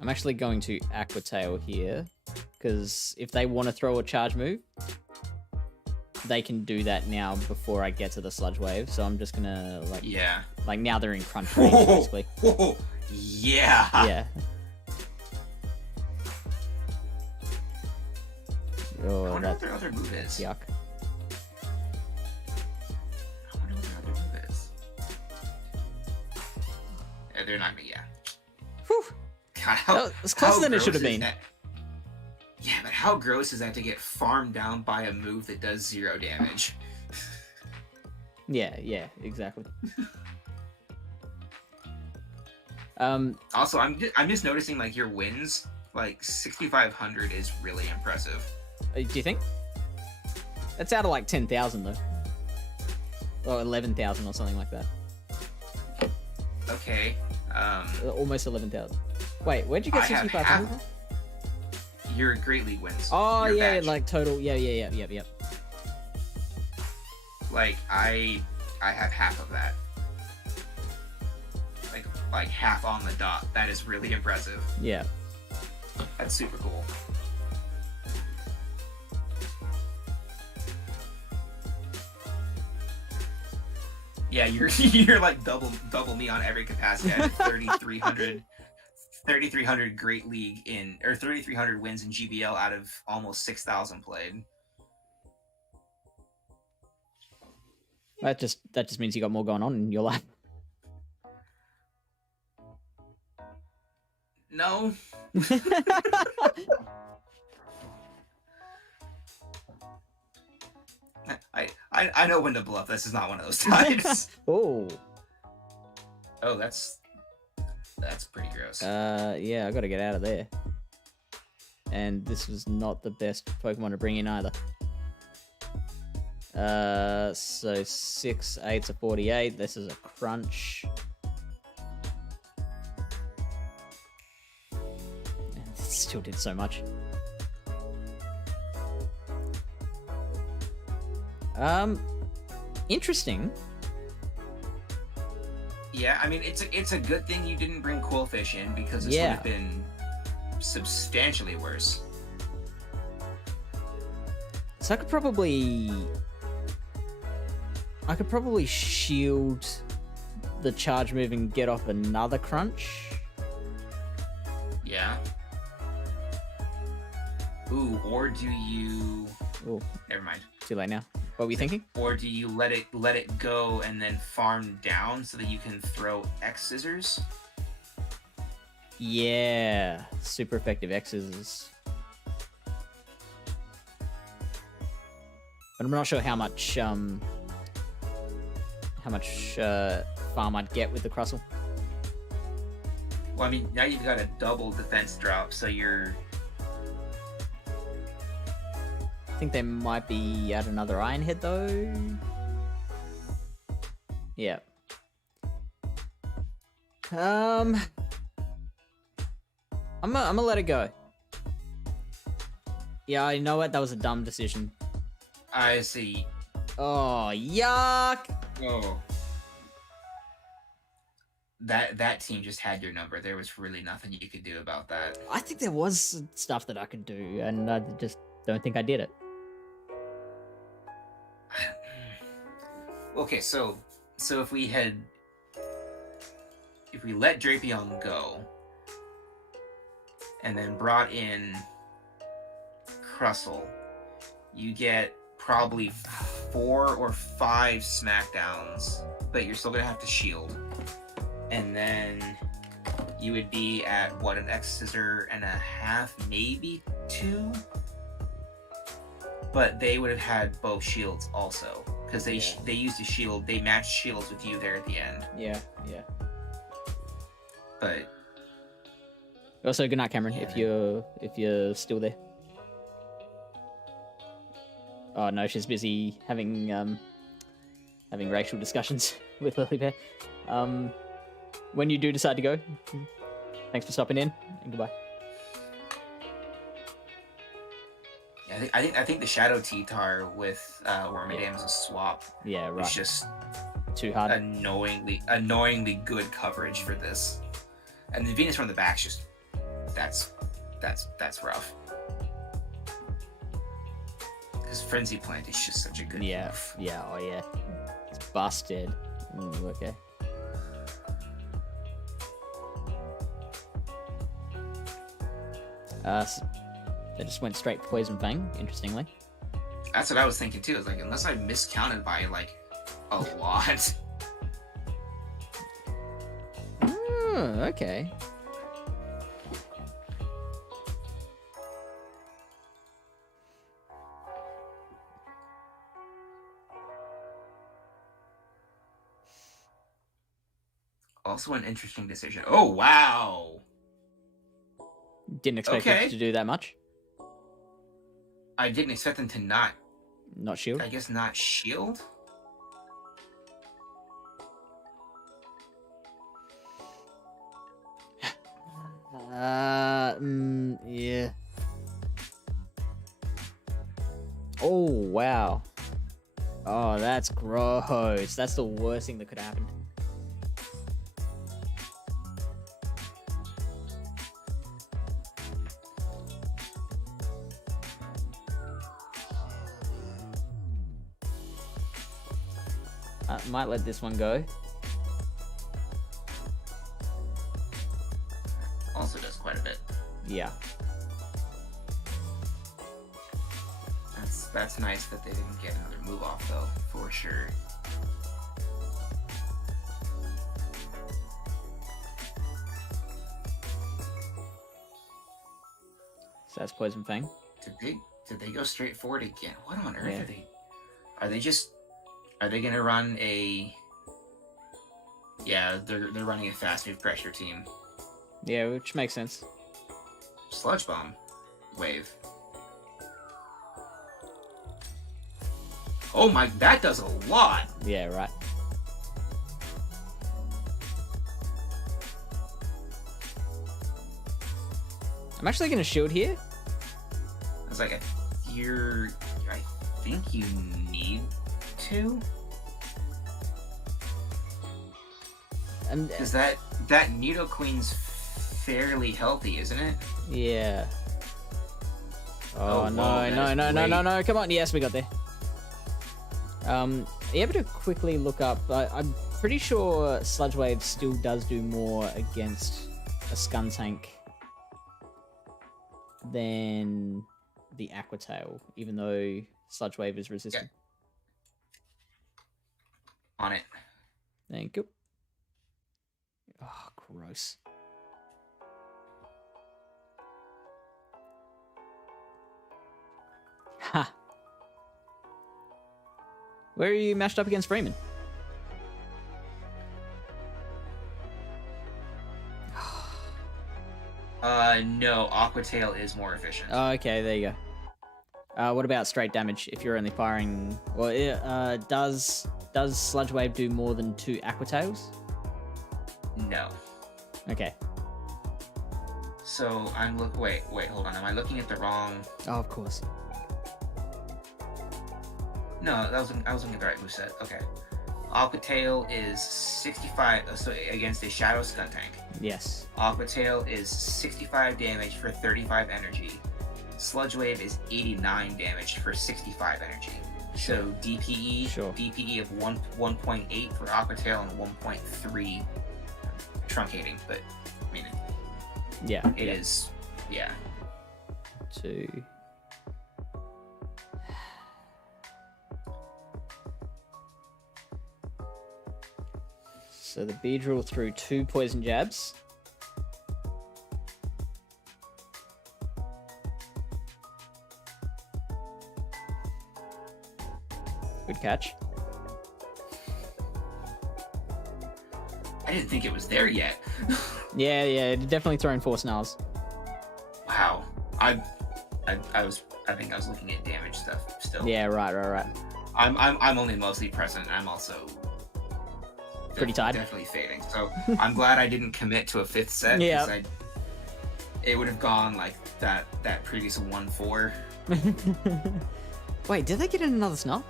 I'm actually going to Aqua Tail here, because if they want to throw a charge move, they can do that now before I get to the Sludge Wave. So I'm just gonna like now they're in crunch range, basically. Yeah. Yeah. Oh, I wonder what their other move is. Yuck. I wonder what their other move is. Yeah, they're not gonna. Yeah. Whew. God, it's closer than it should have been. Yeah, but how gross is that to get farmed down by a move that does 0 damage? Yeah, exactly. Also, I'm just noticing, like, your wins, like 6,500 is really impressive. Do you think? That's out of like 10,000 though, or 11,000 or something like that. Okay. Almost 11,000. Wait, where'd you get 6,500 from? Your Great League wins. Oh, yeah, badge. Like total. Yeah. Like, I have half of that. Like half on the dot. That is really impressive. Yeah. That's super cool. Yeah, you're like double me on every capacity. I had 3,300 Great League or 3,300 wins in GBL out of almost 6,000 played. That just means you got more going on in your life. No. I know when to bluff. This is not one of those times. Oh, that's pretty gross. Yeah, I gotta get out of there. And this was not the best Pokemon to bring in either. So 6 8's a 48. This is a crunch. It still did so much. Interesting. Yeah, I mean, it's a good thing you didn't bring Quillfish in, because this would have been substantially worse. So I could probably shield the charge move and get off another crunch. Yeah. Ooh, or do you... Ooh. Never mind. too late now. What were you thinking? Or do you let it go and then farm down so that you can throw X scissors? Yeah, super effective X scissors. But I'm not sure how much farm I'd get with the Crustle. Well, I mean, now you've got a double defense drop, so you're... I think they might be at another Iron Head, though. Yeah. I'm gonna let it go. Yeah, I know it. That was a dumb decision. I see. Oh, yuck! Oh. That team just had your number. There was really nothing you could do about that. I think there was stuff that I could do, and I just don't think I did it. Okay, so if we let Drapion go, and then brought in Crustle, you get probably 4 or 5 smackdowns, but you're still gonna have to shield. And then you would be at what, an X scissor and a half, maybe 2. But they would have had both shields also, because they used a shield. They matched shields with you there at the end. Yeah. But also, good night, Cameron. Yeah. If you're still there. Oh no, she's busy having racial discussions with Lilybear. When you do decide to go, thanks for stopping in, and goodbye. Yeah, I think the Shadow T-Tar with Wormadam is a swap. Yeah, right. It's just too hard. Annoyingly good coverage for this. And the Venus from the back's just that's rough. Because Frenzy Plant is just such a good move. Yeah, oh yeah. It's busted. Okay. They just went straight Poison Fang, interestingly. That's what I was thinking too. I was like, unless I miscounted by like a lot. Oh, okay. Also an interesting decision. Oh, wow. Didn't expect them to do that much. I didn't expect them to not shield. I guess not shield. Yeah. Oh wow. Oh, that's gross. That's the worst thing that could have happened. Might let this one go. Also does quite a bit. Yeah. That's nice that they didn't get another move off though, for sure. So that's Poison Fang. Did they go straight forward again? What on earth are they gonna run a... Yeah, they're running a fast move pressure team. Yeah, which makes sense. Sludge Bomb wave. Oh my, that does a lot! Yeah, right. I'm actually gonna shield here. I was like, I think you need to? Because that Nidoqueen's fairly healthy, isn't it? Yeah. Oh, no, come on. Yes, we got there. Are you able to quickly look up? I'm pretty sure Sludge Wave still does do more against a Skuntank than the Aqua Tail, even though Sludge Wave is resistant. Yeah. On it. Thank you. Oh, gross. Ha. Where are you matched up against Freeman? No, Aquatail is more efficient. Oh, okay, there you go. What about straight damage if you're only firing? Well, does Sludge Wave do more than 2 Aquatails? No. Okay. So I'm wait, hold on. Am I looking at the wrong? Oh, of course. No, I was looking at the right moveset. Okay. Aquatail is 65, so against a Shadow Skun Tank. Yes. Aquatail is 65 damage for 35 energy. Sludge Wave is 89 damage for 65 energy. Sure. So DPE, Sure. DPE of 1.8 for Aquatail and 1.3 truncating, but I mean, Yeah. it is, yeah. 2. So the Beedrill threw 2 poison jabs. Good catch. I didn't think it was there yet. Yeah, definitely throwing 4 snarls. Wow. I think I was looking at damage stuff still. Yeah, right. I'm only mostly present. I'm also Pretty tired. Definitely fading. So I'm glad I didn't commit to a 5th set. Yeah. It would have gone like that previous 1-4. Wait, did they get in another snarl?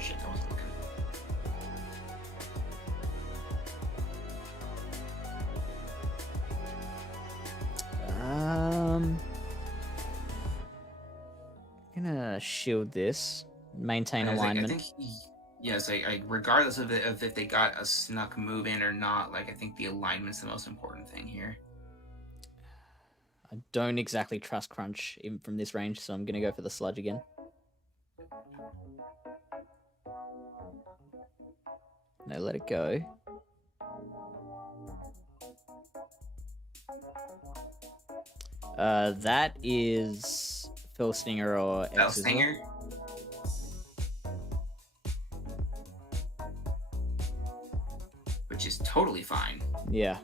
Shit, I wasn't looking. Gonna shield this, maintain alignment. I think yes, regardless of if they got a snuck move in or not, like I think the alignment's the most important thing here. I don't exactly trust Crunch even from this range, so I'm gonna go for the Sludge again. No, let it go. That is Fell Stinger or Fell Stinger? Which is totally fine. Yeah.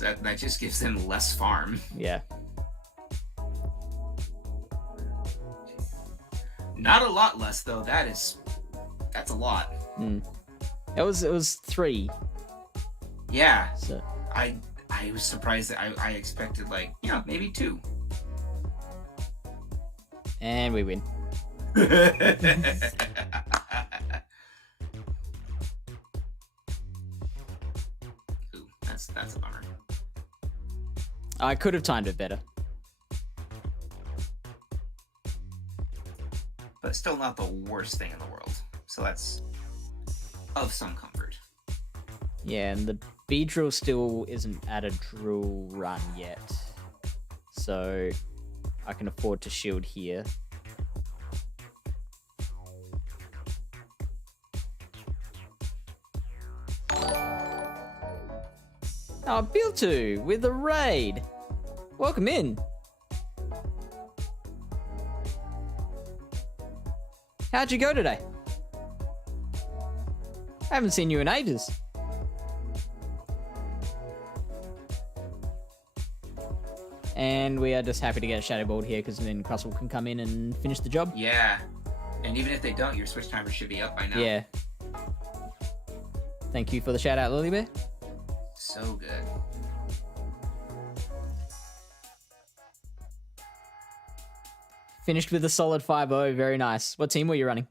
That just gives them less farm. Yeah. Not a lot less though. That's a lot. It was 3. Yeah. So I was surprised that I expected like, maybe 2. and we win. Ooh, that's a bummer. I could have timed it better. But it's still not the worst thing in the world. So that's of some comfort. Yeah, and the Beedrill still isn't at a drill run yet. So I can afford to shield here. Oh, Biltu with the raid. Welcome in. How'd you go today? I haven't seen you in ages. And we are just happy to get a Shadow Ball here because then Crustle can come in and finish the job. Yeah. And even if they don't, your switch timer should be up by now. Yeah. Thank you for the shout out, Lily Bear. So good. Finished with a solid 5-0. Very nice. What team were you running?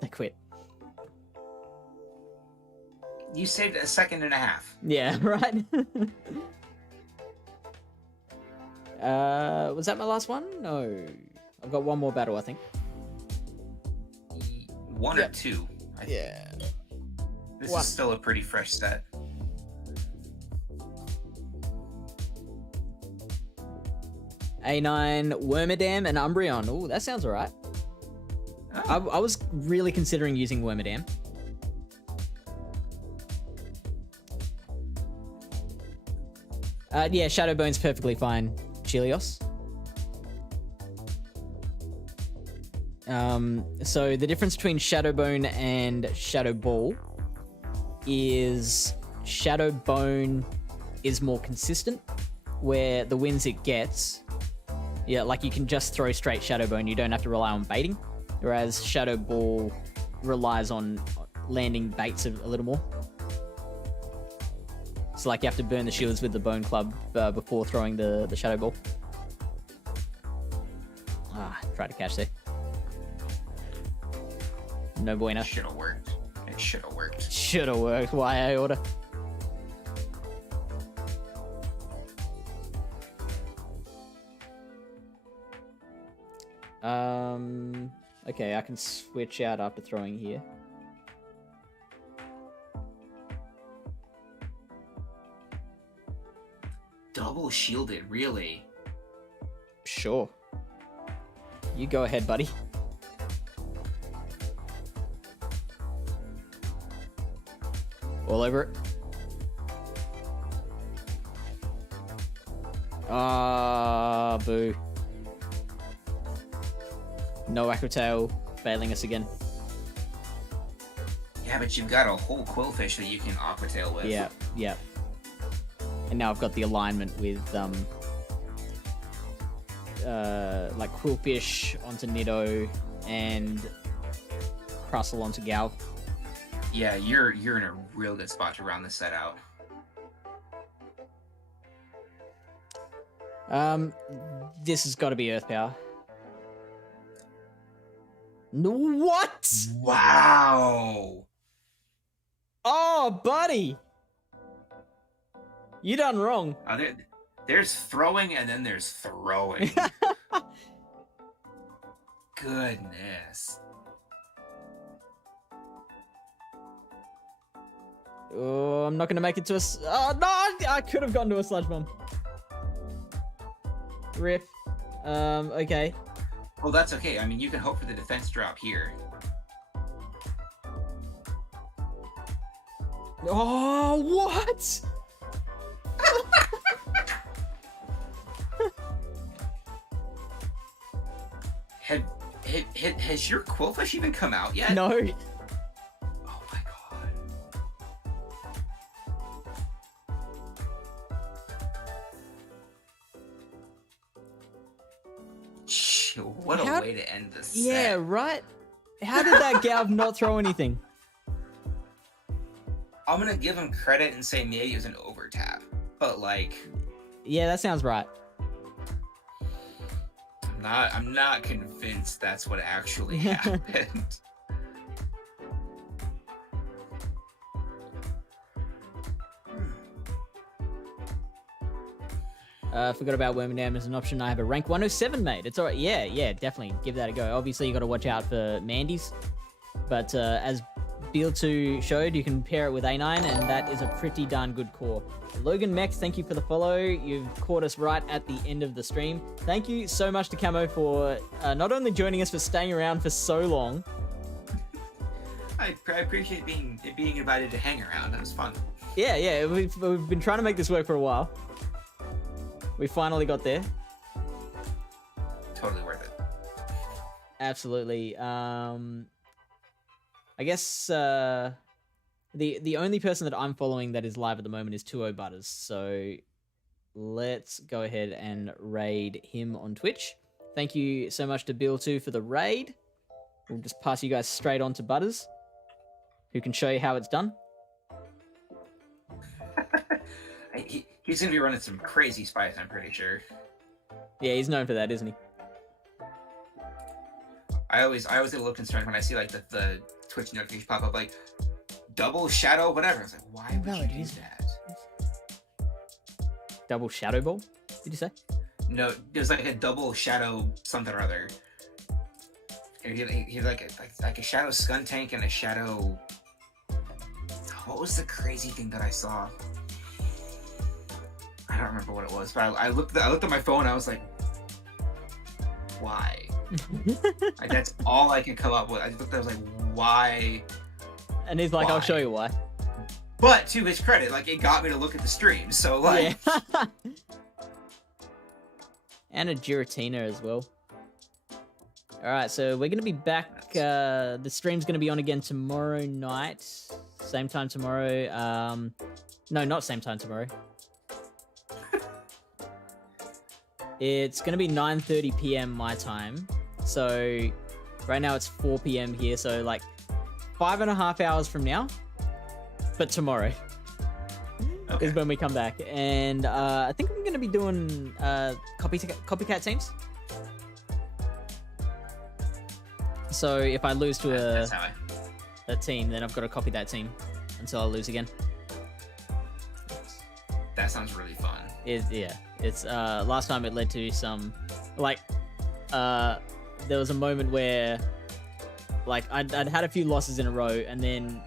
They quit. You saved a second and a half. Yeah, right? Was that my last one? No. I've got one more battle, I think. One or two. Yeah. This is still a pretty fresh set. A9, Wormadam, and Umbreon. Ooh, that sounds alright. Oh. I was really considering using Wormadam. Yeah, Shadowbone's perfectly fine. Chilios. So the difference between Shadowbone and Shadow Ball is Shadowbone is more consistent, where the wins it gets, yeah, like you can just throw straight Shadowbone, you don't have to rely on baiting, whereas Shadow Ball relies on landing baits a little more. So like you have to burn the shields with the Bone Club before throwing the Shadow Ball. Try to catch there. No bueno. Should have worked. It should have worked. Should have worked. YA order. Okay, I can switch out after throwing here. Double shielded, really? Sure. You go ahead, buddy. All over it. Ah, boo. No Aqua Tail, failing us again. Yeah, but you've got a whole Quillfish that you can Aqua Tail with. Yeah, yeah. And now I've got the alignment with, like Quillfish onto Niddo and Crustle onto Gal. Yeah, you're in a real good spot to round this set out. This has got to be Earth Power. No, what? Wow! Oh, buddy! You done wrong. There's throwing and then there's throwing. Goodness. Oh, I'm not gonna make it to a... Oh, no! I could have gone to a Sludge Bomb. Rip. Okay. Well, that's okay. I mean, you can hope for the defense drop here. Oh, what? Has your Quillfish even come out yet? No. Oh my god. What a way to end this set. Yeah, right? How did that Galv not throw anything? I'm gonna give him credit and say maybe it was an overtap, but like... Yeah, that sounds right. I'm not convinced that's what actually happened. Forgot about Wormadam as an option. I have a rank 107 mate. It's alright. Yeah, definitely give that a go. Obviously, you got to watch out for Mandy's, but as Beal2 showed, you can pair it with A9, and that is a pretty darn good core. Logan Mex, thank you for the follow. You've caught us right at the end of the stream. Thank you so much to Camo for not only joining us, but staying around for so long. I appreciate being invited to hang around. That was fun. Yeah, we've been trying to make this work for a while. We finally got there. Totally worth it. Absolutely. I guess the only person that I'm following that is live at the moment is 20 Butters. So let's go ahead and raid him on Twitch. Thank you so much to Bill2 for the raid. We'll just pass you guys straight on to Butters, who can show you how it's done. He's going to be running some crazy spice, I'm pretty sure. Yeah, he's known for that, isn't he? I always get a little concerned when I see like the Twitch notification pop up like double shadow whatever. I was like, why would you do that? Double shadow ball? Did you say? No, there's like a double shadow something or other. He's like a shadow Skuntank and a shadow. what was the crazy thing that I saw? I don't remember what it was, but I looked at my phone and I was like, why? Like, that's all I could come up with. I looked, I was like, why? And he's like, Why? I'll show you why. But to his credit, like, it got me to look at the stream, so like. Yeah. And a Giratina as well. Alright, so we're gonna be back. The stream's gonna be on again tomorrow night. Same time tomorrow. No, not same time tomorrow. It's gonna be 9:30 p.m. my time. So right now it's 4 p.m. here, so like 5.5 hours from now. But tomorrow is when we come back. And I think I'm gonna be doing copycat teams. So if I lose to a team, then I've got to copy that team until I lose again. That sounds really fun. It's last time it led to some like there was a moment where like I'd had a few losses in a row, and then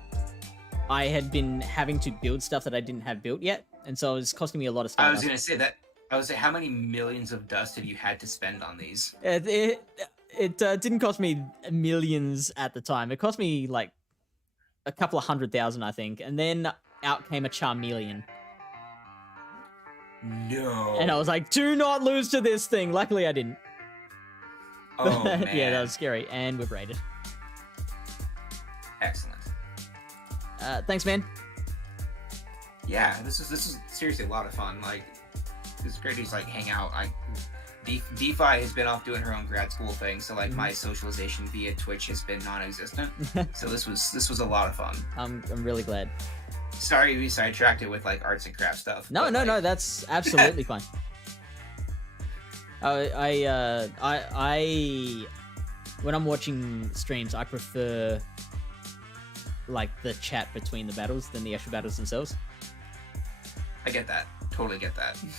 I had been having to build stuff that I didn't have built yet, and so it was costing me a lot of stuff. I was gonna say that. I would say, how many millions of dust have you had to spend on these? It didn't cost me millions at the time. It cost me like a couple of 100,000, I think, and then out came a Charmeleon. No. And I was like, do not lose to this thing. Luckily, I didn't. Oh, man. Yeah, that was scary. And we're raided. Excellent. Thanks, man. Yeah, this is seriously a lot of fun. Like, it's great to just, like, hang out. DeFi has been off doing her own grad school thing, so, like, my socialization via Twitch has been non-existent. So this was a lot of fun. I'm really glad. Sorry we sidetracked it with, like, arts and craft stuff. No, that's absolutely fine. I when I'm watching streams, I prefer like the chat between the battles than the actual battles themselves. I get that. Totally get that.